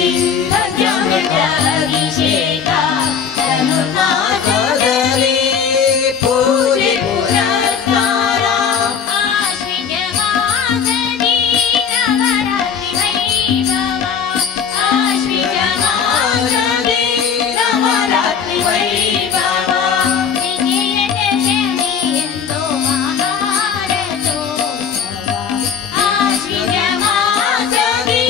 ಪಂಚಾಮೃತ ಅಭಿಷೇಕ ಧನುರ್ಮಾಸದಲ್ಲಿ ಪೂಜೆ ಪುರಸ್ಕಾರ ಆಶ್ವಿಜ ಮಾಸದಿ ನವರಾತ್ರಿ ವೈಭವ ಆಶ್ವಿಜ ಮಾಸದಿ ನವರಾತ್ರಿ ವೈಭವ ವಿಜಯದಶಮಿ ಎಂದು ಮಹಾರಥೋತ್ಸವ ಆಶ್ವಿಜ ಮಾಸದಿ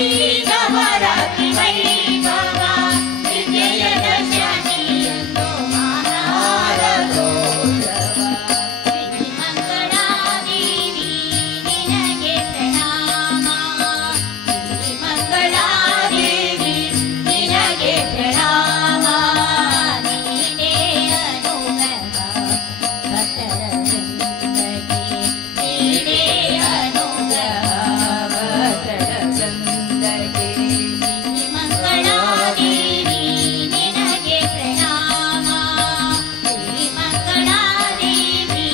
ನವರಾತ್ರಿ ವೈಭವ ವಿಜಯದಶಮಿ ಎಂದು ಮಹಾರಥೋತ್ಸವ ಶ್ರೀ ಮಂಗಳಾದೇವಿ ನಿನಗೆ ಪ್ರಣಾಮ ಶ್ರೀ ಮಂಗಳಾದೇವಿ ನಿನಗೆ ಪ್ರಣಾಮ ನೀನೇ ಅನುಗ್ರಹ ಭಕ್ತರ ವೃಂದಕ್ಕೆ ನೀನೇ ಅನುಗ್ರಹ ಭಕ್ತರ ವೃಂದಕ್ಕೆ ಶ್ರೀ ಮಂಗಳಾದೇವಿ ನಿನಗೆ ಪ್ರಣಾಮ ಶ್ರೀ ಮಂಗಳಾದೇವಿ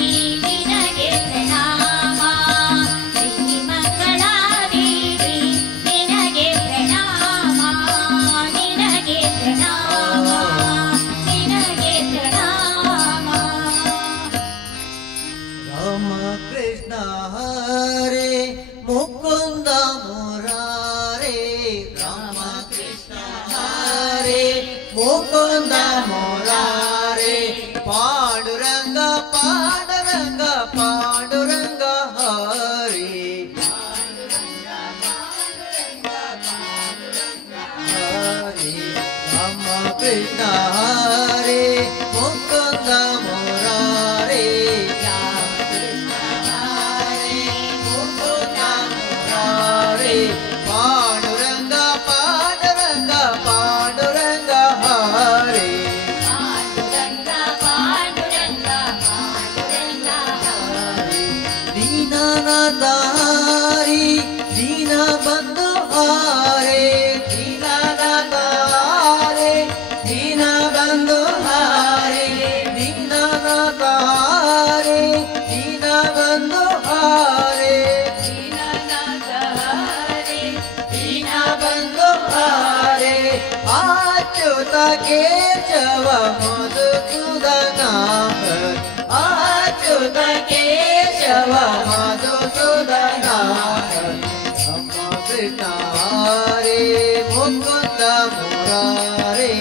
ನಿನಗೆ ಪ್ರಣಾಮ ಶ್ರೀ ಮಂಗಳಾದೇವಿ ನಿನಗೆ ಪ್ರಣಾಮ ನಿನಗೆ ಪ್ರಣಾಮ ನಿನಗೆ ಪ್ರಣಾಮ ರಾಮ ಕೃಷ್ಣ ಹರೇ ಮುಕುಂದ ಮುರಾರೇ ರಾಮ ಕೃಷ್ಣ ಹರೇ ಮುಕುಂದ ಮುರಾರೇ ಪಾಂಡುರಂಗ ಪಾಂಡುರಂಗ ಪಾಂಡುರಂಗ ಹರೇ ಹರೇ ರಾಮ ಕೃಷ್ಣ ಹರೇ ಮುಕುಂದ ಮುರಾರೇ ರಾಮ ಕೃಷ್ಣ ಹರೇ ಮುಕುಂದ ಮುರಾರೇ ಪಾಂಡುರಂಗ ಪಾಂಡುರಂಗ ಪಾಂಡುರಂಗ ಹರೇ ಬಂಧು ಹಾರೆ ದೀನನಾಥ ಹರೇ ದೀನ ಬಂಧು ಹಾರೆ ಅಚ್ಯುತ ಕೇಶವ ಮಧುಸೂದನ ಅಚ್ಯುತ ಕೇಶವ ಮಧುಸೂದನ ನಮ್ಮ ಕೃಷ್ಣ ಹರೇ ಮುಕುಂದ ಮುರಾರೇ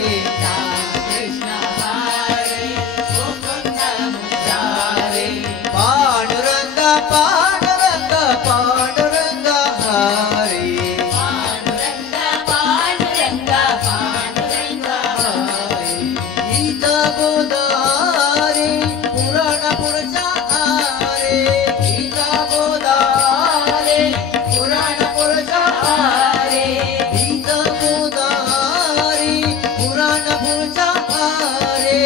ಕೃಷ್ಣ ಹರೇ ಮುಕುಂದ ಮುರಾರೇ ಪಾಂಡುರಂಗ ಪಾಂಡುರಂಗ ಪಾಂಡುರಂಗ ಹರೇ ಪಾಂಡುರಂಗ ಪಾಂಡುರಂಗ ಪಾಂಡುರಂಗ ಗೀತ ಬೋಧ ಹರೇ ಪುರಾಣ ಪುರುಷ ಹರೇ ಗೀತ ಬೋಧ ಹರೇ ಪುರಾಣ ಪುರುಷ ಹರೇ ಗೀತ ಬೋಧ ಹರೇ ಪುರಾಣ ಪುರುಷ ಹರೇ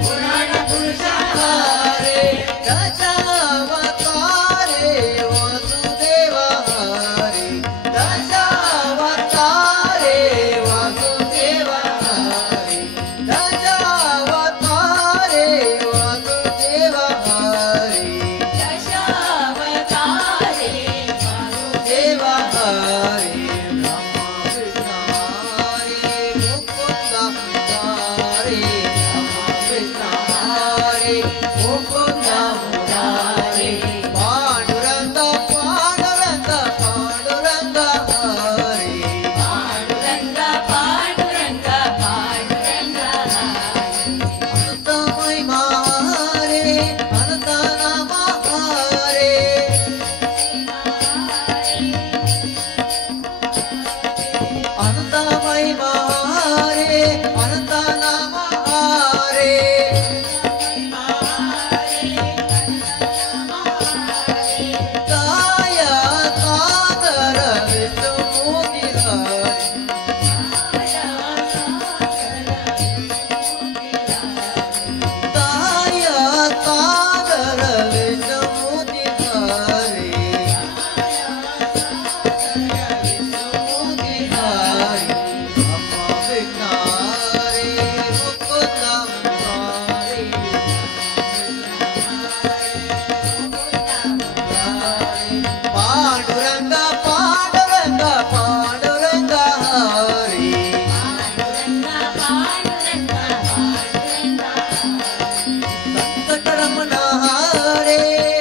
ಪುರಾಣ ಪುರುಷ ಹರೇ ದಶಾವತಾರೇ ವಾಸುದೇವ ಹರೇ ದಶಾವತಾರೇ ವಾಸುದೇವ ಹರೇ ದಶಾವತಾರೇ ವಾಸುದೇವ ಹರೇ ದಶಾವತಾರೇ ದೇವ ಹರೇ ರಾಮ ಕೃಷ್ಣ ಹರೇ ಮುಕುಂದ ಮುರಾರೇ ರಾಮ ಕೃಷ್ಣ ಹರೇ ಮುಕುಂದ ಮುರಾರೇ ಪಾಂಡುರಂಗ ಪಾಂಡುರಂಗ ಪಾಂಡುರಂಗ ಹರೇ ಪಾಂಡುರಂಗ ಪಾಂಡುರಂಗ ಪಾಂಡುರಂಗ ಅನಂತಮಯ ಮಾರೇ ಅನಂತ ನಾಮ ಹರೇ ಅನಂತಮಯ ಮಾರೇ ಅನಂತ ನಾಮ ಹರೇ ಕಾಯ ಕಾದರ ವಿಷ್ಣು ಮೂರ್ತಿ ಹರೇ ಕಾಯ ಕಾದರ ವಿಷ್ಣು ಮೂರ್ತಿ ಹರೇ ಮೂರ್ತಿ ಹರೇ ಅಮ್ಮ ವಿಘ್ನಾರೇ ಮುಕುಂದ ಮುರಾರೇ ಪಾಂಡುರಂಗ ಪಾಂಡುರಂಗ ಪಾಂಡುರಂಗ ಹರೇ ವೆಂಕಟರಮಣ ಹರೇ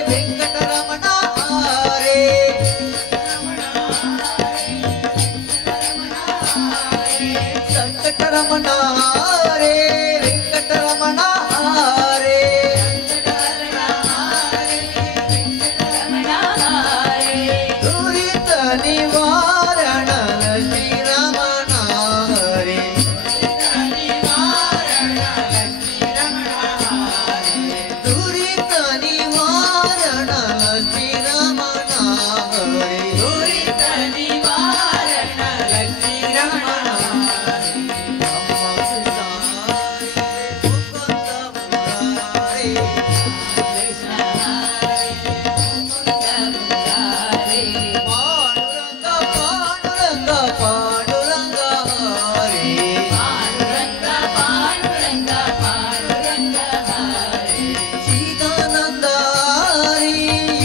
ವೆಂಕಟರಮಣ ಹರೇ ವೆಂಕಟರಮಣ ಹರೇ ವೆಂಕಟರಮಣ ಹರೇ ದುರಿತ ನಿವಾರಣ ಶ್ರೀರಮಣ ಹರೇ ದುರಿತ ನಿವಾರಣ ಶ್ರೀರಮಣ ಹರೇ ದುರಿತ ನಿವಾರಣ ಶ್ರೀರಮಣ ಪಾಂಡುರಂಗ ಪಾಂಡುರಂಗ ಪಾಂಡುರಂಗ ಹರೇ ಚಿದಾನಂದ ಹರೇ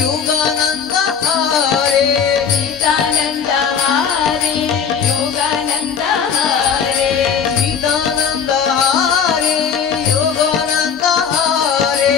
ಯೋಗಾನಂದ ಹರೇ ಚಿದಾನಂದ ಹರೇ ಯೋಗಾನಂದ ಹರೇ ಚಿದಾನಂದ ಹರೇ ಯೋಗಾನಂದ ಹರೇ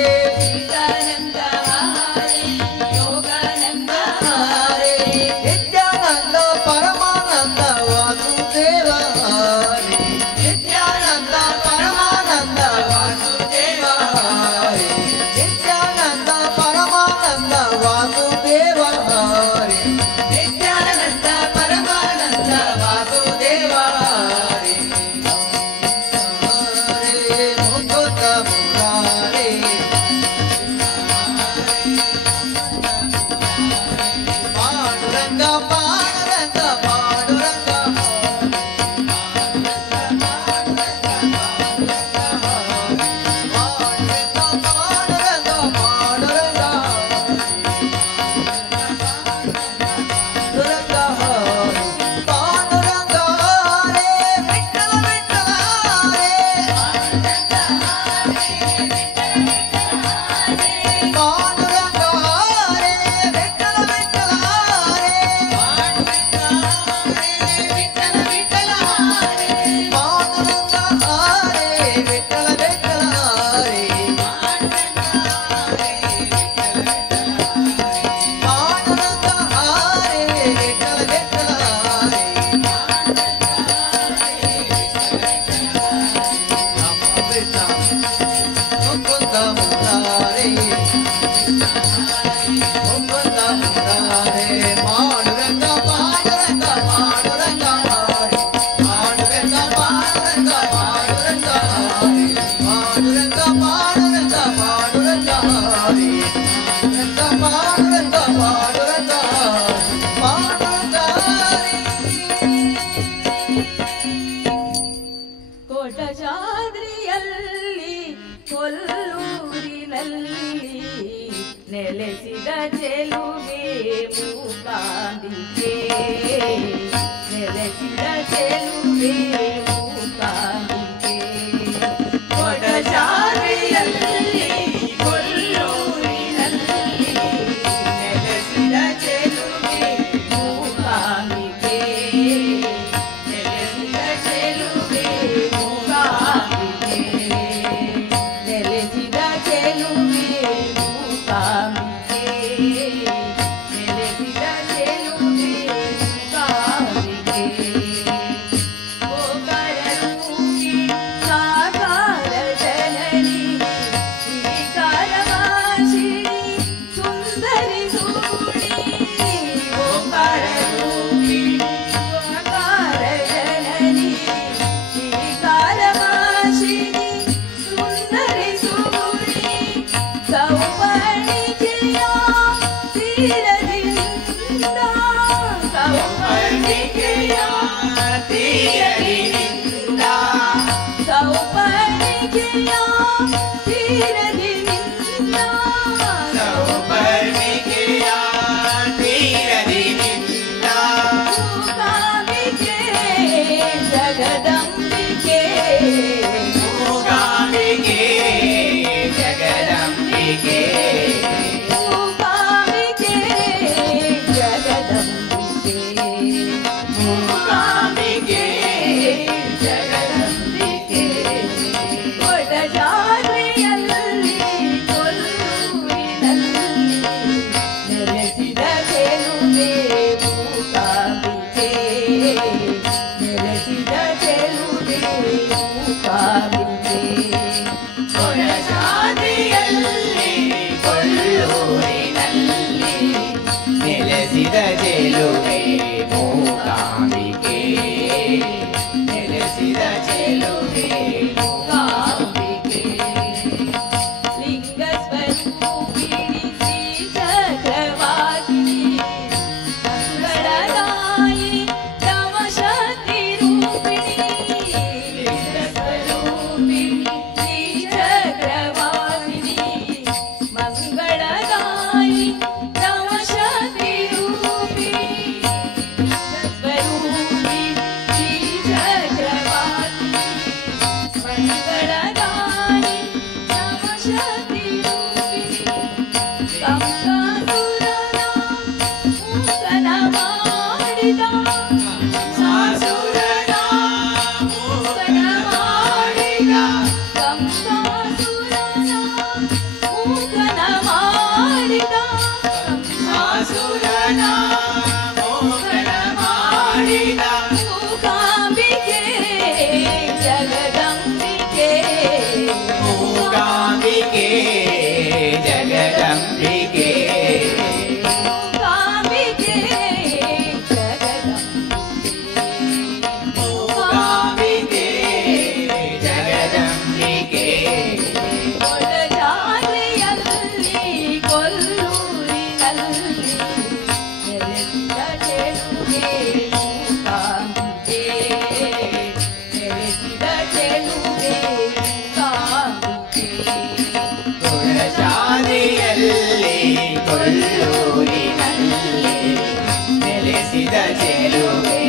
ನೆಲೆಸಿದ ಚೆಲುವೆ ಮೂಕಾಂಬಿಕೆ ನೆಲೆಸಿದ ಚೆಲುವೆ ಮೂಕಾಂಬಿಕೆ ಕೊಡಚಾಲೆಯಲ್ಲಿ ಕೊಲ್ಲೂರಿನಲ್ಲಿ ನೆಲೆಸಿದ ಚೆಲುವೆ ಮೂಕಾಂಬಿಕೆ ನೆಲೆಸಿದ ಚೆಲುವೆ ಮೂಕಾಂಬಿಕೆ ನೆಲೆಸಿದ ಚೆಲುವೆ ಮೂಕಾಂಬಿಕೆ ನೆಲೆಸಿದ ಚೆಲುವೆ ಮೂಕಾಂಬಿಕೆ ಓಂಕಾರ ರೂಪಿ ಸಾಕಾರ ಜನನಿ ಶ್ರೀಕಾರ ವಾಸಿನಿ ಸುಂದರಿ ಸೂಡಿ ಓಂಕಾರ ರೂಪಿ ಸಾಕಾರ ಜನನಿ ಶ್ರೀಕಾರ ವಾಸಿನಿ ಸುಂದರಿ ಸೂಡಿ ಸೌಪರ್ಣಿಕೆಯ ತೀರದಿಂದ ಸೌಪರ್ಣಿಕೆಯ ತೀರದಿಂದ ಸೌಪರ್ಣಿಕೆಯ ತೀರದಿಂದ ಸೌಪರ್ಣಿಕೆಯ ತೀರದಿಂದ ಮೂಕಾಂಬಿಕೆ ಜಗದಂಬಿಕೆ ಮೂಕಾಂಬಿಕೆ ಜಗದಂಬಿಕೆ ಮೂಕಾಂಬಿಕೆ ಜಗದಂಬಿಕೆ ಮೂಕಾಂಬಿಕೆ ಜಗದಂಬಿಕೆ ಕೊಡಚಾಲೆಯಲ್ಲಿ ಕೊಲ್ಲೂರಿನಲ್ಲಿ ನೆಲೆಸಿದ ಚೆಲುವೆ ಮೂಕಾಂಬಿಕೆ ನೆಲೆಸಿದ ಚೆಲುವೆ ಮೂಕಾಂಬಿಕೆ ಕೊಡಚಾಲೆಯಲ್ಲಿ ಕೊಲ್ಲೂರಿನಲ್ಲಿ ನೆಲೆಸಿದ ಚೆಲುವೆ ಮೂಕಾಂಬಿಕೆ ನೆಲೆಸಿದ ಚೆಲುವೆ ಮೂಕಾಂಬಿಕೆ ಲಿಂಗ ಸ್ವರೂಪಿಣಿ ಶ್ರೀ ಚಕ್ರವಾಸಿನಿ ಮಂಗಳದಾಯಿ ತವ ಶಕ್ತಿ ರೂಪಿಣಿ ಲಿಂಗ ಸ್ವರೂಪಿಣಿ ಶ್ರೀ ಚಕ್ರವಾಸಿನಿ ಮಂಗಳದಾಯಿ ತವ ಶಕ್ತಿ ರೂಪಿಣಿ ಸ್ವರೂಪಿ ಶ್ರೀ ಚಕ್ರವಾಸಿನಿ ಮಂಗಳದಾಯಿ ತವ ಶಕ್ತಿ ರೂಪಿಣಿ ಕಂಸಾಸುರನ ಮೂಕನ ಮಾಡಿದ ಸಾಸುರನ ಮೂಕನ ಮಾಡಿದ ಕಂಸಾಸುರನ ಮೂಕನ ಮಾಡಿದ ಸಾಸುರನ ಮೋಹನ ಮಾಡಿದ ಮೂಕಾಂಬಿಕೆ ಜಗದಂಬಿಕೆ ಮೂಕಾಂಬಿಕೆ ಜಗದಂಬಿಕೆ ಮೂಕಾಂಬಿಕೆ ಜಗದಂಬಿಕೆ ಮೂಕಾಂಬಿಕೆ ಜಗದಂಬಿಕೆ ಕೊಡಚಾಲೆಯಲ್ಲಿ ಕೊಲ್ಲೂರಿನಲ್ಲಿ ನೆಲೆಸಿದ ಚೆಲುವೆ ಮೂಕಾಂಬಿಕೆ ನೆಲೆಸಿದ ಚೆಲುವೆ ಮೂಕಾಂಬಿಕೆ ಕೊಡಚಾಲೆಯಲ್ಲಿ ಕೊಲ್ಲೂರಿನಲ್ಲಿ ನೆಲೆಸಿದ ಚೆಲುವೆ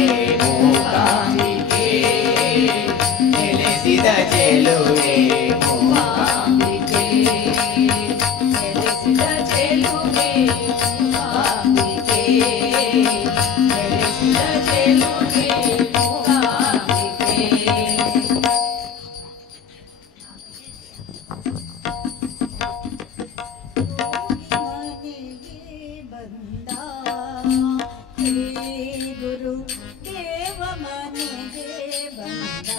ಮೂಕಾಂಬಿಕೆ ನೆಲೆಸಿದ ಚೆಲುವೆ ಮೂಕಾಂಬಿಕೆ ನೆಲೆಸಿದ ಚೆಲುವೆ ಮೂಕಾಂಬಿಕೆ ನೆಲೆಸಿದ ಚೆಲುವೆ ಮೂಕಾಂಬಿಕೆ ಮನೆಗೆ ಬಂದ ಹೇ ಗುರು ದೇವ ಮನೆಗೆ ಬಂದ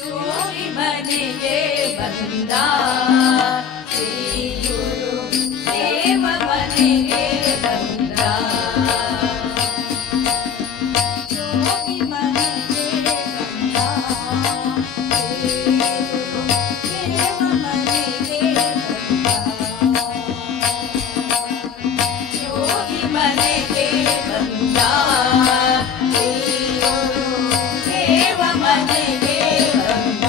ಯೋಗಿ ಮನೆಗೆ ಬಂದ ಶ್ರೀ ಗುರು ದೇವ ಮನೆಗೆ ಬಂದ ಯೋಗಿ ಮನೆಗೆ ಬಂದ ಶ್ರೀ ಗುರು ದೇವ ಮನೆಗೆ ಬಂದ ಯೋಗಿ ಮನೆಗೆ ಬಂದ ಶ್ರೀ ಗುರು ದೇವ ಮನೆಗೆ ಬಂದ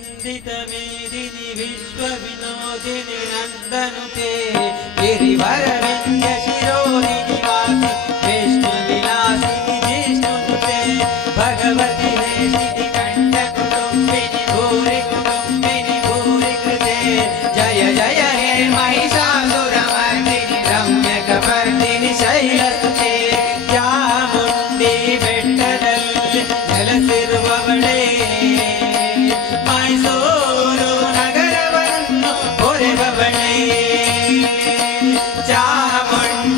ವಂದಿತ ಮೇದಿನಿ ವಿಶ್ವ ವಿನೋದಿನಿ ನಂದನುತೆ ಗಿರಿವರ ವಿಂಧ್ಯ ಶಿರೋದಿನಿ ವಾಸಿ ವಿಷ್ಣು ವಿಲಾಸಿನಿ ಜಿಷ್ಣುನುತೆ ಭಗವತಿ ಹೇಷಿನಿ ಕಂಠ ಕುಟುಂಬಿನಿ ಭೂರಿ ಕೃತೆ ಜಯ ಜಯ ಹೇ ಮಹಿಷಾಸುರಮರ್ದಿನಿ ರಮ್ಯ ಕಪರ್ದಿನಿ ಶೈಲಸುತೆ ಚಾಮುಂಡಿ ಬೆಟ್ಟದಲ್ಲಿ ನೆಲೆಸಿರುವವಳೇ ಮೈಸೂರು ನಗರವನ್ನು ಹೊರೆಬವಳೇ ಚಾಮುಂಡಿ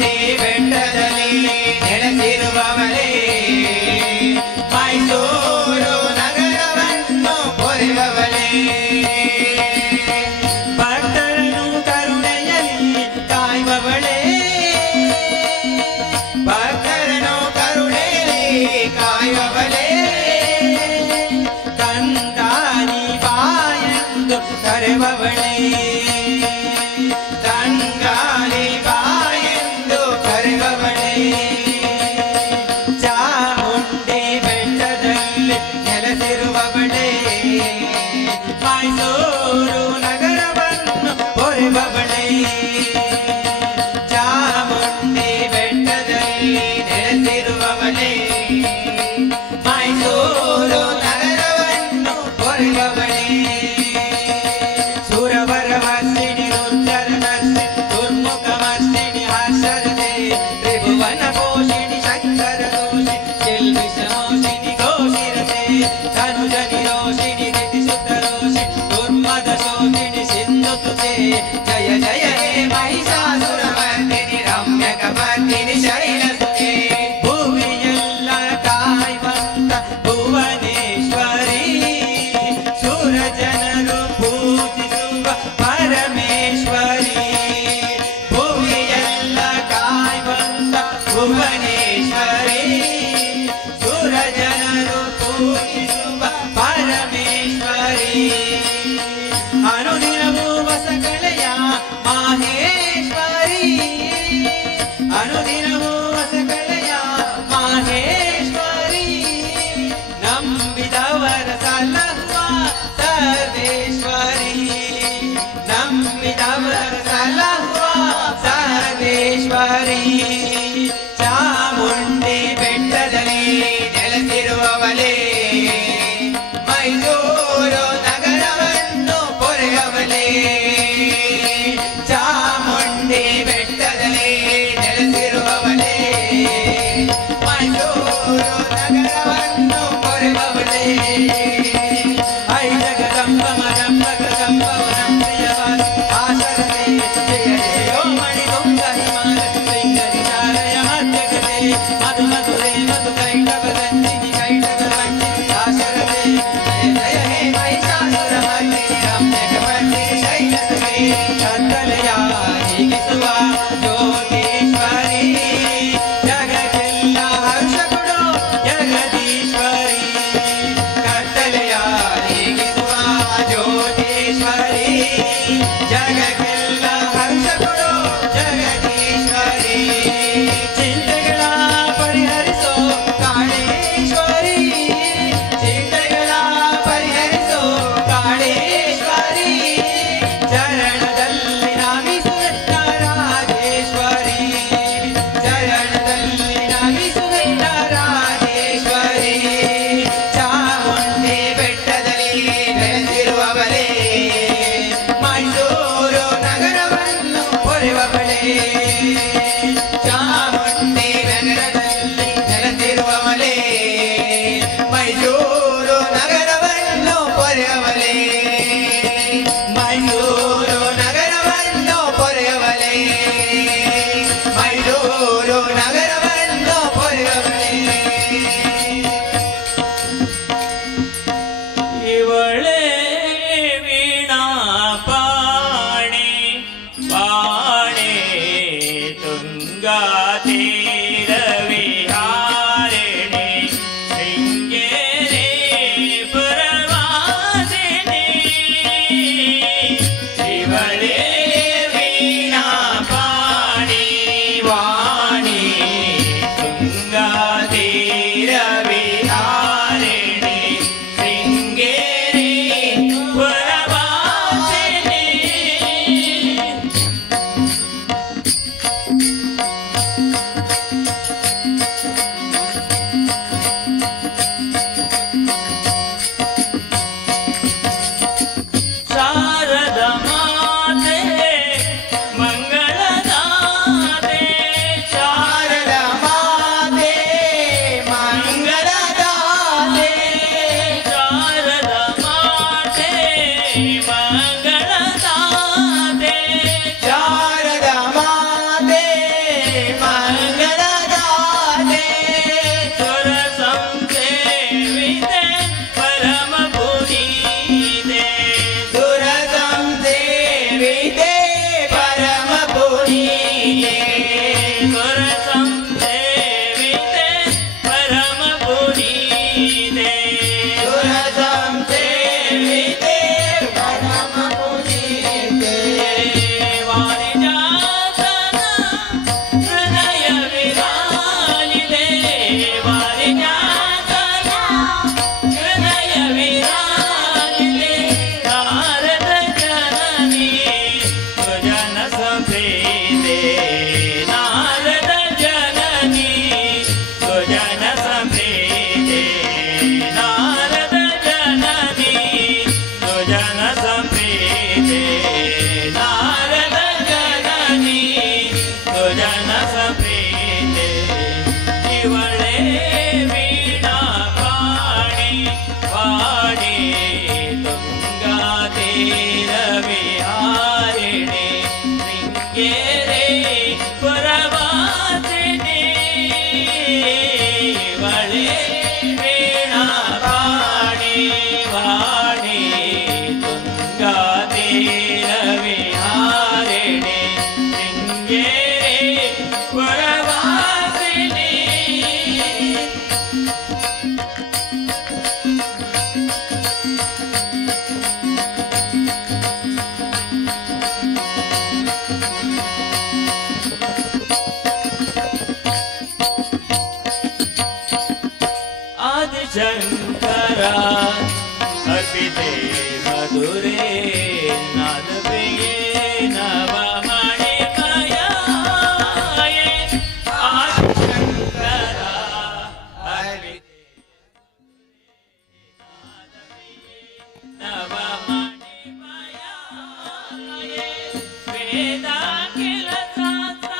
ವೇದ ಕೆಲಸಾಸ್ತ್ರ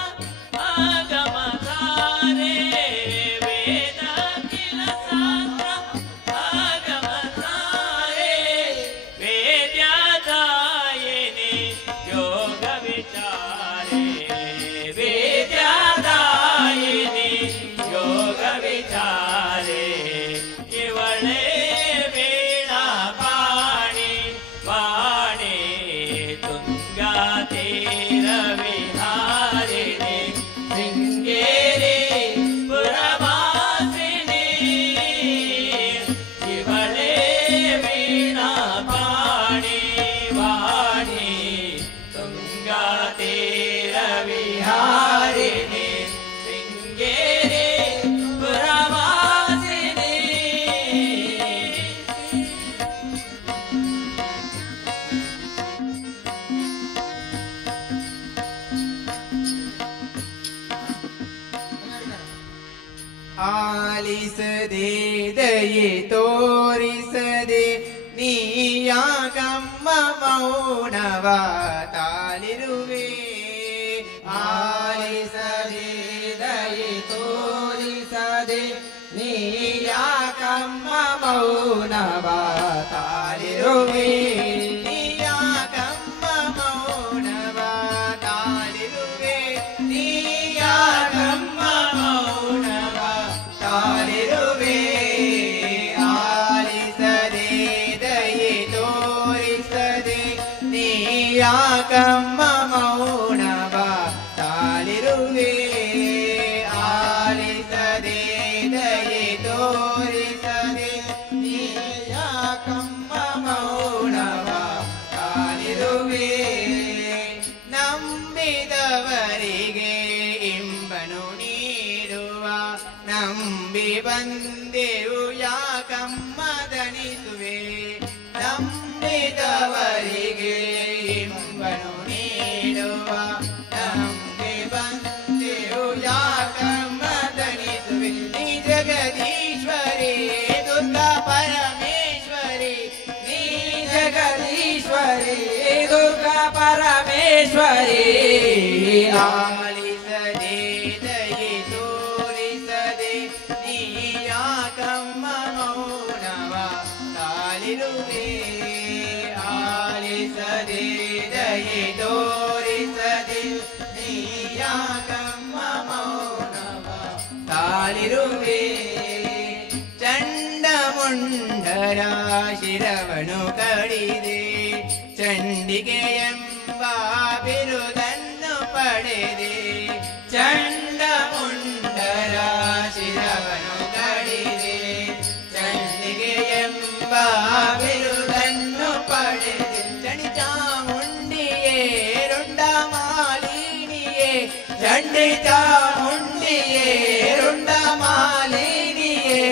ಆಗಮಸಾರೆ ವೇದ ಕೆಲಸಾಸ್ತ್ರ ಆಗಮಸಾರೆ ವೇದ್ಯಾದಾಯಿನಿ ಯೋಗ ವಿಚಾರೆ ವೇದ್ಯಾದಾಯಿನಿ ಯೋಗ ವಿಚಾರೆ ಇವಳೇ ವೀಣಾ ಪಾಣಿ ವಾಣಿ ತುಂಗಾ ತೀರ ವಿಹಾರಿಣಿ ಶೃಂಗೇರಿ ಪುರವಾಸಿನಿ ಇವಳೇ ವೀಣಾ ಪಾಣಿ ವಾಣಿ ತುಂಗಾ ತೀರ ವಿಹಾರಿಣಿ ಶೃಂಗೇರಿ ಪುರವಾಸಿನಿ. ಆಲಿಸದೆ ದಯೆ ತೋರಿಸದೆ ನೀಯಾಗಮ್ಮ ಮೌನವ ತಾಳಿರುವೆ ಆಲಿಸದೆ ದಯೆ ತೋರಿಸದೆ ನೀಯಾಗಮ್ಮ ಮೌನವ ತಾಳಿರುವೆ ನೀಯಾಗಮ್ಮ ಮೌನವ ತಾಳಿರುವೆ ನೀಯಾಗಮ್ಮ ಮೌನವ ತಾಳಿರುವೆ ಆಲಿಸದೆ ದಯೆ ತೋರಿಸದೆ ನೀಯಾಗಮ್ಮ ಮೌನವ ತಾಳಿರುವೆ ಆಲಿಸದೆ ದಯೆ ತೋರಿಸದೆ ನೀಯಾಗಮ್ಮ ಮೌನವ ತಾಳಿರುವೆ ನಂಬಿದವರಿಗೆ ಇಂಬನು ನೀಡುವ ನಂಬಿ ಬಂದೆವು ಯಾಕಮ್ಮ ದಣಿಸುವೆ ನಂಬಿದವರಿಗೆ ಇಂಬನು ನೀಡುವ ನಂಬಿ ಬಂದೆವು ಯಾಕಮ್ಮ ದಣಿಸುವೆ ನೀ ಜಗದೀಶ್ವರಿ ದುರ್ಗಾ ಪರಮೇಶ್ವರಿ ನೀ ಜಗದೀಶ್ವರಿ ದುರ್ಗಾ ಪರಮೇಶ್ವರಿ ಆಲಿಸದೆ ದಯೆ ತೋರಿಸದೆ ನೀಯಾಕಮ್ಮ ಮೌನವ ತಾಳಿರುವೆ ಆಲಿಸದೆ ದಯೆ ತೋರಿಸದೆ ನೀಯಾಕಮ್ಮ ಮೌನವ ತಾಳಿರುವೆ ಚಂಡಮುಂಡರ ಶಿರವನು ಕಡಿದೆ ಚಂಡಿಗೆ ಎಂಬ ಬಿರುದನ್ನು ಪಡೆದೆ ಚಂಡಮುಂಡರ ಶಿರವನು ಕಡಿದೆ ಚಂಡಿಗೆ ಎಂಬ ಬಿರುದನ್ನು ಪಡೆದೆ ಚಂಡಿ ಚಾಮುಂಡಿಯೇ ರುಂಡ ಮಾಲಿನಿಯೇ ಚಂಡಿ ಚಾಮುಂಡಿಯೇ ರುಂಡ ಮಾಲಿನಿಯೇ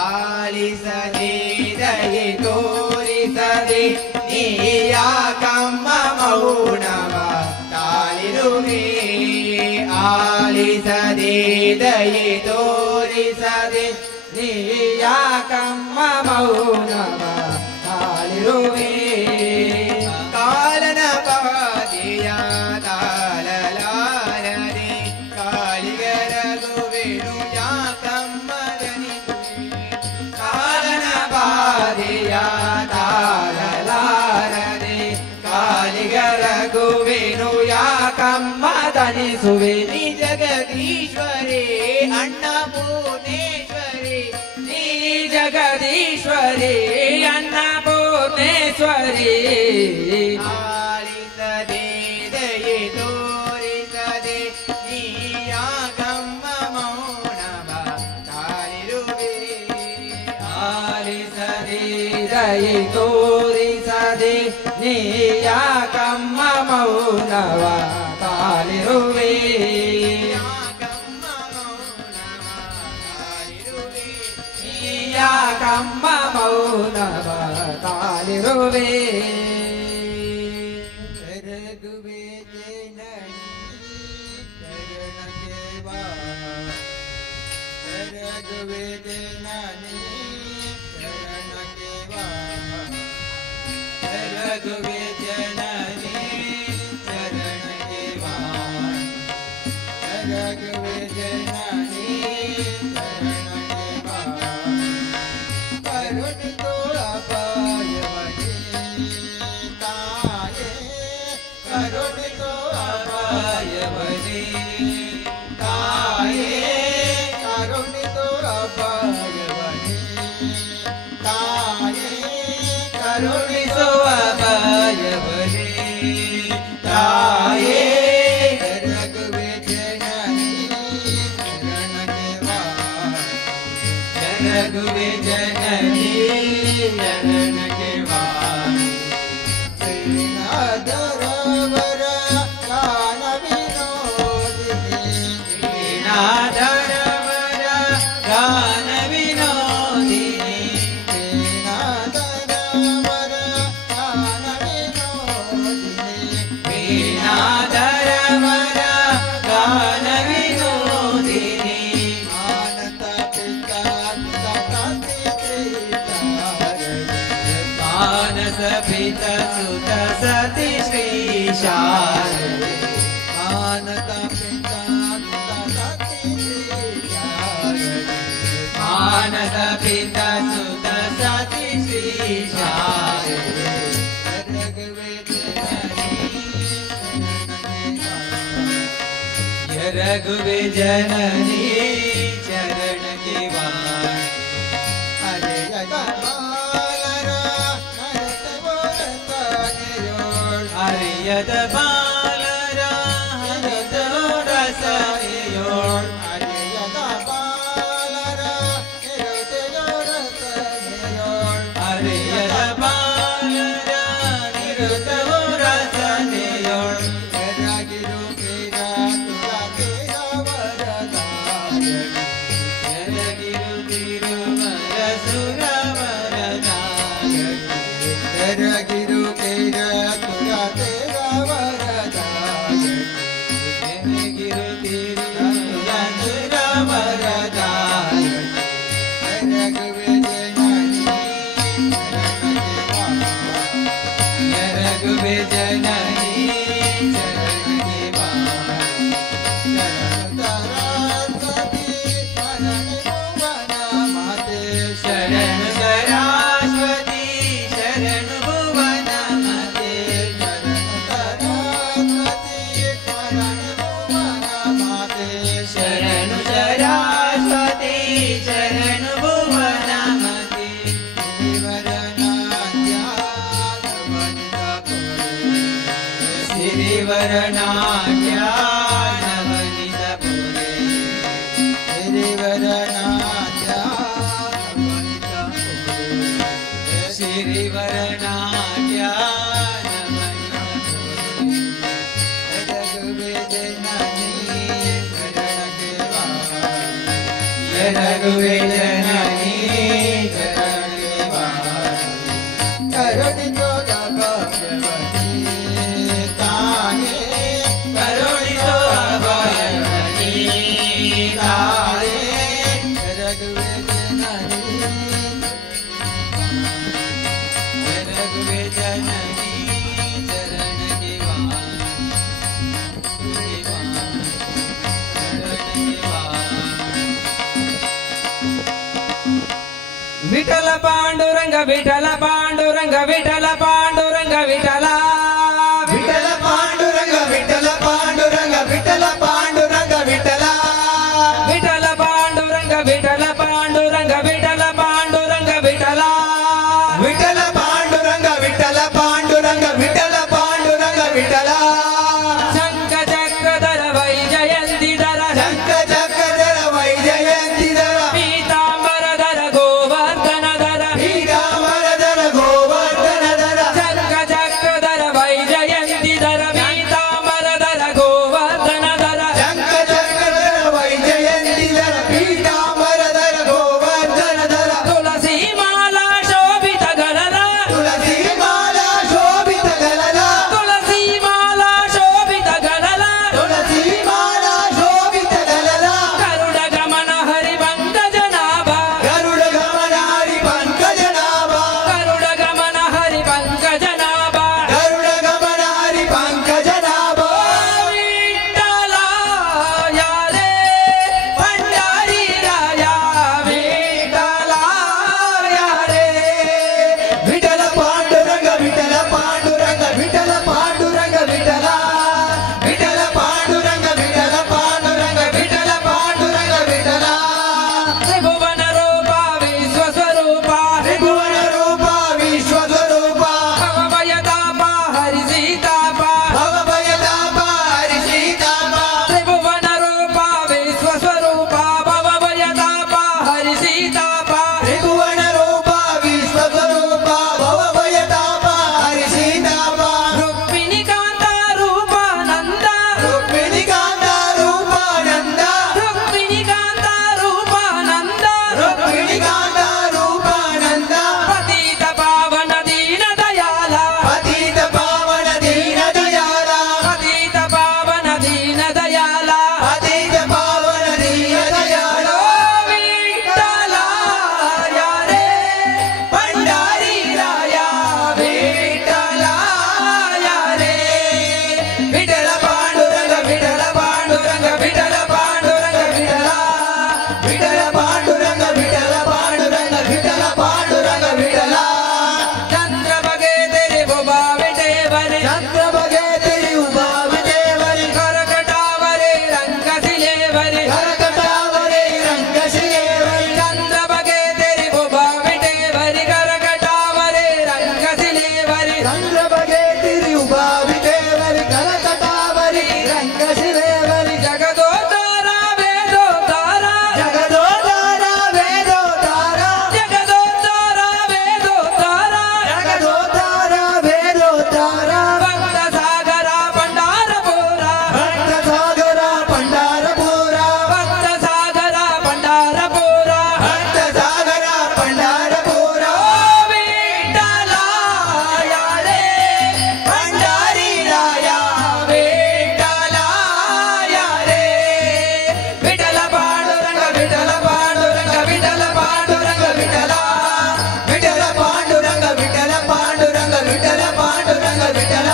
ಆಲಿಸದೆ ದಯೆ ತೋರಿಸದೆ ನೀಯಾಕಮ್ಮ ಮೌನವ ತಾಳಿರುವೆ ಆಲಿಸದೆ ದಯೆ ತೋರಿಸದೆ ನೀಯಾಕಮ್ಮ ಮೌನವ ತಾಳಿರುವೆ ಕಾಲನ ಬಾದಿಯ ತಾಳಲಾರದೆ ಕಾಲಿಗರಗುವೆನು ಯಾಕಮ್ಮ ದನಿಸುವೆ ಕಾಲನ ಬಾದಿಯ ತಾಳಲಾರದೆ ಕಾಲಿಗರಗುವೆನು ಯಾಕಮ್ಮ ದನಿಸುವೆ ನೀ ಜಗದೀಶ್ವರಿ ಅನ್ನಪೂರ್ಣೇಶ್ವರಿ ನೀ ಜಗದೀಶ್ವರಿ ಅನ್ನಪೂರ್ಣೇಶ್ವರಿ ಆಲಿಸದೆ ದಯೆ ತೋರಿಸದೆ ನೀಯಾಗಮ್ಮ ಮೌನವ ತಾಳಿರುವೆ ಆಲಿಸದೆ ದಯೆ ತೋರಿಸದೆ ನೀಯಾಗಮ್ಮ ಮೌನವ ತಾಳಿರುವೆ ನೀಯಾಗಮ್ಮ ಮೌನವ ತಾಳಿರುವೆ ರಘುವೆ ಜನನಿ ಶರಣಕ್ಕೆ ಬಾ ರಘುವೆ ಜನನಿ ಶರಣಕ್ಕೆ ಬಾ ರಘುವೆ ಜನನಿ पिता सुत सती श्री शारदे मानता पिता मानता पिता सुत सती श्री शारदे रघुवे जननी चरण की वाणी अरे यद बालरा हरत रसयोळ अरे यद बालरा हरत रसयोळ अरे यद बालरा हरत रसयोळ रागिरो केरा तुला तेरा वरदान रागिरो तिरुवर सुरवरदान रागिरो केरा तुला तेरा वरदान रागिरो तिरुवर सुरवरदान रघुवे जननी चरण के शरण सरस्वती शरण भुवन मते शरण सरस्वती शरण भुवन मते श्रीवरनाट्या नवनीतपुरे श्रीवरनाट्या नवनीतपुरे श्रीवरनाट्या नवनीतपुरे रघुवे जननी चरण के वाणी रघुवे जननी चरण के वाणी करुणी तो भगवती ताने करुणी तो भगवती ताने रघुवे जननी रघुवे जननी चरण के विठल पांडुरंग विठल पांडुरंग विठल पांडुरंग विठल विठल पांडुरंग विठल पांडुरंग विठल पांडुरंग विठल विठल पांडुरंग विठल पांडुरंग विठल पांडुरंग विठल विठल पांडुरंग विठल पांडुरंग विठल पांडुरंग विठल शंख चक्रधर वैजयंतीधर शंख चक्रधर वैजयंतीधर पीतांबरधर गोवर्धनधर पीतांबरधर गोवर्धनधर शंख चक्रधर वैजयंतीधर पीतांबरधर गोवर्धनधर शंख चक्रधर वैजयंतीधर पीतांबरधर गोवर्धनधर तुलसी माला शोभित गलला तुलसी माला शोभित गलला तुलसी माला ಉಭಾವಿ ದೇವರಿ ಕಲಕಟಾವರಿ ರಂಗಶಿರೇವರಿ ಜಗದೋತಾರ ವೇದೋತಾರ ಜಗದೋತಾರ ವೇದೋತಾರ ಜಗದೋತಾರ ವೇದೋತಾರ ಜಗದೋತಾರ ವೇದೋತಾರ ಭಕ್ತ ಸಾಗರ ಭಂಡಾರಪುರ ಭಕ್ತ ಸಾಗರ ಭಂಡಾರಪುರ ಭಕ್ತ ಸಾಗರ ಭಂಡಾರಪುರ ಭಕ್ತ ಸಾಗರ ಭಂಡಾರಪುರ ವಿಠಲ ಯಾರೇ ಭಂಡಾರಿ ರಾಯ ವಿಠಲ ಯಾರೇ ವಿಠಲ ಪಾಂಡುರಂಗ ವಿಠಲ ಪಾಂಡುರಂಗ ವಿಠಲ ಪಾಂಡುರಂಗ ವಿಠಲ ವಿಠಲ ಪಾಂಡುರಂಗ ವಿಠಲ ಪಾಂಡುರಂಗ ವಿಠಲ ಪಾಂಡುರಂಗ ವಿಠಲ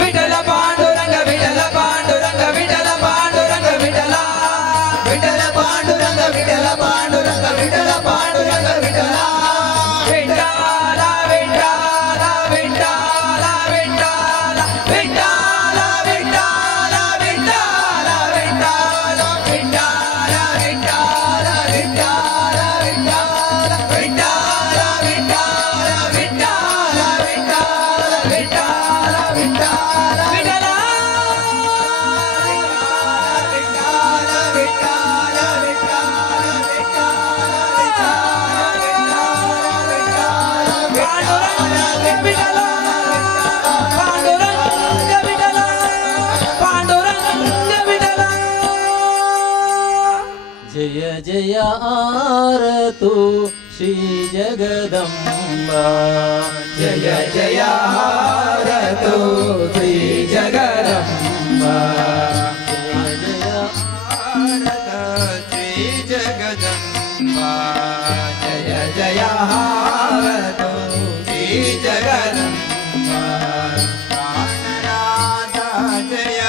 ವಿಠಲ ಪಾಂಡುರಂಗ ವಿಠಲ ಪಾಂಡುರಂಗ ವಿಠಲ ಪಾಂಡುರಂಗ ವಿಠಲ ವಿಠಲ ಪಾಂಡುರಂಗ ವಿಠಲ ಪಾಂಡುರಂಗ ವಿಠಲ ಪಾಂಡುರಂಗ ವಿಠಲ ವಿಠಲ ವಿಠಲ ವಿಠಲ ವಿಠಲ ವಿಠಲ ವಿಠಲ ವಿಠಲ ವಿಠಲ ವಿಠಲ ವಿಠಲ ವಿಠಲ ವಿಠಲ ವಿಠಲ ವಿಠಲ ವಿಠಲ ವಿಠಲ ವಿಠಲ ವಿಠಲ ಜಯ ಜಯ ಆರತು ಶ್ರೀ ಜಗದಂಬಾ ಜಯ ಜಯ ಹಾರತು ಶ್ರೀ ಜಗದಂಬಾ ಜಯ ಜಯ ಶ್ರೀ ಜಗದಂಬಾ ಜಯ ಜಯ ಹಾರತು ಶ್ರೀ ಜಗದಂಬಾ ಪ್ರಾಣನಾಥ ಜಯ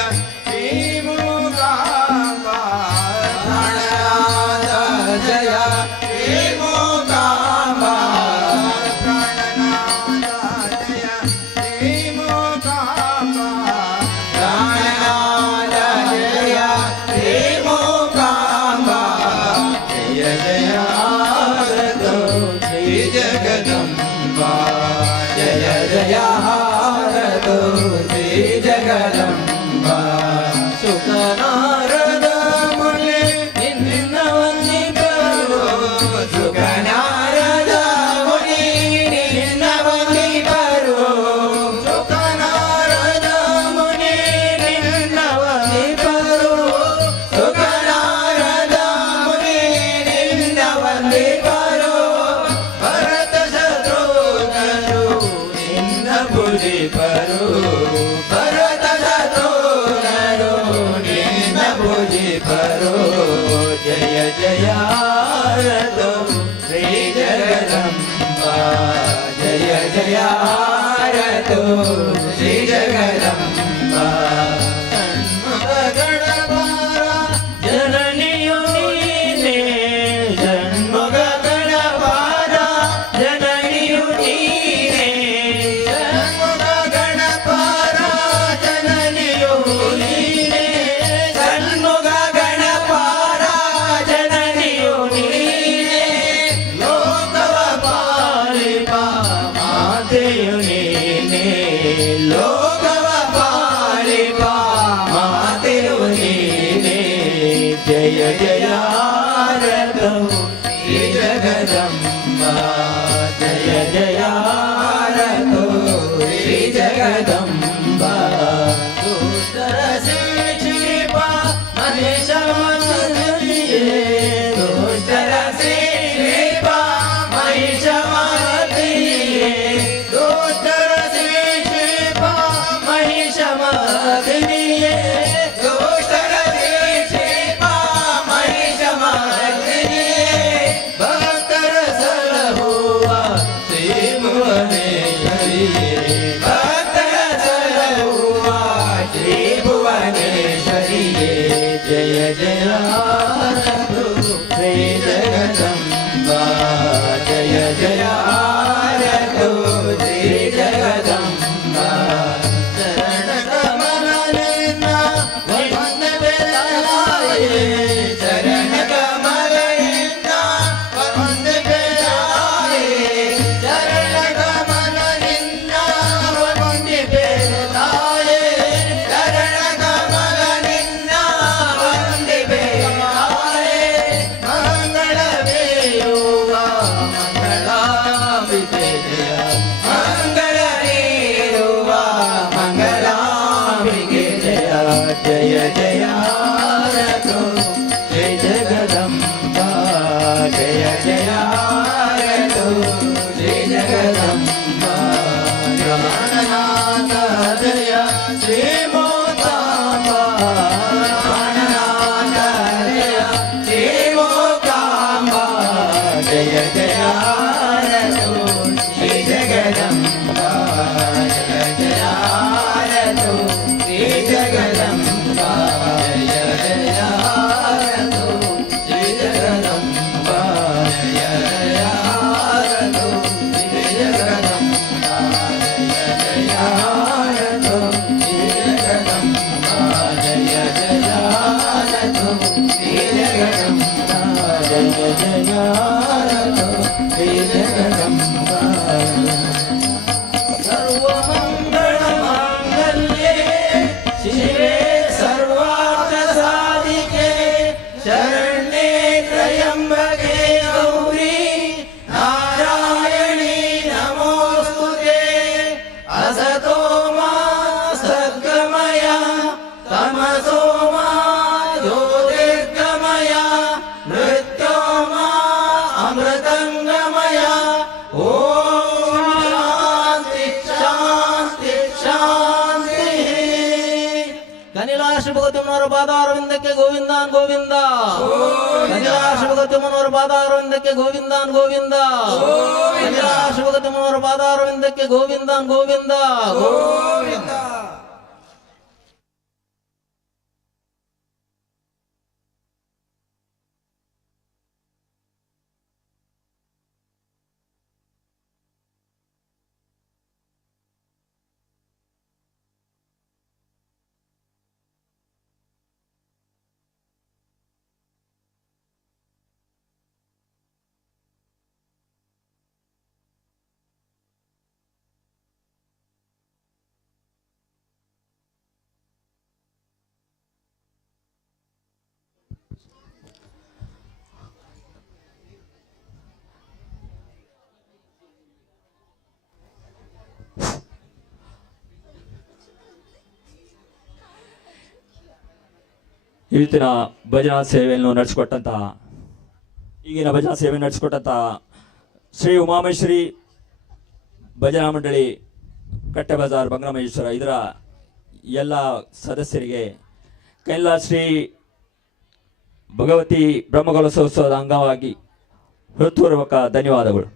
ಶ್ರೀ ಮೂಕಾಂಬಾ ಪ್ರಾಣನಾಥ ಜಯ ಶ್ರೀ ಮೂಕಾಂಬಾ ಪ್ರಾಣನಾಥ ಜಯ ಶ್ರೀ ಮೂಕಾಂಬಾ ಪ್ರಾಣನಾಥ ಜಯ ಶ್ರೀ ಮೂಕಾಂಬಾ ಜಯ ಜಯ ಹಾರತು ಶ್ರೀ ಜಗದಂಬಾ ಜಯ ಜಯ ಹಾರತು ಶ್ರೀ ಜಗದಂಬಾ ಸುಖನಾರದ ಮುನಿ ನಿನ್ನ ವಂದಿತರು ಸುಖನಾರದ ಮುನಿ ನಿನ್ನ ವಂದಿತರು ಸುಖನಾರದ ಮುನಿ ನಿನ್ನ ವಂದಿತರು ಸುಖನಾರದ ಮುನಿ ನಿನ್ನ ವಂದಿತರು ಭರತ ಶತ್ರುಘ್ನರು ನಿನ್ನ ಪೂಜಿಪರು ಭರತ ಶತ್ರುಘ್ನರು ನಿನ್ನ ಪೂಜಿಪರು ಜಯ ಜಯ ಹಾರತು ಶ್ರೀ ಜಗದಂಬಾ ಜಯ ಜಯ ಹಾರತು ಶ್ರೀ ಜಗದಂಬಾ ಷಣ್ಮುಖ ಗಣಪಾರ ಜನನಿಯು ನೀನೇ ಷಣ್ಮುಖ ಗಣಪಾರ ಜನನಿಯು ನೀನೇ ಷಣ್ಮುಖ ಗಣಪಾರ ಜನನಿಯು ನೀನೇ ಷಣ್ಮುಖ ಗಣಪಾರ ಜನನಿಯು ನೀನೇ ಲೋಕವ ಪಾಲಿಪ ಮಾತೆಯು ನೀನೇ ಲೋಕವ ಪಾಲಿಪ ಮಾತೆಯು ನೀನೇ ಜಯ ಜಯ ಹಾರತು ಶ್ರೀ ಜಗದಂಬಾ ಜಯ ಜಯ ಹಾರತು ಶ್ರೀ ಜಗದಂಬಾ ದುಷ್ಟರ ಶಿಕ್ಷಿಪ ಮಹೇಶ ಮಹತಿಯೇ ದುಷ್ಟರ ಶಿಕ್ಷಿಪ ಮಹೇಶ ಮಹತಿಯೇ ದುಷ್ಟರ ಶಿಕ್ಷಿಪ ಮಹೇಶ ಮಹತಿಯೇ ದುಷ್ಟರ ಶಿಕ್ಷಿಪ ಮಹೇಶ ಮಹತಿಯೇ ಭಕ್ತರ ಸಲಹುವ ಶ್ರೀ ಭುವನೇಶ್ವರಿಯೇ ಭಕ್ತರ ಸಲಹುವ ಶ್ರೀ ಭುವನೇಶ್ವರಿಯೇ ಜಯ ಜಯ ಹಾರತು ಶ್ರೀ ಜಗದಂಬಾ ಜಯ ಜಯ ಹಾರತು ಶ್ರೀ ಜಗದಂಬಾ ಶರಣ ಕಮಲನೆ ಕೈಲಾಸ ಭಗವತಿಮ್ಮನವರ ಪಾದಾರವಿಂದಕ್ಕೆ ಗೋವಿಂದಾನ್ ಗೋವಿಂದ. ಕೈಲಾಸ ಭಗವತಿಮ್ಮನವರ ಪಾದಾರವಿಂದಕ್ಕೆ ಗೋವಿಂದಾನ್ ಗೋವಿಂದ. ಕೈಲಾಸ ಭಗವತಿಮ್ಮನವರ ಪಾದಾರವಿಂದಕ್ಕೆ ಗೋವಿಂದಾನ್ ಗೋವಿಂದ. ಗೋವಿಂದ. ಇವತ್ತಿನ ಭಜನಾ ಸೇವೆಯನ್ನು ನಡೆಸಿಕೊಟ್ಟಂತಹ ಈಗಿನ ಭಜನಾ ಸೇವೆ ನಡೆಸಿಕೊಟ್ಟಂತಹ ಶ್ರೀ ಉಮಾಮೇಶ್ವರಿ ಭಜನಾ ಮಂಡಳಿ ಕಟ್ಟೆ ಬಜಾರ್ ಬಂಗನಮಹೇಶ್ವರ ಇದರ ಎಲ್ಲ ಸದಸ್ಯರಿಗೆ ಕೈಲಾಸ ಶ್ರೀ ಭಗವತಿ ಬ್ರಹ್ಮಕಲಶೋತ್ಸವದ ಅಂಗವಾಗಿ ಹೃತ್ಪೂರ್ವಕ ಧನ್ಯವಾದಗಳು.